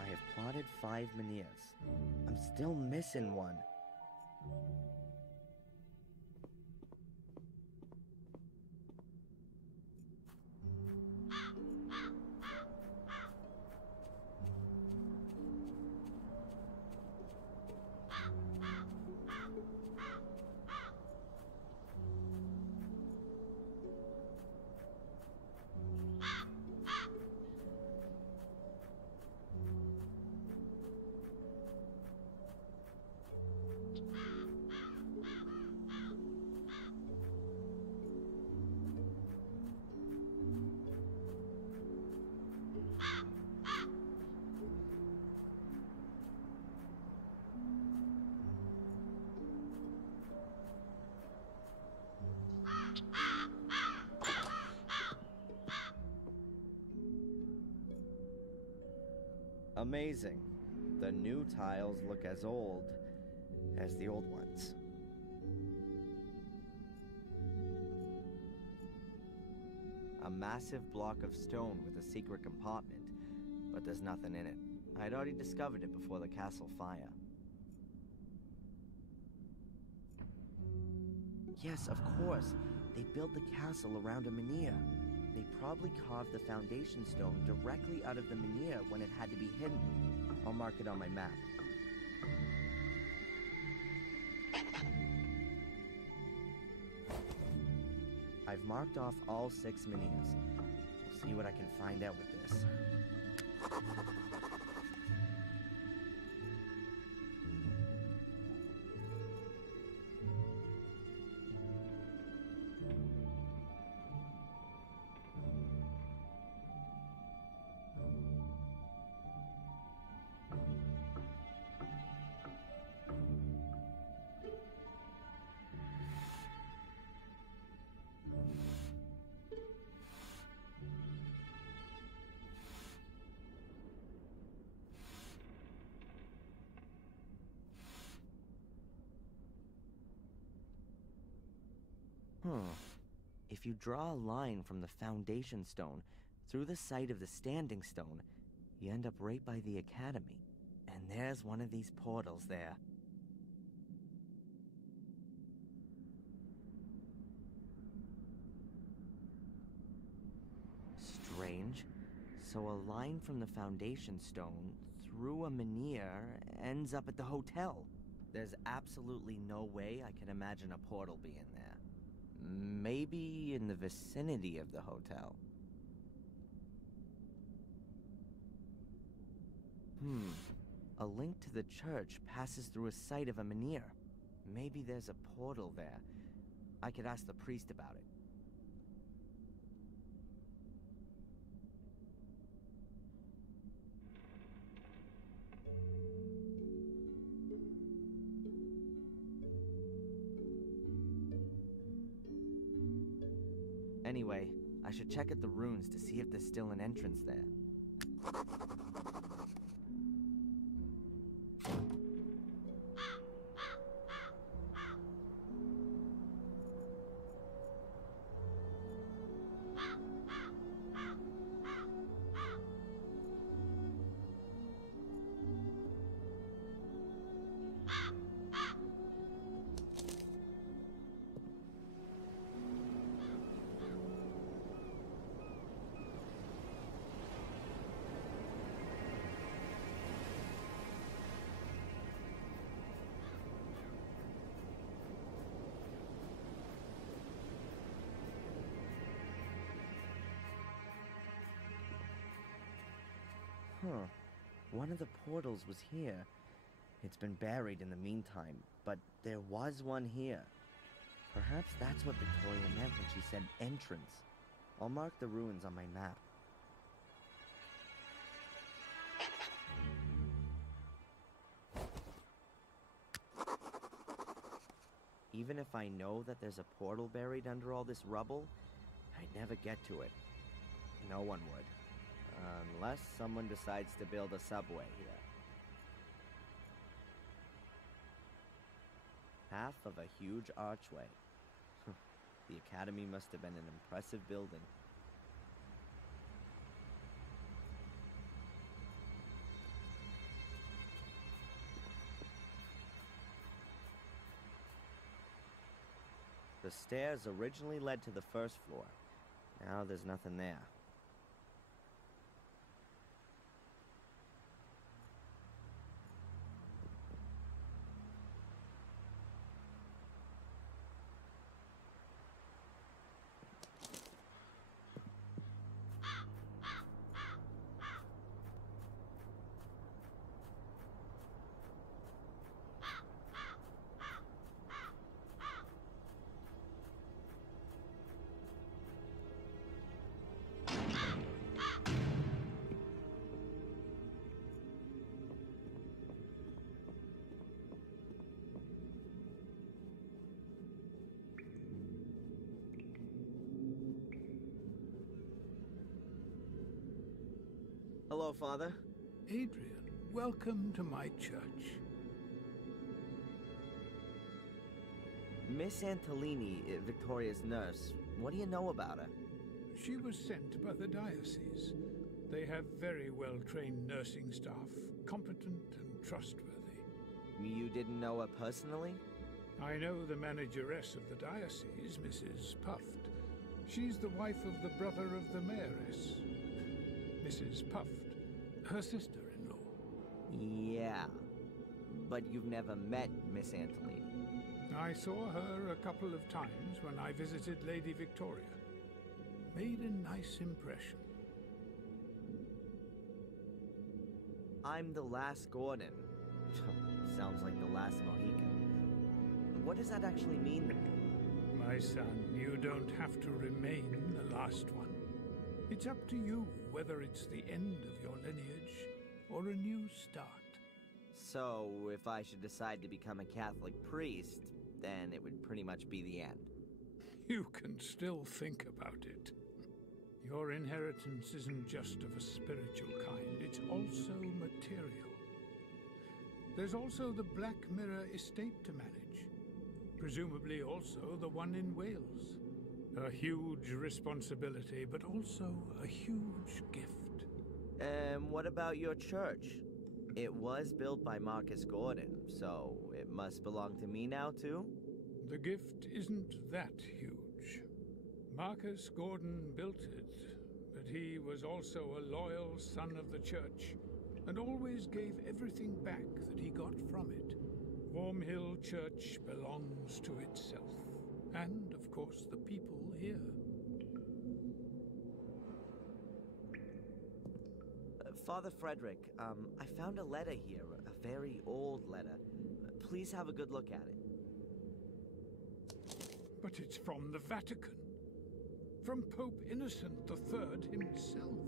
I have plotted 5 menhirs. I'm still missing one. Amazing. The new tiles look as old as the old ones. A massive block of stone with a secret compartment, but there's nothing in it. I'd already discovered it before the castle fire. Yes, of course. They built the castle around a menhir. They probably carved the foundation stone directly out of the menhir when it had to be hidden. I'll mark it on my map. I've marked off all 6 menhirs. We'll see what I can find out with this. If you draw a line from the foundation stone through the site of the standing stone, you end up right by the academy. And there's one of these portals there. Strange. So a line from the foundation stone through a menhir ends up at the hotel. There's absolutely no way I can imagine a portal being there. Maybe in the vicinity of the hotel. A link to the church passes through a site of a menhir. Maybe there's a portal there. I could ask the priest about it. Anyway, I should check at the ruins to see if there's still an entrance there. One of the portals was here. It's been buried in the meantime, but there was one here. Perhaps that's what Victoria meant when she said entrance. I'll mark the ruins on my map. Even if I know that there's a portal buried under all this rubble, I'd never get to it. No one would. Unless someone decides to build a subway here. Half of a huge archway. The academy must have been an impressive building. The stairs originally led to the first floor. Now there's nothing there. Hello, Father. Adrian, welcome to my church. Miss Antolini, Victoria's nurse, what do you know about her? She was sent by the diocese. They have very well-trained nursing staff, competent and trustworthy. You didn't know her personally? I know the manageress of the diocese, Mrs. Puft. She's the wife of the brother of the mayoress, Mrs. Puft, her sister-in-law. Yeah, but you've never met Miss Antolini. I saw her a couple of times when I visited Lady Victoria. Made a nice impression. I'm the last Gordon. Sounds like the last Mohican. What does that actually mean to me? My son, you don't have to remain the last one. It's up to you whether it's the end of your lineage or a new start. So, if I should decide to become a Catholic priest, then it would pretty much be the end. You can still think about it. Your inheritance isn't just of a spiritual kind, it's also material. There's also the Black Mirror estate to manage. Presumably also the one in Wales. A huge responsibility, but also a huge gift. And what about your church? It was built by Marcus Gordon, so it must belong to me now too? The gift isn't that huge. Marcus Gordon built it, but he was also a loyal son of the church, and always gave everything back that he got from it. Wormhill Church belongs to itself, and of course the people here. Father Frederick, I found a letter here, a very old letter. Please have a good look at it. But it's from the Vatican. From Pope Innocent III himself.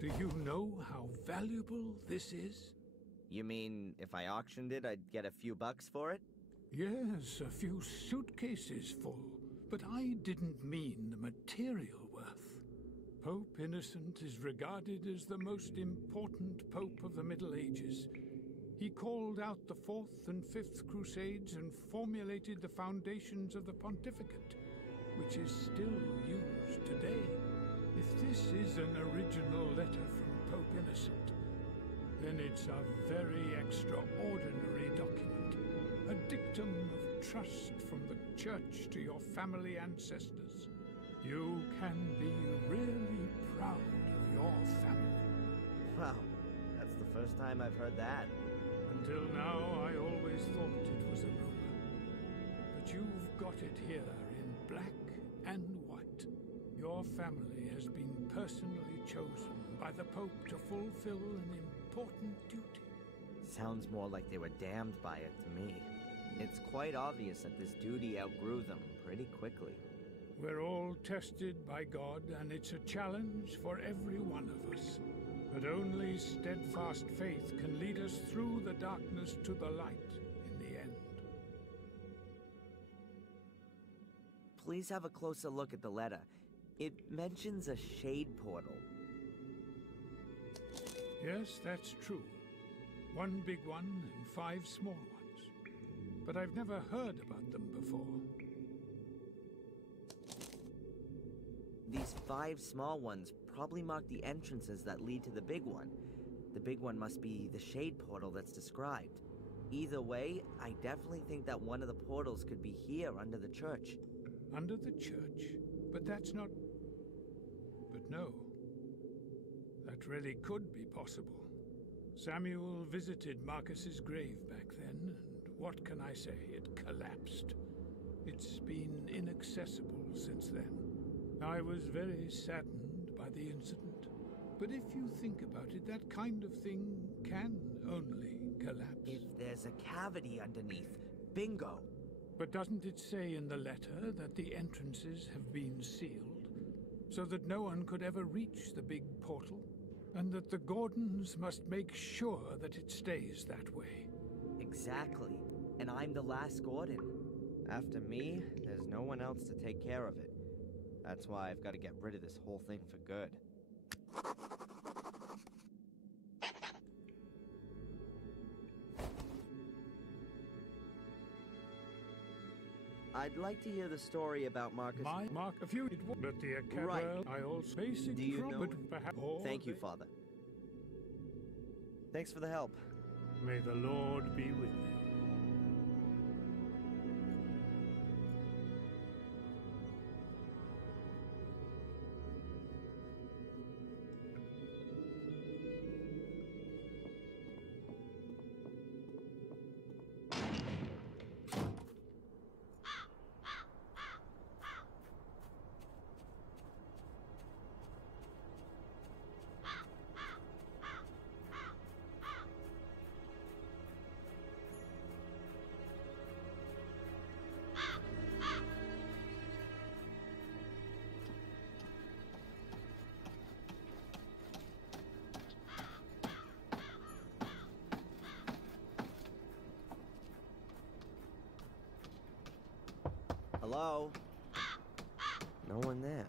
Do you know how valuable this is? You mean if I auctioned it, I'd get a few bucks for it? Yes, a few suitcases full. But I didn't mean the material worth. Pope Innocent is regarded as the most important pope of the Middle Ages. He called out the Fourth and Fifth Crusades and formulated the foundations of the pontificate, which is still used today. If this is an original letter from Pope Innocent, then it's a very extraordinary document. A dictum of trust from the Church to your family ancestors. You can be really proud of your family. Wow, that's the first time I've heard that. Until now, I always thought it was a rumor. But you've got it here in black and white. Your family has been personally chosen by the Pope to fulfill an important duty. Sounds more like they were damned by it to me. It's quite obvious that this duty outgrew them pretty quickly. We're all tested by God, and it's a challenge for every one of us. But only steadfast faith can lead us through the darkness to the light in the end. Please have a closer look at the letter. It mentions a shade portal. Yes, that's true. One big one and 5 small ones. But I've never heard about them before. These 5 small ones probably mark the entrances that lead to the big one. The big one must be the shade portal that's described. Either way, I definitely think that one of the portals could be here under the church. Under the church? But that's not... But no. That really could be possible. Samuel visited Marcus's grave back then, and what can I say? It collapsed. It's been inaccessible since then. I was very saddened by the incident. But if you think about it, that kind of thing can only collapse. If there's a cavity underneath, bingo! But doesn't it say in the letter that the entrances have been sealed, so that no one could ever reach the big portal? And that the Gordons must make sure that it stays that way? Exactly. And I'm the last Gordon. After me, there's no one else to take care of it. That's why I've got to get rid of this whole thing for good. I'd like to hear the story about Marcus. A few, but the Capitolo, right. I also basic. Do you know? Perhaps Thank you, Father. Thanks for the help. May the Lord be with you. Hello? No one there.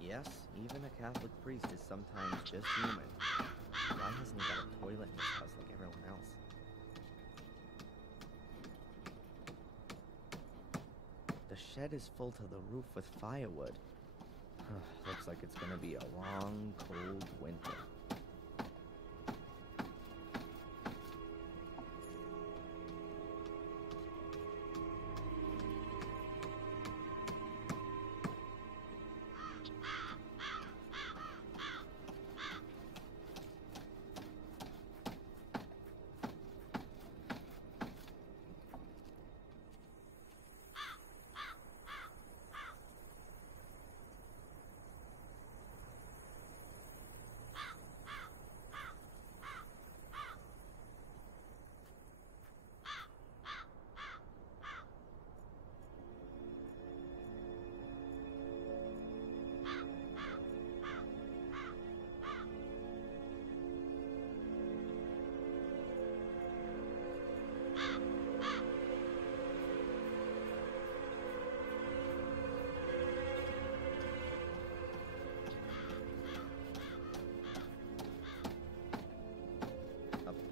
Yep, guess even a Catholic priest is sometimes just human. Why hasn't he got a toilet in his house like everyone else? The shed is full to the roof with firewood. Looks like it's gonna be a long, cold winter.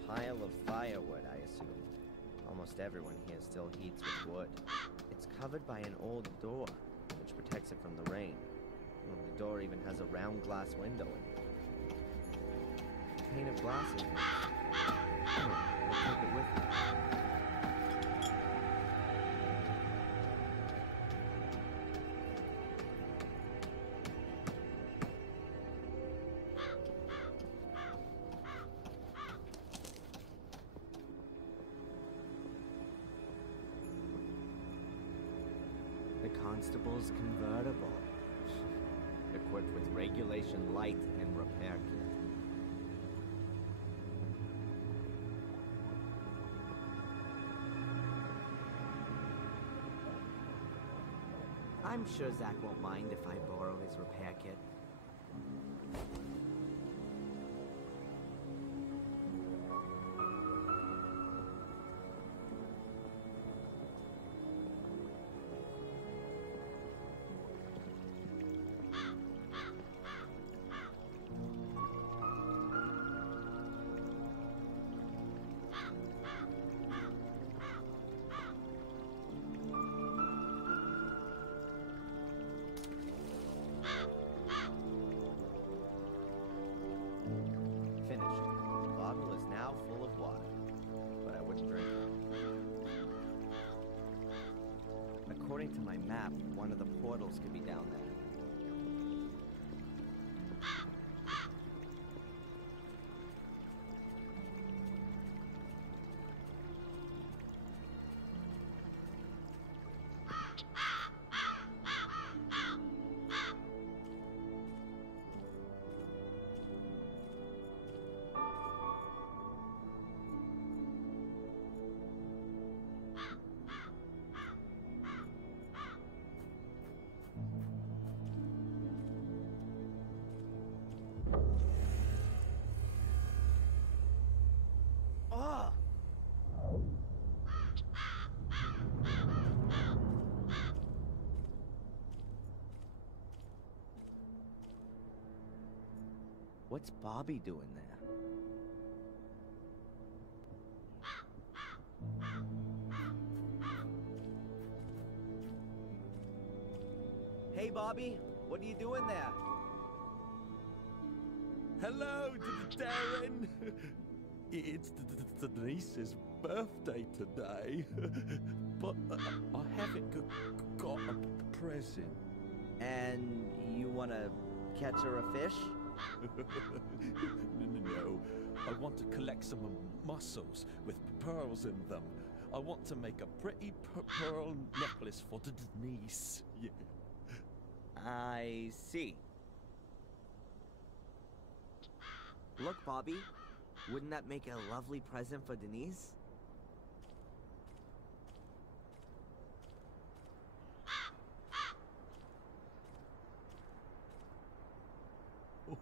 Pile of firewood, I assume. Almost everyone here still heats with wood. It's covered by an old door, which protects it from the rain. The door even has a round glass window in it. Pane of glass in here. I'll take it with me. The constable's convertible, equipped with regulation light and repair kit. I'm sure Zach won't mind if I borrow his repair kit. According to my map, one of the portals could be down there. What's Bobby doing there? Hey, Bobby, what are you doing there? Hello, Darren. It's Denise's birthday today, but I haven't got a present. And you want to catch her a fish? No. I want to collect some mussels with pearls in them. I want to make a pretty pearl necklace for Denise. Yeah. I see. Look, Bobby, wouldn't that make a lovely present for Denise?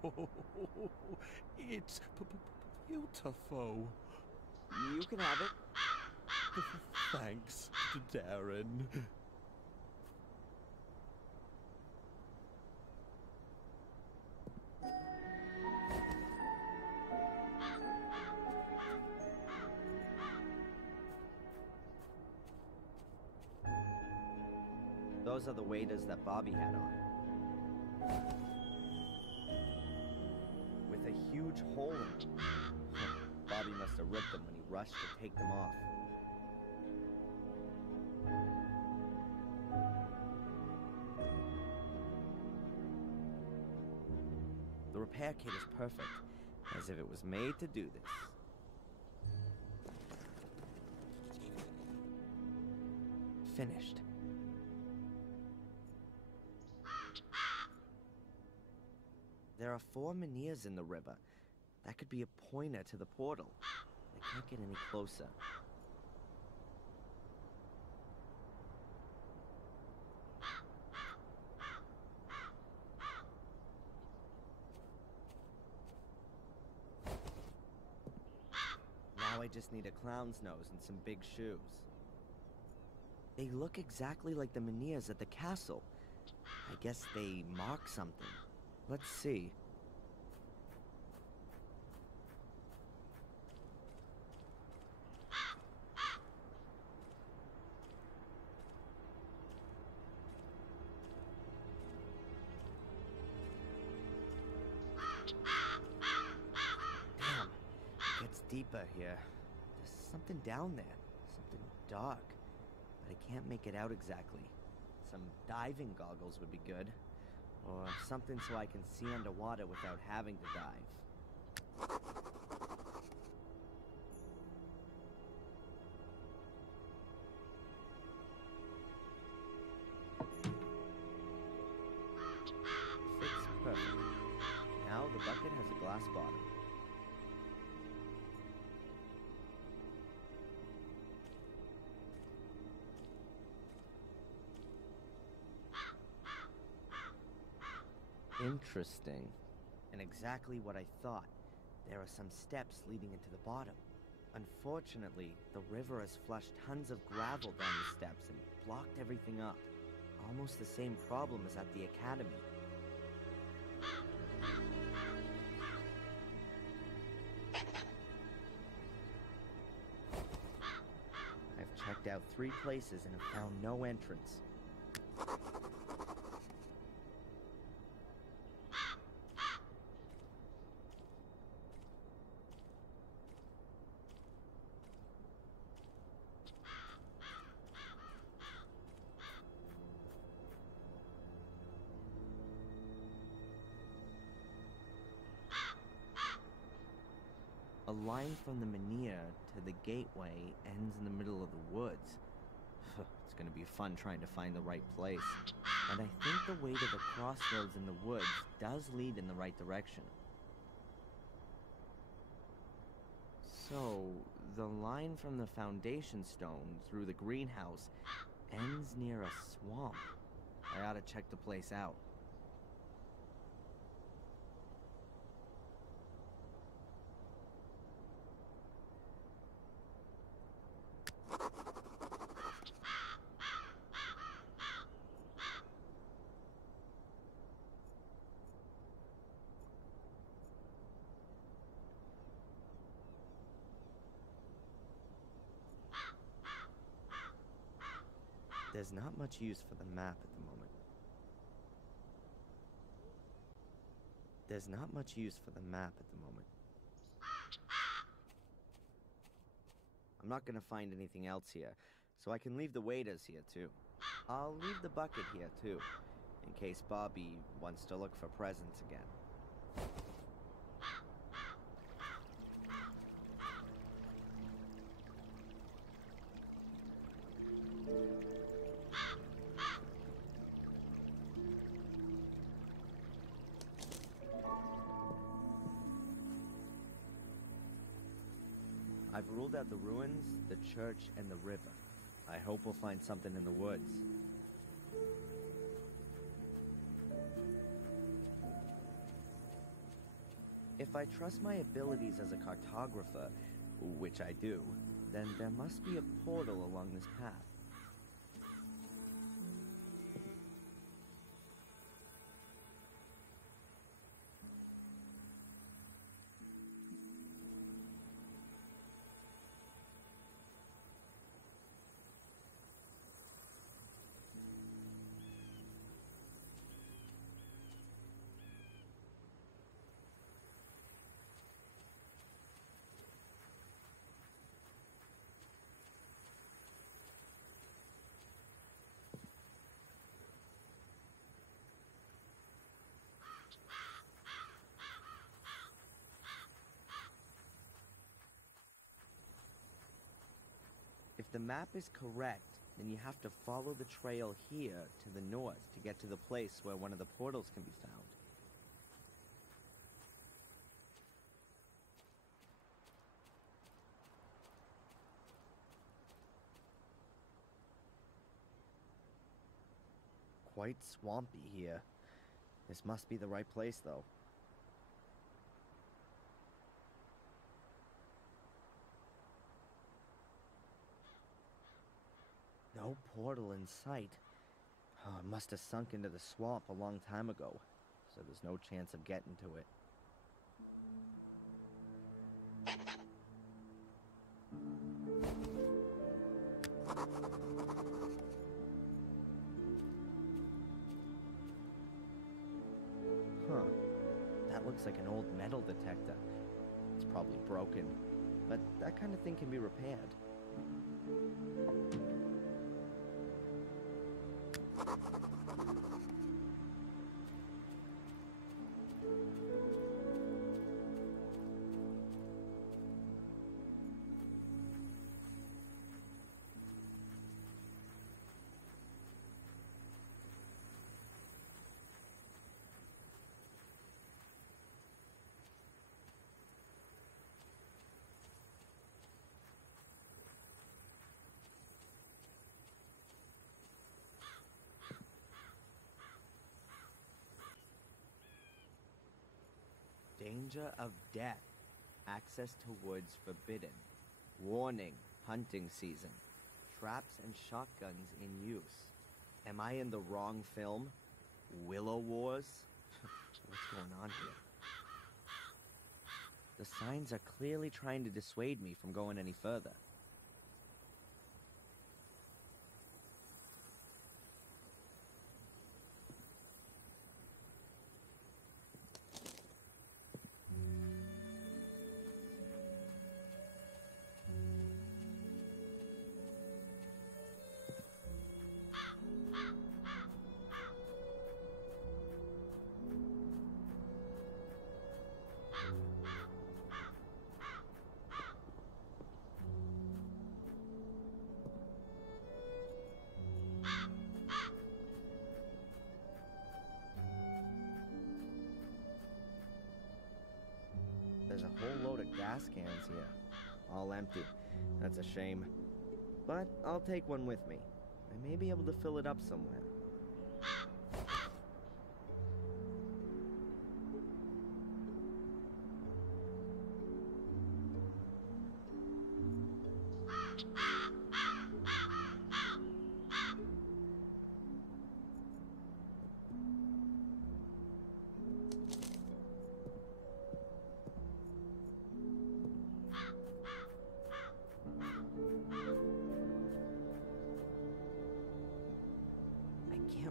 Oh, it's beautiful. You can have it. Thanks, to Darren. Those are the waders that Bobby had on. With a huge hole in them. Bobby must have ripped them when he rushed to take them off. The repair kit is perfect, as if it was made to do this. Finished. There are 4 menhirs in the river. That could be a pointer to the portal. I can't get any closer. Now I just need a clown's nose and some big shoes. They look exactly like the menhirs at the castle. I guess they mark something. Let's see. Damn, it gets deeper here. There's something down there, something dark, but I can't make it out exactly. Some diving goggles would be good. Or something so I can see underwater without having to dive. Fits perfect. Now the bucket has a glass bottom. Interesting. And exactly what I thought. There are some steps leading into the bottom. Unfortunately, the river has flushed tons of gravel down the steps and blocked everything up. Almost the same problem as at the academy. I've checked out 3 places and have found no entrance. A line from the menhir to the gateway ends in the middle of the woods. It's gonna be fun trying to find the right place. And I think the way to the crossroads in the woods does lead in the right direction. So, the line from the foundation stone through the greenhouse ends near a swamp. I ought to check the place out. There's not much use for the map at the moment. There's not much use for the map at the moment. I'm not gonna find anything else here, so I can leave the waders here too. I'll leave the bucket here too, in case Bobby wants to look for presents again. I've ruled out the ruins, the church, and the river. I hope we'll find something in the woods. If I trust my abilities as a cartographer, which I do, then there must be a portal along this path. the map is correct, then you have to follow the trail here to the north to get to the place where one of the portals can be found. Quite swampy here. This must be the right place, though. No portal in sight. Oh, it must have sunk into the swamp a long time ago, so there's no chance of getting to it. Huh. That looks like an old metal detector. It's probably broken, but that kind of thing can be repaired. Danger of death. Access to woods forbidden. Warning, hunting season. Traps and shotguns in use. Am I in the wrong film? Willow Wars? What's going on here? The signs are clearly trying to dissuade me from going any further. There's a whole load of gas cans here, all empty. That's a shame. But I'll take one with me. I may be able to fill it up somewhere.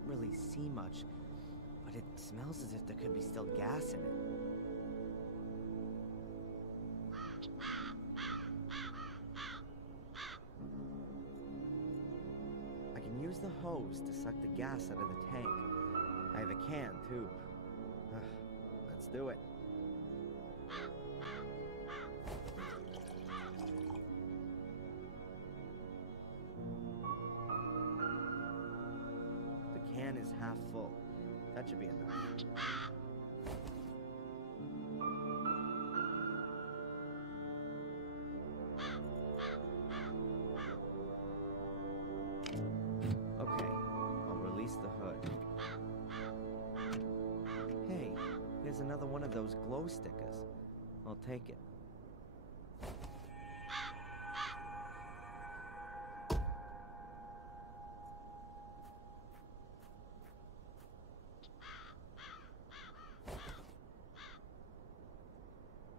Really see much, but it smells as if there could be still gas in it. I can use the hose to suck the gas out of the tank. I have a can, too. Let's do it. Can is half full. That should be enough. Okay, I'll release the hood. Hey, here's another one of those glow stickers. I'll take it.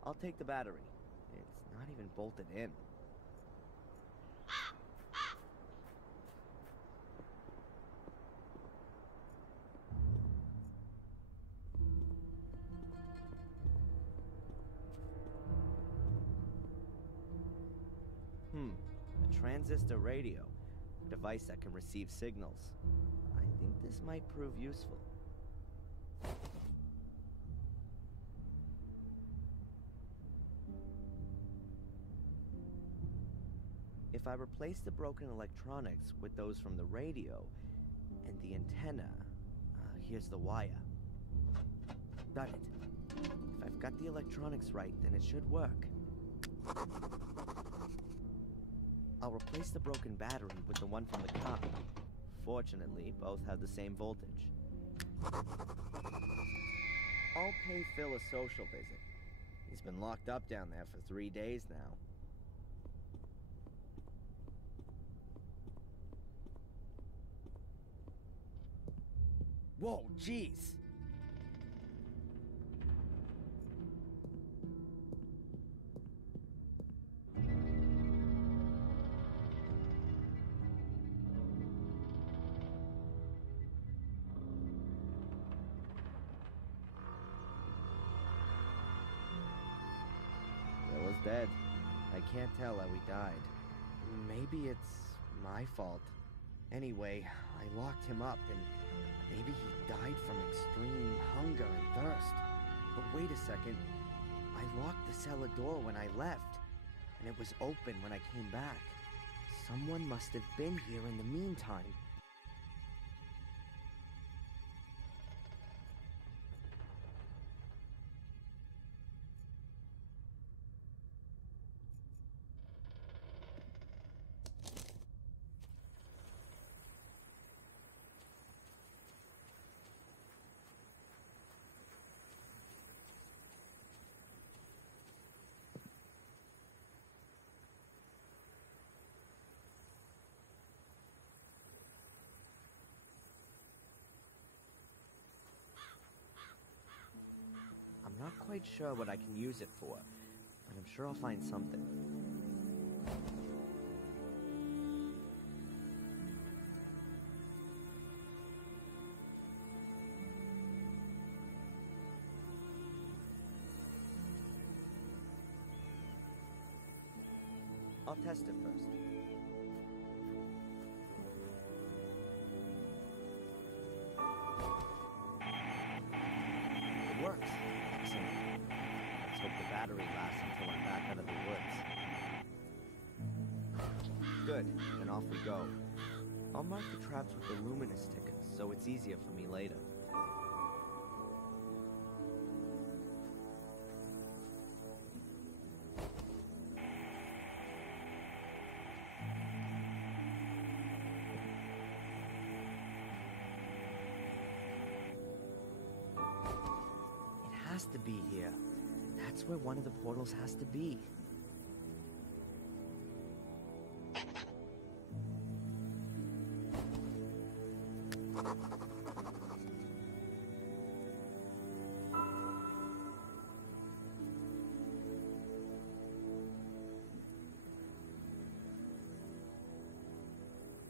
I'll take the battery. It's not even bolted in. A transistor radio. A device that can receive signals. I think this might prove useful. If if I replace the broken electronics with those from the radio and the antenna, here's the wire. Got it. If I've got the electronics right, then it should work. I'll replace the broken battery with the one from the car. Fortunately, both have the same voltage. I'll pay Phil a social visit. He's been locked up down there for 3 days now. Whoa, jeez! Dead. I can't tell how he died. Maybe it's my fault. Anyway, I locked him up and maybe he died from extreme hunger and thirst. But wait a second. I locked the cellar door when I left, and it was open when I came back. Someone must have been here in the meantime. I'm not quite sure what I can use it for, but I'm sure I'll find something. I'll test it first. It works. Excellent. Let's hope the battery lasts until I'm back out of the woods. Good. Then off we go. I'll mark the traps with the luminous stickers so it's easier for me later. Has to be here. That's where one of the portals has to be.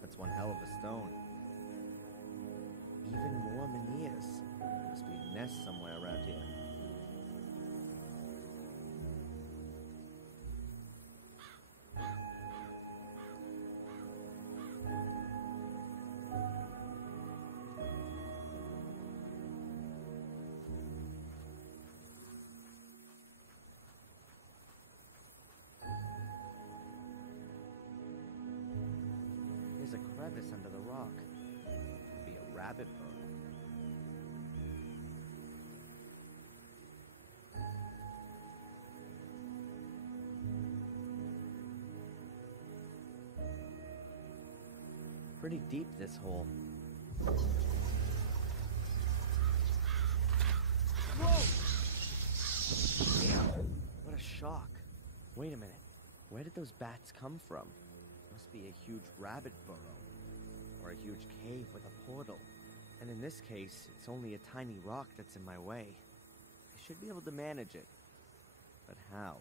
That's one hell of a stone. Even more menhirs. Must be a nest somewhere around here. There's a crevice under the rock. Could be a rabbit burrow. Pretty deep, this hole. Whoa! Damn, what a shock. Wait a minute. Where did those bats come from? Must be a huge rabbit burrow. Or a huge cave with a portal. And in this case, it's only a tiny rock that's in my way. I should be able to manage it. But how?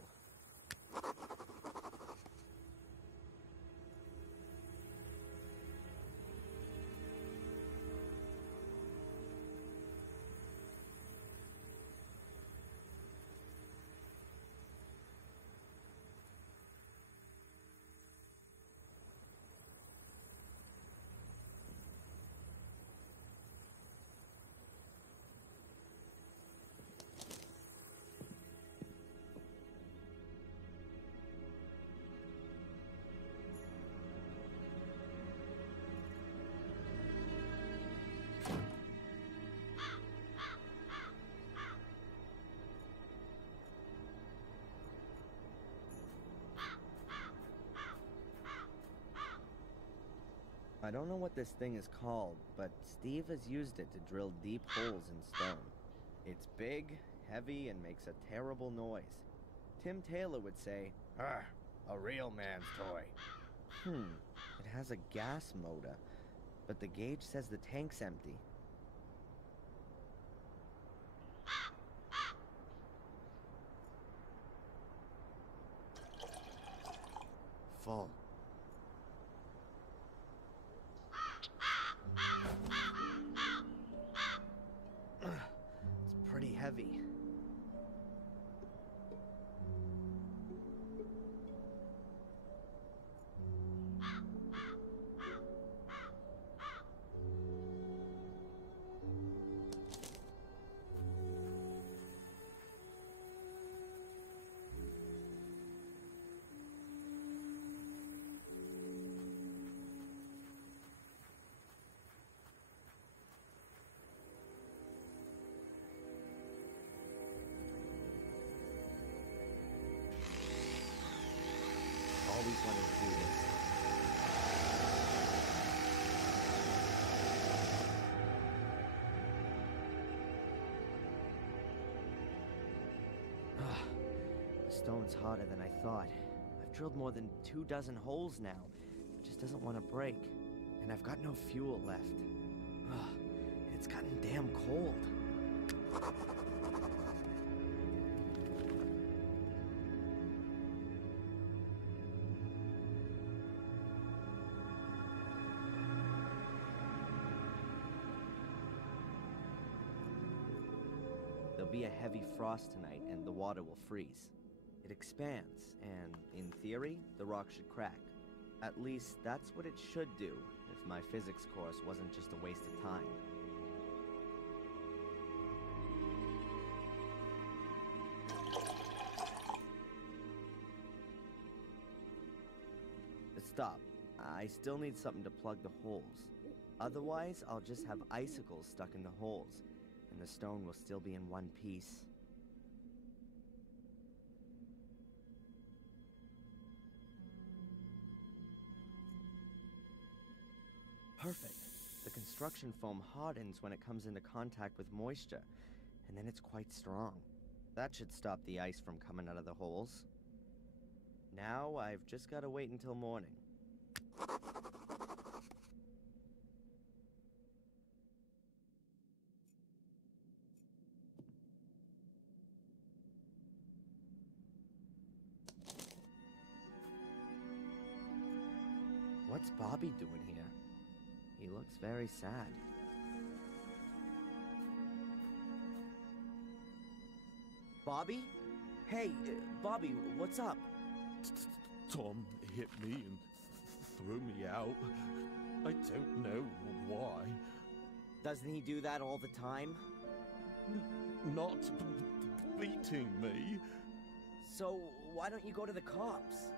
I don't know what this thing is called, but Steve has used it to drill deep holes in stone. It's big, heavy, and makes a terrible noise. Tim Taylor would say, A real man's toy. It has a gas motor, but the gauge says the tank's empty. Full. It's pretty heavy. Always wanted to do this. The stone's harder than I thought. I've drilled more than 24 holes now. It just doesn't want to break. And I've got no fuel left. And it's gotten damn cold. There'll be a heavy frost tonight, and the water will freeze. It expands, and in theory, the rock should crack. At least, that's what it should do, if my physics course wasn't just a waste of time. Stop. I still need something to plug the holes. Otherwise, I'll just have icicles stuck in the holes, and the stone will still be in one piece. Perfect. The construction foam hardens when it comes into contact with moisture, and then it's quite strong. That should stop the ice from coming out of the holes. Now I've just got to wait until morning. What's Bobby doing here? He looks very sad. Bobby? Hey, Bobby, what's up? Tom hit me and threw me out. I don't know why. Doesn't he do that all the time? Not beating me. So, why don't you go to the cops?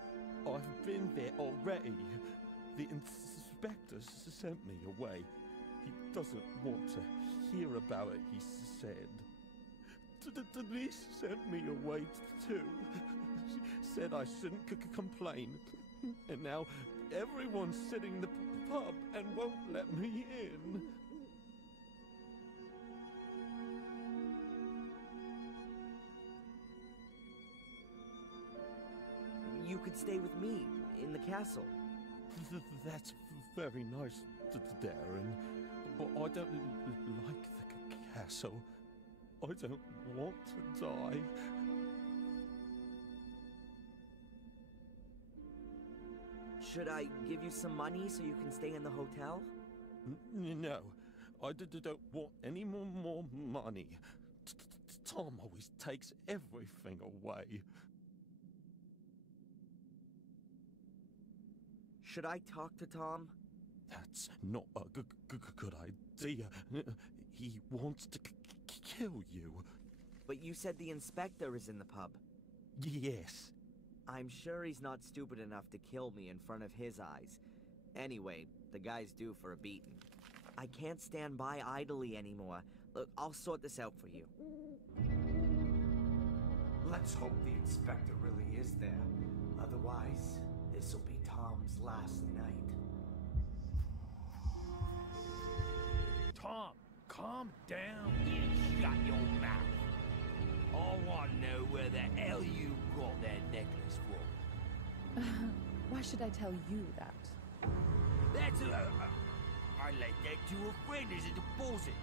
I've been there already. The inspector sent me away. He doesn't want to hear about it, he said. Denise sent me away too. She said I shouldn't complain. And now everyone's sitting in the pub and won't let me in. You could stay with me in the castle. That's very nice, Darren. But I don't like the castle. I don't want to die. Should I give you some money so you can stay in the hotel? No, I don't want any more money. Tom always takes everything away. Should I talk to Tom? That's not a good idea. He wants to kill you. But you said the inspector is in the pub. Yes. I'm sure he's not stupid enough to kill me in front of his eyes. Anyway, the guy's due for a beating. I can't stand by idly anymore. Look, I'll sort this out for you. Let's hope the inspector really is there. Otherwise, this'll be Tom's last night. Calm down. You shut your mouth. I want to know where the hell you got that necklace from. Why should I tell you that? That's I lent that to a friend as a deposit.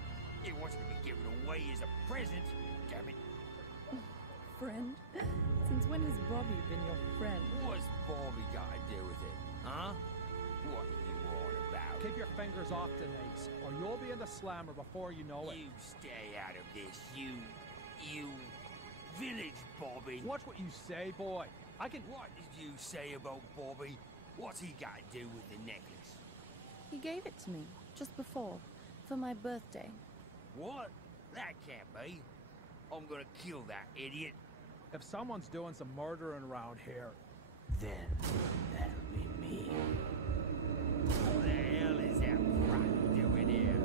It wasn't to be given away as a present. Damn it. Friend? Since when has Bobby been your friend? What's Bobby got to do with it? Huh? What are you on about? Keep your fingers off Denise, or you'll be in the slammer before you know it. You stay out of this, you village Bobby. Watch what you say, boy. I can... What did you say about Bobby? What's he got to do with the necklace? He gave it to me, just before, for my birthday. What? That can't be. I'm gonna kill that idiot. If someone's doing some murdering around here... Then that'll be me. What the hell is that rat doing here?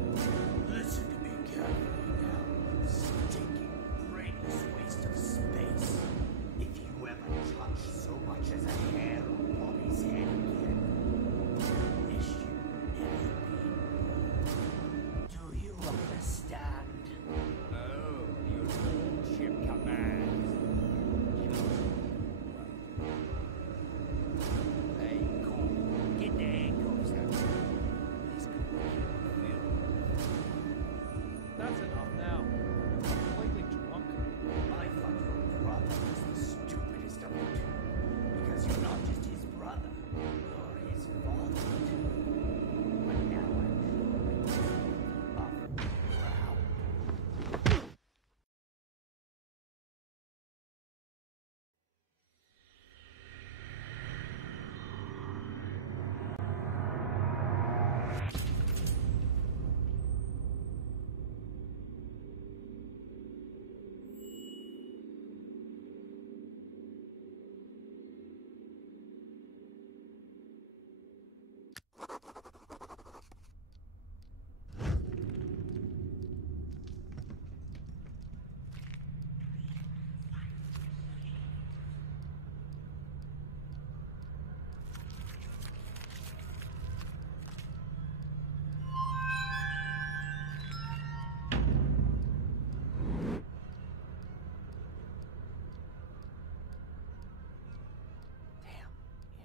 Listen to me carefully now, you stinking, brainless waste of space. If you ever touch so much as a hair on Bobby's head again, wish you'd never been born. Do you understand? Oh, your lordship commands. Hey, Cole, get the handcuffs out. This could be film. That's enough now. I'm completely drunk. I thought your brother was the stupidest of the two. Because you're not just his brother, you're his father too. But now I'm sure it's off the ground.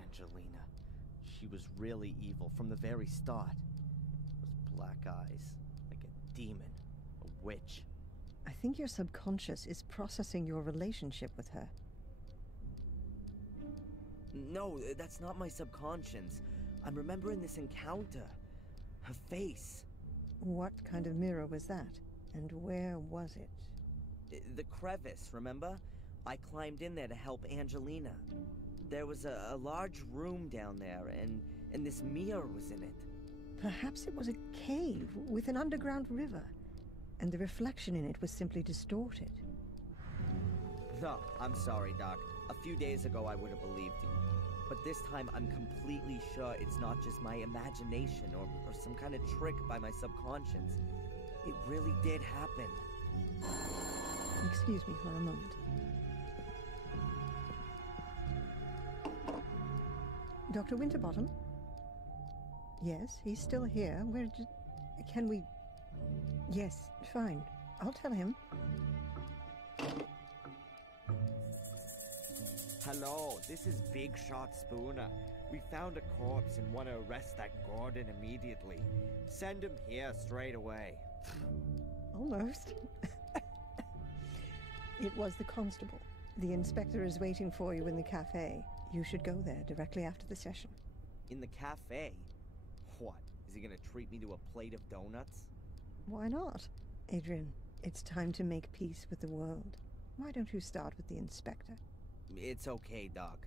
Angelina. She was really evil from the very start. Those black eyes, like a demon, a witch. I think your subconscious is processing your relationship with her. No, that's not my subconscious. I'm remembering this encounter. Her face. What kind of mirror was that? And where was it? The crevice, remember? I climbed in there to help Angelina. There was a large room down there, and this mirror was in it. Perhaps it was a cave with an underground river, and the reflection in it was simply distorted. No, I'm sorry, Doc. A few days ago I would have believed you. But this time I'm completely sure it's not just my imagination or some kind of trick by my subconscious. It really did happen. Excuse me for a moment. Dr. Winterbottom? Yes, he's still here. Can we... Yes, fine. I'll tell him. Hello, this is Big Shot Spooner. We found a corpse and want to arrest that Gordon immediately. Send him here straight away. Almost. It was the constable. The inspector is waiting for you in the cafe. You should go there directly after the session. In the cafe? What? Is he gonna treat me to a plate of donuts? Why not? Adrian, it's time to make peace with the world. Why don't you start with the inspector? It's okay, Doc.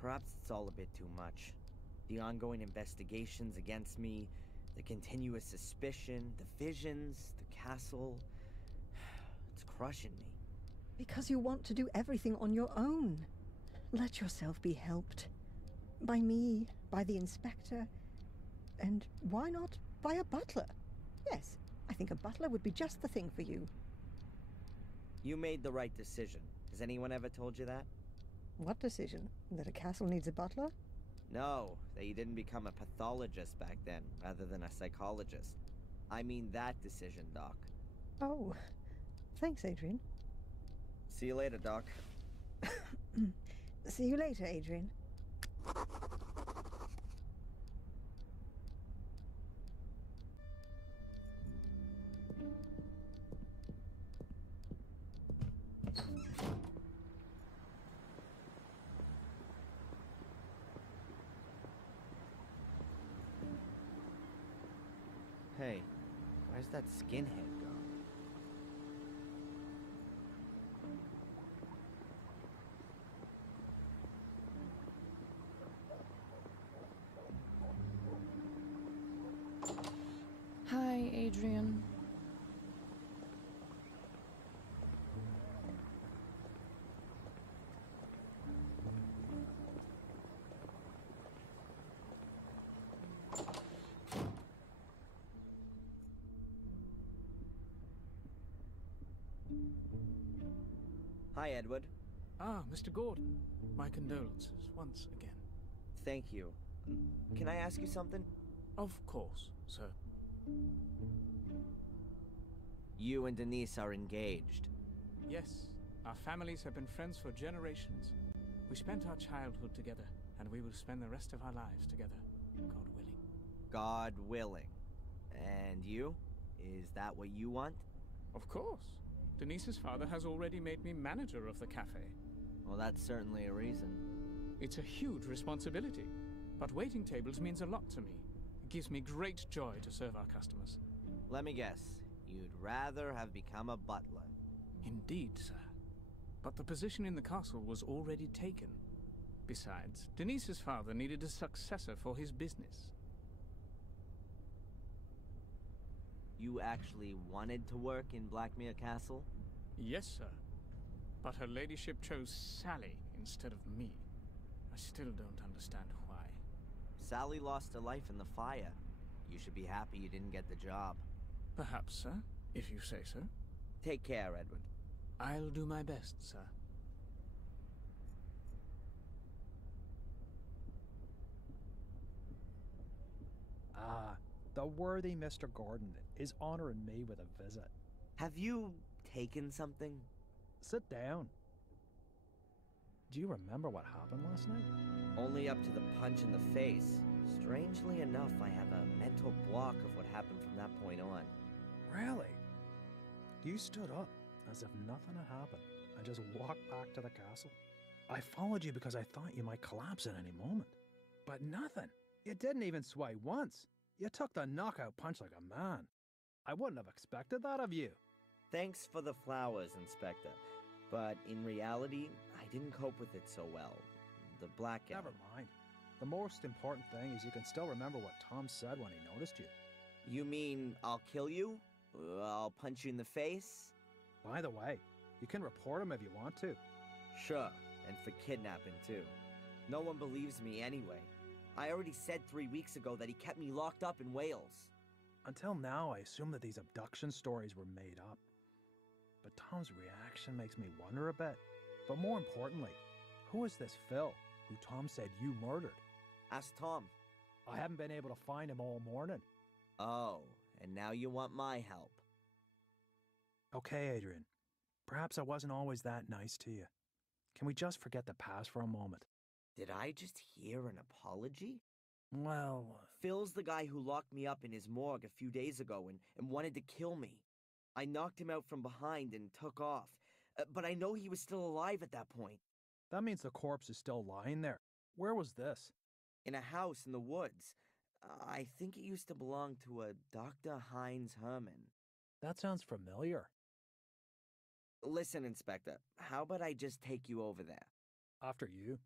Perhaps it's all a bit too much. The ongoing investigations against me, the continuous suspicion, the visions, the castle... It's crushing me. Because you want to do everything on your own. Let yourself be helped. By me, by the inspector, and why not by a butler? Yes, I think a butler would be just the thing for you. You made the right decision. Has anyone ever told you that? What decision? That a castle needs a butler? No, that you didn't become a pathologist back then, rather than a psychologist. I mean that decision, Doc. Oh, thanks, Adrian. See you later, Doc. See you later, Adrian. Hey, where's that skinhead gone? Hi, Adrian. Hi, Edward. Ah, Mr. Gordon. My condolences once again. Thank you. Can I ask you something? Of course, sir. You and Denise are engaged. Yes, our families have been friends for generations. We spent our childhood together, and we will spend the rest of our lives together, God willing. God willing. And you? Is that what you want? Of course. Denise's father has already made me manager of the cafe. Well, that's certainly a reason. It's a huge responsibility, but waiting tables means a lot to me. It gives me great joy to serve our customers. Let me guess. You'd rather have become a butler. Indeed, sir. But the position in the castle was already taken. Besides, Denise's father needed a successor for his business. You actually wanted to work in Blackmere Castle? Yes, sir. But her ladyship chose Sally instead of me. I still don't understand why. Sally lost her life in the fire. You should be happy you didn't get the job. Perhaps, sir, if you say so. Take care, Edward. I'll do my best, sir. Ah, the worthy Mr. Gordon is honoring me with a visit. Have you taken something? Sit down. Do you remember what happened last night? Only up to the punch in the face. Strangely enough, I have a mental block of what happened from that point on. Really? You stood up as if nothing had happened and just walked back to the castle. I followed you because I thought you might collapse at any moment. But nothing. You didn't even sway once. You took the knockout punch like a man. I wouldn't have expected that of you. Thanks for the flowers, Inspector. But in reality, I didn't cope with it so well. The blackout. Never mind. The most important thing is you can still remember what Tom said when he noticed you. You mean I'll kill you? I'll punch you in the face? By the way, you can report him if you want to. Sure, and for kidnapping too. No one believes me anyway. I already said 3 weeks ago that he kept me locked up in Wales. Until now, I assumed that these abduction stories were made up. But Tom's reaction makes me wonder a bit. But more importantly, who is this Phil, who Tom said you murdered? Ask Tom. I haven't been able to find him all morning. Oh, and now you want my help. Okay, Adrian. Perhaps I wasn't always that nice to you. Can we just forget the past for a moment? Did I just hear an apology? Well... Phil's the guy who locked me up in his morgue a few days ago and wanted to kill me. I knocked him out from behind and took off. But I know he was still alive at that point. That means the corpse is still lying there. Where was this? In a house in the woods. I think it used to belong to a Dr. Heinz Herman. That sounds familiar. Listen, Inspector, how about I just take you over there? After you.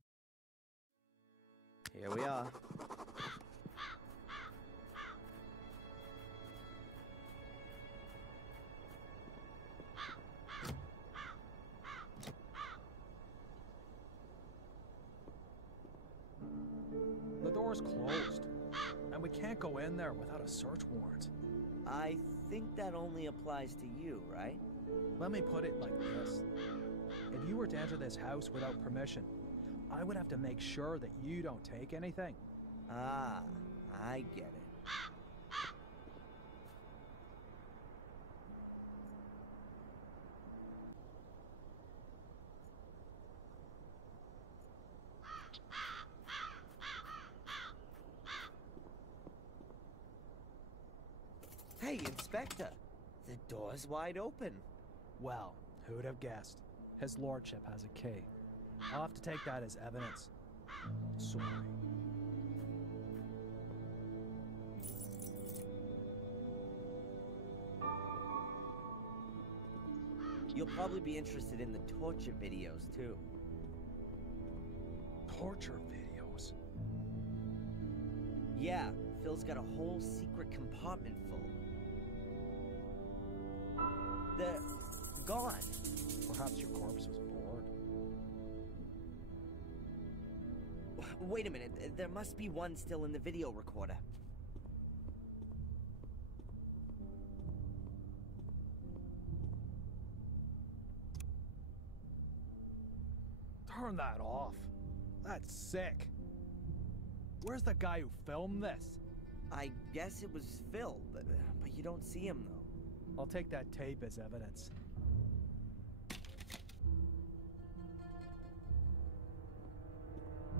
Here we are. The door's closed, and we can't go in there without a search warrant. I think that only applies to you, right? Let me put it like this. If you were to enter this house without permission, I would have to make sure that you don't take anything. Ah, I get it. Hey, Inspector. The door's wide open. Well, who'd have guessed? His lordship has a key. I'll have to take that as evidence. Sorry. You'll probably be interested in the torture videos, too. Torture videos? Yeah, Phil's got a whole secret compartment full. They're gone. Perhaps your corpse was bored. Wait a minute, there must be one still in the video recorder. Turn that off. That's sick. Where's the guy who filmed this? I guess it was Phil, but you don't see him, though. I'll take that tape as evidence.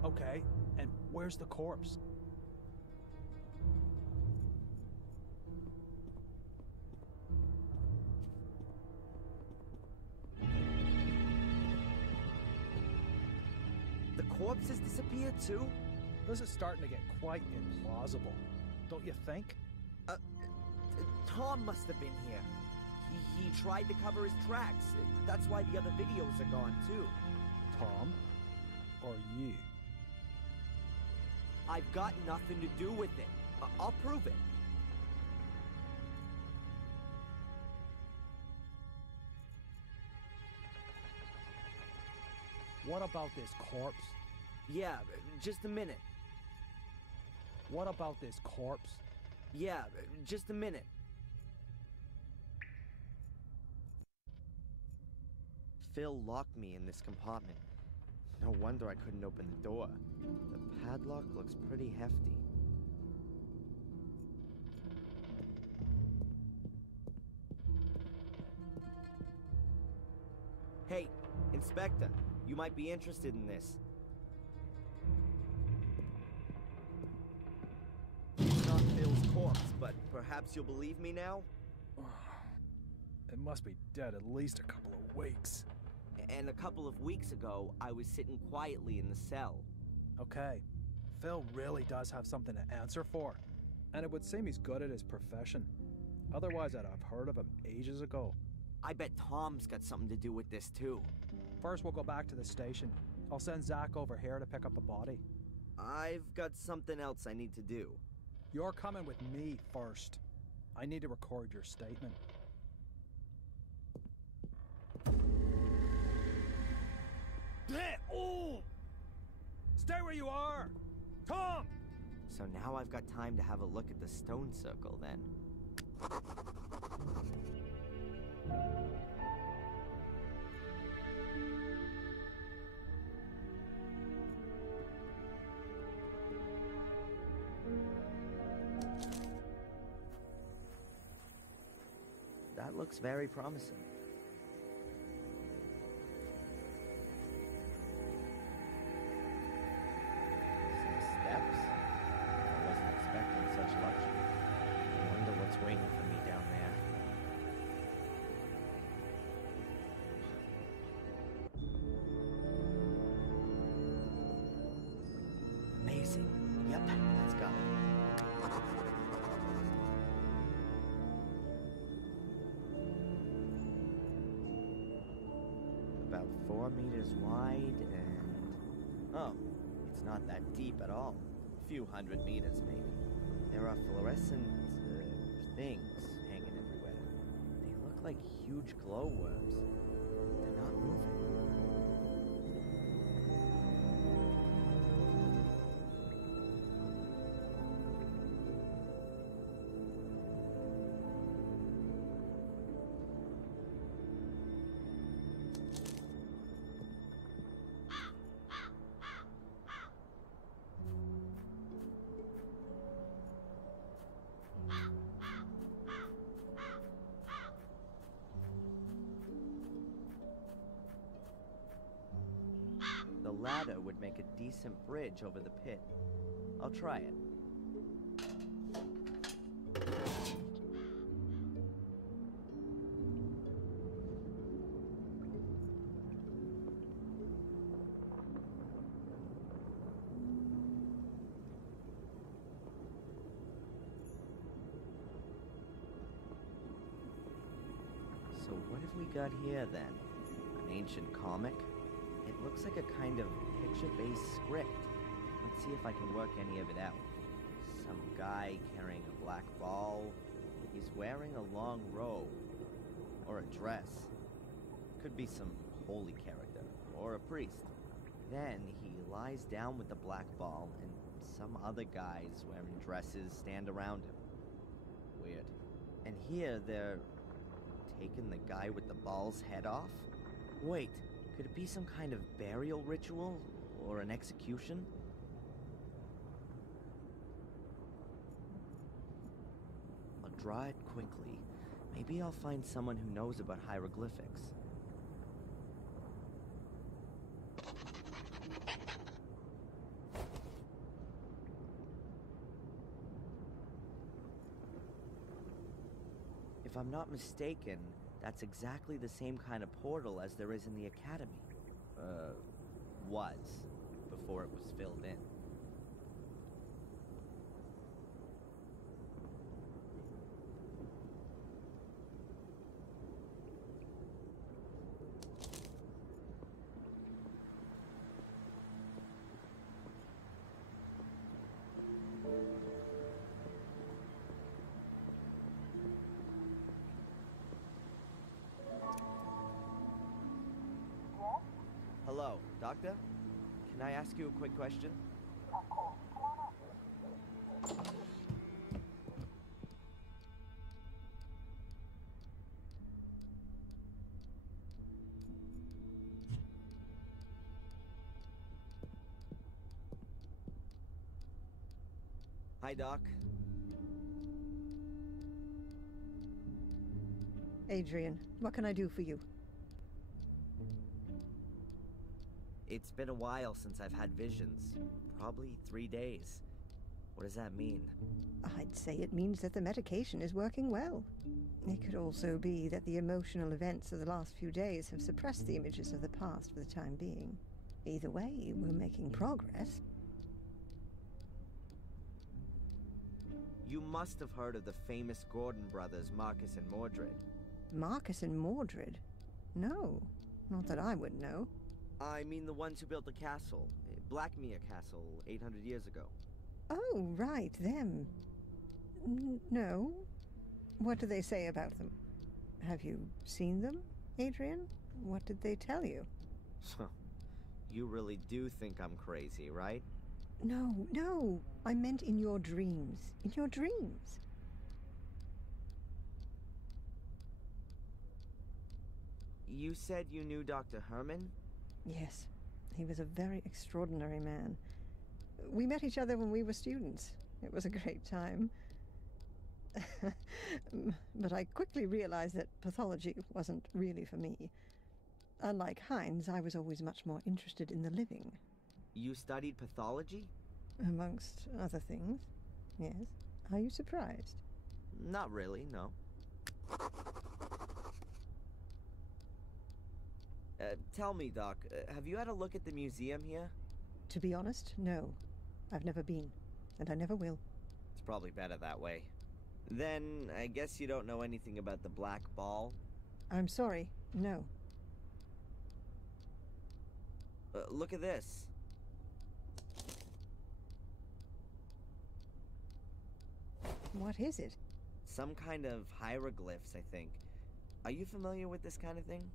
Okay, and where's the corpse? The corpse has disappeared, too? This is starting to get quite implausible, don't you think? Tom must have been here. He tried to cover his tracks. That's why the other videos are gone, too. Tom? Or you? I've got nothing to do with it. I'll prove it. What about this corpse? Yeah, just a minute. What about this corpse? Yeah, just a minute. Phil locked me in this compartment. No wonder I couldn't open the door. The padlock looks pretty hefty. Hey, Inspector, you might be interested in this. It's not Phil's corpse, but perhaps you'll believe me now? It must be dead at least a couple of weeks. And a couple of weeks ago, I was sitting quietly in the cell. Okay, Phil really does have something to answer for. And it would seem he's good at his profession. Otherwise, I'd have heard of him ages ago. I bet Tom's got something to do with this, too. First, we'll go back to the station. I'll send Zach over here to pick up the body. I've got something else I need to do. You're coming with me first. I need to record your statement. Oh! Stay where you are! Tom! So now I've got time to have a look at the stone circle, then. That looks very promising. Steps? I wasn't expecting such luxury. I wonder what's waiting for me down there. Amazing. Yep, let's go. About 4 meters wide and... oh, it's not that deep at all. A few hundred meters, maybe. There are fluorescent things hanging everywhere. They look like huge glowworms. They're not moving. The ladder would make a decent bridge over the pit. I'll try it. So what have we got here then? An ancient comic? It looks like a kind of picture-based script. Let's see if I can work any of it out. Some guy carrying a black ball. He's wearing a long robe. Or a dress. Could be some holy character. Or a priest. Then he lies down with the black ball and some other guys wearing dresses stand around him. Weird. And here they're taking the guy with the ball's head off? Wait, could it be some kind of burial ritual? Or an execution? I'll draw it quickly. Maybe I'll find someone who knows about hieroglyphics. If I'm not mistaken, that's exactly the same kind of portal as there is in the academy. Was, before it was filled in. Hello, Doctor? Can I ask you a quick question? Of course. Come on up. Hi, Doc. Adrian, what can I do for you? It's been a while since I've had visions. Probably 3 days. What does that mean? I'd say it means that the medication is working well. It could also be that the emotional events of the last few days have suppressed the images of the past for the time being. Either way, we're making progress. You must have heard of the famous Gordon brothers, Marcus and Mordred. Marcus and Mordred? No, not that I would know. I mean the ones who built the castle. Blackmere Castle, 800 years ago. Oh, right, them. No. What do they say about them? Have you seen them, Adrian? What did they tell you? You really do think I'm crazy, right? No. I meant in your dreams. In your dreams. You said you knew Dr. Herman? Yes. He was a very extraordinary man. We met each other when we were students. It was a great time. But I quickly realized that pathology wasn't really for me. Unlike Heinz, I was always much more interested in the living. You studied pathology? Amongst other things, yes. Are you surprised? Not really, no. Tell me, Doc, have you had a look at the museum here? To be honest, no. I've never been, and I never will. It's probably better that way. Then, I guess you don't know anything about the Black Ball? I'm sorry, no. Look at this. What is it? Some kind of hieroglyphs, I think. Are you familiar with this kind of thing?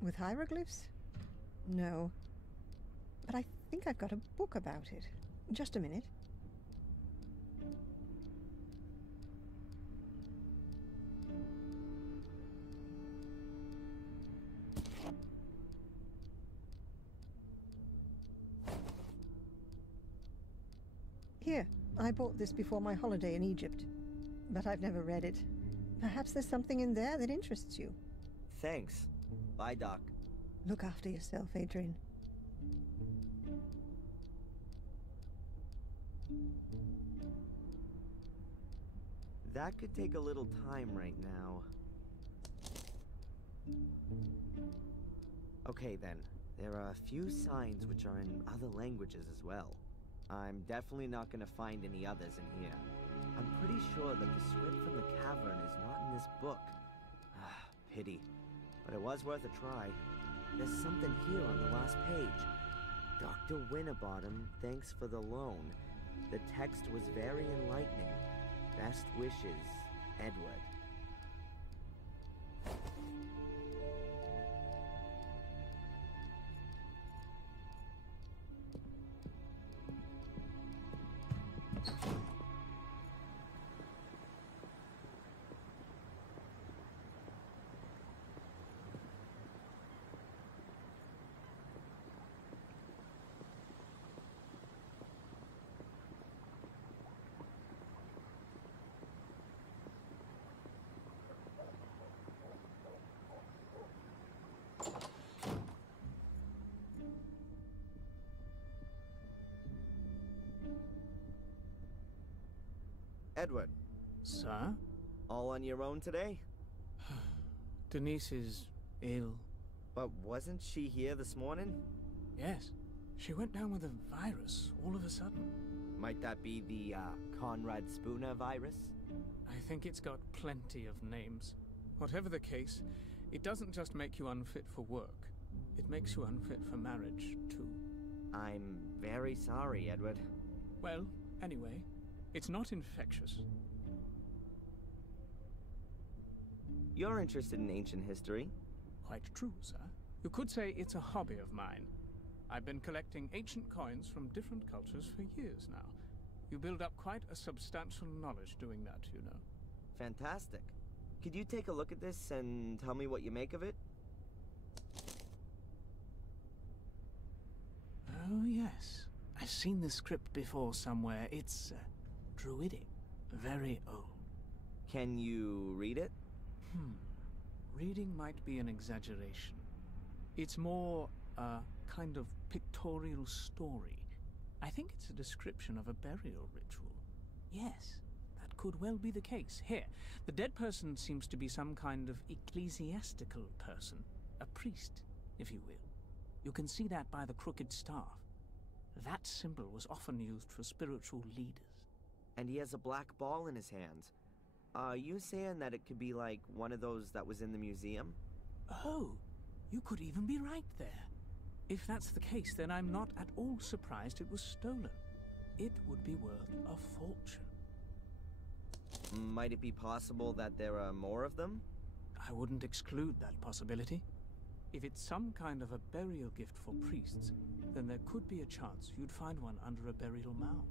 With hieroglyphs? No. But I think I've got a book about it. Just a minute. Here, I bought this before my holiday in Egypt. But I've never read it. Perhaps there's something in there that interests you. Thanks. Bye, Doc. Look after yourself, Adrian. That could take a little time right now. Okay then, there are a few signs which are in other languages as well. I'm definitely not going to find any others in here. I'm pretty sure that the script from the cavern is not in this book. pity. But it was worth a try. There's something here on the last page. Dr. Winterbottom, thanks for the loan. The text was very enlightening. Best wishes, Edward. Edward. Sir? All on your own today? Denise is ill. But wasn't she here this morning? Yes. She went down with a virus all of a sudden. Might that be the, Conrad Spooner virus? I think it's got plenty of names. Whatever the case, it doesn't just make you unfit for work. It makes you unfit for marriage, too. I'm very sorry, Edward. Well, anyway, it's not infectious. You're interested in ancient history? Quite true, sir. You could say it's a hobby of mine. I've been collecting ancient coins from different cultures for years now. You build up quite a substantial knowledge doing that, you know. Fantastic. Could you take a look at this and tell me what you make of it? Oh, yes. I've seen this script before somewhere. It's druidic. Very old. Can you read it? Reading might be an exaggeration. It's more a kind of pictorial story. I think it's a description of a burial ritual. Yes, that could well be the case. Here, the dead person seems to be some kind of ecclesiastical person. A priest, if you will. You can see that by the crooked staff. That symbol was often used for spiritual leaders. And he has a black ball in his hand. Are you saying that it could be like one of those that was in the museum? Oh, you could even be right there. If that's the case, then I'm not at all surprised it was stolen. It would be worth a fortune. Might it be possible that there are more of them? I wouldn't exclude that possibility. If it's some kind of a burial gift for priests, then there could be a chance you'd find one under a burial mound.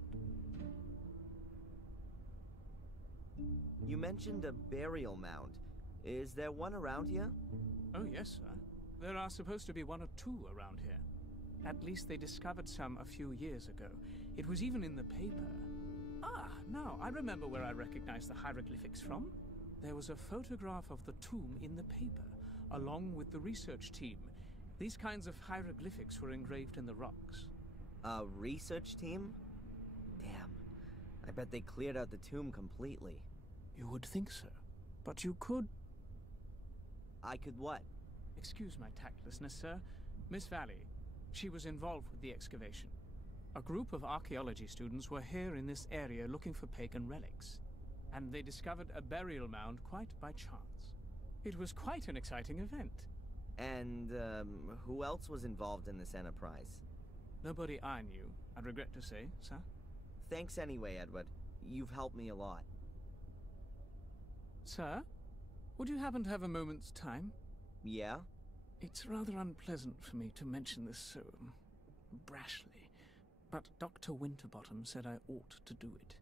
You mentioned a burial mound. Is there one around here? Oh, yes, sir. There are supposed to be one or two around here. At least they discovered some a few years ago. It was even in the paper. Ah, now I remember where I recognized the hieroglyphics from. There was a photograph of the tomb in the paper, along with the research team. These kinds of hieroglyphics were engraved in the rocks. A research team? Damn. I bet they cleared out the tomb completely. You would think so. But you could... I could what? Excuse my tactlessness, sir. Miss Valley, she was involved with the excavation. A group of archaeology students were here in this area looking for pagan relics. And they discovered a burial mound quite by chance. It was quite an exciting event. And, who else was involved in this enterprise? Nobody I knew, I regret to say, sir. Thanks anyway, Edward. You've helped me a lot. Sir, would you happen to have a moment's time? Yeah? It's rather unpleasant for me to mention this so brashly, but Dr. Winterbottom said I ought to do it.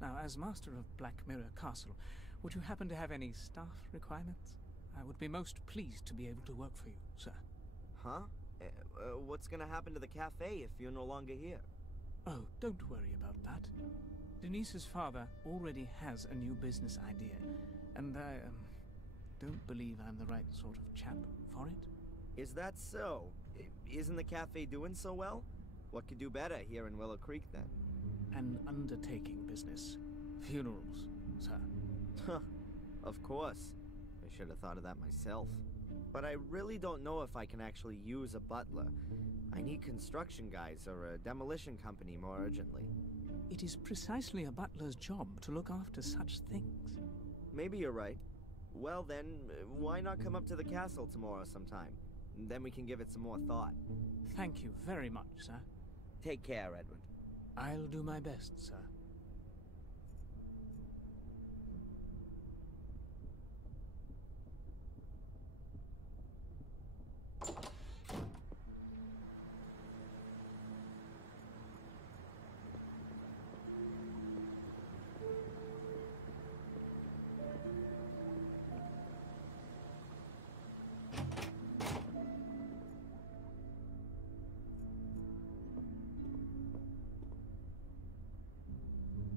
Now, as master of Black Mirror Castle, would you happen to have any staff requirements? I would be most pleased to be able to work for you, sir. Huh? What's gonna happen to the cafe if you're no longer here? Oh, don't worry about that. Denise's father already has a new business idea, and I, don't believe I'm the right sort of chap for it. Is that so? Isn't the cafe doing so well? What could do better here in Willow Creek, then? An undertaking business. Funerals, sir. Huh. Of course. I should have thought of that myself. But I really don't know if I can actually use a butler. I need construction guys or a demolition company more urgently. It is precisely a butler's job to look after such things. Maybe you're right. Well then, why not come up to the castle tomorrow sometime? Then we can give it some more thought. Thank you very much, sir. Take care, Edward. I'll do my best, sir.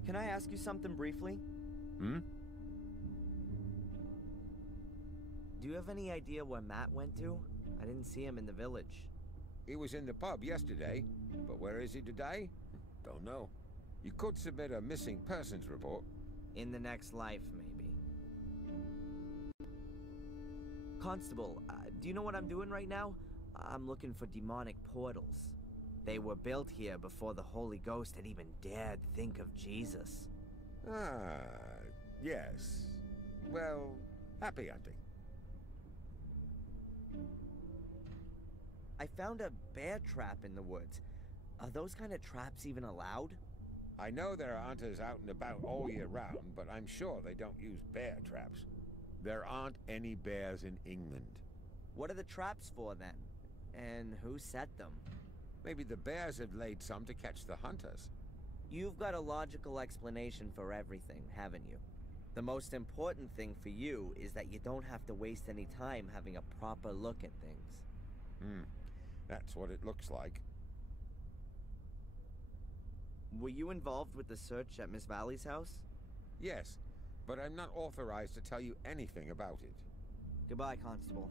Can I ask you something briefly? Hmm? Do you have any idea where Matt went to? I didn't see him in the village. He was in the pub yesterday, but where is he today? Don't know. You could submit a missing persons report. In the next life, maybe. Constable, do you know what I'm doing right now? I'm looking for demonic portals. They were built here before the Holy Ghost had even dared think of Jesus. Ah, yes. Well, happy hunting. I found a bear trap in the woods. Are those kind of traps even allowed? I know there are hunters out and about all year round, but I'm sure they don't use bear traps. There aren't any bears in England. What are the traps for then? And who set them? Maybe the bears have laid some to catch the hunters. You've got a logical explanation for everything, haven't you? The most important thing for you is that you don't have to waste any time having a proper look at things. That's what it looks like. Were you involved with the search at Miss Valley's house? Yes, but I'm not authorized to tell you anything about it. Goodbye, Constable.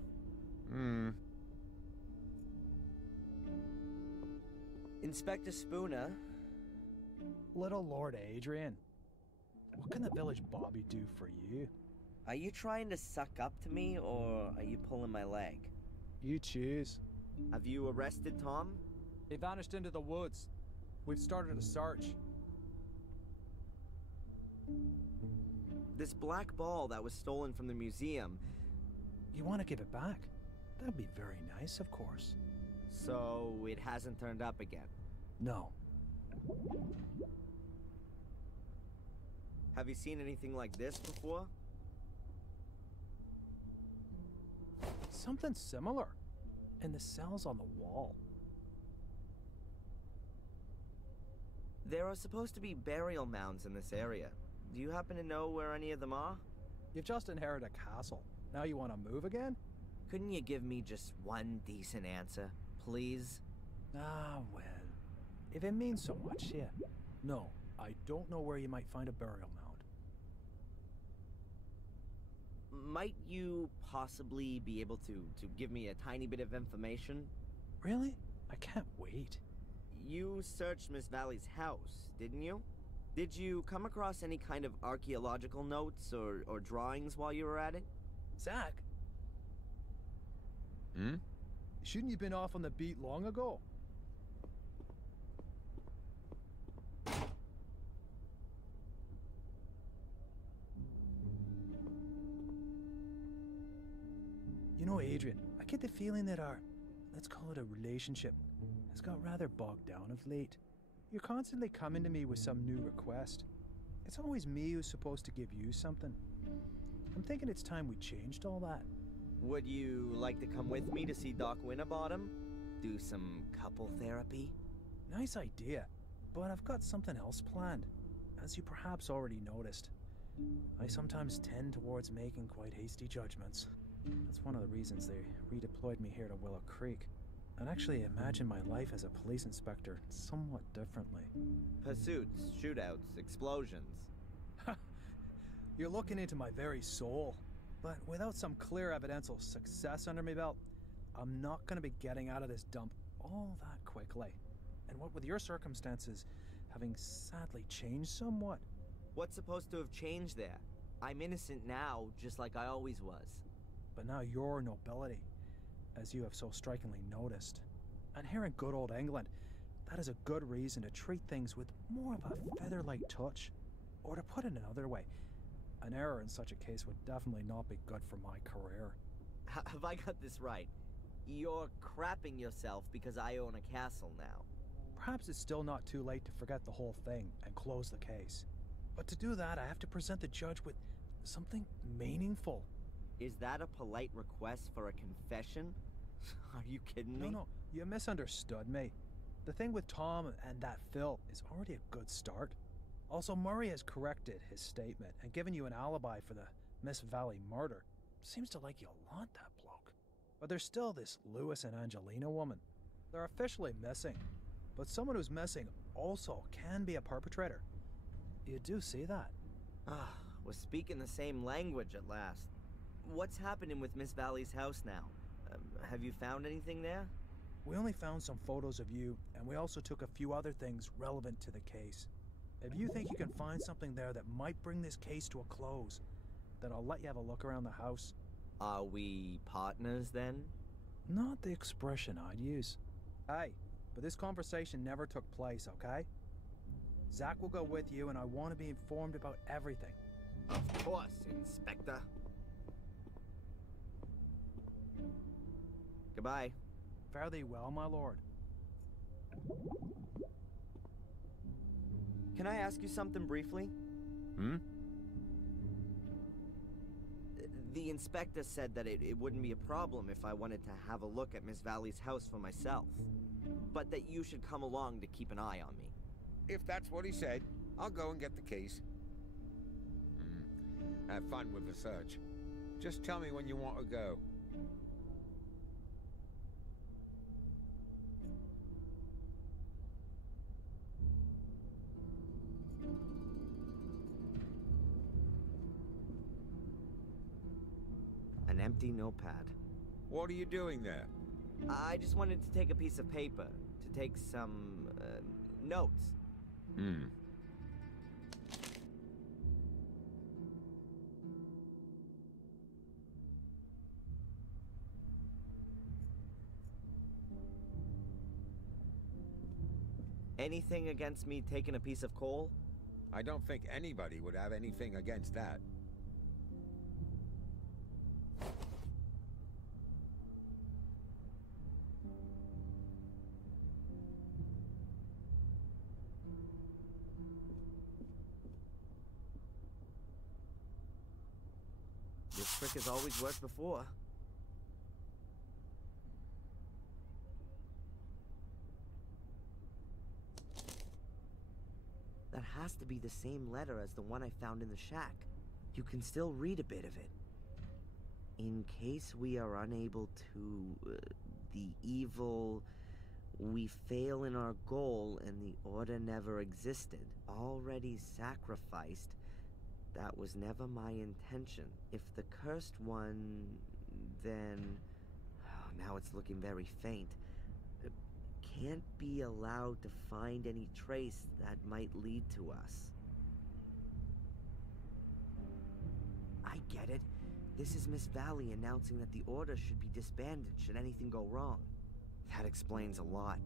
Inspector Spooner. Little Lord Adrian, what can the village Bobby do for you? Are you trying to suck up to me, or are you pulling my leg? You choose. Have you arrested Tom? He vanished into the woods. We've started a search. This black ball that was stolen from the museum. You want to give it back? That'd be very nice, of course. So it hasn't turned up again? No. Have you seen anything like this before? Something similar. And the cells on the wall. There are supposed to be burial mounds in this area. Do you happen to know where any of them are? You've just inherited a castle. Now you want to move again? Couldn't you give me just one decent answer, please? Ah, well. If it means so much, yeah. No, I don't know where you might find a burial mound. Might you possibly be able to give me a tiny bit of information? Really? I can't wait. You searched Miss Valley's house, didn't you? Did you come across any kind of archaeological notes or drawings while you were at it? Zach? Shouldn't you have been off on the beat long ago? You know, Adrian, I get the feeling that our, let's call it a relationship, has got rather bogged down of late. You're constantly coming to me with some new request. It's always me who's supposed to give you something. I'm thinking it's time we changed all that. Would you like to come with me to see Doc Winterbottom? Do some couple therapy? Nice idea, but I've got something else planned, as you perhaps already noticed. I sometimes tend towards making quite hasty judgments. That's one of the reasons they redeployed me here to Willow Creek. I'd actually imagine my life as a police inspector somewhat differently. Pursuits, shootouts, explosions. You're looking into my very soul. But without some clear evidential success under my belt, I'm not going to be getting out of this dump all that quickly. And what with your circumstances having sadly changed somewhat. What's supposed to have changed there? I'm innocent now, just like I always was. But now your nobility, as you have so strikingly noticed. And here in good old England, that is a good reason to treat things with more of a feather-light touch. Or to put it another way, An error in such a case would definitely not be good for my career. Have I got this right? You're crapping yourself because I own a castle now. Perhaps it's still not too late to forget the whole thing and close the case. But to do that, I have to present the judge with something meaningful. Is that a polite request for a confession? Are you kidding me? No, you misunderstood me. The thing with Tom and that Phil is already a good start. Also, Murray has corrected his statement and given you an alibi for the Miss Valley murder. Seems to like you a lot, that bloke. But there's still this Lewis and Angelina woman. They're officially missing. But someone who's missing also can be a perpetrator. You do see that? We're speaking the same language at last. What's happening with Miss Valley's house now? Have you found anything there? We only found some photos of you, and we also took a few other things relevant to the case. If you think you can find something there that might bring this case to a close, then I'll let you have a look around the house. Are we partners then? Not the expression I'd use. Hey, but this conversation never took place, okay? Zach will go with you, and I want to be informed about everything. Of course, Inspector. Goodbye. Fare thee well, my lord. Can I ask you something briefly? The inspector said that it wouldn't be a problem if I wanted to have a look at Miss Valley's house for myself, but that you should come along to keep an eye on me. If that's what he said, I'll go and get the keys. Have fun with the search. Just tell me when you want to go. An empty notepad. What are you doing there? I just wanted to take a piece of paper to take some notes. Anything against me taking a piece of coal? I don't think anybody would have anything against that. This trick has always worked before. That has to be the same letter as the one I found in the shack. You can still read a bit of it. In case we are unable to, the evil, we fail in our goal and the order never existed, already sacrificed, that was never my intention. If the cursed one, then, now it's looking very faint, can't be allowed to find any trace that might lead to us. I get it. This is Miss Valley announcing that the order should be disbanded should anything go wrong. That explains a lot.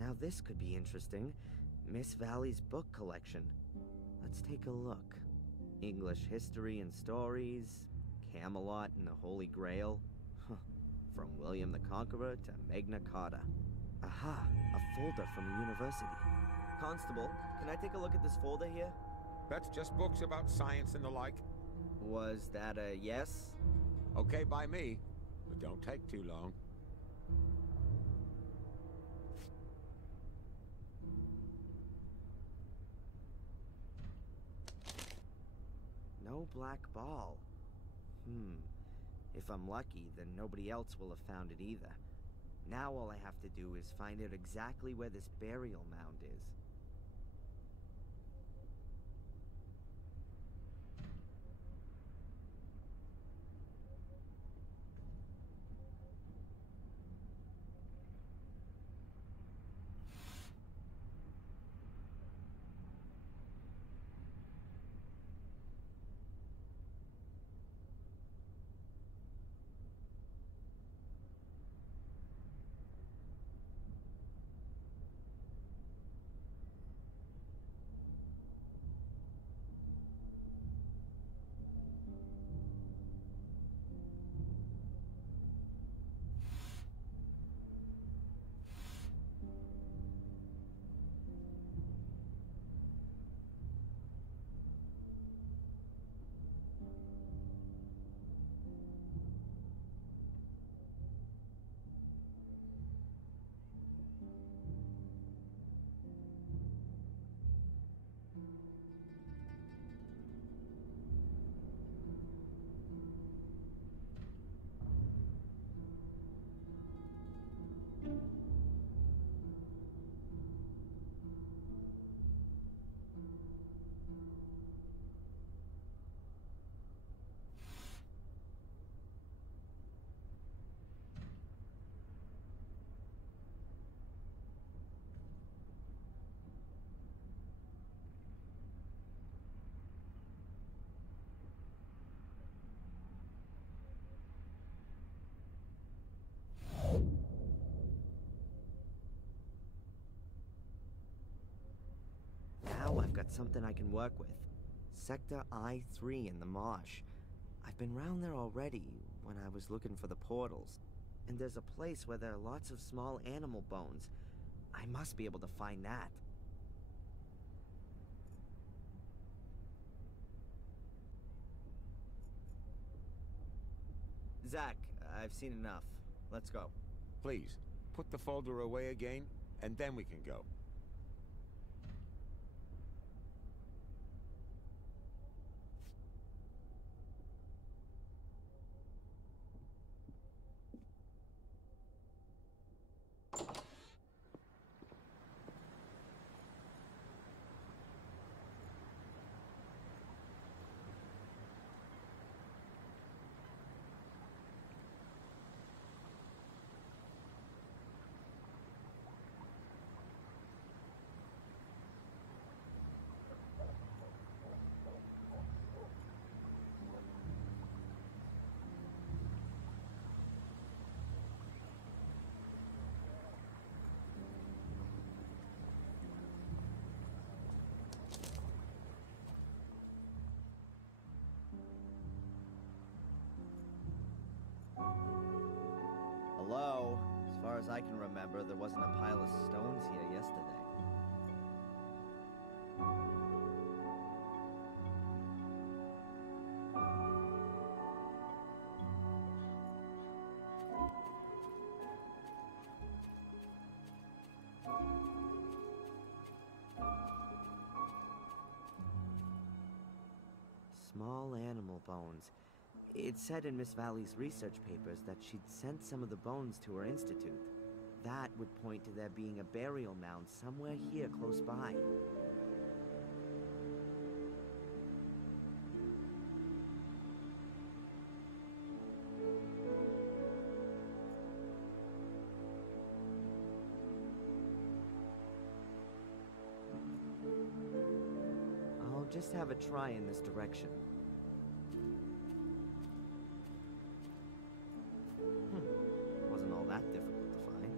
Now this could be interesting. Miss Valley's book collection. Let's take a look. English history and stories, Camelot and the Holy Grail. From William the Conqueror to Magna Carta. Aha, a folder from a university. Constable, can I take a look at this folder here? That's just books about science and the like. Was that a yes? Okay by me, but don't take too long. No black ball. If I'm lucky, then nobody else will have found it either. Now all I have to do is find out exactly where this burial mound is. got something I can work with. Sector I-3 in the marsh. I've been round there already when I was looking for the portals. And there's a place where there are lots of small animal bones. I must be able to find that. Zach, I've seen enough. Let's go. Please, put the folder away again, and then we can go. Hello? As far as I can remember, there wasn't a pile of stones here yesterday. Small animal bones. It said in Miss Valley's research papers that she'd sent some of the bones to her institute. That would point to there being a burial mound somewhere here close by. I'll just have a try in this direction. Wasn't all that difficult to find.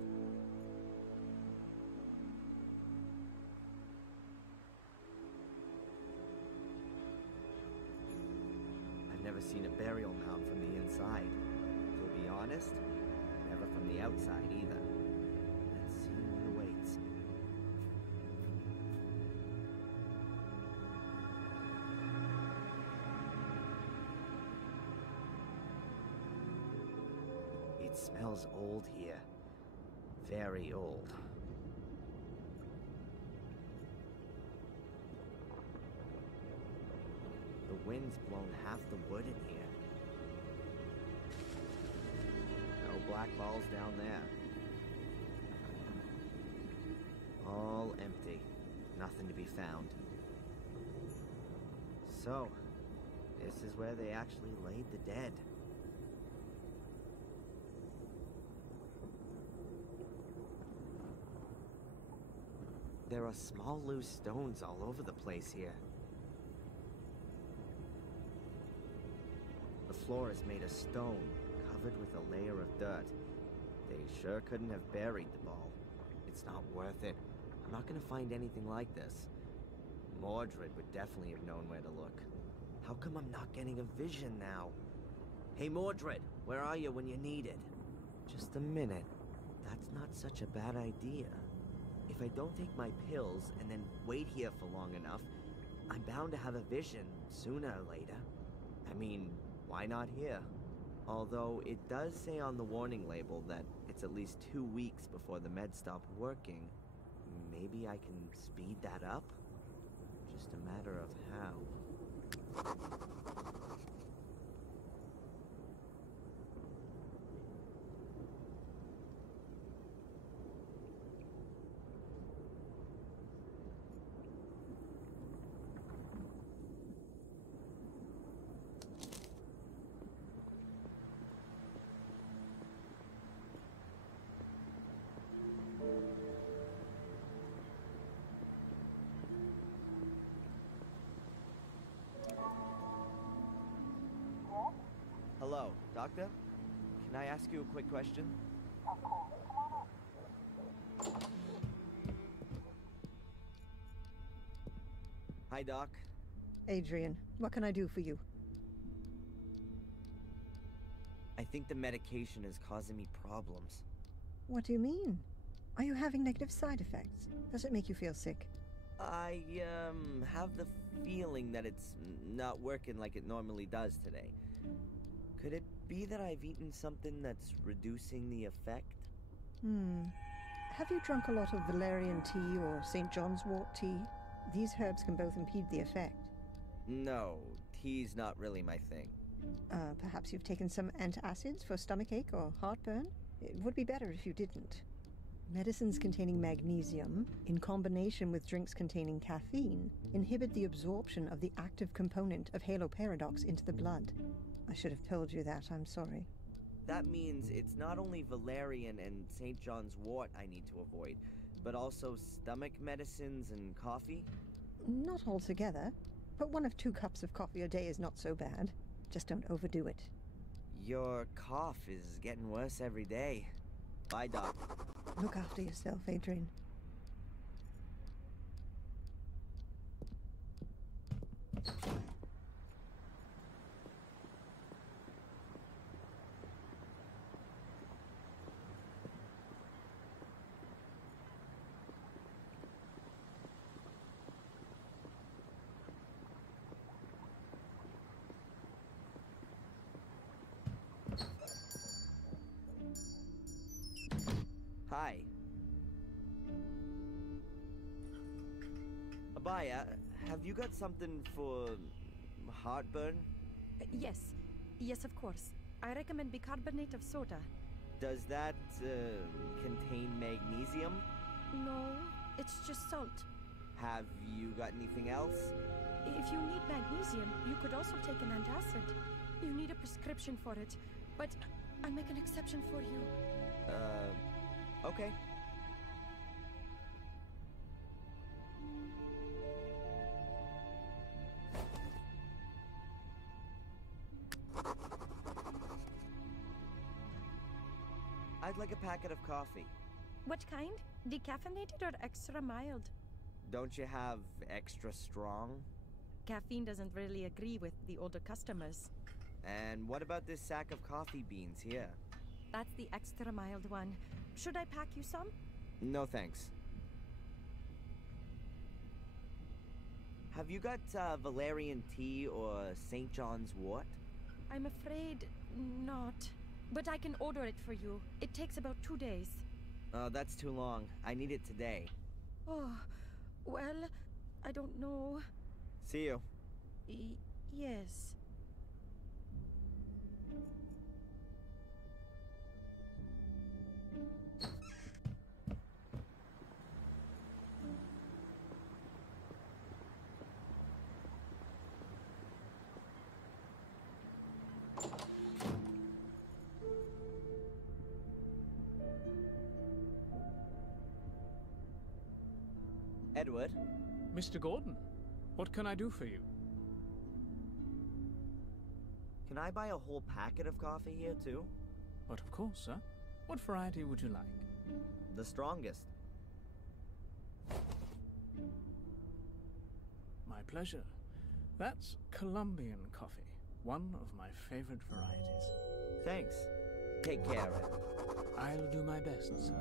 I've never seen a burial mound from the inside. To be honest, never from the outside either. Let's see what awaits. It smells old here. Very old. The wind's blown half the wood in here. No black balls down there. All empty. Nothing to be found. So, this is where they actually laid the dead. There are small loose stones all over the place here. The floor is made of stone, covered with a layer of dirt. They sure couldn't have buried the ball. It's not worth it. I'm not gonna find anything like this. Mordred would definitely have known where to look. How come I'm not getting a vision now? Hey Mordred, where are you when you need it? Just a minute. That's not such a bad idea. If I don't take my pills and then wait here for long enough, I'm bound to have a vision sooner or later. I mean, why not here? Although it does say on the warning label that it's at least 2 weeks before the meds stop working. Maybe I can speed that up? Just a matter of how. Hello, Doctor? Can I ask you a quick question? Of course. Come on in. Hi, Doc. Adrian, what can I do for you? I think the medication is causing me problems. What do you mean? Are you having negative side effects? Does it make you feel sick? I, have the feeling that it's not working like it normally does today. Could it be that I've eaten something that's reducing the effect? Have you drunk a lot of valerian tea or St. John's wort tea? These herbs can both impede the effect. No, tea's not really my thing. Perhaps you've taken some antacids for stomachache or heartburn? It would be better if you didn't. Medicines containing magnesium, in combination with drinks containing caffeine, inhibit the absorption of the active component of haloparadox into the blood. I should have told you that, I'm sorry. That means it's not only valerian and St. John's wort I need to avoid, but also stomach medicines and coffee? Not altogether, but 1 of 2 cups of coffee a day is not so bad. Just don't overdo it. Your cough is getting worse every day. Bye, Doc. Look after yourself, Adrian. Hi. Abaya, have you got something for heartburn? Yes. Yes, of course. I recommend bicarbonate of soda. Does that contain magnesium? No, it's just salt. Have you got anything else? If you need magnesium, you could also take an antacid. You need a prescription for it, but I'll make an exception for you. Okay. I'd like a packet of coffee. What kind? Decaffeinated or extra mild? Don't you have extra strong? Caffeine doesn't really agree with the older customers. And what about this sack of coffee beans here? That's the extra mild one. Should I pack you some? No, thanks. Have you got valerian tea or St. John's wort? I'm afraid not. But I can order it for you. It takes about 2 days. Oh, that's too long. I need it today. Oh, well, I don't know. See you. Yes. Edward? Mr. Gordon, what can I do for you? Can I buy a whole packet of coffee here, too? But of course, sir. What variety would you like? The strongest. My pleasure. That's Colombian coffee, one of my favorite varieties. Thanks. Take care, Edward. I'll do my best, sir.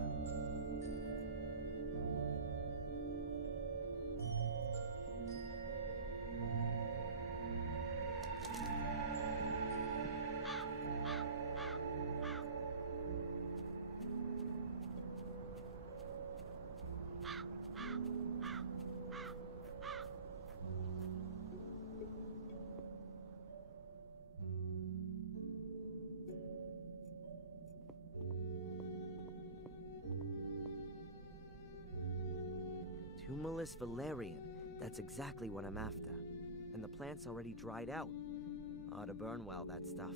Tumulus valerian. That's exactly what I'm after. And the plant's already dried out. Ought to burn well, that stuff.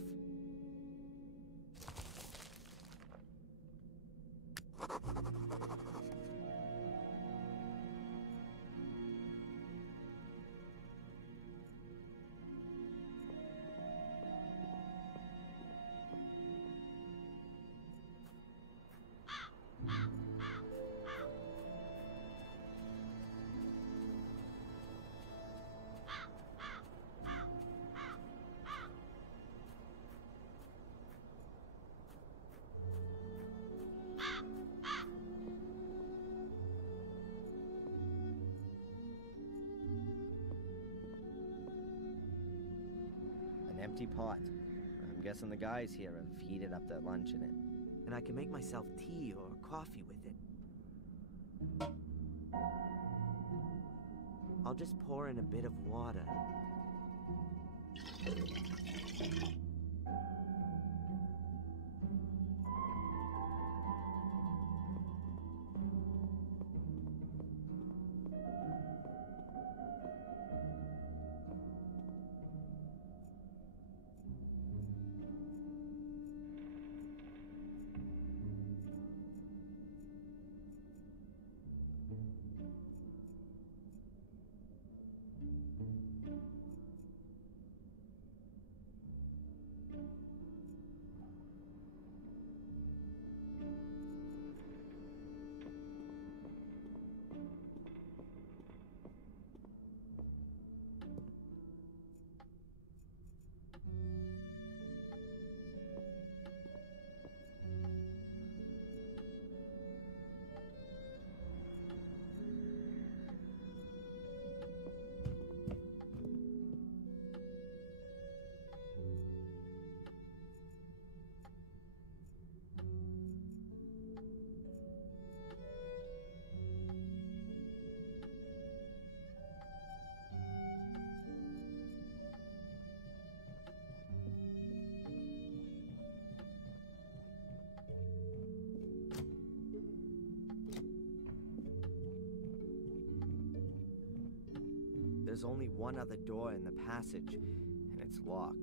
empty pot. I'm guessing the guys here have heated up their lunch in it. And I can make myself tea or coffee with it. I'll just pour in a bit of water. There's only one other door in the passage, and it's locked.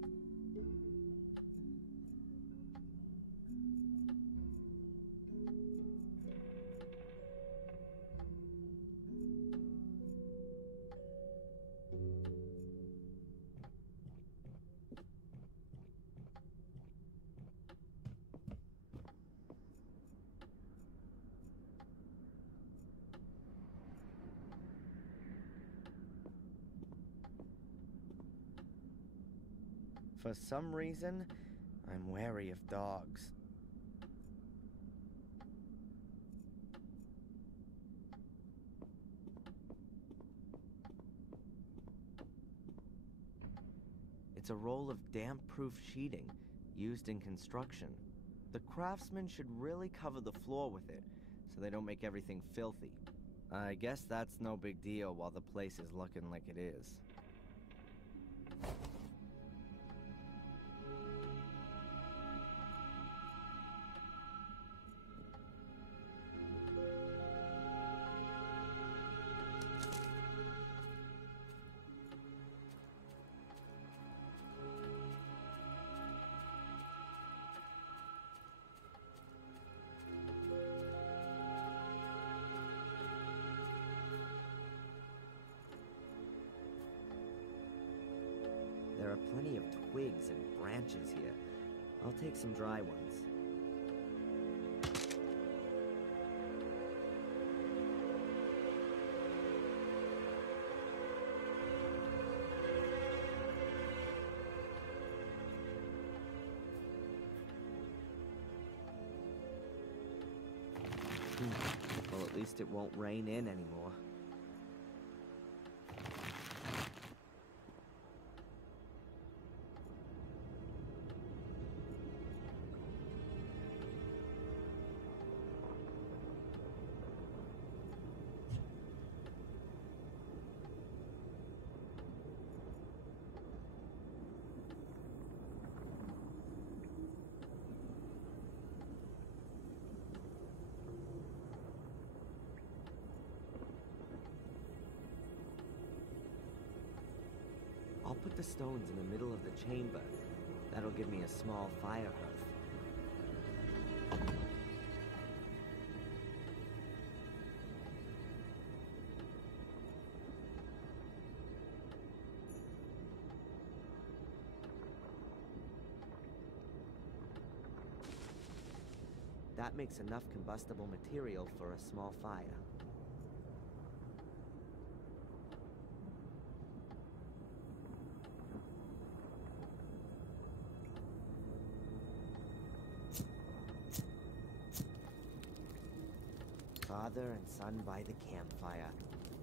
For some reason, I'm wary of dogs. It's a roll of damp-proof sheeting used in construction. The craftsmen should really cover the floor with it so they don't make everything filthy. I guess that's no big deal while the place is looking like it is. There are plenty of twigs and branches here. I'll take some dry ones. Well, at least it won't rain in anymore. I'll put the stones in the middle of the chamber. That'll give me a small fire hearth. That makes enough combustible material for a small fire. Father and son by the campfire.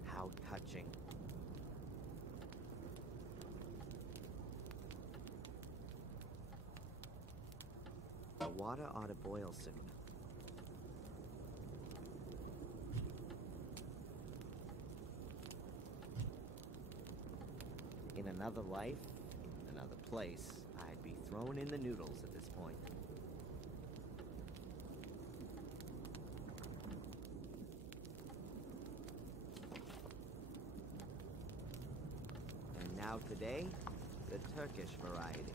How touching. The water ought to boil soon. In another life, in another place, I'd be thrown in the noodles at this point. And now today, the Turkish variety.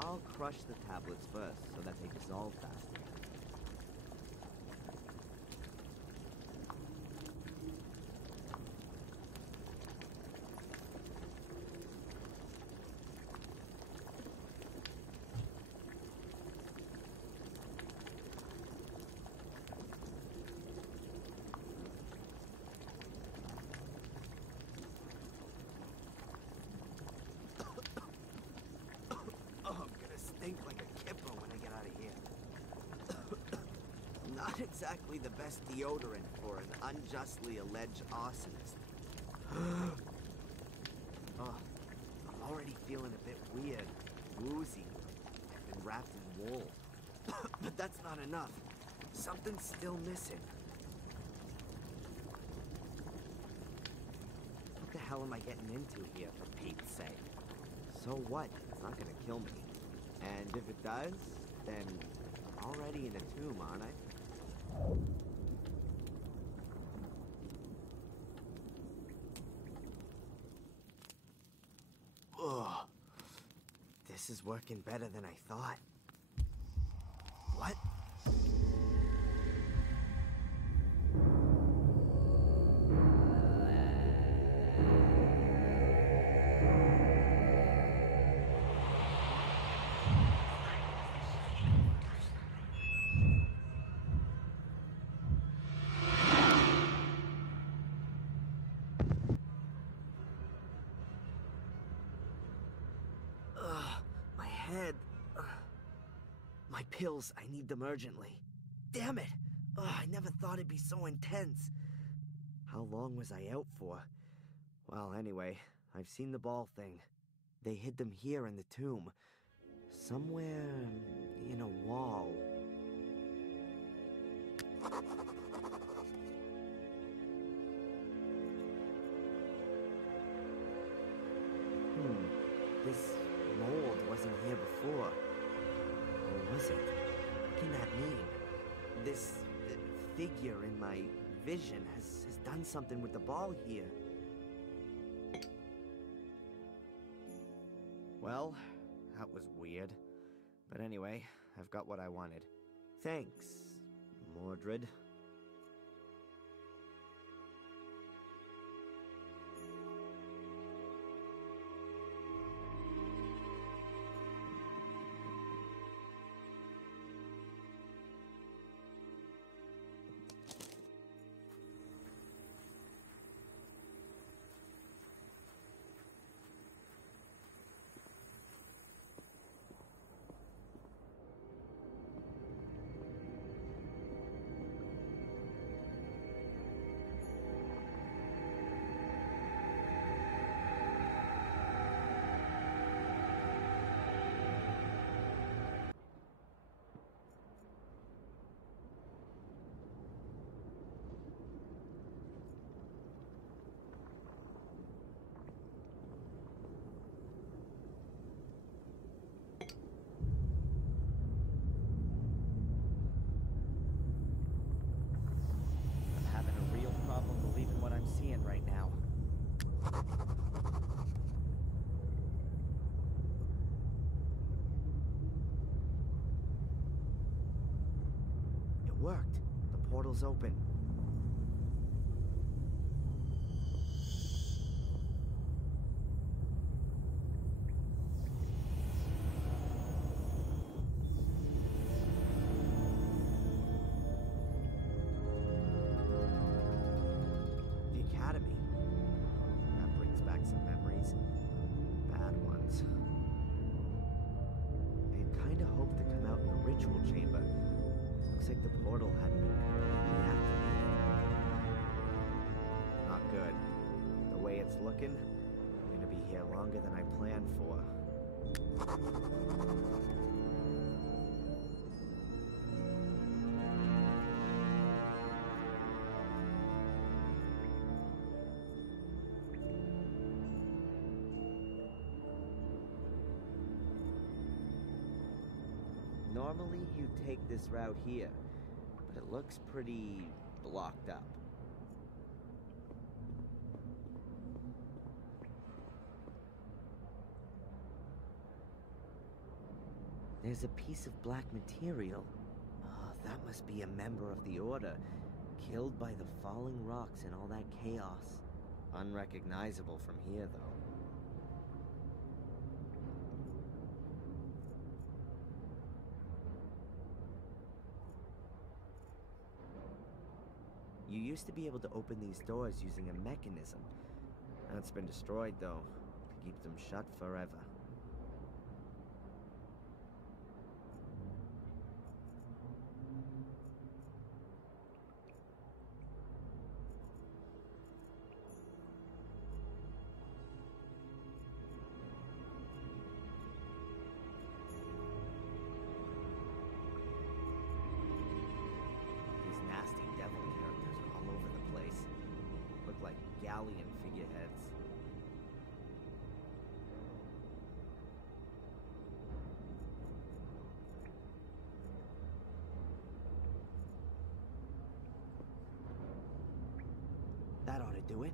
I'll crush the tablets first so that they dissolve faster. Not exactly the best deodorant for an unjustly alleged arsonist. Oh, I'm already feeling a bit weird, woozy. I've been wrapped in wool. But that's not enough. Something's still missing. What the hell am I getting into here, for Pete's sake? So what? It's not gonna kill me. And if it does, then I'm already in a tomb, aren't I? Ugh. This is working better than I thought. What? My pills, I need them urgently. Damn it! I never thought it'd be so intense. How long was I out for? Well, anyway, I've seen the ball thing. They hid them here in the tomb. Somewhere in a wall. This mold wasn't here before. Or was it? What can that mean? This figure in my vision has done something with the ball here. Well, that was weird. But anyway, I've got what I wanted. Thanks, Mordred. Right now. It worked. The portal's open. Looking, I'm gonna be here longer than I planned for. Normally, you'd take this route here, but it looks pretty blocked up. There's a piece of black material. Oh, that must be a member of the Order, killed by the falling rocks and all that chaos. Unrecognizable from here, though. You used to be able to open these doors using a mechanism. That's been destroyed, though, to keep them shut forever. Galleon figureheads. That ought to do it.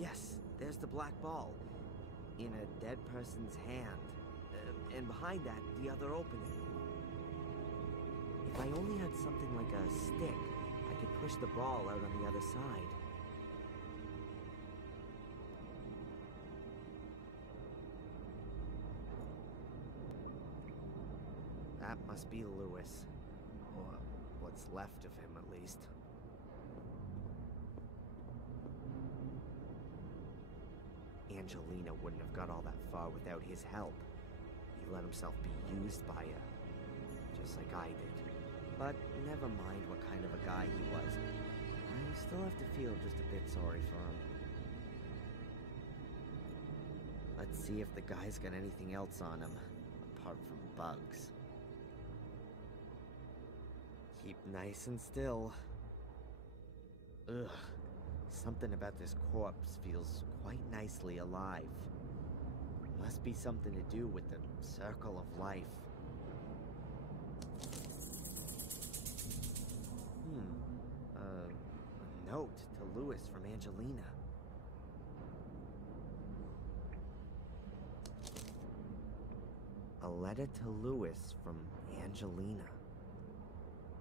Yes, there's the black ball, in a dead person's hand, and behind that, the other opening. If I only had something like a stick, I could push the ball out on the other side. That must be Lewis, or what's left of him at least. Angelina wouldn't have got all that far without his help. He let himself be used by her, just like I did. But never mind what kind of a guy he was. I still have to feel just a bit sorry for him. Let's see if the guy's got anything else on him, apart from bugs. Keep nice and still. Ugh. Something about this corpse feels quite nicely alive. Must be something to do with the circle of life. A note to Lewis from Angelina. A letter to Lewis from Angelina.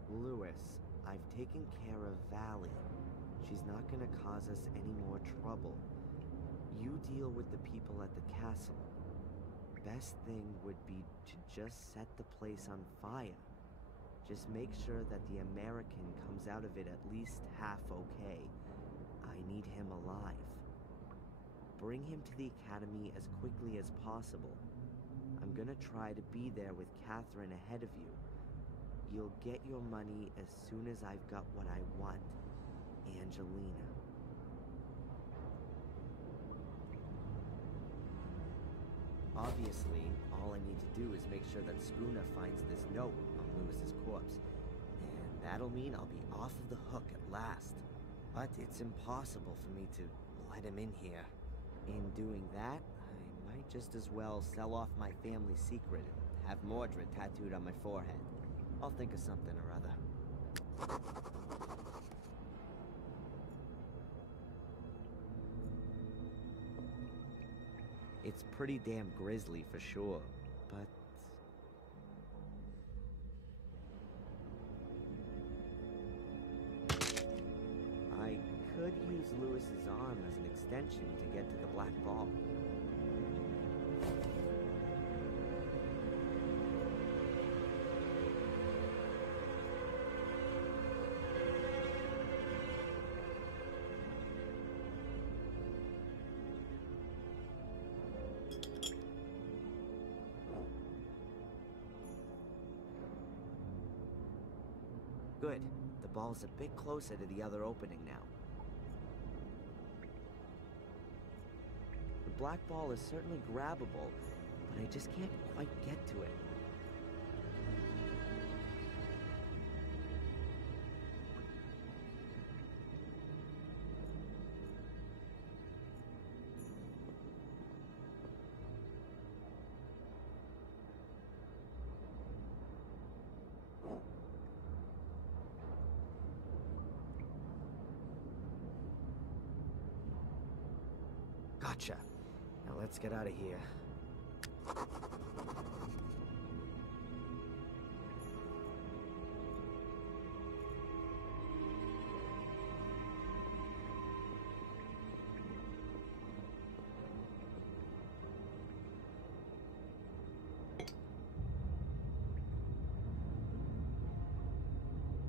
Lewis, I've taken care of Valley. She's not gonna cause us any more trouble. You deal with the people at the castle. Best thing would be to just set the place on fire. Just make sure that the American comes out of it at least half okay. I need him alive. Bring him to the academy as quickly as possible. I'm gonna try to be there with Catherine ahead of you. You'll get your money as soon as I've got what I want. Angelina. Obviously, all I need to do is make sure that Spooner finds this note on Lewis's corpse. And that'll mean I'll be off of the hook at last. But it's impossible for me to let him in here. In doing that, I might just as well sell off my family secret and have Mordred tattooed on my forehead. I'll think of something or other. It's pretty damn grisly for sure, but... I could use Lewis's arm as an extension to get to the black ball. Good. The ball's a bit closer to the other opening now. The black ball is certainly grabbable, but I just can't quite get to it. Gotcha. Now let's get out of here.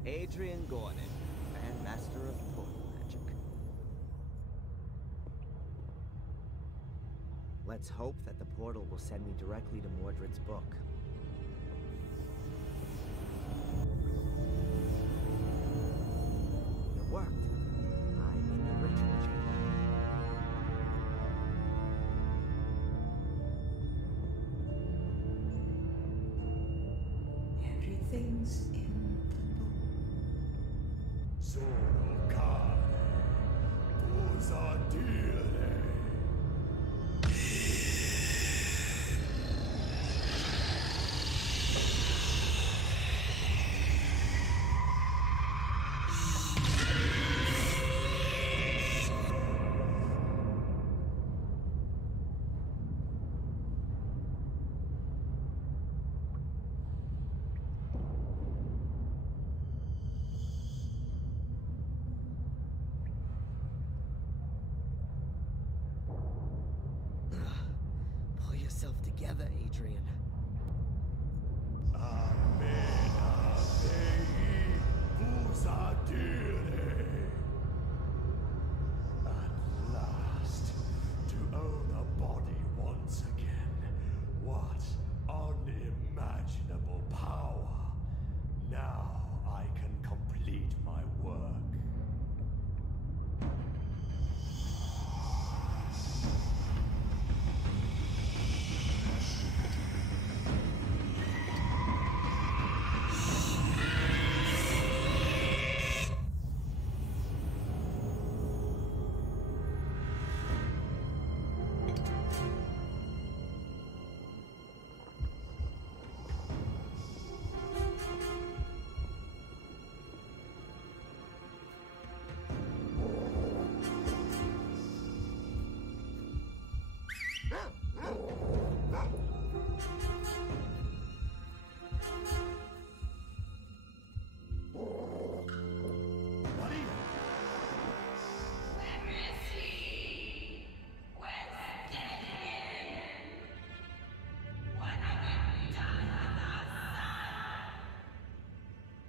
Adrian Gordon, Grandmaster of Portal Magic. Let's hope that the portal will send me directly to Mordred's book. It worked. I'm in the ritual chamber. Everything's in Sono carne, usa dire. Pull yourself together, Adrian. Amena Dei usa dire. At last, to own a body once again. What unimaginable power. Now I can complete my work.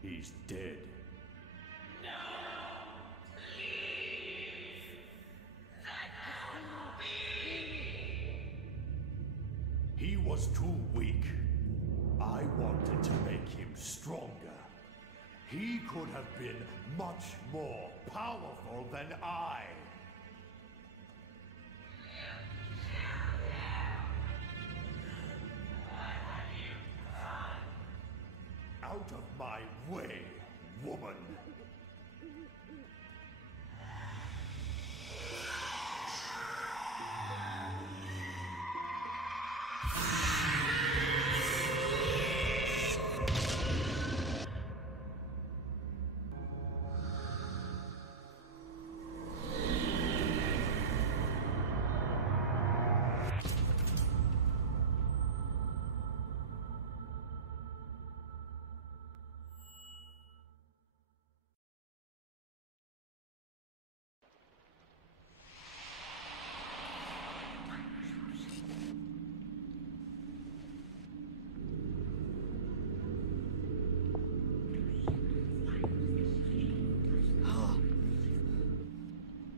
He's dead. No, please. That can't be. He was too weak. I wanted to make him stronger. He could have been much more powerful than I. Out of my way, woman!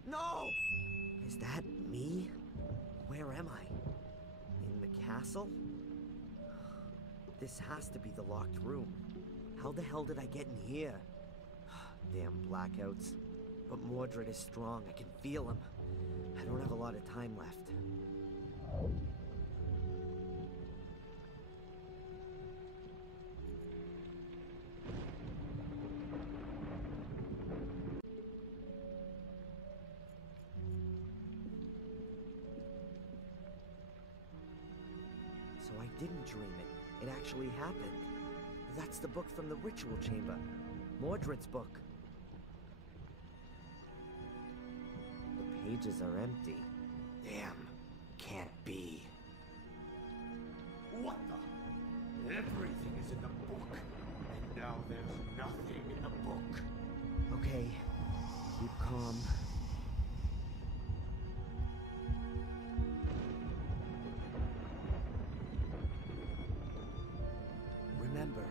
No! Is that me? Where am I? In the castle? This has to be the locked room. How the hell did I get in here? Damn blackouts. But Mordred is strong. I can feel him. I don't have a lot of time left. So I didn't dream it. It actually happened. That's the book from the ritual chamber. Mordred's book. The pages are empty. Damn. Can't be. What the? Everything is in the book. And now there's nothing in the book. Okay. Keep calm. Remember,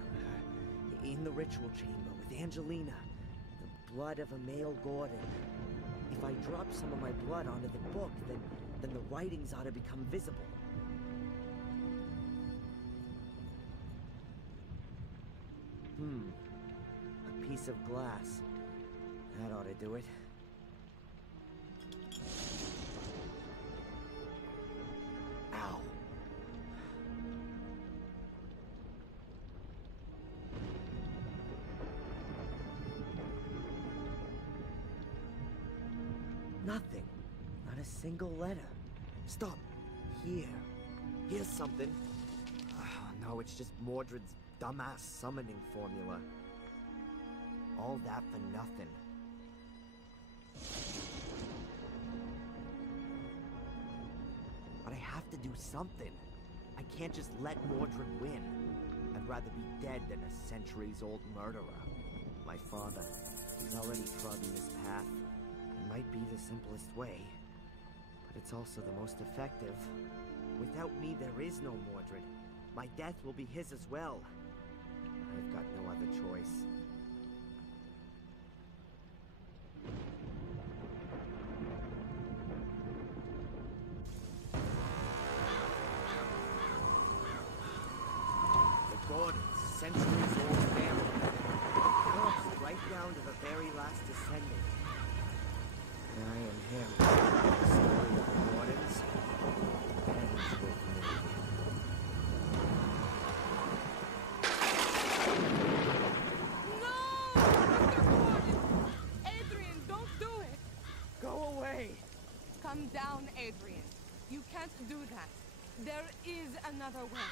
in the ritual chamber with Angelina, the blood of a male Gordon. If I drop some of my blood onto the book, then the writings ought to become visible. A piece of glass. That ought to do it. Ow. Nothing. Not a single letter. Stop. Here. Here's something. Oh, no, it's just Mordred's dumbass summoning formula. All that for nothing. But I have to do something. I can't just let Mordred win. I'd rather be dead than a centuries-old murderer. My father, he's already trodden this path. It might be the simplest way, but it's also the most effective. Without me, there is no Mordred. My death will be his as well. I've got no other choice. The Gordons, centuries-old family. Cursed right down to the very last descendant. I am him. The story of the Gordons ends with me. No! Mr. Gordon! Adrian, don't do it! Go away! Come down, Adrian. You can't do that. There is another way.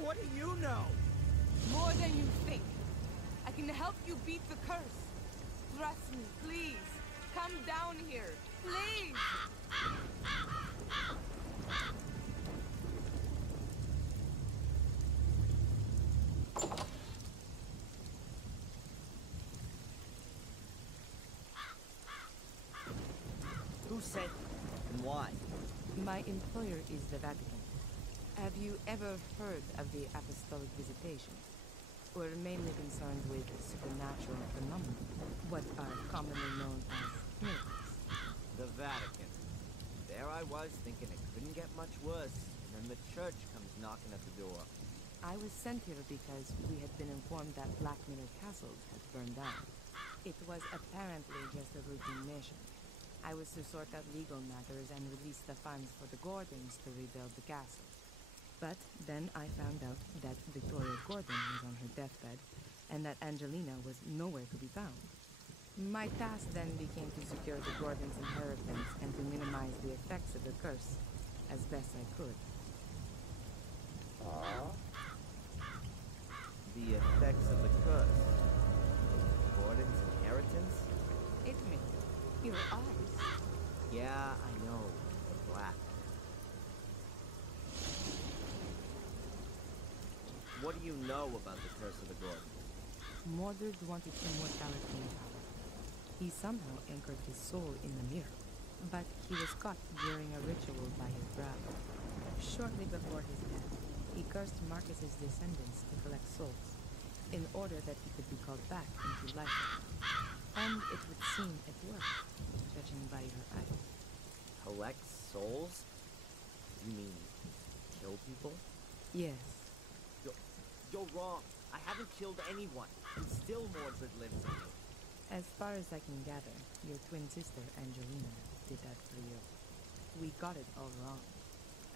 What do you know? More than you think. I can help you beat the curse. Trust me, please. Come down here, please! Who sent and why? My employer is the Vatican. Have you ever heard of the apostolic visitation? We're mainly concerned with supernatural phenomena, what are commonly known as miracles. The Vatican. There I was thinking it couldn't get much worse, and then the church comes knocking at the door. I was sent here because we had been informed that Black Mirror Castle had burned down. It was apparently just a routine mission. I was to sort out legal matters and release the funds for the Gordons to rebuild the castle. But then I found out that Victoria Gordon was on her deathbed, and that Angelina was nowhere to be found. My task then became to secure the Gordons' inheritance and to minimize the effects of the curse as best I could. The effects of the curse? Gordon's inheritance? Adrian, your eyes. Yeah, I know. They're black. What do you know about the curse of the Gordons? Mordred wanted immortality and power. He somehow anchored his soul in the mirror, but he was caught during a ritual by his brother. Shortly before his death, he cursed Marcus's descendants to collect souls, in order that he could be called back into life. And it would seem it worked, judging by your eyes. Collect souls? You mean kill people? Yes. You're wrong. I haven't killed anyone. And still Mordred lives in me. As far as I can gather, your twin sister, Angelina, did that for you. We got it all wrong.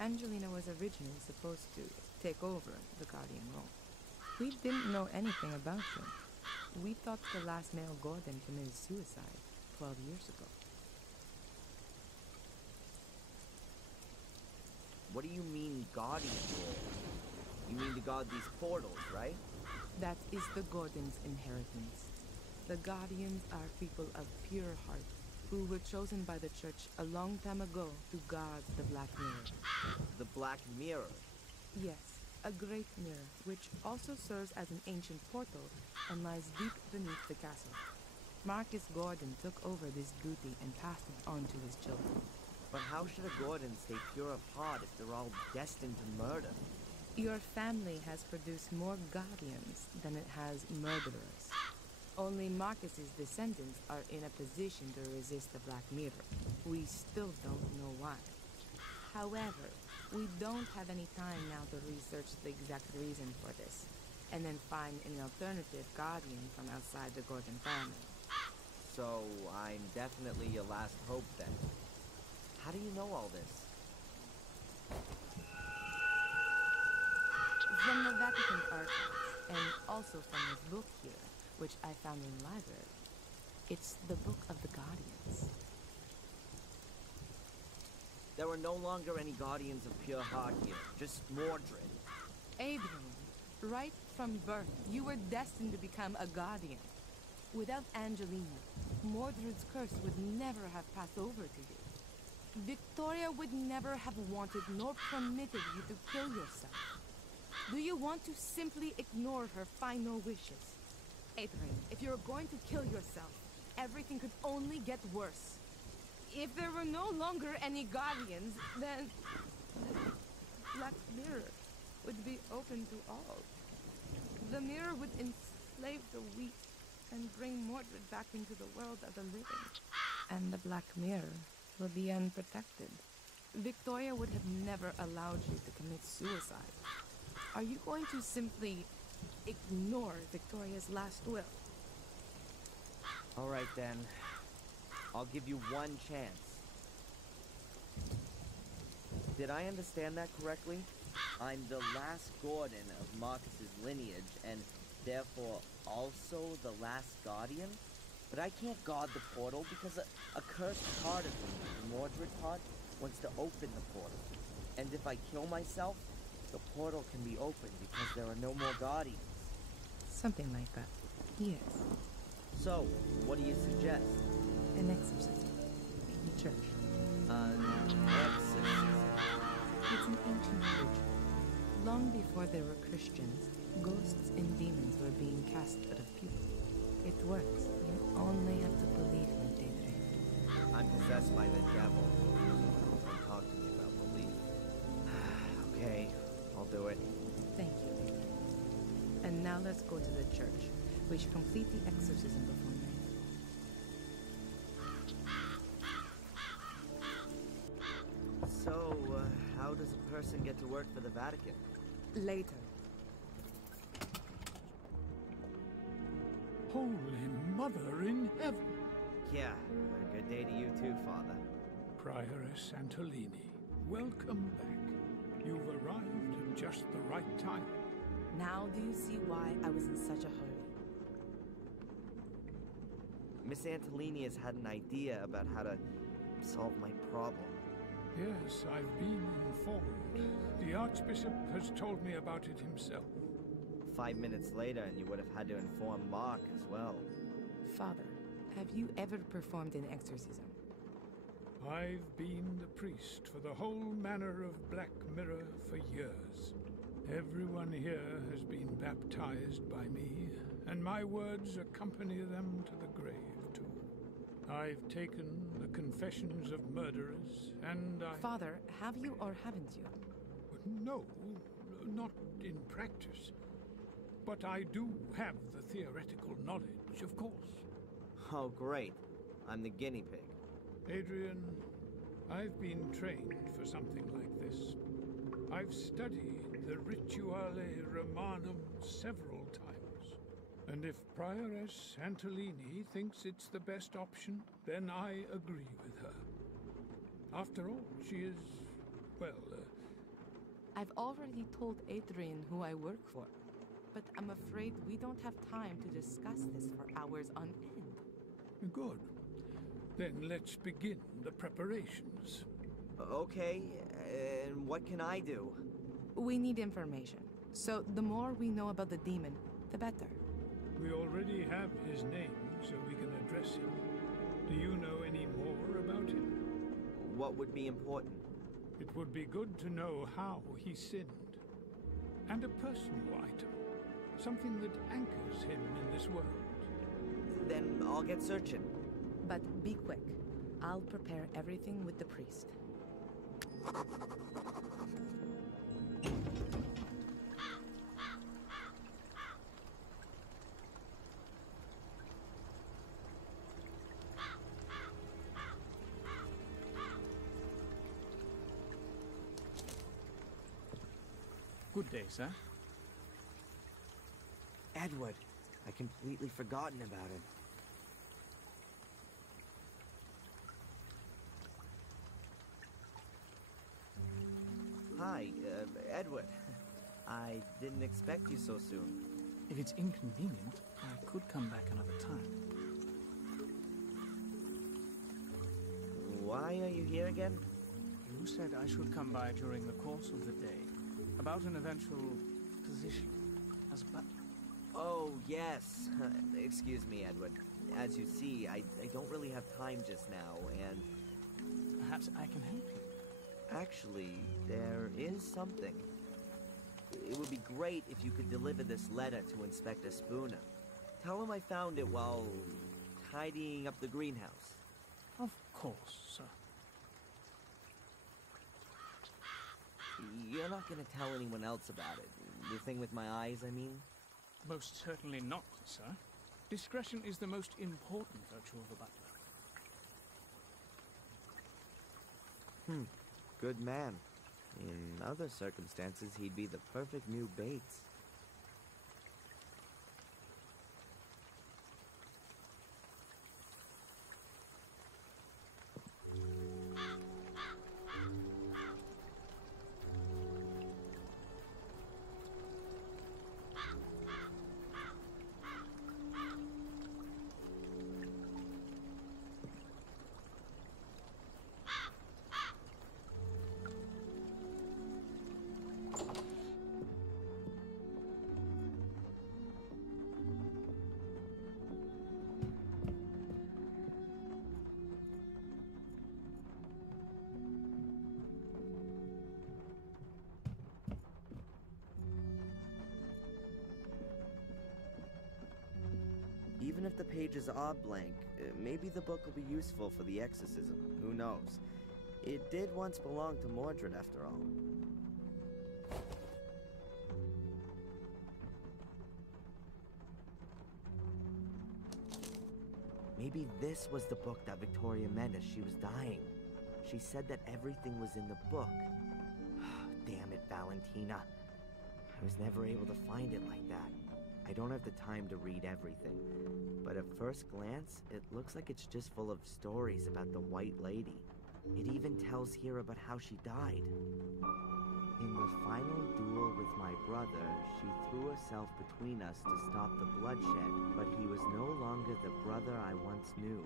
Angelina was originally supposed to take over the guardian role. We didn't know anything about you. We thought the last male Gordon committed suicide 12 years ago. What do you mean, guardian role? You mean to guard these portals, right? That is the Gordon's inheritance. The Guardians are people of pure heart, who were chosen by the church a long time ago to guard the Black Mirror. The Black Mirror? Yes, a great mirror, which also serves as an ancient portal and lies deep beneath the castle. Marcus Gordon took over this duty and passed it on to his children. But how should a Gordon stay pure of heart if they're all destined to murder? Your family has produced more Guardians than it has murderers. Only Marcus's descendants are in a position to resist the Black Mirror. We still don't know why. However, we don't have any time now to research the exact reason for this, and then find an alternative Guardian from outside the Gordon family. So, I'm definitely your last hope then. How do you know all this? From the Vatican archives, and also from this book here, which I found in the library. It's the Book of the Guardians. There are no longer any Guardians of pure heart here, just Mordred. Adrian, right from birth, you were destined to become a Guardian. Without Angelina, Mordred's curse would never have passed over to you. Victoria would never have wanted nor permitted you to kill yourself. Do you want to simply ignore her final wishes? Adrian, if you're going to kill yourself, everything could only get worse. If there were no longer any Guardians, then the Black Mirror would be open to all. The mirror would enslave the weak and bring Mordred back into the world of the living. And the Black Mirror will be unprotected. Victoria would have never allowed you to commit suicide. Are you going to simply ignore Victoria's last will? All right then. I'll give you one chance. Did I understand that correctly? I'm the last Gordon of Marcus's lineage, and therefore also the last Guardian? But I can't guard the portal because a cursed part of me, the Mordred part, wants to open the portal. And if I kill myself, the portal can be opened because there are no more Guardians. Something like that. Yes. So, what do you suggest? An exorcism. In the church. Exorcism? It's an ancient ritual. Long before there were Christians, ghosts and demons were being cast out of people. It works. You only have to believe in it, Adrian. I'm possessed by the devil. Don't talk to me about belief. Okay, I'll do it. Thank you, Adrian. And now let's go to the church. We should complete the exorcism before night. So, how does a person get to work for the Vatican? Later. Holy Mother in Heaven! Yeah, good day to you too, Father. Prioress Antolini, welcome back. You've arrived at just the right time. Now do you see why I was in such a hurry? Miss Antolini has had an idea about how to solve my problem. Yes, I've been informed. The Archbishop has told me about it himself. 5 minutes later, and you would have had to inform Mark as well. Father, have you ever performed an exorcism? I've been the priest for the whole manor of Black Mirror for years. Everyone here has been baptized by me, and my words accompany them to the grave, too. I've taken the confessions of murderers, and I... Father, have you or haven't you? No, not in practice. But I do have the theoretical knowledge, of course. Oh, great. I'm the guinea pig. Adrian, I've been trained for something like this. I've studied the Rituale Romanum several times, And if Prioress Antolini thinks it's the best option, then I agree with her. After all, she is, well, I've already told Adrian who I work for, but I'm afraid we don't have time to discuss this for hours on end. Good. Then let's begin the preparations. Okay, and what can I do? We need information, so the more we know about the demon, the better. We already have his name, so we can address him. Do you know any more about him? What would be important? It would be good to know how he sinned. And a personal item. Something that anchors him in this world. Then I'll get searching. But be quick. I'll prepare everything with the priest. Good day, sir. Edward. I completely forgotten about him. Hi, Edward. I didn't expect you so soon. If it's inconvenient, I could come back another time. Why are you here again? You said I should come by during the course of the day. About an eventual position as a butler. Oh, yes. Excuse me, Edward. As you see, I don't really have time just now, and... Perhaps I can help you. Actually, there is something. It would be great if you could deliver this letter to Inspector Spooner. Tell him I found it while tidying up the greenhouse. Of course, sir. You're not gonna tell anyone else about it. The thing with my eyes, I mean? Most certainly not, sir. Discretion is the most important virtue of a butler. Good man. In other circumstances, he'd be the perfect new Bates. Even if the pages are blank, maybe the book will be useful for the exorcism. Who knows? It did once belong to Mordred, after all. Maybe this was the book that Victoria meant as she was dying. She said that everything was in the book. Damn it, Valentina. I was never able to find it like that. I don't have the time to read everything, but at first glance, it looks like it's just full of stories about the White Lady. It even tells here about how she died. In the final duel with my brother, she threw herself between us to stop the bloodshed, but he was no longer the brother I once knew.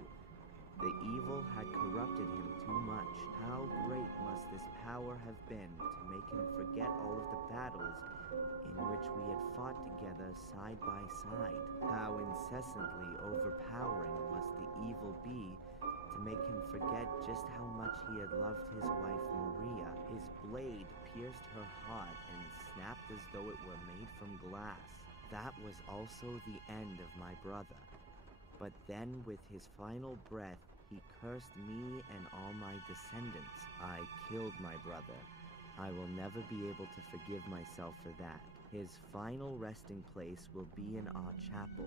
The evil had corrupted him too much. How great must this power have been to make him forget all of the battles in which we had fought together side by side. How incessantly overpowering must the evil be to make him forget just how much he had loved his wife Maria. His blade pierced her heart and snapped as though it were made from glass. That was also the end of my brother. But then with his final breath, he cursed me and all my descendants. I killed my brother. I will never be able to forgive myself for that. His final resting place will be in our chapel.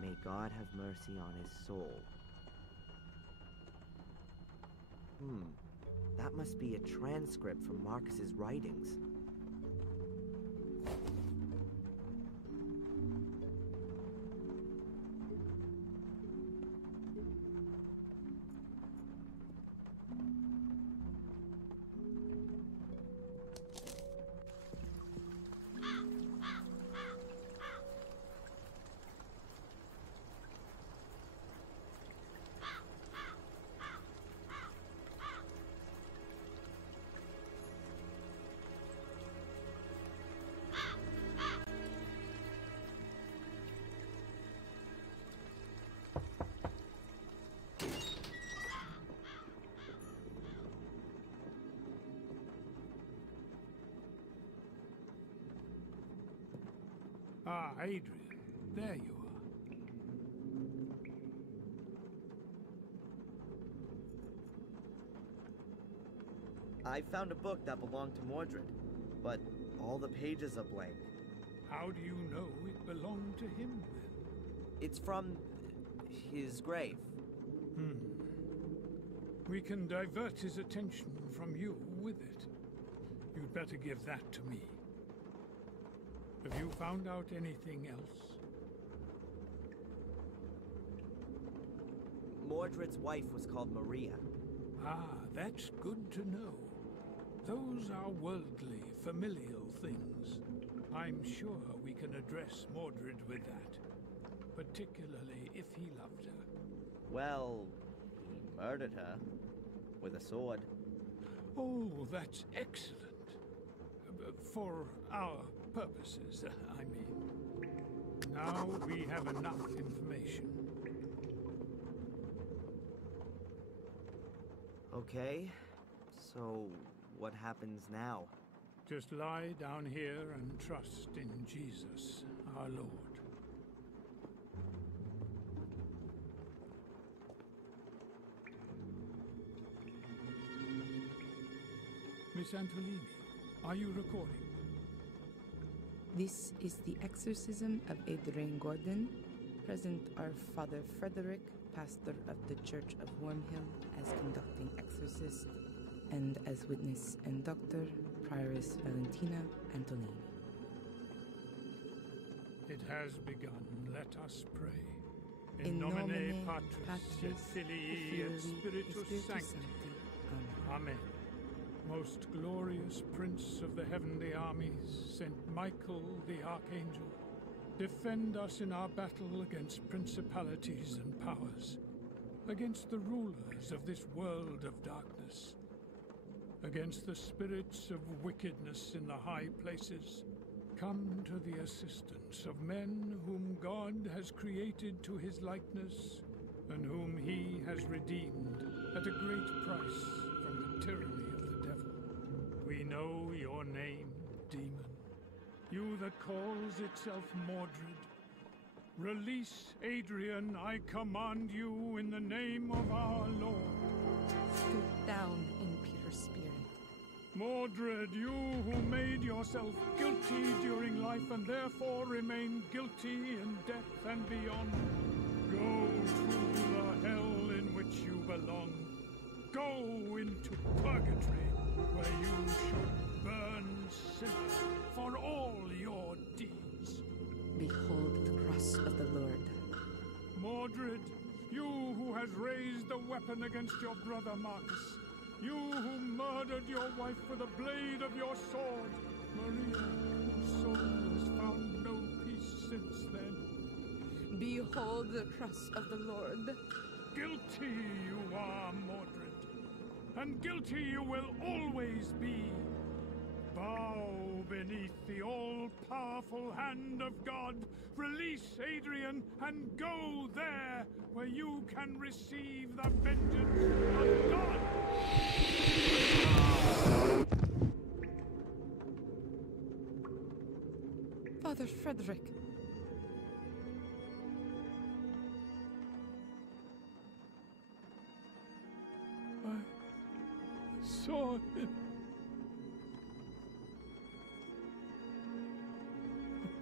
May God have mercy on his soul. That must be a transcript from Marcus's writings. Ah, Adrian. There you are. I found a book that belonged to Mordred, but all the pages are blank. How do you know it belonged to him, then? It's from his grave. We can divert his attention from you with it. You'd better give that to me. Have you found out anything else? Mordred's wife was called Maria. Ah, that's good to know. Those are worldly, familial things. I'm sure we can address Mordred with that, particularly if he loved her. Well, he murdered her with a sword. Oh, that's excellent. For our purposes, I mean. Now we have enough information. Okay, so what happens now? Just lie down here and trust in Jesus, our Lord. Miss Antolini, are you recording? This is the exorcism of Adrian Gordon. Present are Father Frederick, pastor of the Church of Wormhill, as conducting exorcist, and as witness and doctor, Prioress Valentina Antolini. It has begun. Let us pray. In nomine Patris, Patris, et Filii, et Spiritus Sancti. Amen. Most glorious Prince of the heavenly armies, Saint Michael the Archangel, defend us in our battle against principalities and powers, against the rulers of this world of darkness, against the spirits of wickedness in the high places. Come to the assistance of men whom God has created to his likeness, and whom he has redeemed at a great price from the tyranny of the devil. We know your name, demon. You that calls itself Mordred. Release Adrian, I command you in the name of our Lord. Stoop down in Peter's spirit. Mordred, you who made yourself guilty during life and therefore remain guilty in death and beyond, go to the hell in which you belong. Go into purgatory, where you should burn sinner for all your deeds. Behold the cross of the Lord. Mordred, you who has raised a weapon against your brother Marcus, you who murdered your wife with a blade of your sword, Maria, whose soul has found no peace since then. Behold the cross of the Lord. Guilty you are, Mordred, and guilty you will always be. Bow beneath the all-powerful hand of God. Release Adrian and go there where you can receive the vengeance of God. Father Frederick. I saw him.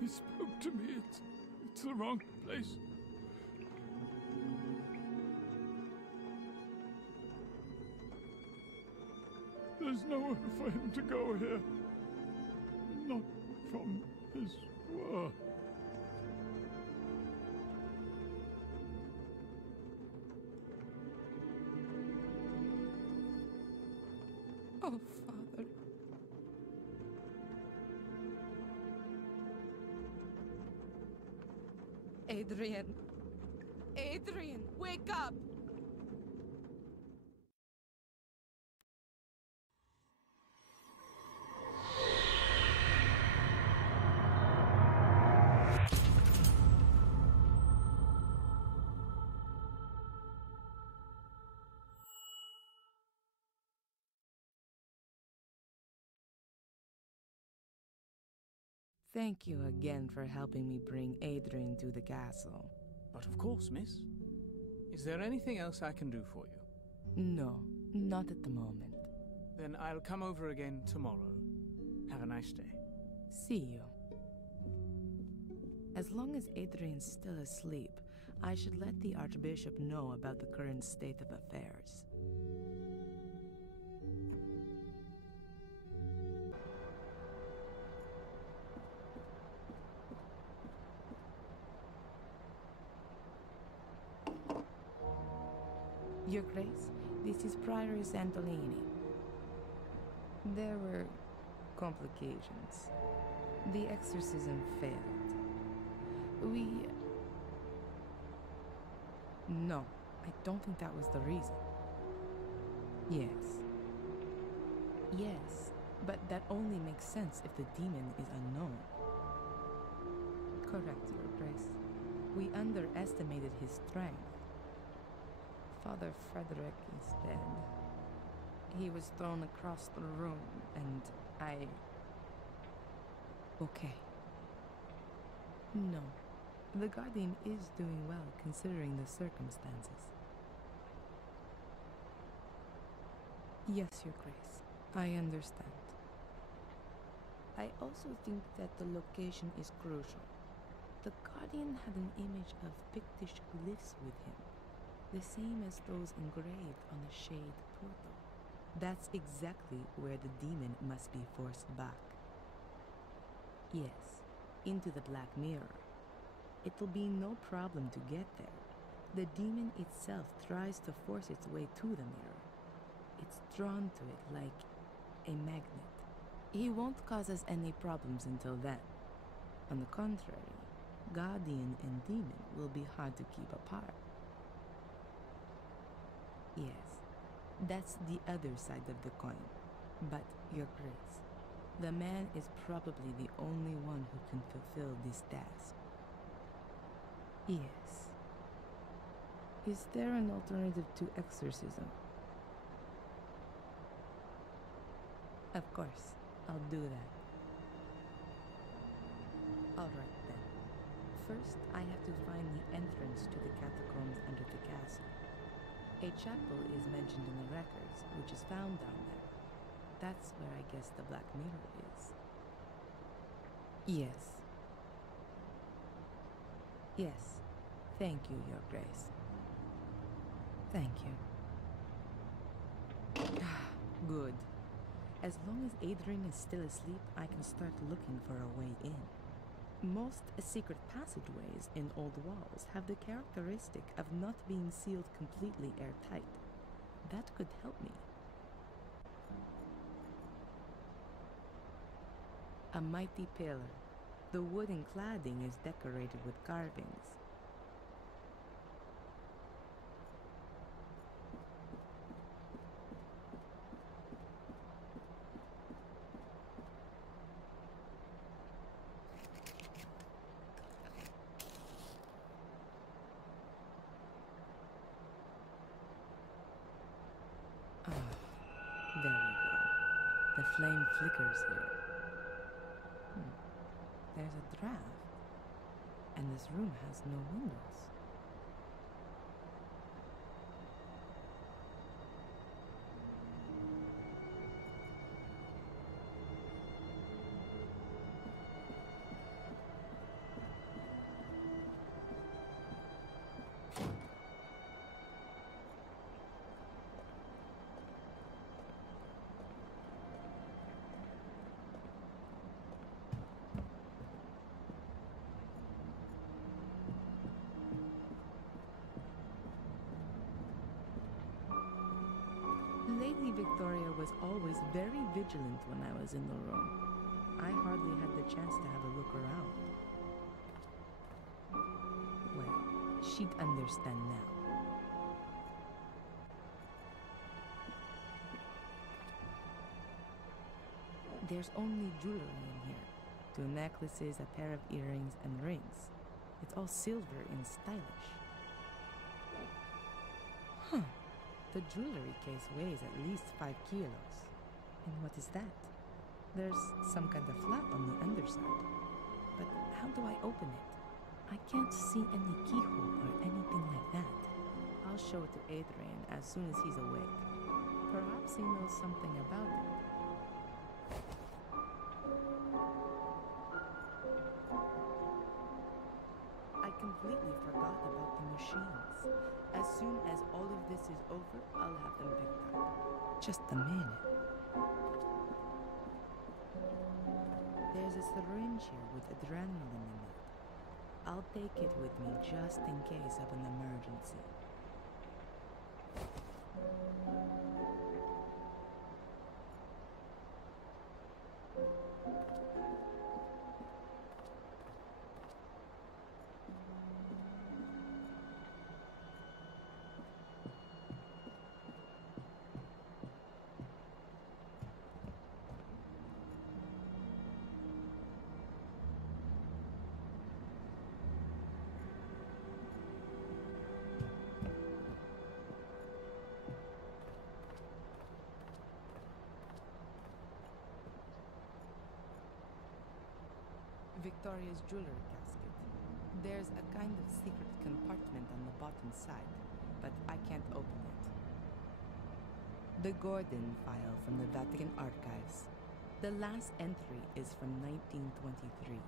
He spoke to me. It's the wrong place. There's nowhere for him to go here. Not from his world. Oh, Father. Adrian. Adrian, wake up! Thank you again for helping me bring Adrian to the castle. But of course, miss. Is there anything else I can do for you? No, not at the moment. Then I'll come over again tomorrow. Have a nice day. See you. As long as Adrian's still asleep, I should let the Archbishop know about the current state of affairs. Your Grace, this is Prioress Antolini. There were complications. The exorcism failed. No, I don't think that was the reason. Yes. Yes, but that only makes sense if the demon is unknown. Correct, Your Grace. We underestimated his strength. Father Frederick is dead. He was thrown across the room, and Okay. No. The Guardian is doing well considering the circumstances. Yes, Your Grace. I understand. I also think that the location is crucial. The Guardian had an image of Pictish glyphs with him, the same as those engraved on the Shade portal. That's exactly where the demon must be forced back. Yes, into the Black Mirror. It'll be no problem to get there. The demon itself tries to force its way to the mirror. It's drawn to it like a magnet. He won't cause us any problems until then. On the contrary, Guardian and demon will be hard to keep apart. Yes, that's the other side of the coin. But, Your Grace, the man is probably the only one who can fulfill this task. Yes. Is there an alternative to exorcism? Of course, I'll do that. Alright then. First, I have to find the entrance to the catacombs under the castle. A chapel is mentioned in the records, which is found down there. That's where I guess the Black Mirror is. Yes. Yes. Thank you, Your Grace. Thank you. Good. As long as Adrian is still asleep, I can start looking for a way in. Most secret passageways in old walls have the characteristic of not being sealed completely airtight. That could help me. A mighty pillar. The wooden cladding is decorated with carvings. There we go. The flame flickers here. There's a draft. And this room has no windows. Lady Victoria was always very vigilant when I was in the room. I hardly had the chance to have a look around. Well, she'd understand now. There's only jewelry in here. 2 necklaces, a pair of earrings, and rings. It's all silver and stylish. Huh. The jewelry case weighs at least 5 kilos. And what is that? There's some kind of flap on the underside. but how do I open it? I can't see any keyhole or anything like that. I'll show it to Adrian as soon as he's awake. Perhaps he knows something about it. I completely forgot about the machines. As soon as all of this is over, I'll have them picked up. Just a minute. There's a syringe here with adrenaline in it. I'll take it with me just in case of an emergency. Victoria's jewelry casket. There's a kind of secret compartment on the bottom side, but I can't open it. The Gordon file from the Vatican archives. The last entry is from 1923.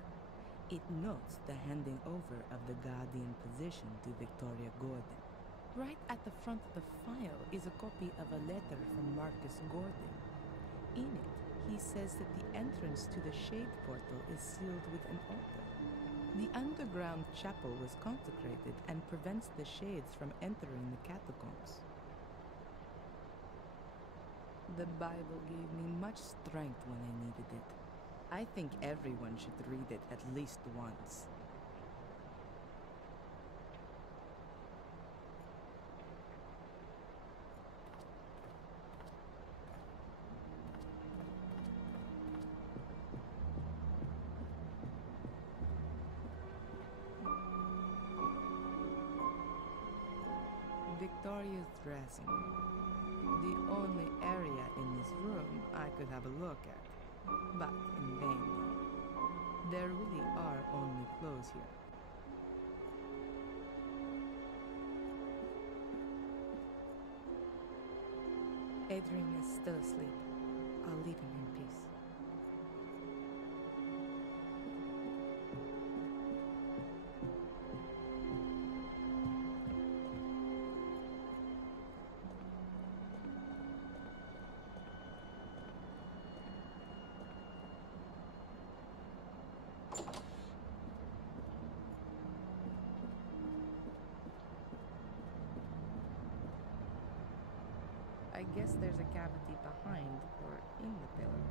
It notes the handing over of the guardian position to Victoria Gordon. Right at the front of the file is a copy of a letter from Marcus Gordon. In it, he says that the entrance to the Shade Portal is sealed with an altar. The underground chapel was consecrated and prevents the Shades from entering the catacombs. The Bible gave me much strength when I needed it. I think everyone should read it at least once. Victoria's dressing room. The only area in this room I could have a look at, but in vain. There really are only clothes here. Adrian is still asleep. I'll leave him in peace. I guess there's a cavity behind or in the pillar.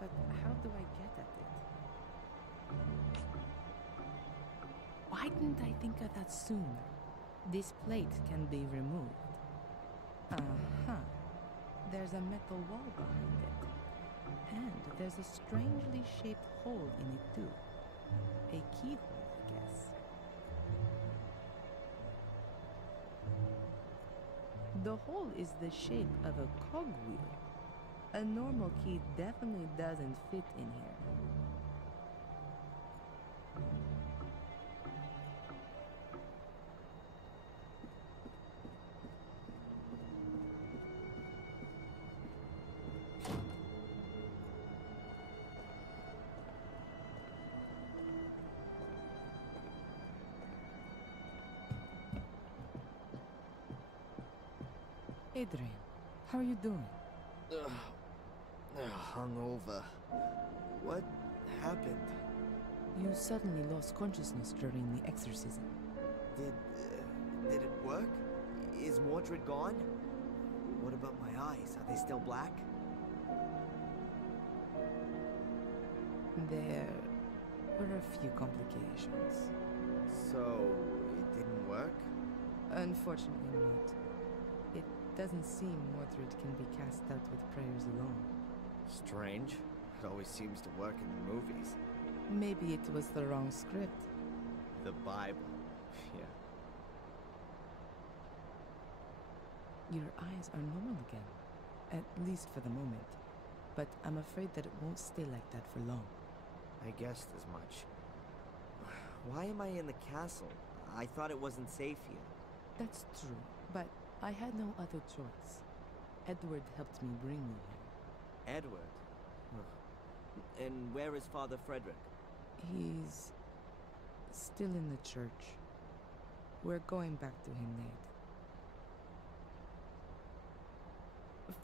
But how do I get at it? Why didn't I think of that sooner? This plate can be removed. There's a metal wall behind it. And there's a strangely shaped hole in it too. A keyhole, I guess. The hole is the shape of a cogwheel. A normal key definitely doesn't fit in here. Adrian, how are you doing? Hungover. What happened? You suddenly lost consciousness during the exorcism. Did it work? Is Mordred gone? What about my eyes? Are they still black? There were a few complications. So, it didn't work? Unfortunately not. It doesn't seem Mordred can be cast out with prayers alone. Strange. It always seems to work in the movies. Maybe it was the wrong script. The Bible. Yeah. Your eyes are normal again. At least for the moment. But I'm afraid that it won't stay like that for long. I guessed as much. Why am I in the castle? I thought it wasn't safe here. That's true, but I had no other choice. Edward helped me bring you here. Edward? And where is Father Frederick? He's still in the church. We're going back to him, Nate.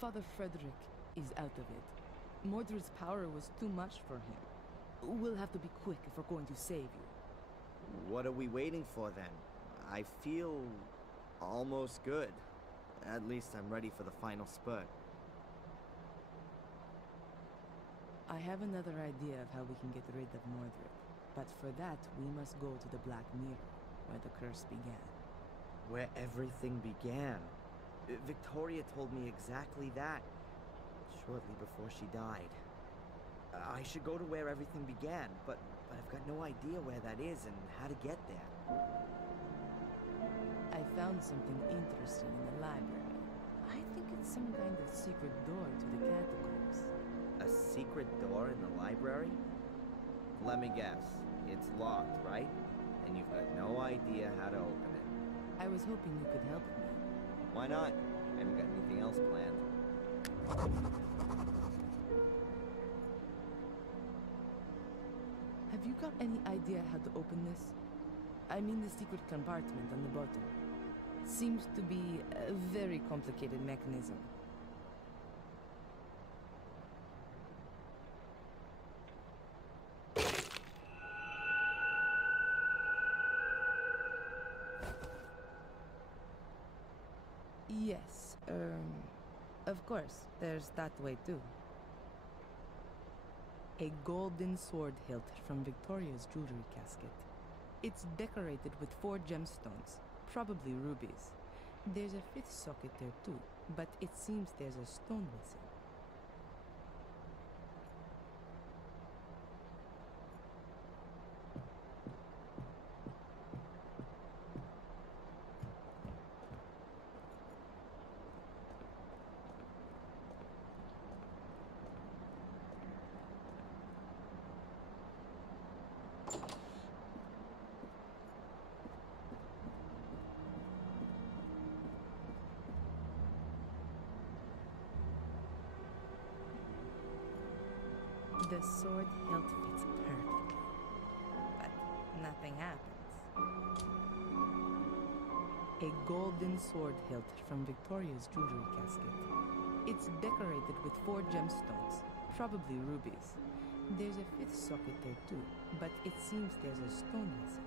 Father Frederick is out of it. Mordred's power was too much for him. We'll have to be quick if we're going to save you. What are we waiting for then? I feel almost good. At least I'm ready for the final spurt. I have another idea of how we can get rid of Mordred. But for that, we must go to the Black Mirror, where the curse began. Where everything began. Victoria told me exactly that, shortly before she died. I should go to where everything began, but I've got no idea where that is and how to get there. I found something interesting in the library. I think it's some kind of secret door to the catacombs. A secret door in the library? Let me guess. It's locked, right? And you've got no idea how to open it. I was hoping you could help me. Why not? I haven't got anything else planned. Have you got any idea how to open this? I mean the secret compartment on the bottom. Seems to be a very complicated mechanism. Yes, of course, there's that way too. A golden sword hilt from Victoria's jewelry casket. It's decorated with 4 gemstones, probably rubies. There's a 5th socket there too, but it seems there's a stone missing. The sword hilt fits perfectly, but nothing happens. A golden sword hilt from Victoria's jewelry casket. It's decorated with 4 gemstones, probably rubies. There's a 5th socket there too, but it seems there's a stone missing.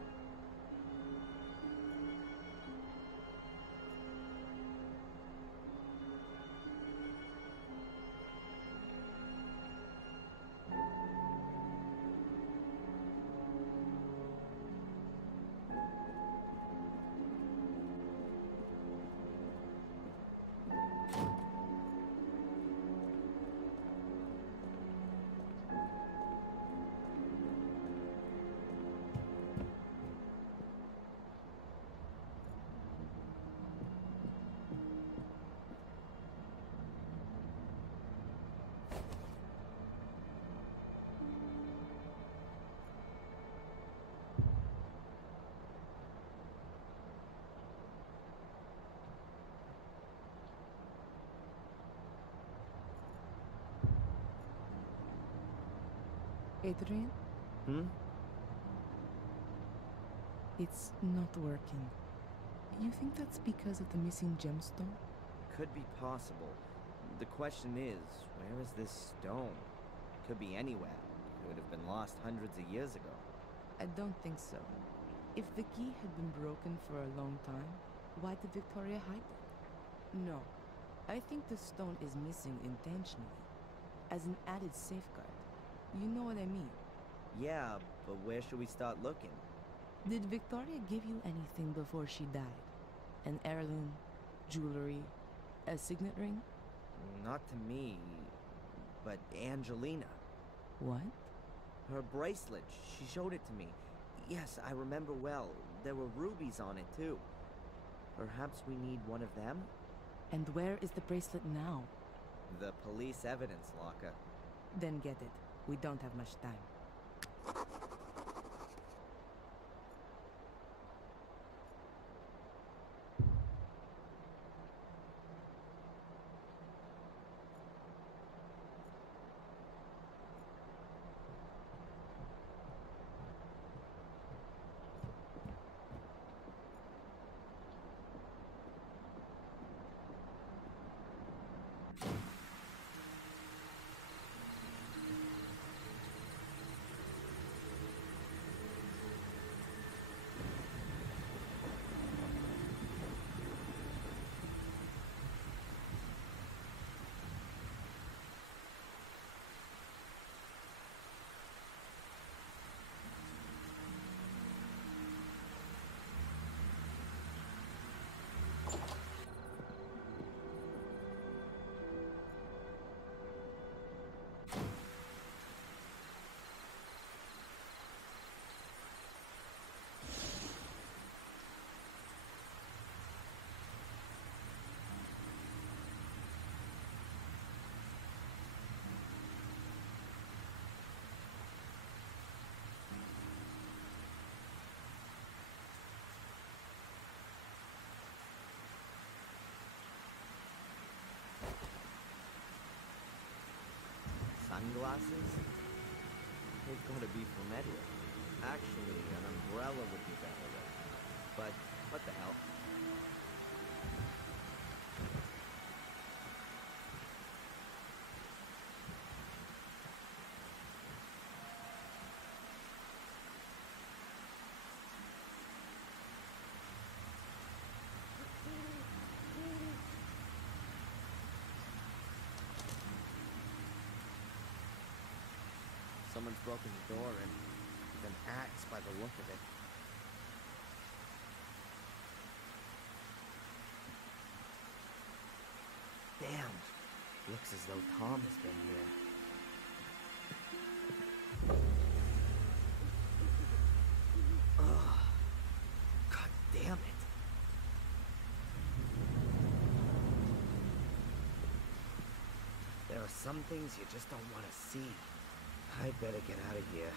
Adrian? It's not working. You think that's because of the missing gemstone? Could be possible. The question is, where is this stone? Could be anywhere. It would have been lost hundreds of years ago. I don't think so. If the key had been broken for a long time, why did Victoria hide it? No. I think the stone is missing intentionally, as an added safeguard. You know what I mean? Yeah, but where should we start looking? Did Victoria give you anything before she died? An heirloom, jewelry, a signet ring? Not to me, but Angelina. What? Her bracelet, she showed it to me. Yes, I remember well. There were rubies on it too. Perhaps we need one of them? And where is the bracelet now? The police evidence locker. Then get it. We don't have much time. Sunglasses? They've got to be from Edward. Actually, an umbrella would be better though. But what the hell? Someone's broken the door in with an axe by the look of it. Damn. Looks as though Tom has been here. Ugh. God damn it. There are some things you just don't want to see. I'd better get out of here.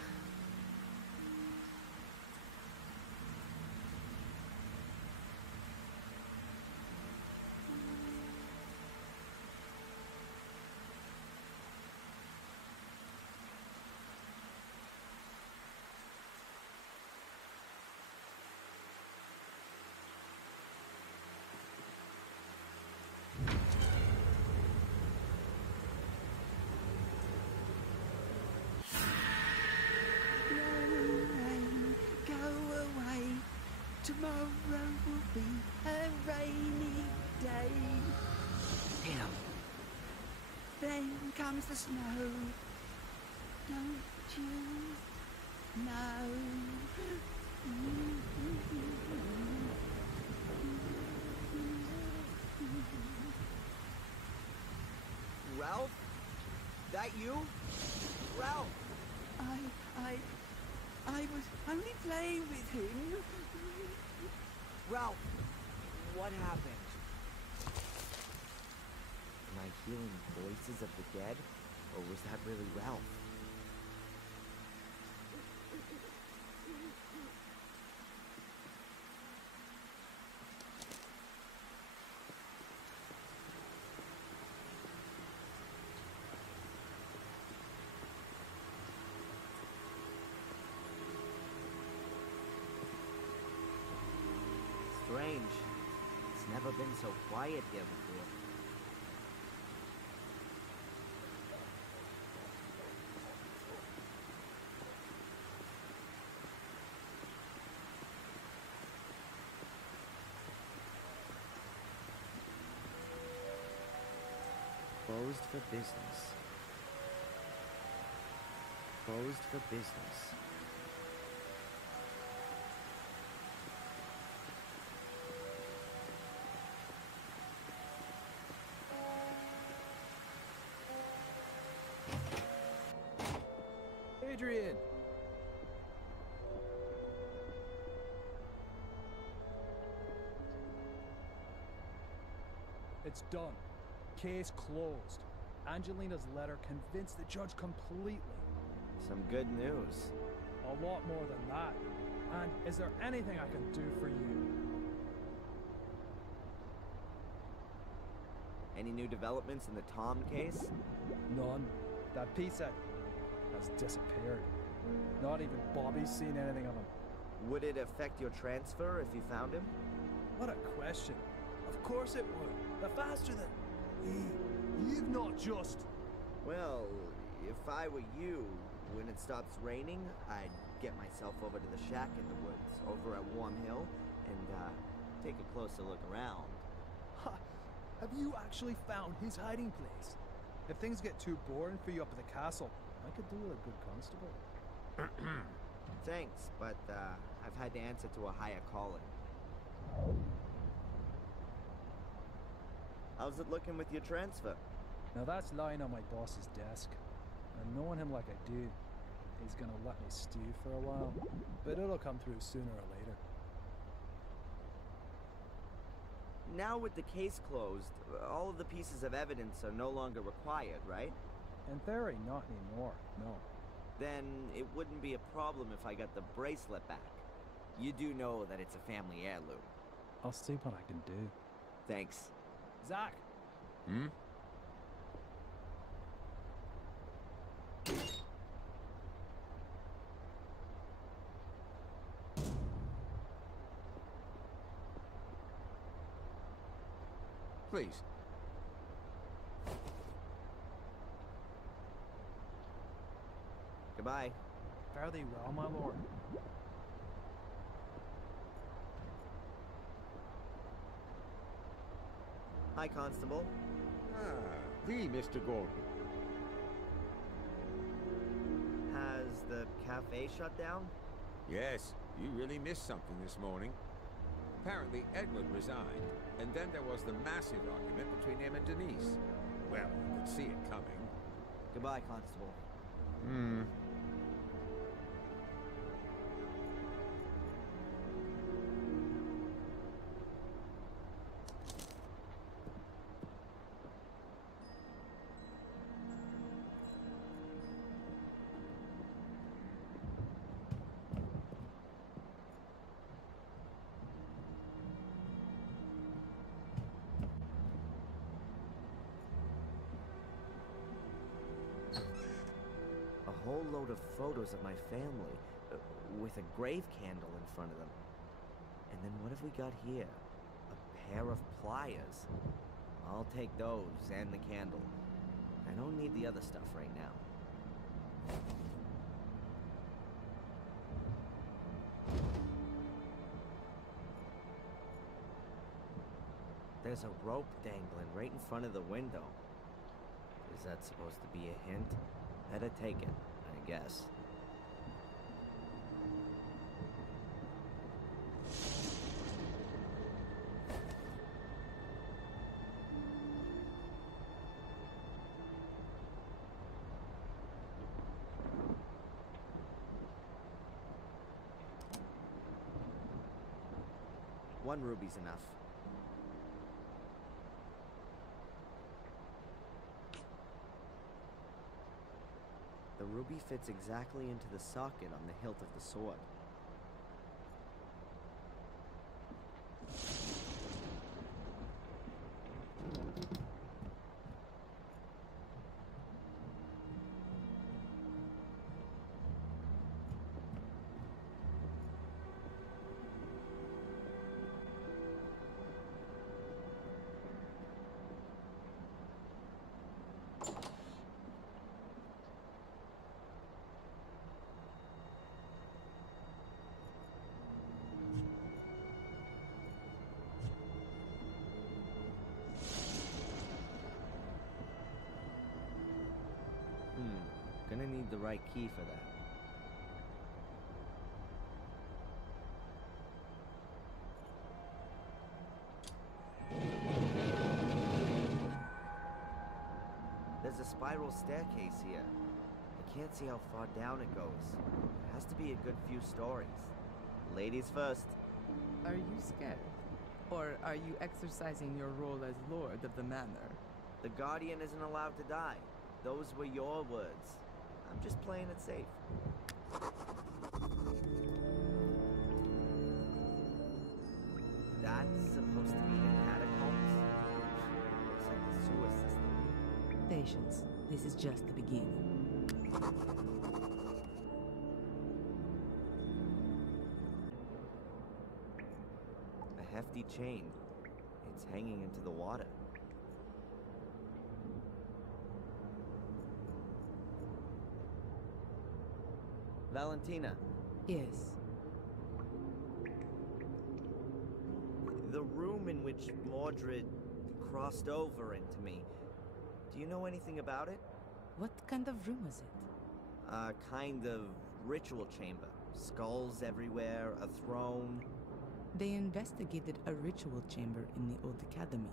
Tomorrow will be a rainy day. Damn. Then comes the snow. Don't you know? Ralph? That you? Ralph! I was only playing with him. Ralph! What happened? Am I hearing voices of the dead? Or was that really Ralph? Strange. It's never been so quiet here before. Closed for business. Closed for business. Adrian! It's done. Case closed. Angelina's letter convinced the judge completely. Some good news. A lot more than that. And is there anything I can do for you? Any new developments in the Tom case? None. That piece has disappeared. Not even Bobby's seen anything of him. Would it affect your transfer if you found him? What a question. Of course it would. The faster that... You've not just... Well, if I were you, when it stops raining, I'd get myself over to the shack in the woods, over at Warm Hill, and take a closer look around. Ha! Have you actually found his hiding place? If things get too boring for you up at the castle, I could do with a good constable. Thanks, but I've had to answer to a higher calling. How's it looking with your transfer? Now that's lying on my boss's desk. And knowing him like I do, he's gonna let me stew for a while. But it'll come through sooner or later. Now with the case closed, all of the pieces of evidence are no longer required, right? In theory, not anymore, no. Then it wouldn't be a problem if I got the bracelet back. You do know that it's a family heirloom. I'll see what I can do. Thanks. Zach! Hmm? Please. Goodbye. Fare thee well, my lord. Hi, Constable. Ah, the Mr. Gordon. Has the cafe shut down? Yes, you really missed something this morning. Apparently, Edward resigned, and then there was the massive argument between him and Denise. Well, you could see it coming. Goodbye, Constable. Hmm. A whole load of photos of my family, with a grave candle in front of them. And then what have we got here? A pair of pliers. I'll take those and the candle. I don't need the other stuff right now. There's a rope dangling right in front of the window. Is that supposed to be a hint? Better take it, I guess. One ruby's enough. The ruby fits exactly into the socket on the hilt of the sword. Gonna need the right key for that. There's a spiral staircase here. I can't see how far down it goes. It has to be a good few stories. Ladies first. Are you scared? Or are you exercising your role as Lord of the Manor? The Guardian isn't allowed to die. Those were your words. I'm just playing it safe. patience. This is just the beginning. A hefty chain. It's hanging into the water. Valentina. Yes. The room in which Mordred crossed over into me. Do you know anything about it? What kind of room was it? A kind of ritual chamber. Skulls everywhere, a throne. They investigated a ritual chamber in the old academy,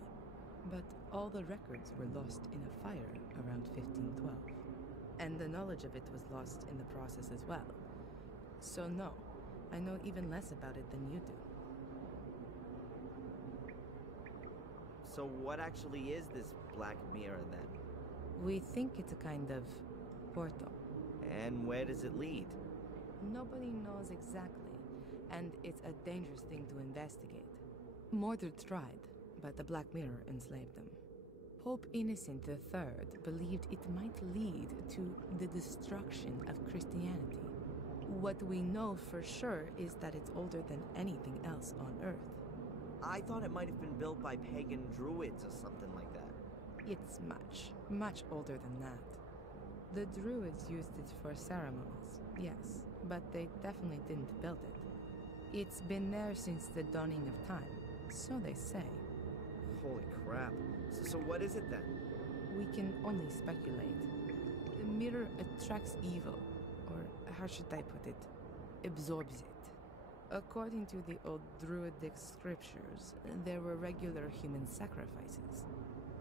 but all the records were lost in a fire around 1512. And the knowledge of it was lost in the process as well. So no, I know even less about it than you do. So what actually is this black mirror then? We think it's a kind of portal. And where does it lead? Nobody knows exactly, and it's a dangerous thing to investigate. Mordred tried, but the Black Mirror enslaved them. Pope Innocent III believed it might lead to the destruction of Christianity. What we know for sure is that it's older than anything else on Earth. I thought it might have been built by pagan druids or something like that. It's much older than that. The druids used it for ceremonies, yes, but they definitely didn't build it. It's been there since the dawning of time, so they say. Holy crap. So what is it then? We can only speculate. The mirror attracts evil, or how should I put it? Absorbs it. According to the old druidic scriptures, there were regular human sacrifices.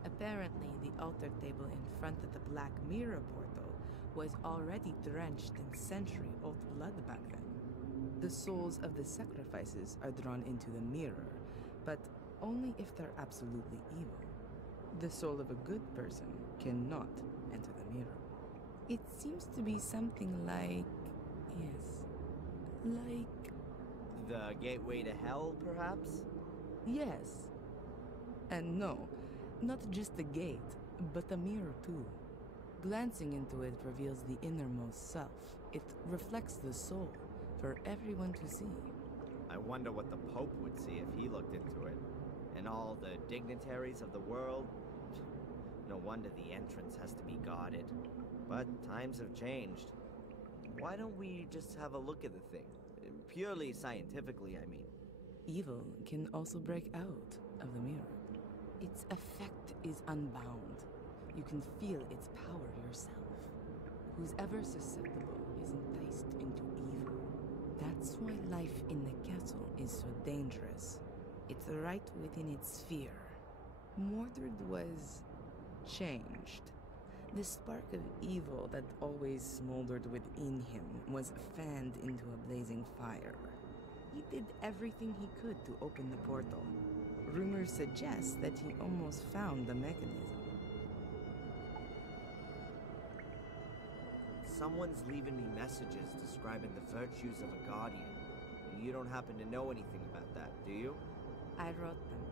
Apparently, the altar table in front of the Black Mirror portal was already drenched in century-old blood back then. The souls of the sacrifices are drawn into the mirror, but only if they're absolutely evil. The soul of a good person cannot enter the mirror. It seems to be something like... yes, like... The gateway to hell, perhaps? yes. And no, not just the gate, but the mirror too. Glancing into it reveals the innermost self. It reflects the soul for everyone to see. I wonder what the Pope would see if he looked into it. And all the dignitaries of the world. No wonder the entrance has to be guarded. But times have changed. Why don't we just have a look at the thing? Purely scientifically, I mean. Evil can also break out of the mirror. Its effect is unbound. You can feel its power yourself. Who's ever susceptible is enticed into evil. That's why life in the castle is so dangerous. It's right within its sphere. Mordred was changed. The spark of evil that always smoldered within him was fanned into a blazing fire. He did everything he could to open the portal. Rumors suggest that he almost found the mechanism. Someone's leaving me messages describing the virtues of a guardian. You don't happen to know anything about that, do you? I wrote them.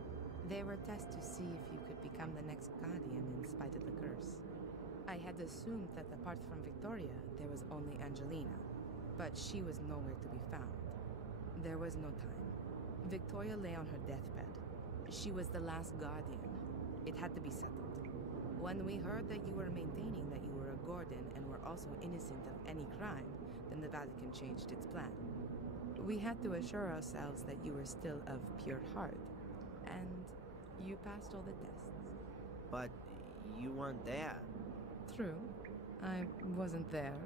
They were tests to see if you could become the next guardian in spite of the curse. I had assumed that apart from Victoria, there was only Angelina, but she was nowhere to be found. There was no time. Victoria lay on her deathbed. She was the last guardian. It had to be settled. When we heard that you were maintaining that you were a Gordon and were also innocent of any crime, then the Vatican changed its plan. We had to assure ourselves that you were still of pure heart, and you passed all the tests. But you weren't there. True. I wasn't there.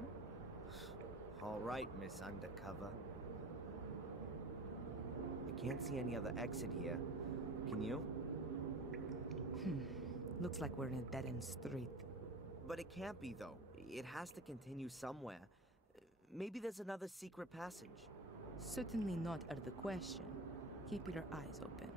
All right, Miss Undercover. I can't see any other exit here. Can you? Looks like we're in a dead-end street. But it can't be, though. It has to continue somewhere. Maybe there's another secret passage. Certainly not out of the question. Keep your eyes open.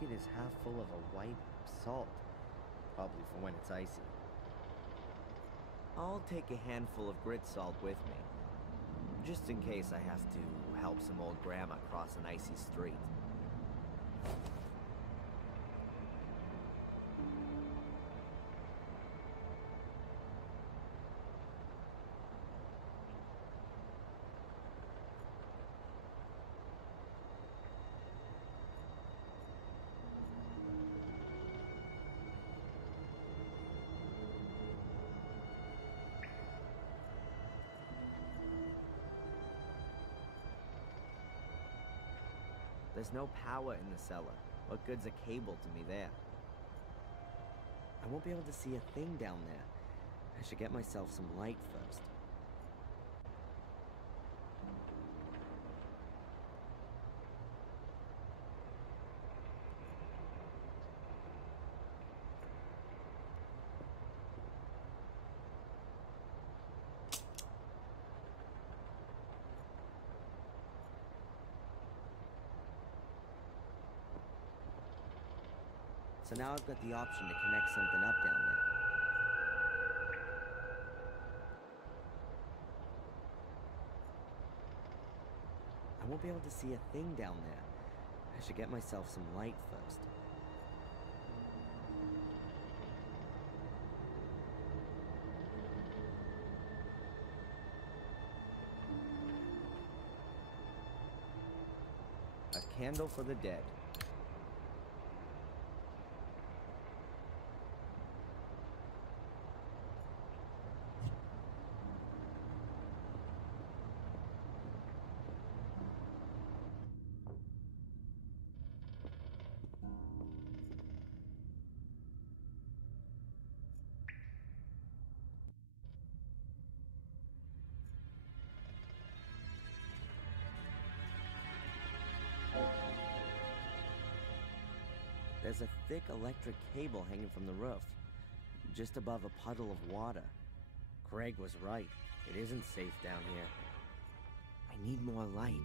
bucket is half full of a white salt, probably for when it's icy. I'll take a handful of grit salt with me, just in case I have to help some old grandma cross an icy street. There's no power in the cellar. What good's a cable to me there? I won't be able to see a thing down there. I should get myself some light first. So now I've got the option to connect something up down there. I won't be able to see a thing down there. I should get myself some light first. A candle for the dead. There's a thick electric cable hanging from the roof, just above a puddle of water. Craig was right. It isn't safe down here. I need more light.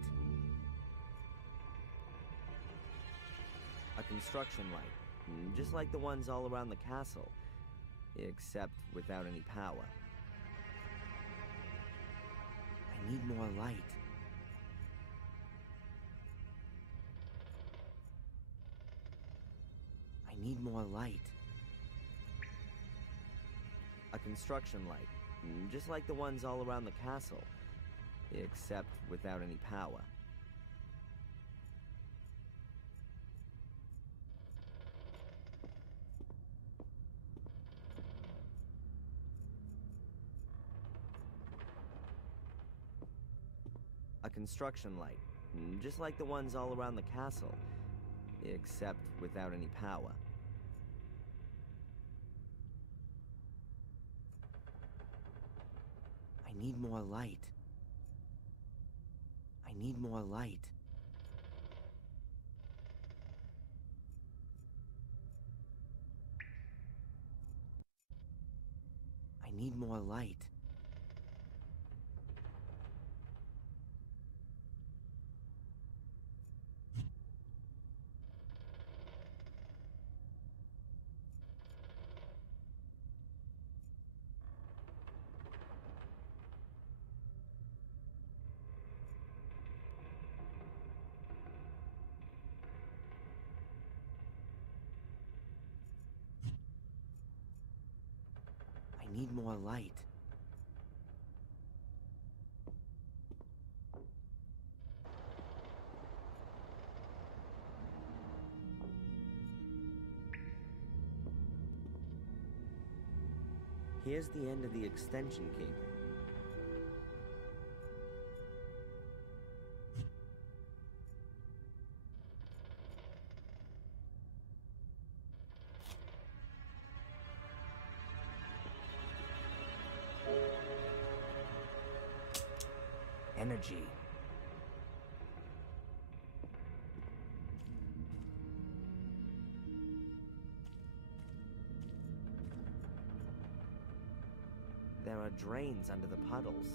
A construction light, just like the ones all around the castle, except without any power. I need more light. I need more light. A construction light, just like the ones all around the castle, except without any power. A construction light, just like the ones all around the castle, except without any power. I need more light. I need more light. I need more light. I need more light. Here's the end of the extension cable. Energy. There are drains under the puddles,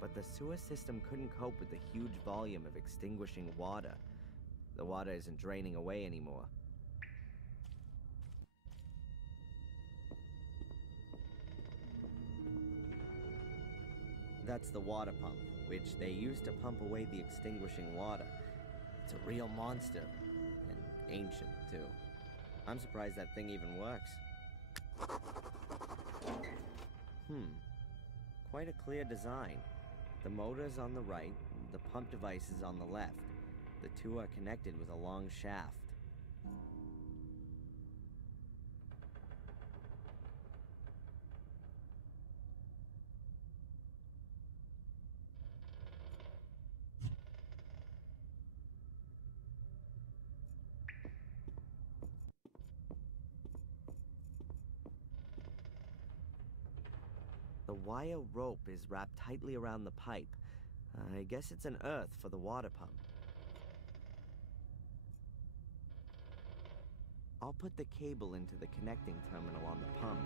but the sewer system couldn't cope with the huge volume of extinguishing water. The water isn't draining away anymore. That's the water pump, which they use to pump away the extinguishing water. It's a real monster, and ancient, too. I'm surprised that thing even works. Quite a clear design. The motor's on the right, the pump device is on the left. The two are connected with a long shaft. The wire rope is wrapped tightly around the pipe. I guess it's an earth for the water pump. I'll put the cable into the connecting terminal on the pump.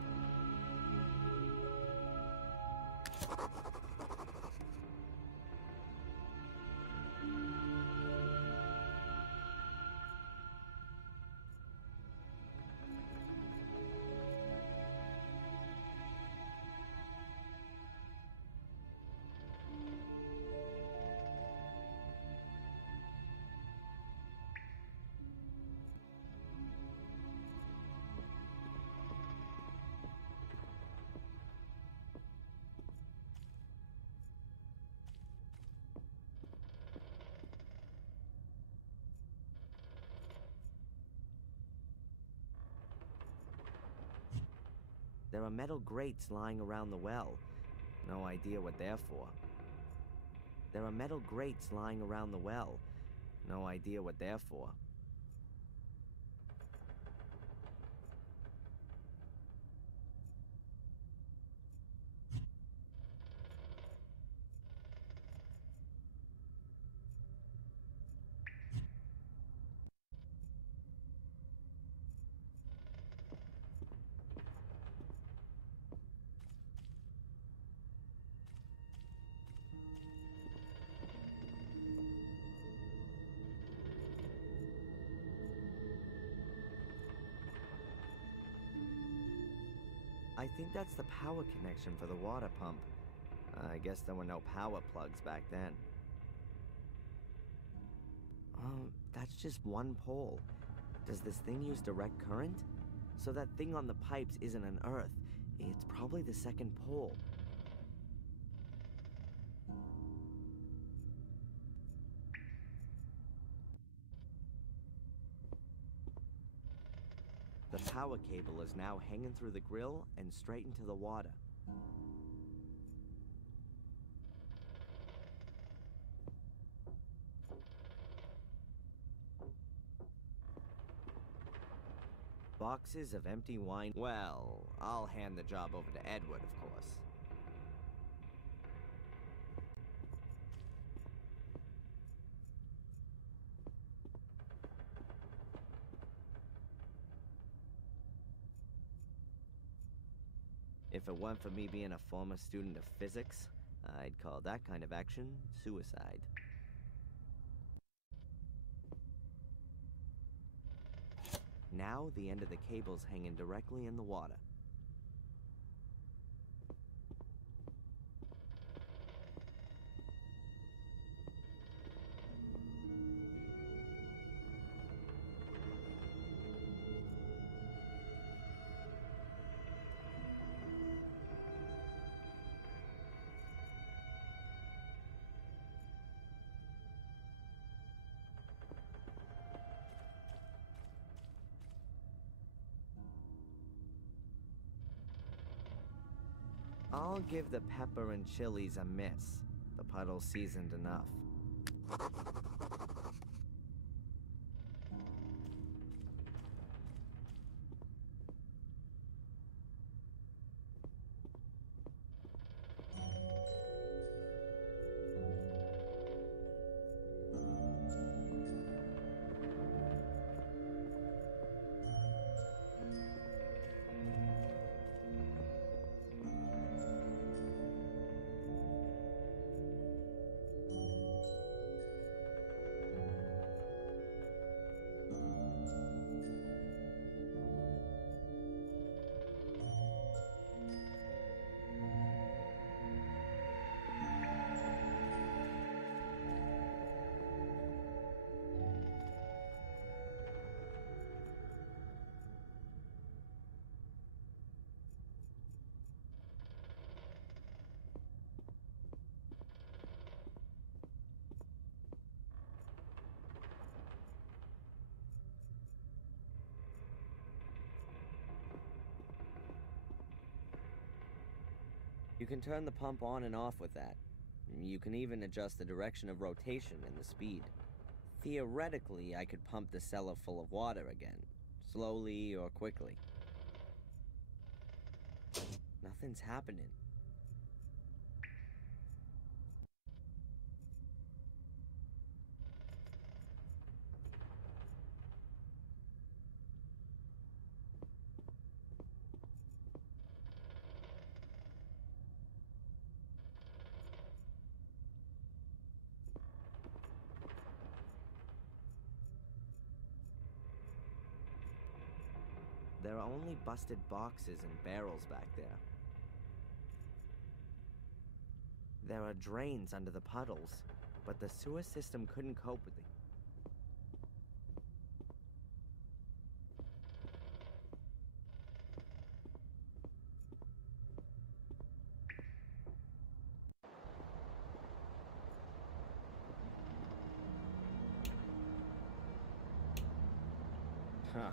There are metal grates lying around the well. No idea what they're for. There are metal grates lying around the well. No idea what they're for. I think that's the power connection for the water pump. I guess there were no power plugs back then. Oh, that's just one pole. Does this thing use direct current? So that thing on the pipes isn't an earth. It's probably the second pole. The power cable is now hanging through the grill and straight into the water. Boxes of empty wine. Well, I'll hand the job over to Edward, of course. If it weren't for me being a former student of physics, I'd call that kind of action suicide. Now the end of the cable's hanging directly in the water. I'll give the pepper and chilies a miss. The puddle's seasoned enough. You can turn the pump on and off with that. You can even adjust the direction of rotation and the speed. Theoretically, I could pump the cellar full of water again, slowly or quickly. Nothing's happening. There are only busted boxes and barrels back there. There are drains under the puddles, but the sewer system couldn't cope with it. Huh.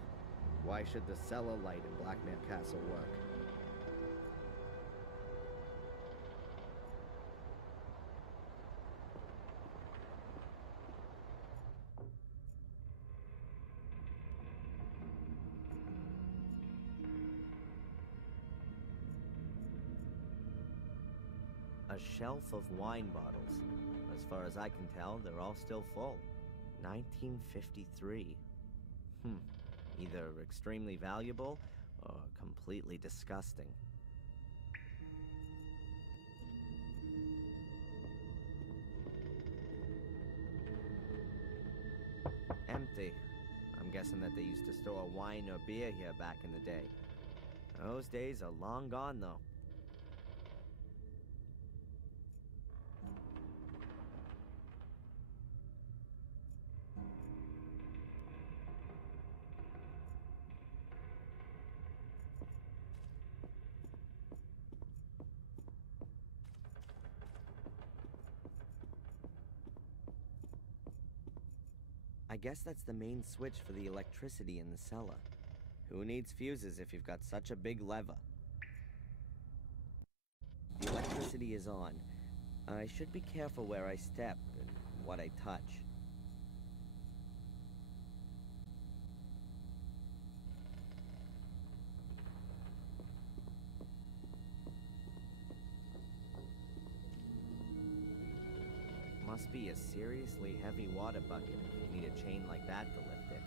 Why should the cellar light in Blackmare Castle work? A shelf of wine bottles. As far as I can tell, they're all still full. 1953. Either extremely valuable or completely disgusting. Empty. I'm guessing that they used to store wine or beer here back in the day. Those days are long gone, though. I guess that's the main switch for the electricity in the cellar. Who needs fuses if you've got such a big lever? The electricity is on. I should be careful where I step and what I touch. Must be a seriously heavy water bucket if you need a chain like that to lift it.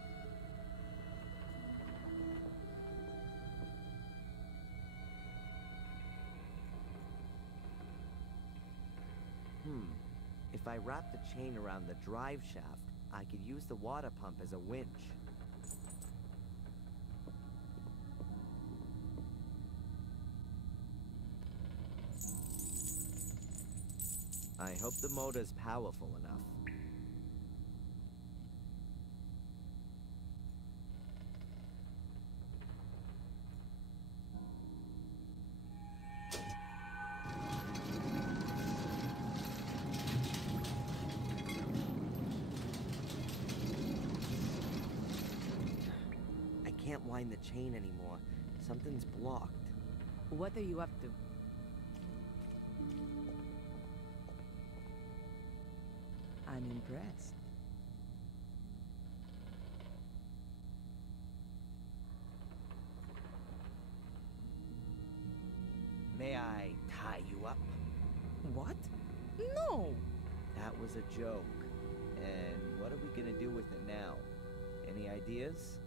If I wrap the chain around the drive shaft, I could use the water pump as a winch. I hope the motor's powerful enough. I can't wind the chain anymore. Something's blocked. What are you up to? I'm impressed. May I tie you up? What? No! That was a joke. And what are we gonna do with it now? Any ideas?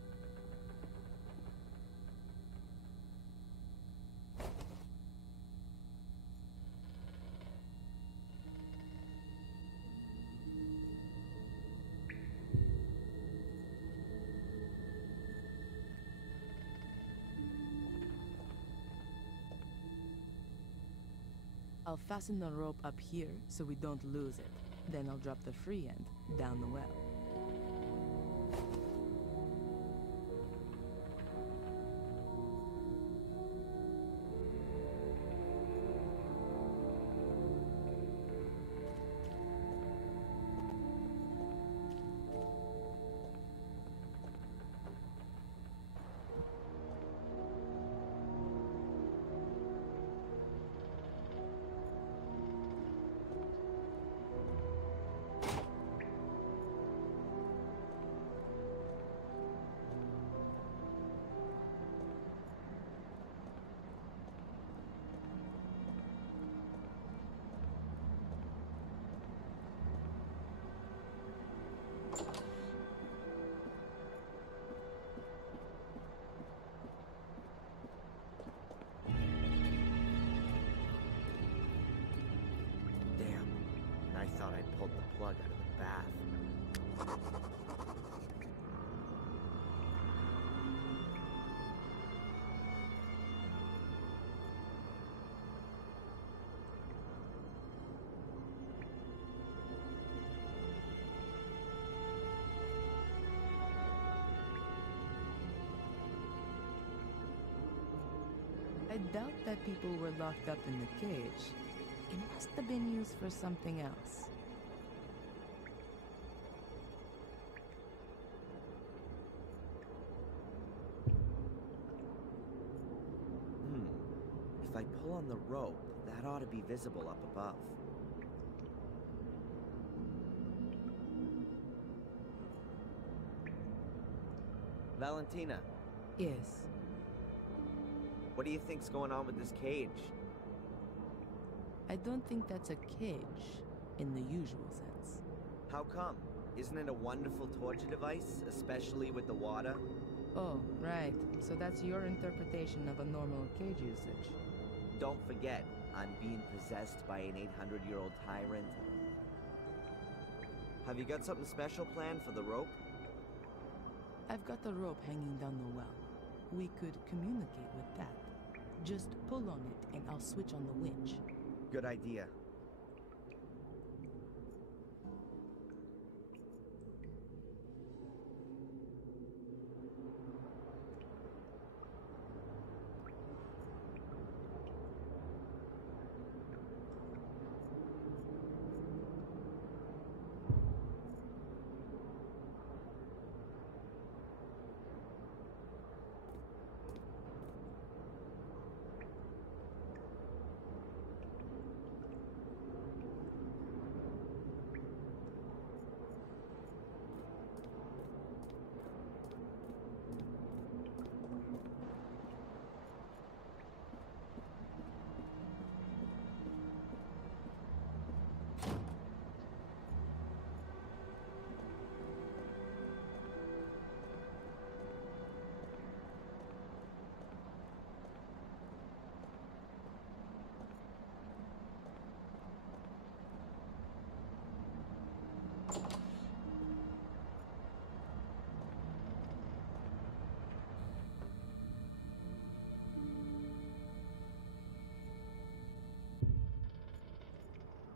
I'll fasten the rope up here so we don't lose it. Then I'll drop the free end down the well. plug out of the bath. I doubt that people were locked up in the cage. It must have been used for something else. If I pull on the rope, that ought to be visible up above. Valentina. Yes. What do you think's going on with this cage? I don't think that's a cage in the usual sense. How come? Isn't it a wonderful torture device, especially with the water? Oh, right. So that's your interpretation of a normal cage usage. Don't forget, I'm being possessed by an 800-year-old tyrant. Have you got something special planned for the rope? I've got the rope hanging down the well. We could communicate with that. Just pull on it and I'll switch on the winch. Good idea.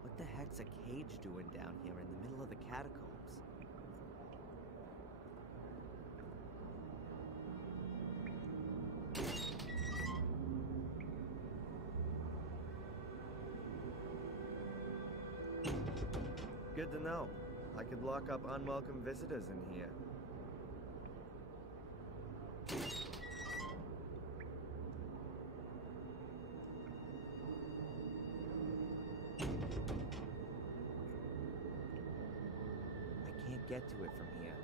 What the heck's a cage doing down here in the middle of the catacombs? Good to know. I could lock up unwelcome visitors in here. Get to it from here.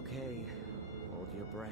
Okay, hold your breath.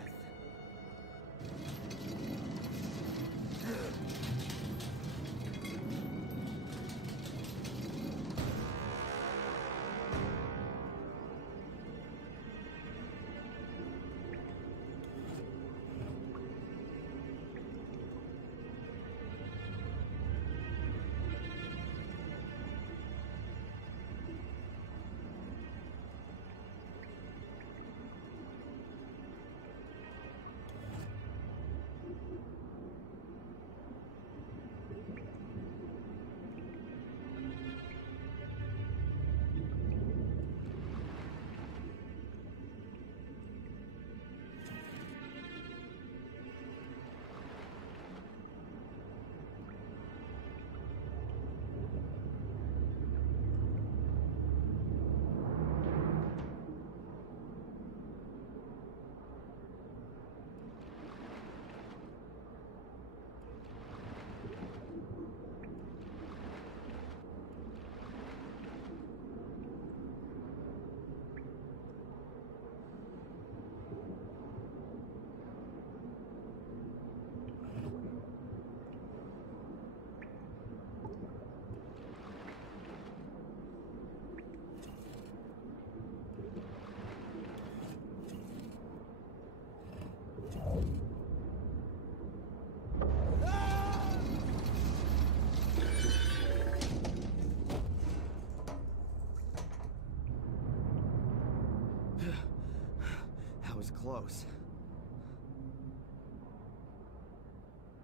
close.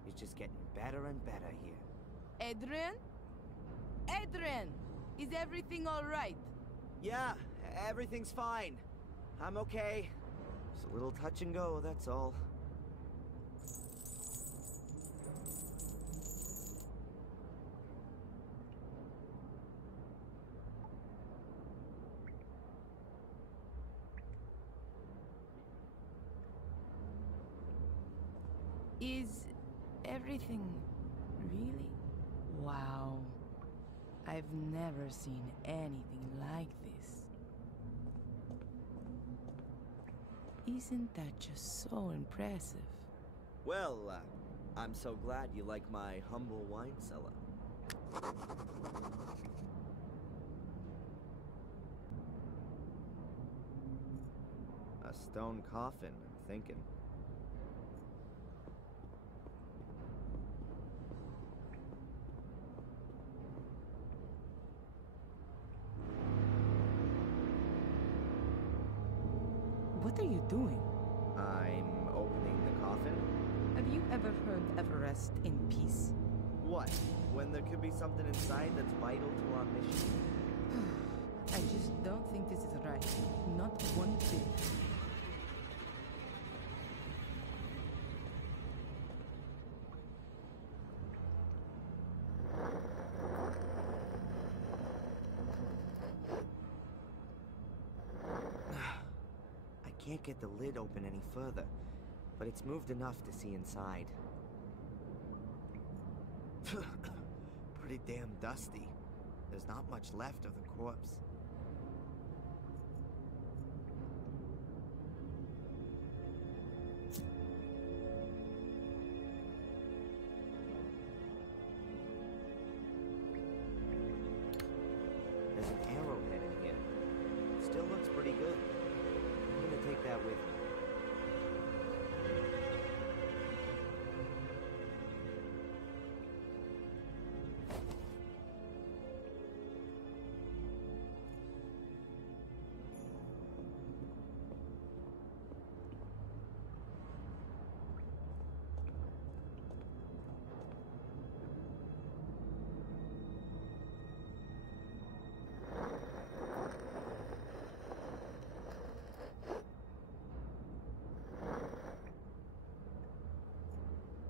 It's just getting better and better here. Adrian? Adrian! Is everything alright? Yeah, everything's fine. I'm okay. Just a little touch and go, that's all. Is everything really? Wow. I've never seen anything like this. Isn't that just so impressive? Well, I'm so glad you like my humble wine cellar. A stone coffin, I'm thinking. What are you doing? I'm opening the coffin. Have you ever heard Everest in peace? What? When there could be something inside that's vital to our mission? I just don't think this is right. Not one bit. I can't get the lid open any further, but it's moved enough to see inside. Pretty damn dusty. There's not much left of the corpse. There's an arrowhead in here. Still looks pretty good. I'm gonna take that with me.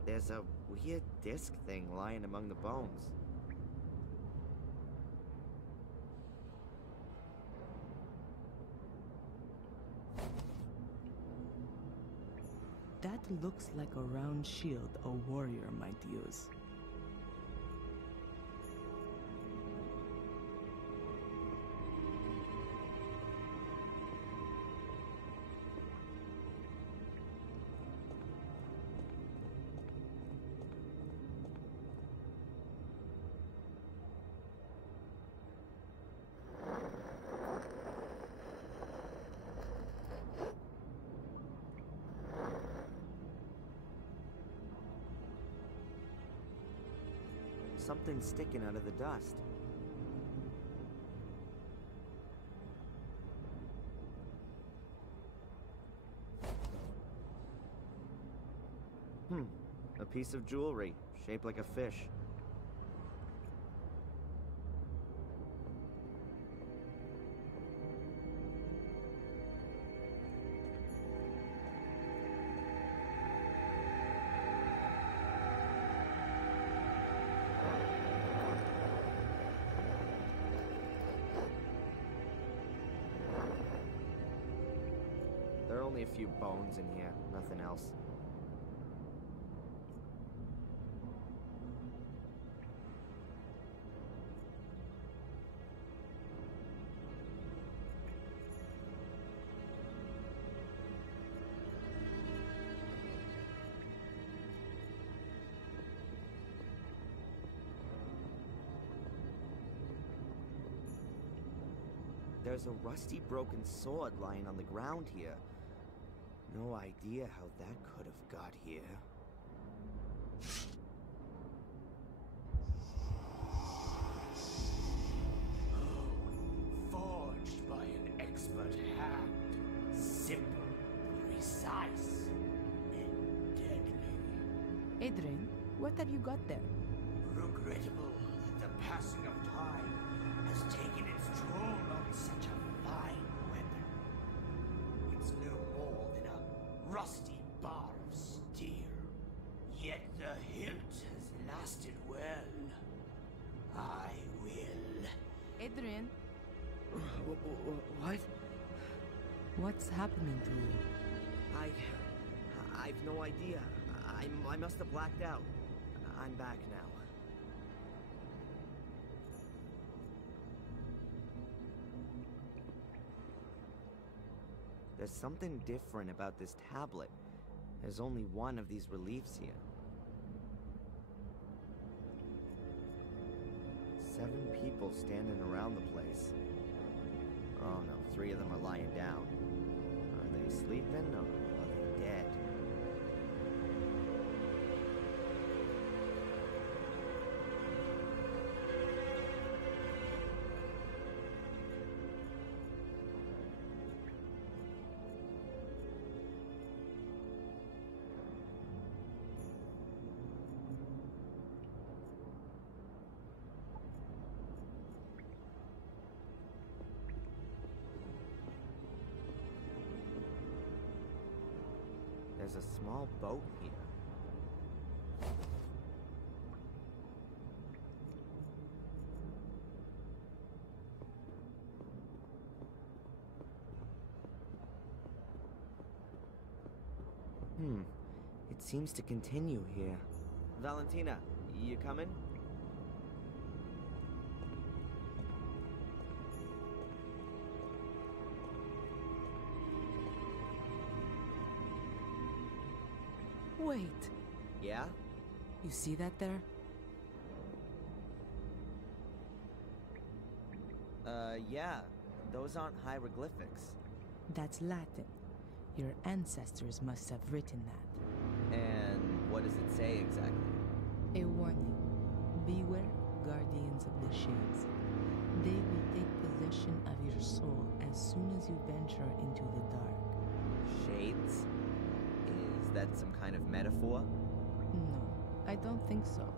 There's a weird disc thing lying among the bones. That looks like a round shield a warrior might use. Something sticking out of the dust. A piece of jewelry, shaped like a fish. There are only a few bones in here, nothing else. There's a rusty broken sword lying on the ground here. No idea how that could have got here. Forged by an expert hand. Simple, precise. What have you got there? Regrettable that the passing of time has taken its toll on such a fine weapon. It's no more than a rusty bar of steel, yet the hilt has lasted well. I will. Adrian, What? what's happening to you? I've no idea. I must have blacked out. I'm back now. There's something different about this tablet. There's only one of these reliefs here. 7 people standing around the place. Oh no, 3 of them are lying down. Are they sleeping or are they dead? There's a small boat here. It seems to continue here. Valentina, you coming? Wait. Yeah? You see that there? Yeah. Those aren't hieroglyphics. That's Latin. Your ancestors must have written that. And what does it say exactly? A warning. Beware, guardians of the shades. They will take possession of your soul as soon as you venture into the dark. Shades? Is that some kind of metaphor? No, I don't think so.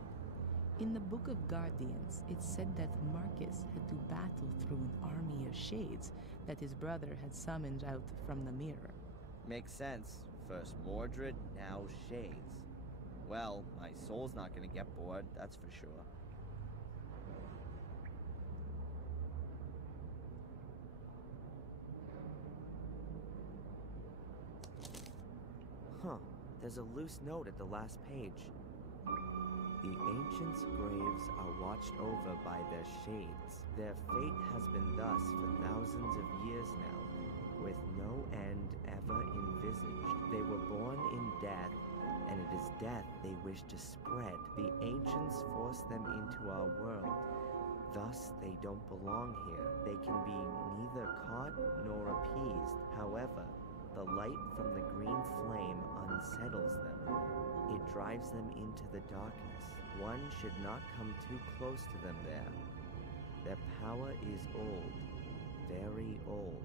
In the Book of Guardians, it said that Marcus had to battle through an army of shades that his brother had summoned out from the mirror. Makes sense. First Mordred, now Shades. Well, my soul's not gonna get bored, that's for sure. Huh, there's a loose note at the last page. The ancients' graves are watched over by their shades. Their fate has been thus for thousands of years now, with no end ever envisaged. They were born in death, and it is death they wish to spread. The ancients forced them into our world. Thus, they don't belong here. They can be neither caught nor appeased. However, the light from the green flame unsettles them. It drives them into the darkness. One should not come too close to them there. Their power is old, very old.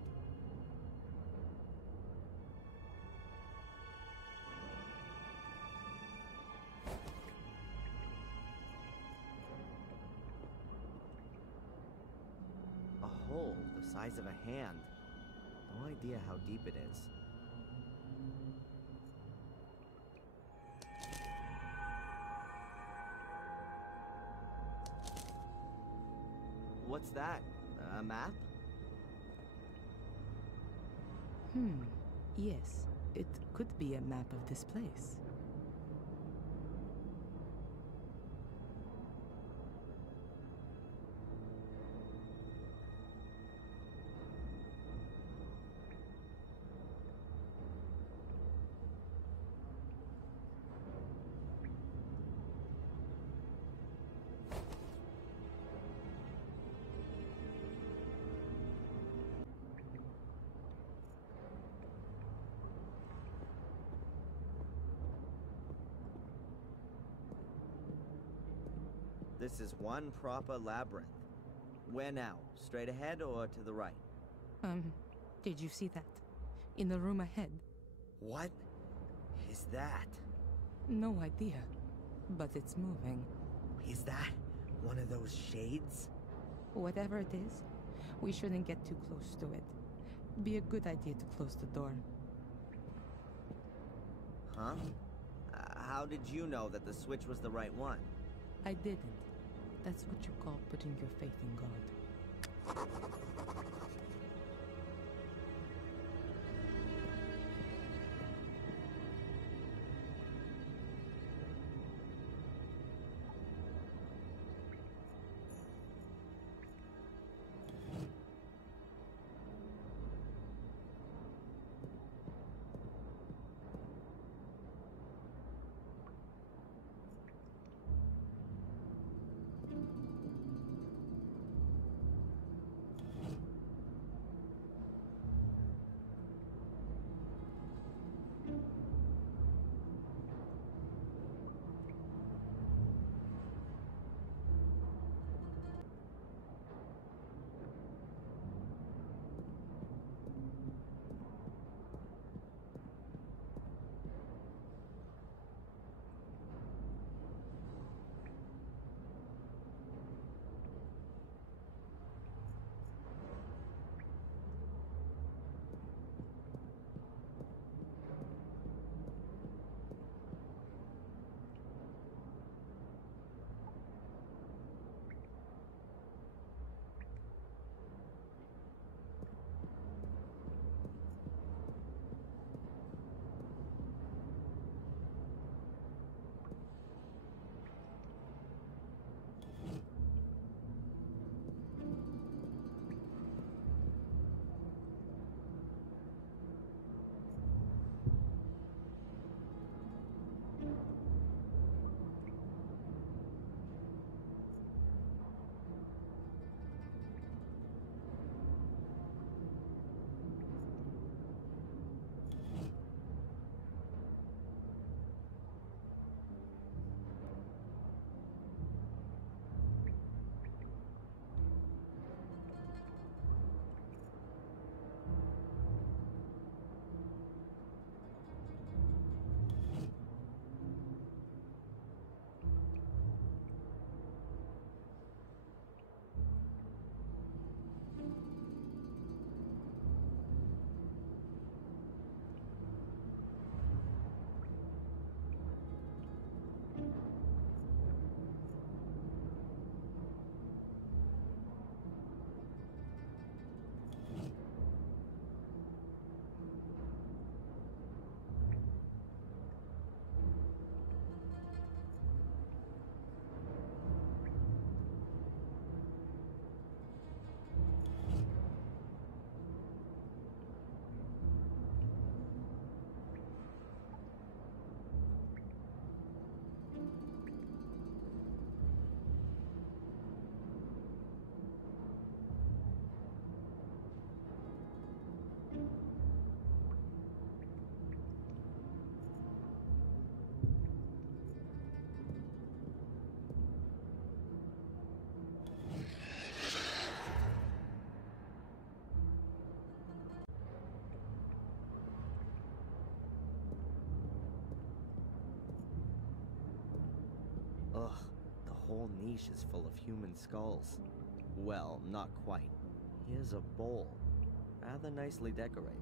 A hole the size of a hand. No idea how deep it is. What's that? A map? Yes. It could be a map of this place. This is one proper labyrinth. Where now? Straight ahead or to the right? Did you see that? In the room ahead. What is that? No idea. but it's moving. Is that one of those shades? Whatever it is, we shouldn't get too close to it. Be a good idea to close the door. Huh? How did you know that the switch was the right one? I didn't. That's what you call putting your faith in God. Ugh, the whole niche is full of human skulls. Well, not quite. Here's a bowl. Rather nicely decorated.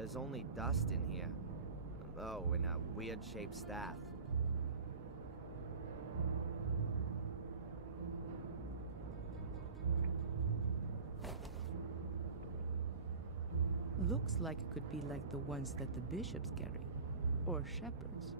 There's only dust in here. Oh, and a weird-shaped staff. Looks like it could be like the ones that the bishops carry. Or shepherds.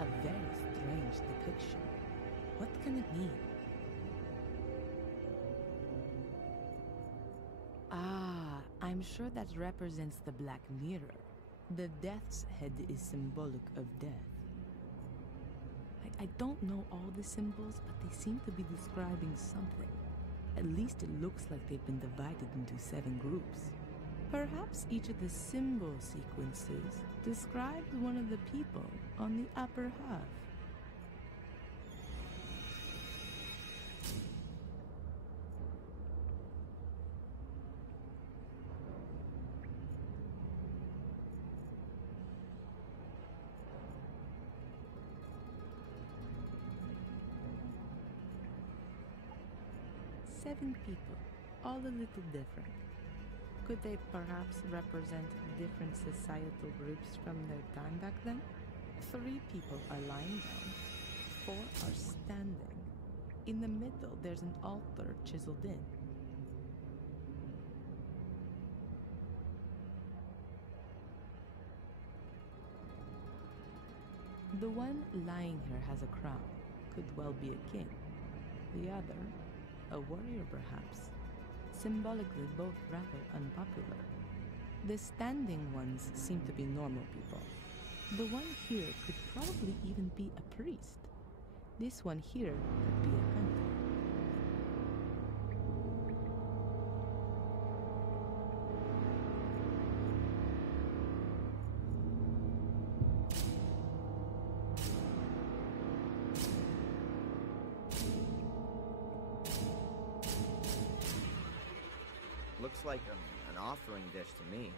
A very strange depiction. What can it mean? Ah, I'm sure that represents the Black Mirror. The death's head is symbolic of death. I don't know all the symbols, but they seem to be describing something. At least it looks like they've been divided into 7 groups. Perhaps each of the symbol sequences describes one of the people on the upper half. Seven people, all a little different. Could they perhaps represent different societal groups from their time back then? 3 people are lying down, 4 are standing. In the middle, there's an altar chiseled in. The one lying here has a crown, could well be a king. The other, a warrior perhaps. Symbolically both rather unpopular. The standing ones seem to be normal people. The one here could probably even be a priest. This one here could be a hunter. Looks like an offering dish to me.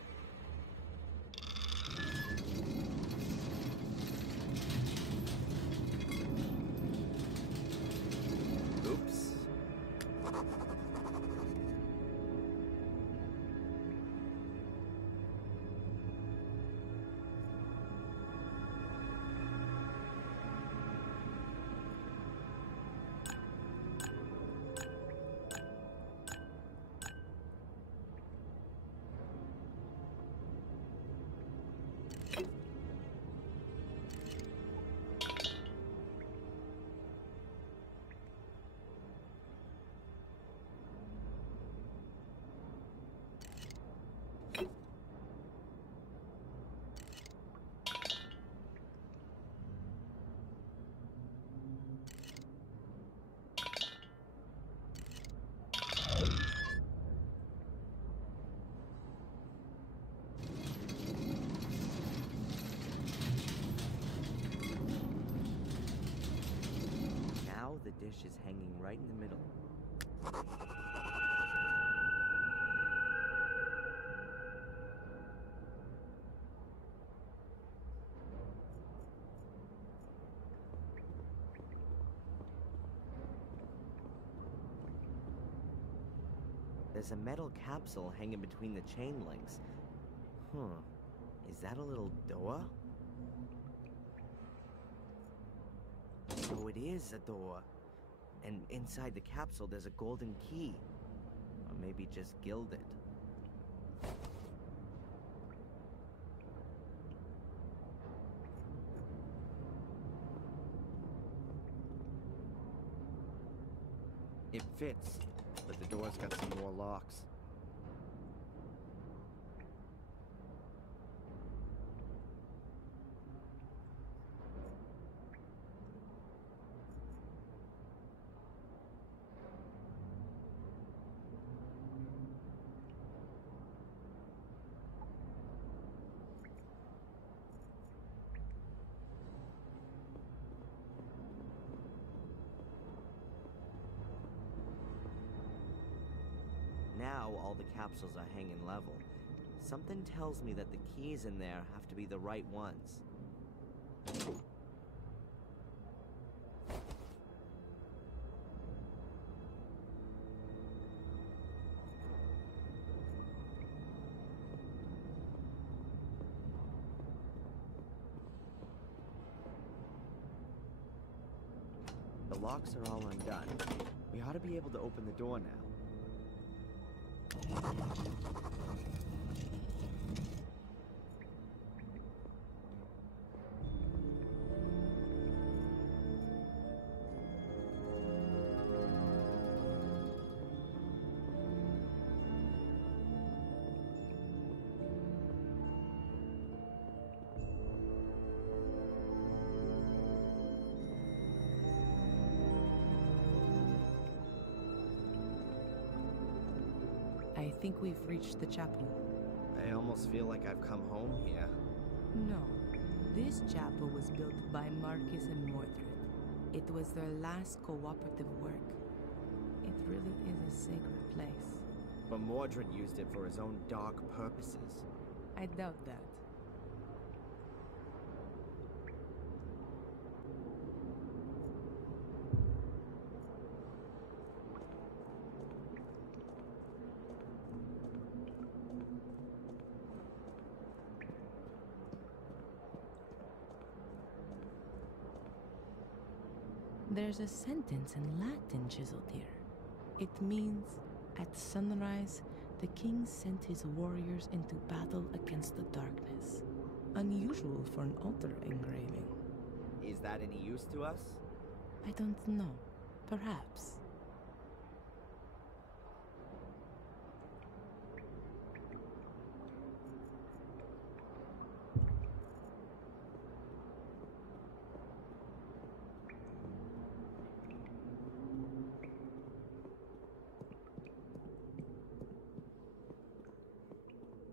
dish is hanging right in the middle. There's a metal capsule hanging between the chain links. Is that a little door? Oh, it is a door. And inside the capsule there's a golden key. Or maybe just gilded. It fits, but the door's got some more locks. Now all the capsules are hanging level. Something tells me that the keys in there have to be the right ones. The locks are all undone. We ought to be able to open the door now. I think we've reached the chapel. I almost feel like I've come home here. No. This chapel was built by Marcus and Mordred. It was their last cooperative work. It really is a sacred place. But Mordred used it for his own dark purposes. I doubt that. There's a sentence in Latin chiseled here. It means, at sunrise, the king sent his warriors into battle against the darkness. Unusual for an altar engraving. Is that any use to us? I don't know. Perhaps.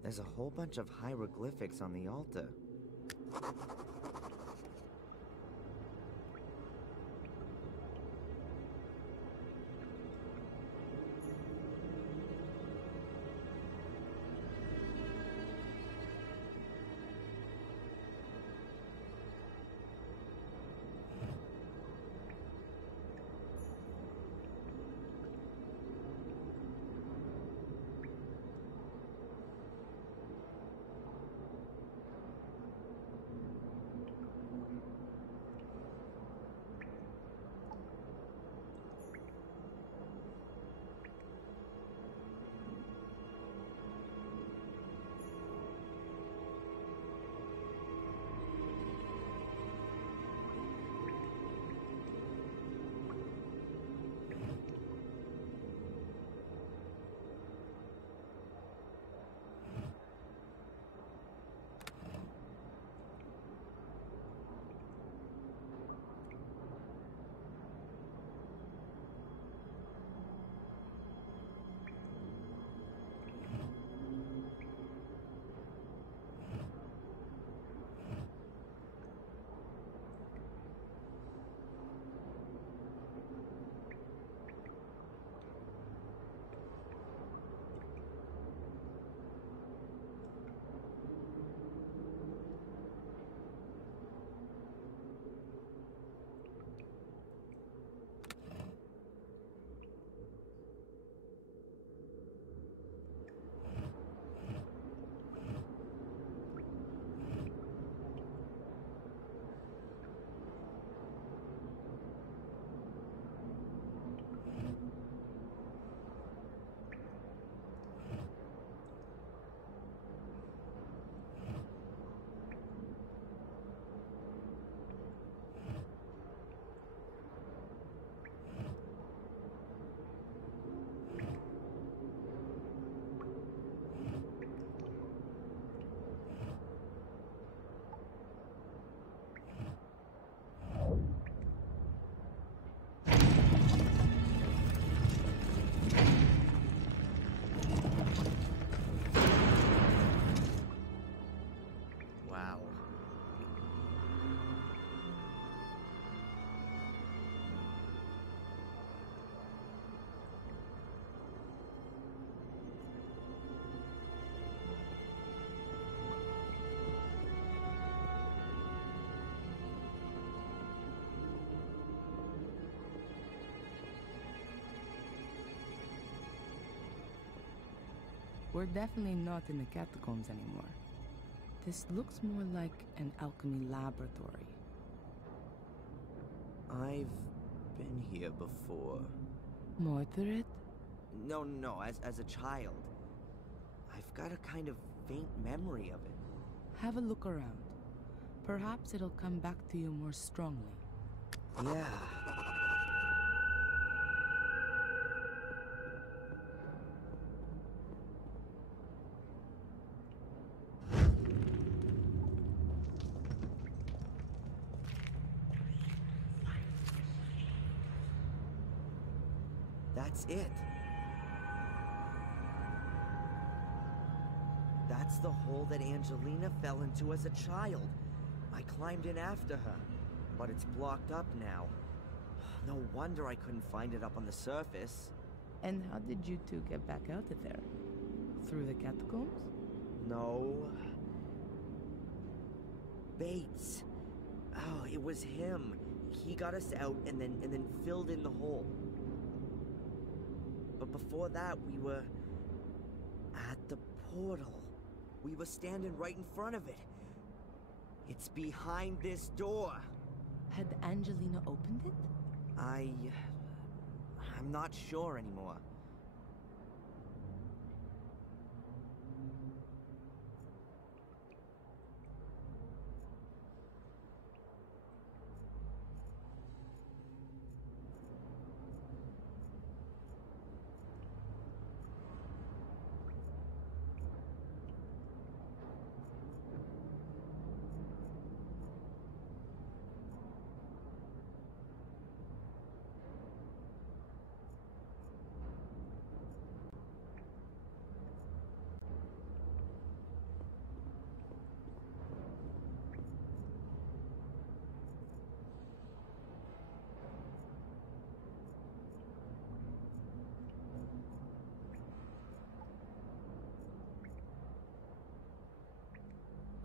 There's a whole bunch of hieroglyphics on the altar. We're definitely not in the catacombs anymore. This looks more like an alchemy laboratory. I've been here before. Mordred? No, as a child. I've got a kind of faint memory of it. Have a look around. Perhaps it'll come back to you more strongly. Yeah. That's it. That's the hole that Angelina fell into as a child. I climbed in after her, but it's blocked up now. No wonder I couldn't find it up on the surface. And how did you two get back out of there? Through the catacombs? No. Bates. Oh, it was him. He got us out and then filled in the hole. But before that, we were at the portal. We were standing right in front of it. It's behind this door. Had Angelina opened it? I'm not sure anymore.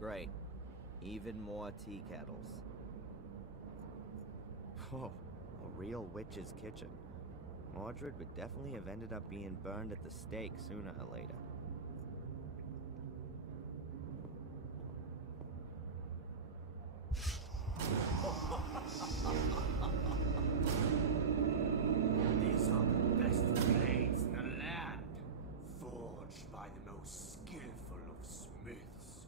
Great. Even more tea kettles. Oh, a real witch's kitchen. Mordred would definitely have ended up being burned at the stake sooner or later. These are the best blades in the land, forged by the most skillful of smiths.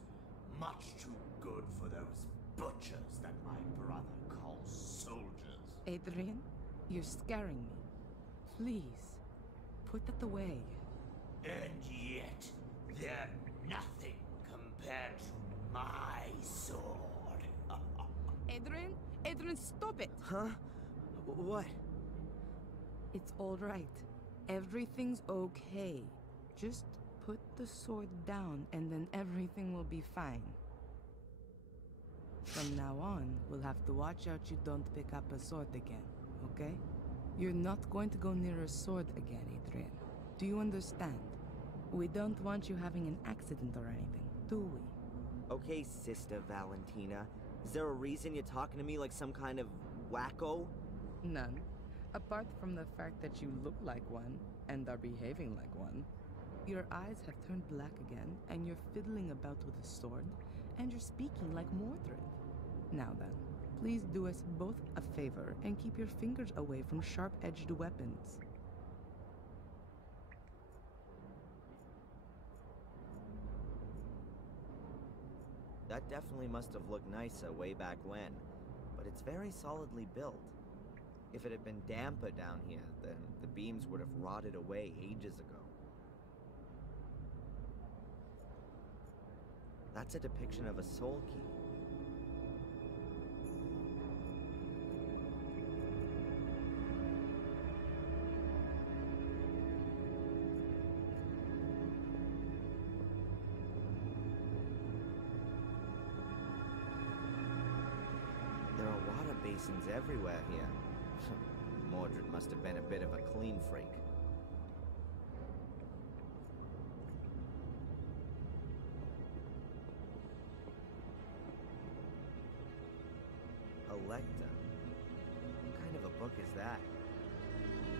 Much too good for those butchers that my brother calls soldiers. Adrian, you're scaring me. Please, put that away. And yet, they're nothing compared to my sword. Adrian, stop it! Huh? What? It's all right. Everything's okay. Just put the sword down and then everything will be fine. From now on, we'll have to watch out you don't pick up a sword again, okay? You're not going to go near a sword again, Adrian. Do you understand? We don't want you having an accident or anything, do we? Okay, Sister Valentina. Is there a reason you're talking to me like some kind of wacko? None. Apart from the fact that you look like one and are behaving like one. Your eyes have turned black again, and you're fiddling about with a sword, and you're speaking like Mordred. Now then, please do us both a favor and keep your fingers away from sharp-edged weapons. That definitely must have looked nicer way back when, but it's very solidly built. If it had been damper down here, then the beams would have rotted away ages ago. That's a depiction of a soul key. There are water basins everywhere here. Mordred must have been a bit of a clean freak. Electa. What kind of a book is that?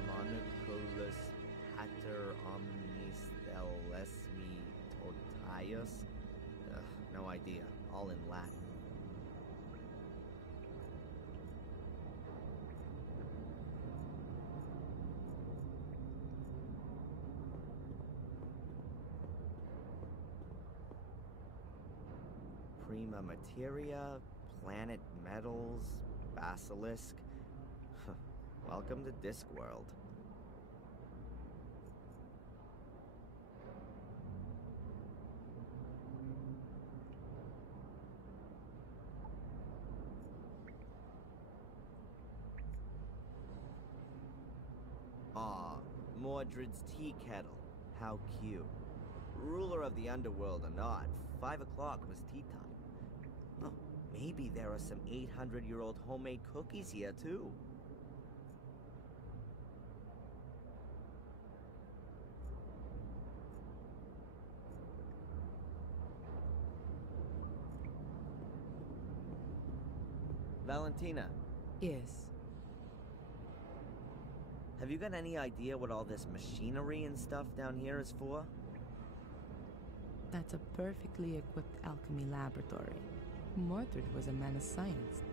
Monoculus pater omnis thelesmi Laius? No idea. All in Latin. Prima materia, planet metals, basilisk. Welcome to Discworld. Aw, Mordred's tea kettle. How cute. Ruler of the underworld or not, 5 o'clock was tea time. Oh, maybe there are some 800-year-old homemade cookies here, too. Valentina. Yes. Have you got any idea what all this machinery and stuff down here is for? That's a perfectly equipped alchemy laboratory. Mordred was a man of science.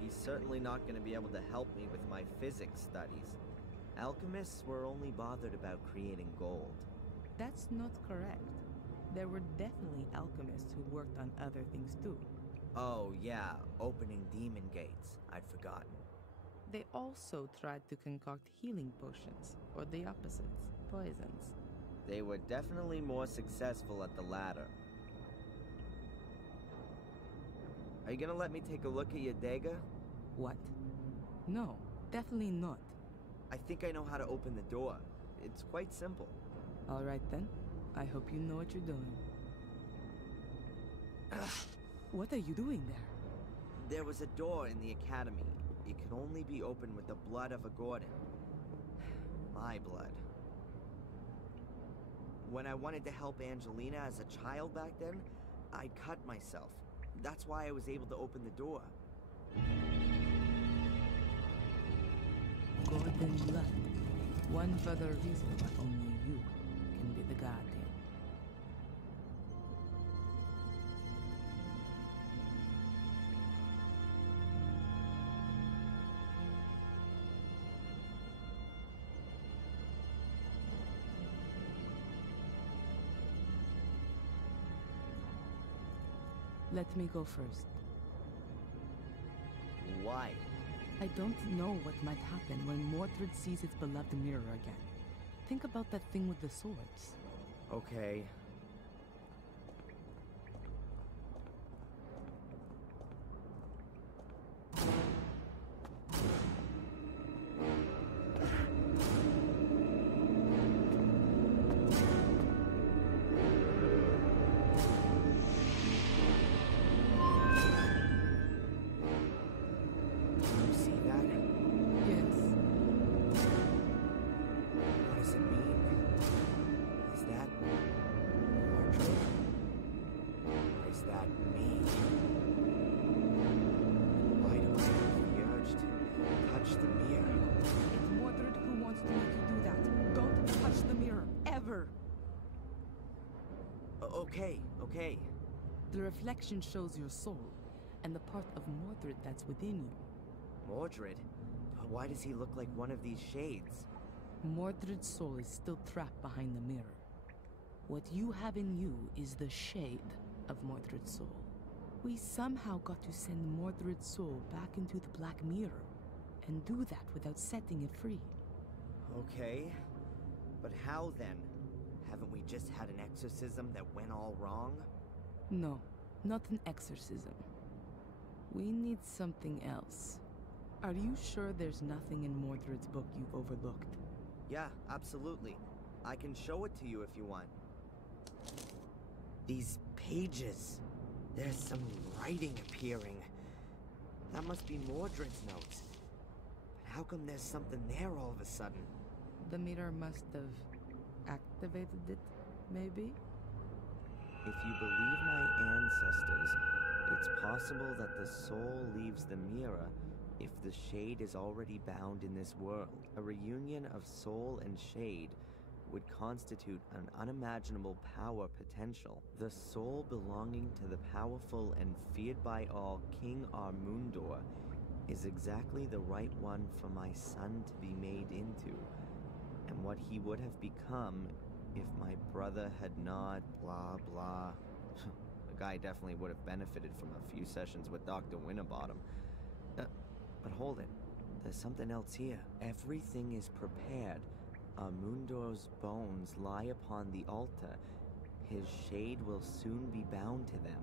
He's certainly not going to be able to help me with my physics studies. Alchemists were only bothered about creating gold. That's not correct. There were definitely alchemists who worked on other things too. Oh yeah, opening demon gates. I'd forgotten. They also tried to concoct healing potions, or the opposites, poisons. They were definitely more successful at the latter. Are you gonna let me take a look at your dagger? What? No, definitely not. I think I know how to open the door. It's quite simple. All right then. I hope you know what you're doing. What are you doing there? There was a door in the academy. It could only be opened with the blood of a Gordon. My blood. When I wanted to help Angelina as a child back then, I cut myself. That's why I was able to open the door. Gordon blood. One further reason why only you can be the god here. Let me go first. Why? I don't know what might happen when Mordred sees its beloved mirror again. Think about that thing with the swords. Okay. Okay. The reflection shows your soul, and the part of Mordred that's within you. Mordred? Why does he look like one of these shades? Mordred's soul is still trapped behind the mirror. What you have in you is the shade of Mordred's soul. We somehow got to send Mordred's soul back into the Black Mirror, and do that without setting it free. Okay, but how then? Haven't we just had an exorcism that went all wrong? No, not an exorcism. We need something else. Are you sure there's nothing in Mordred's book you've overlooked? Yeah, absolutely. I can show it to you if you want. These pages. There's some writing appearing. That must be Mordred's notes. But how come there's something there all of a sudden? The mirror must have activated it, maybe? If you believe my ancestors, it's possible that the soul leaves the mirror if the shade is already bound in this world. A reunion of soul and shade would constitute an unimaginable power potential. The soul belonging to the powerful and feared by all King Armundor is exactly the right one for my son to be made into, and what he would have become if my brother had not blah blah. The guy definitely would have benefited from a few sessions with Dr. Winterbottom. But hold it, there's something else here. Everything is prepared. Armundor's bones lie upon the altar. His shade will soon be bound to them.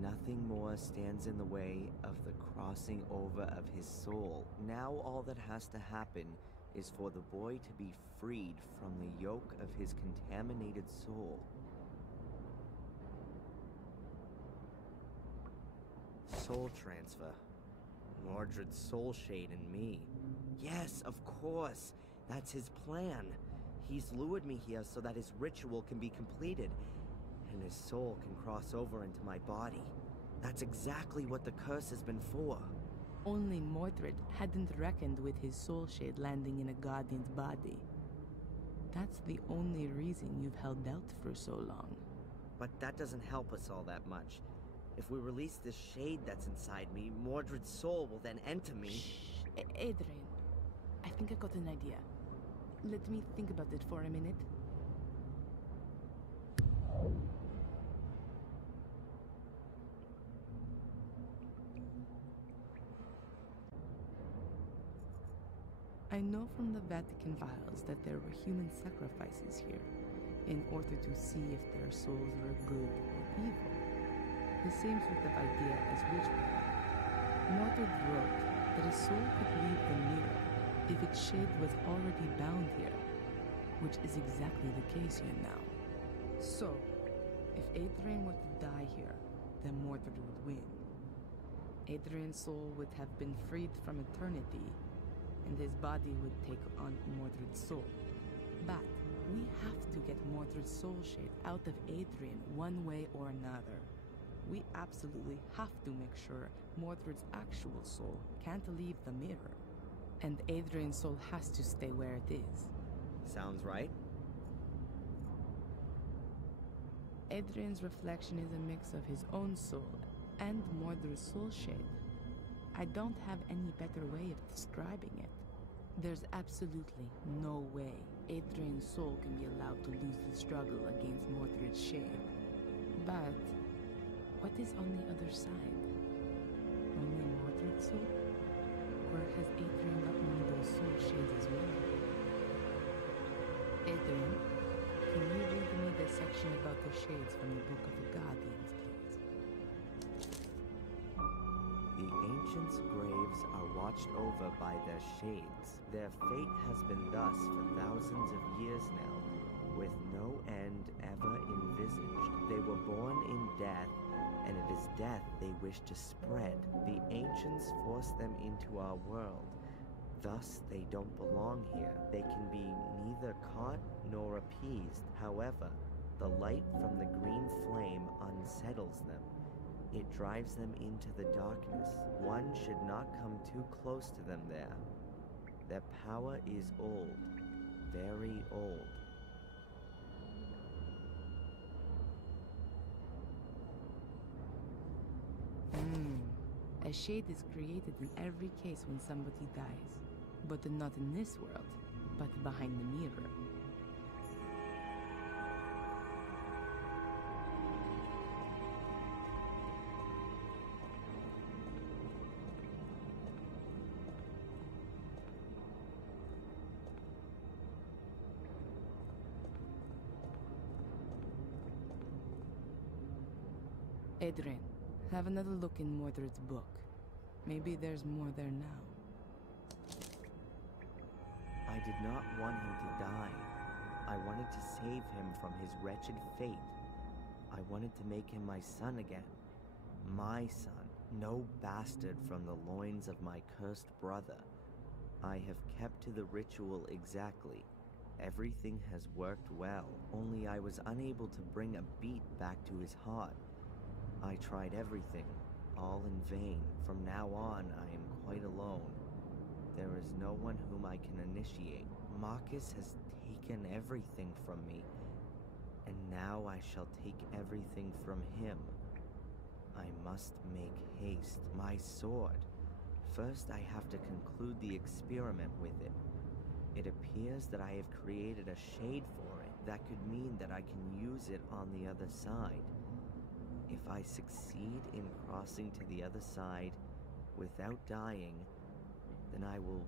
Nothing more stands in the way of the crossing over of his soul. Now all that has to happen is for the boy to be freed from the yoke of his contaminated soul. Soul transfer. Mordred's soul shade in me. Yes, of course. That's his plan. He's lured me here so that his ritual can be completed, and his soul can cross over into my body. That's exactly what the curse has been for. Only Mordred hadn't reckoned with his soul shade landing in a guardian's body. That's the only reason you've held out for so long. But that doesn't help us all that much. If we release this shade that's inside me, Mordred's soul will then enter me. Shh, Adrian. I think I got an idea. Let me think about it for a minute. I know from the Vatican files that there were human sacrifices here in order to see if their souls were good or evil. The same sort of idea as witchcraft. Mordred wrote that a soul could leave the mirror if its shade was already bound here, which is exactly the case here now. So, if Adrian were to die here, then Mordred would win. Adrian's soul would have been freed from eternity, and his body would take on Mordred's soul. But we have to get Mordred's soul shade out of Adrian one way or another. We absolutely have to make sure Mordred's actual soul can't leave the mirror. And Adrian's soul has to stay where it is. Sounds right. Adrian's reflection is a mix of his own soul and Mordred's soul shade. I don't have any better way of describing it. There's absolutely no way Adrian's soul can be allowed to lose the struggle against Mordred's shade. But what is on the other side? Only Mordred's soul? Or has Adrian got one of those soul shades as well? Adrian, can you read me the section about the shades from the Book of the Guardians, please? The ancients' graves are watched over by their shades. Their fate has been thus for thousands of years now, with no end ever envisaged. They were born in death, and it is death they wish to spread. The ancients forced them into our world. Thus, they don't belong here. They can be neither caught nor appeased. However, the light from the green flame unsettles them. It drives them into the darkness. One should not come too close to them there. Their power is old, very old. A shade is created in every case when somebody dies, but not in this world, but behind the mirror. Adrian, have another look in Mordred's book. Maybe there's more there now. I did not want him to die. I wanted to save him from his wretched fate. I wanted to make him my son again. My son, no bastard from the loins of my cursed brother. I have kept to the ritual exactly. Everything has worked well, only I was unable to bring a beat back to his heart. I tried everything, all in vain. From now on, I am quite alone. There is no one whom I can initiate. Marcus has taken everything from me, and now I shall take everything from him. I must make haste. My sword. First, I have to conclude the experiment with it. It appears that I have created a shade for it. That could mean that I can use it on the other side. If I succeed in crossing to the other side without dying, then I will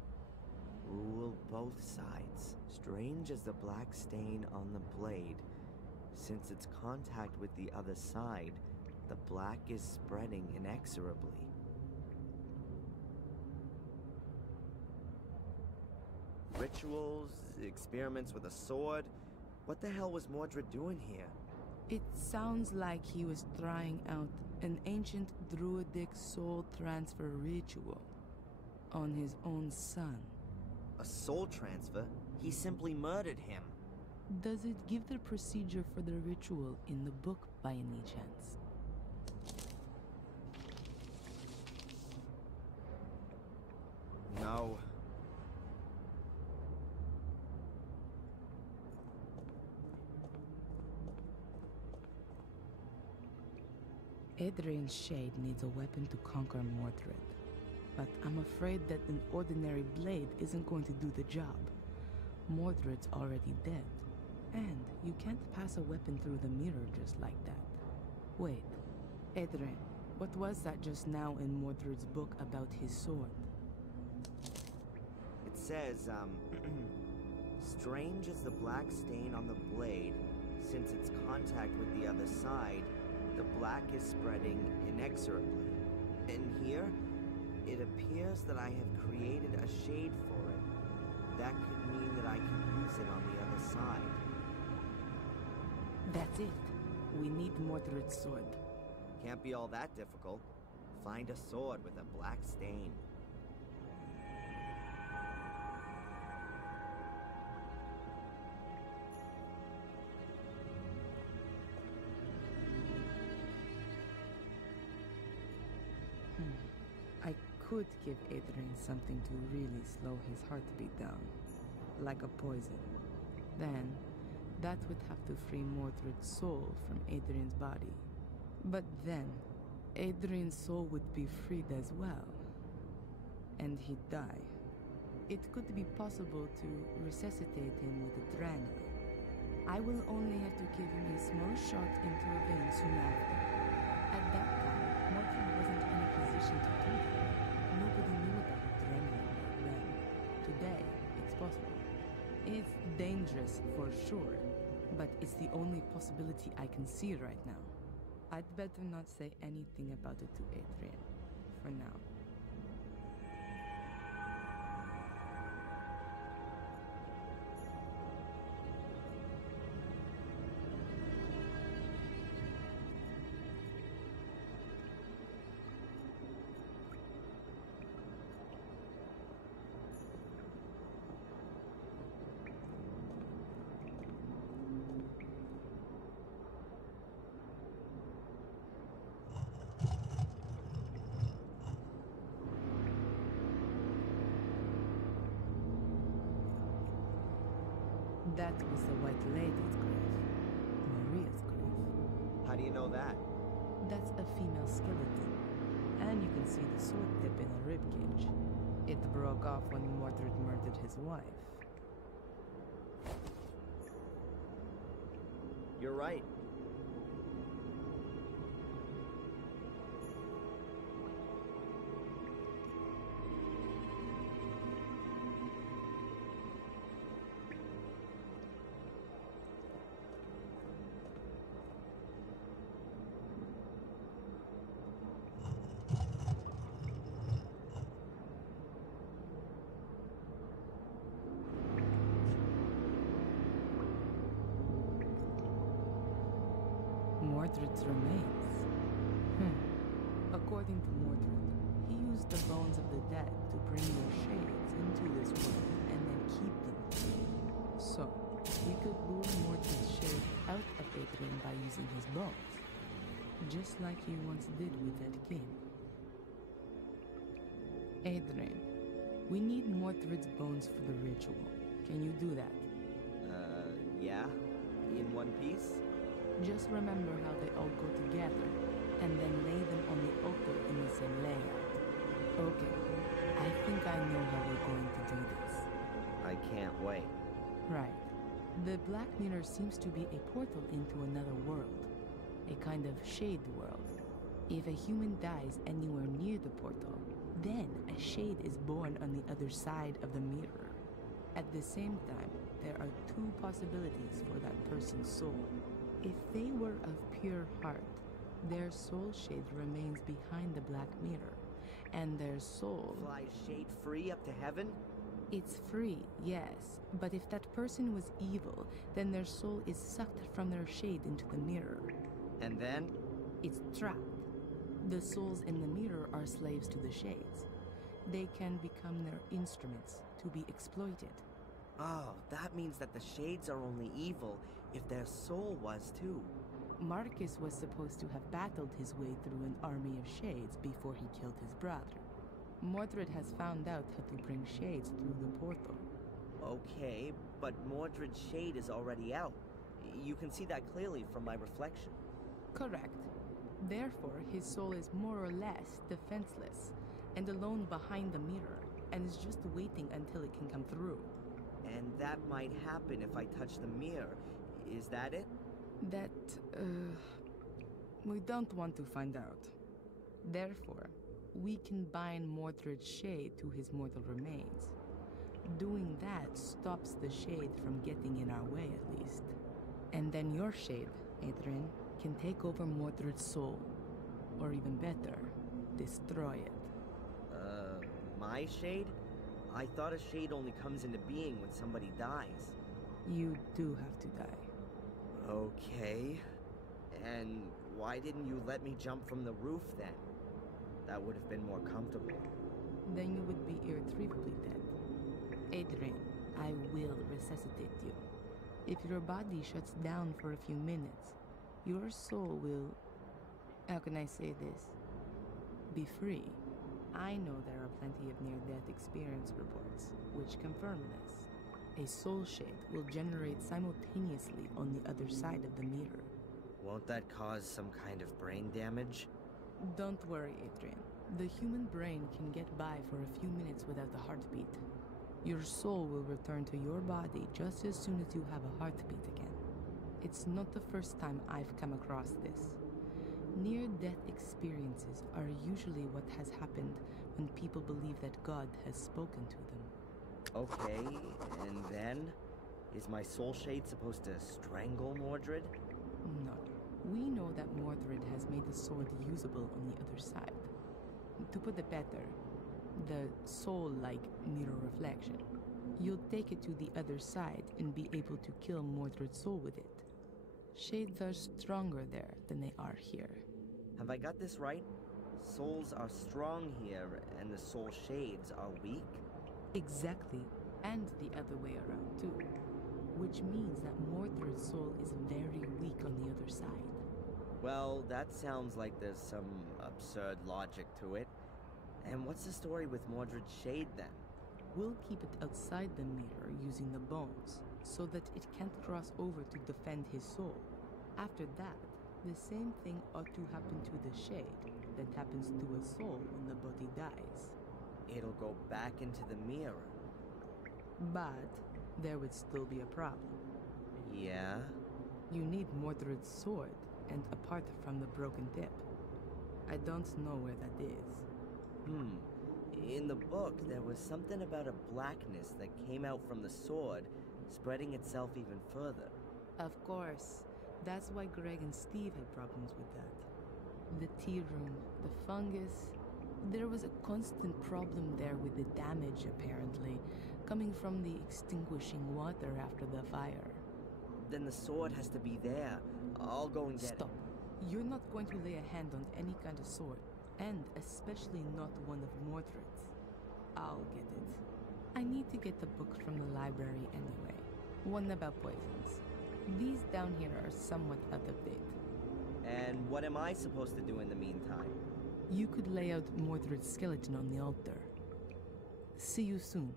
rule both sides. Strange as the black stain on the blade, since its contact with the other side, the black is spreading inexorably. Rituals, experiments with a sword. What the hell was Mordred doing here? It sounds like he was trying out an ancient druidic soul transfer ritual on his own son. A soul transfer? He simply murdered him. Does it give the procedure for the ritual in the book by any chance? No. Adrian's shade needs a weapon to conquer Mordred, but I'm afraid that an ordinary blade isn't going to do the job. Mordred's already dead, and you can't pass a weapon through the mirror just like that. Wait, Adrian, what was that just now in Mordred's book about his sword? It says, strange as the black stain on the blade, since its contact with the other side, the black is spreading inexorably. And here, it appears that I have created a shade for it. That could mean that I can use it on the other side. That's it. We need Mordred's sword. Can't be all that difficult. Find a sword with a black stain. I could give Adrian something to really slow his heartbeat down, like a poison. Then, that would have to free Mordred's soul from Adrian's body. But then, Adrian's soul would be freed as well, and he'd die. It could be possible to resuscitate him with adrenaline. I will only have to give him a small shot into a vein soon after. At that time, Mordred wasn't in a position to do that. Nobody knew about adrenaline back then. Today, it's possible. It's dangerous for sure, but it's the only possibility I can see right now. I'd better not say anything about it to Adrian, for now. That was the White Lady's grave. Maria's grave. How do you know that? That's a female skeleton. And you can see the sword tip in a ribcage. It broke off when Mordred murdered his wife. You're right. Mordred's remains. According to Mordred, he used the bones of the dead to bring their shades into this world and then keep them there. So, we could lure Mordred's shade out of Adrian by using his bones, just like he once did with that king. Adrian, we need Mordred's bones for the ritual. Can you do that? Yeah? In one piece? Just remember how they all go together, and then lay them on the altar in the same layout. Okay, I think I know how we're going to do this. I can't wait. Right. The Black Mirror seems to be a portal into another world. A kind of shade world. If a human dies anywhere near the portal, then a shade is born on the other side of the mirror. At the same time, there are two possibilities for that person's soul. If they were of pure heart, their soul shade remains behind the Black Mirror, and their soul flies shade free up to heaven? It's free, yes, but if that person was evil, then their soul is sucked from their shade into the mirror. And then? It's trapped. The souls in the mirror are slaves to the shades. They can become their instruments to be exploited. Oh, that means that the shades are only evil if their soul was too. Marcus was supposed to have battled his way through an army of shades before he killed his brother. Mordred has found out how to bring shades through the portal. Okay, but Mordred's shade is already out. You can see that clearly from my reflection. Correct. Therefore, his soul is more or less defenseless and alone behind the mirror, and is just waiting until it can come through. And that might happen if I touch the mirror. Is that it? That, we don't want to find out. Therefore, we can bind Mordred's shade to his mortal remains. Doing that stops the shade from getting in our way, at least. And then your shade, Adrian, can take over Mordred's soul. Or even better, destroy it. My shade? I thought a shade only comes into being when somebody dies. You do have to die. Okay. And why didn't you let me jump from the roof then? That would have been more comfortable. Then you would be irretrievably dead. Adrian, I will resuscitate you. If your body shuts down for a few minutes, your soul will... How can I say this? Be free. I know there are plenty of near-death experience reports, which confirm this. A soul shade will generate simultaneously on the other side of the mirror. Won't that cause some kind of brain damage? Don't worry, Adrian. The human brain can get by for a few minutes without a heartbeat. Your soul will return to your body just as soon as you have a heartbeat again. It's not the first time I've come across this. Near-death experiences are usually what has happened when people believe that God has spoken to them. Okay, and then? Is my soul shade supposed to strangle Mordred? No. We know that Mordred has made the sword usable on the other side. To put it better, the soul-like mirror reflection. You'll take it to the other side and be able to kill Mordred's soul with it. Shades are stronger there than they are here. Have I got this right? Souls are strong here, and the soul shades are weak? Exactly, and the other way around too. Which means that Mordred's soul is very weak on the other side. Well, that sounds like there's some absurd logic to it. And what's the story with Mordred's shade then? We'll keep it outside the mirror using the bones, so that it can't cross over to defend his soul. After that, the same thing ought to happen to the shade that happens to a soul when the body dies. It'll go back into the mirror. But there would still be a problem. Yeah? You need Mordred's sword, and apart from the broken tip. I don't know where that is. In the book, there was something about a blackness that came out from the sword, spreading itself even further. Of course. That's why Greg and Steve had problems with that. The tea room, the fungus... There was a constant problem there with the damage, apparently, coming from the extinguishing water after the fire. Then the sword has to be there. I'll go and get it. Stop. You're not going to lay a hand on any kind of sword, and especially not one of Mordred's. I'll get it. I need to get the book from the library anyway. One about poisons. These down here are somewhat out of date. And what am I supposed to do in the meantime? You could lay out Mordred's skeleton on the altar. See you soon.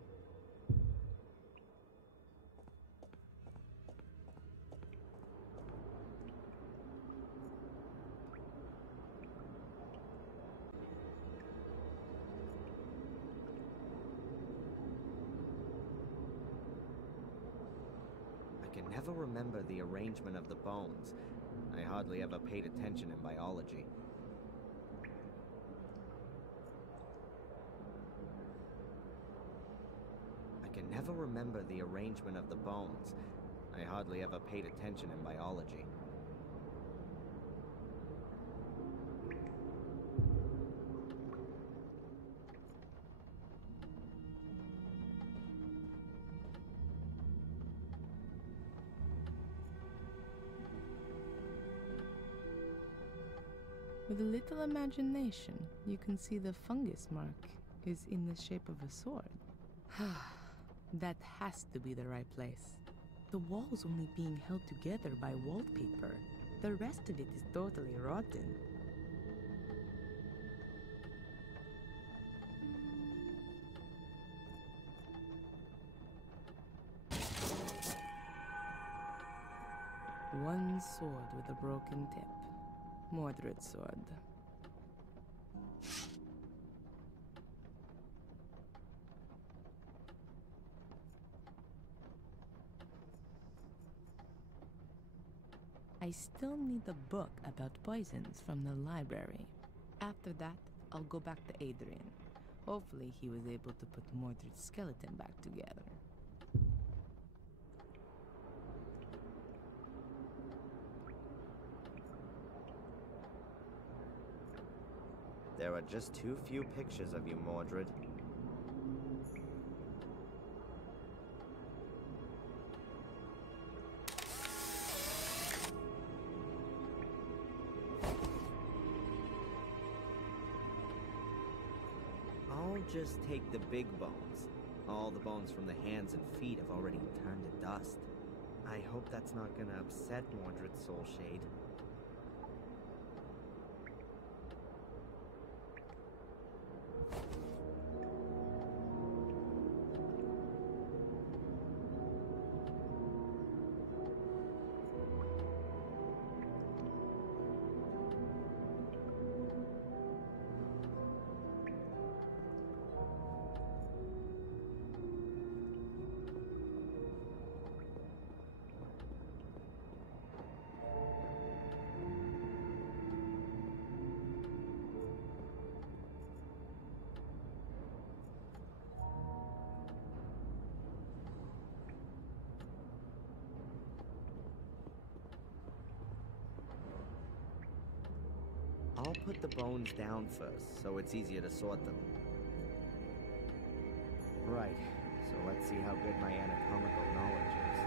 never remember the arrangement of the bones. I hardly ever paid attention in biology. I can never remember the arrangement of the bones. I hardly ever paid attention in biology. With a little imagination, you can see the fungus mark is in the shape of a sword. That has to be the right place. The wall's only being held together by wallpaper. The rest of it is totally rotten. One sword with a broken tip. Mordred's sword. I still need the book about poisons from the library. After that, I'll go back to Adrian. Hopefully he was able to put Mordred's skeleton back together. There are just too few pictures of you, Mordred. I'll just take the big bones. All the bones from the hands and feet have already turned to dust. I hope that's not gonna upset Mordred's soul shade. I'll put the bones down first, so it's easier to sort them. Right, so let's see how good my anatomical knowledge is.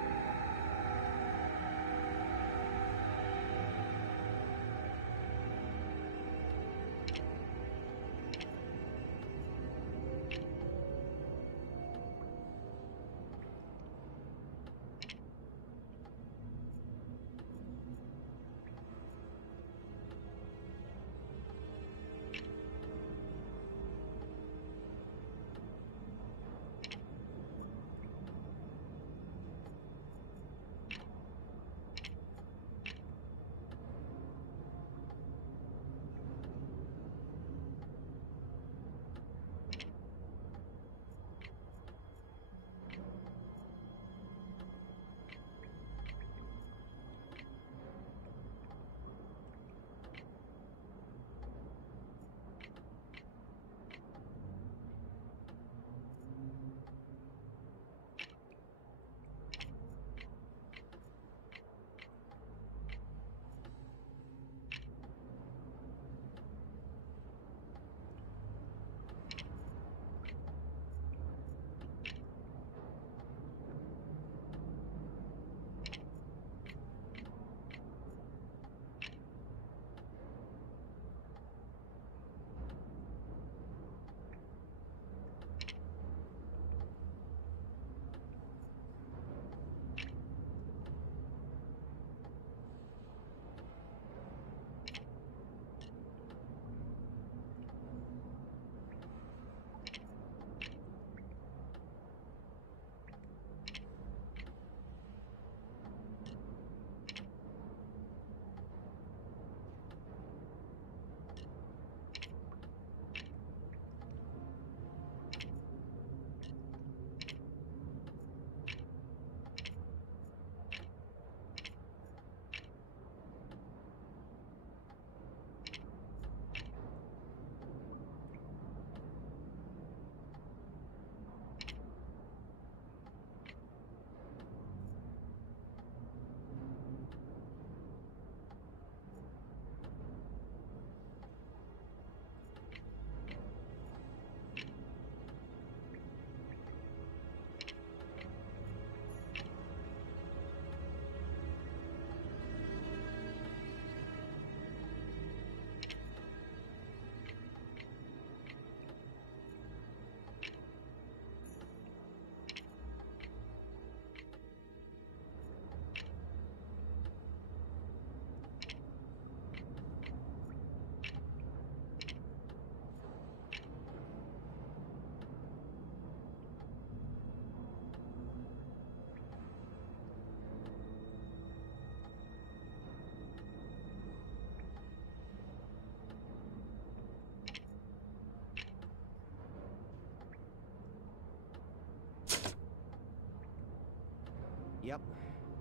Yep,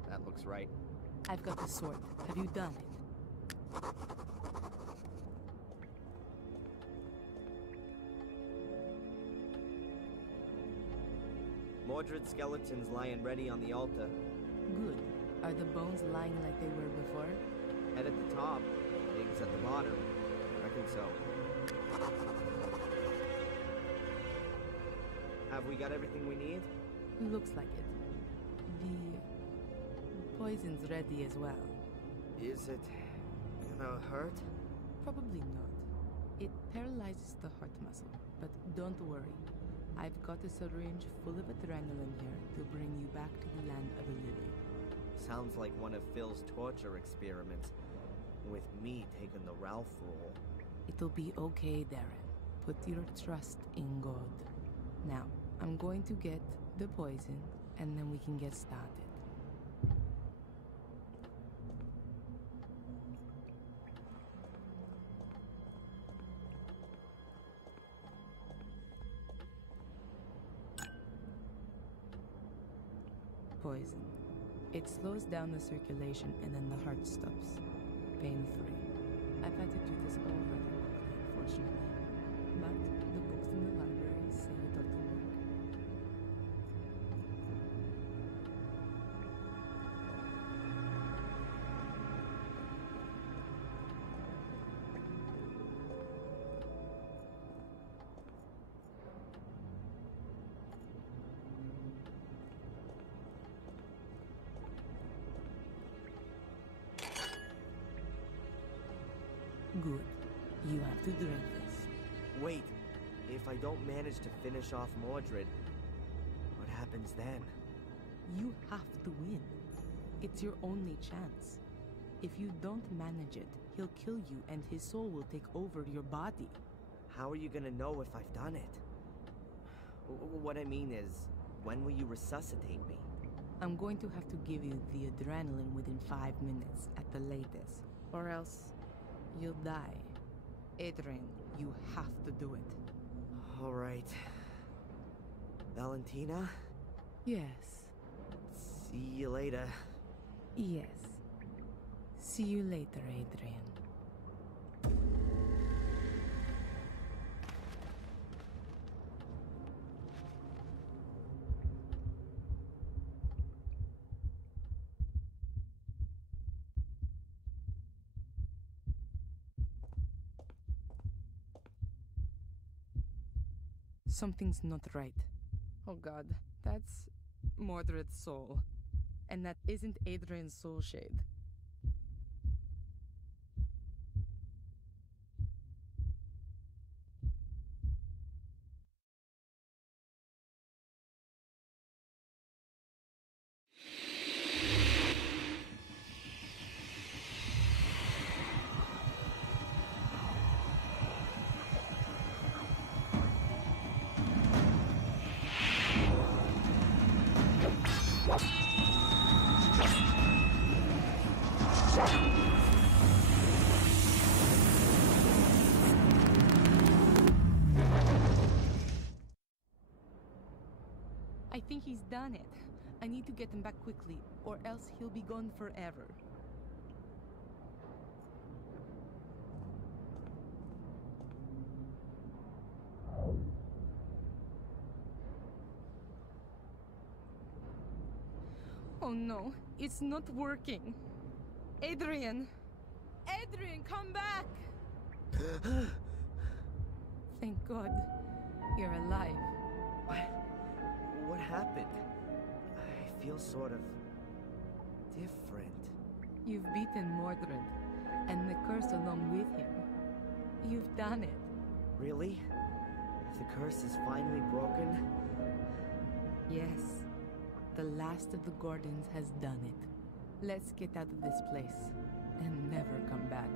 that looks right. I've got the sword. Have you done it? Mordred's skeleton's lying ready on the altar. Good. Are the bones lying like they were before? Head at the top, pigs at the bottom. Reckon so. Have we got everything we need? Looks like it. The poison's ready as well. Is it gonna hurt? Probably not. It paralyzes the heart muscle, but don't worry. I've got a syringe full of adrenaline here to bring you back to the land of the living. Sounds like one of Phil's torture experiments, with me taking the Ralph role. It'll be okay, Darren. Put your trust in God. Now, I'm going to get the poison, and then we can get started. Poison. It slows down the circulation and then the heart stops. Pain-free. I've had to do this all rather quickly, unfortunately. But the books in the library say it ought to work. Good. You have to drink this. Wait, if I don't manage to finish off Mordred, what happens then? You have to win. It's your only chance. If you don't manage it, he'll kill you and his soul will take over your body. How are you gonna know if I've done it? What I mean is, when will you resuscitate me? I'm going to have to give you the adrenaline within 5 minutes at the latest, or else you'll die. Adrian, you have to do it. All right. Valentina? Yes. See you later. Yes. See you later, Adrian. Something's not right. Oh god, that's Mordred's soul. And that isn't Adrian's soul shade. I think he's done it. I need to get him back quickly, or else he'll be gone forever. Oh no, it's not working. Adrian! Adrian, come back! Thank God, you're alive. What happened? I feel sort of different. You've beaten Mordred, and the curse along with him. You've done it. Really? The curse is finally broken? Yes. The last of the Gordons has done it. Let's get out of this place and never come back.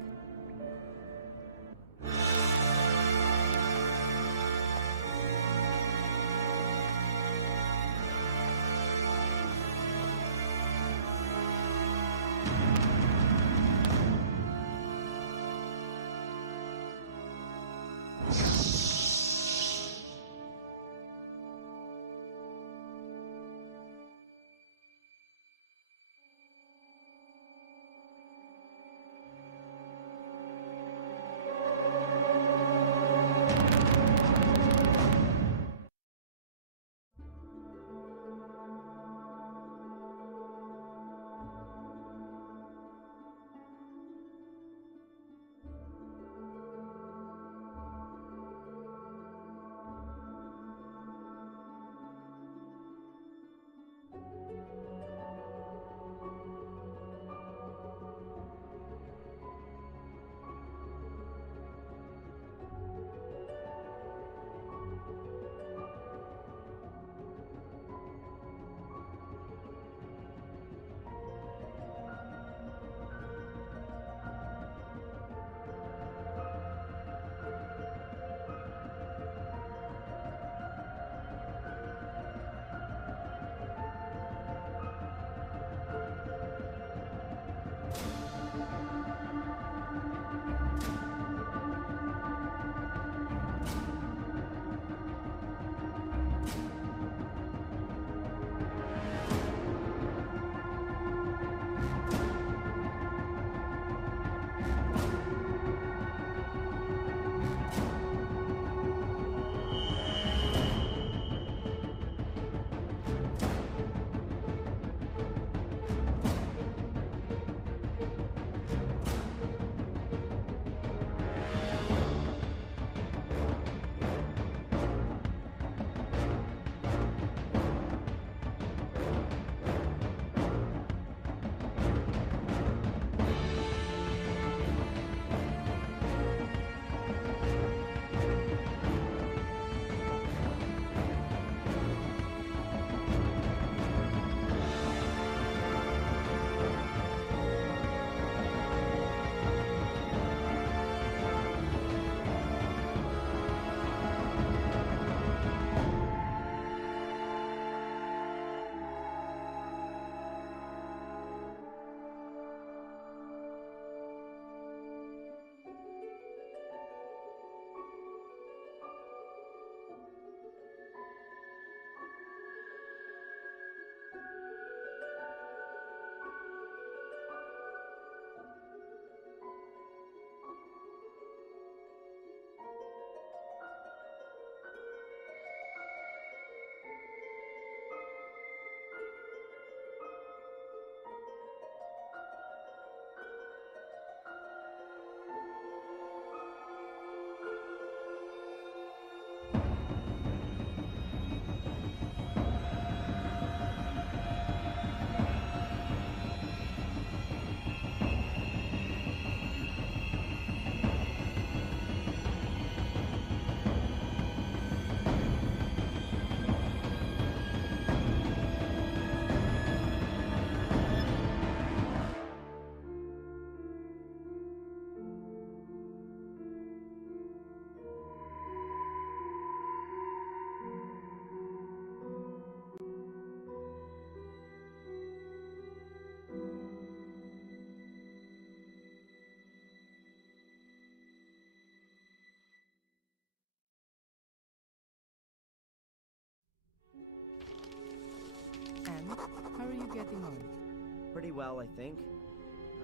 pretty well, I think.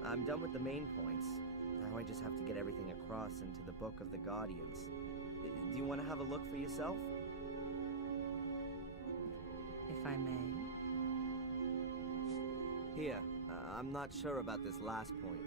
I'm done with the main points. Now I just have to get everything across into the Book of the Guardians. Do you want to have a look for yourself? If I may. Here, I'm not sure about this last point.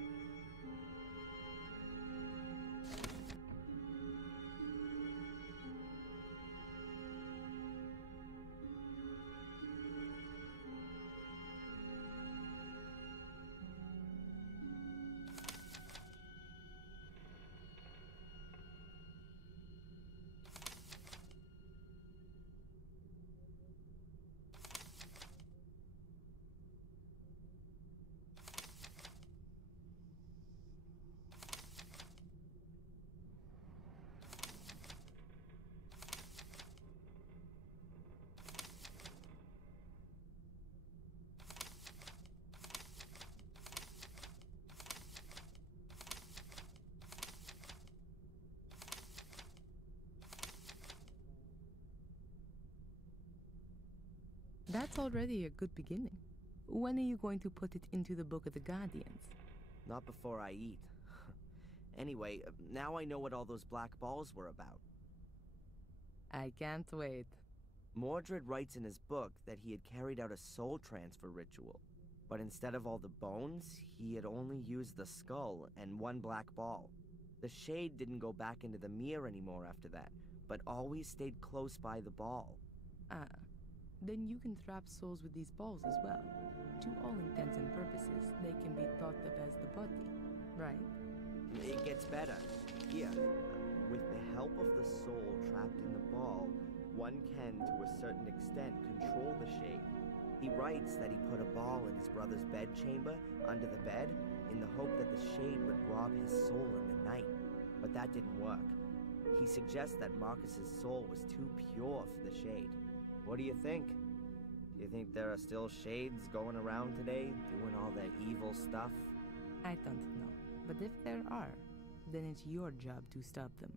That's already a good beginning. When are you going to put it into the Book of the Guardians? Not before I eat. Anyway, now I know what all those black balls were about. I can't wait. Mordred writes in his book that he had carried out a soul transfer ritual, but instead of all the bones, he had only used the skull and one black ball. The shade didn't go back into the mirror anymore after that, but always stayed close by the ball. Ah. Then you can trap souls with these balls as well. To all intents and purposes, they can be thought of as the body, right? It gets better. Here, with the help of the soul trapped in the ball, one can, to a certain extent, control the shade. He writes that he put a ball in his brother's bedchamber, under the bed, in the hope that the shade would rob his soul in the night. But that didn't work. He suggests that Marcus's soul was too pure for the shade. What do you think? Do you think there are still shades going around today, doing all that evil stuff? I don't know. But if there are, then it's your job to stop them.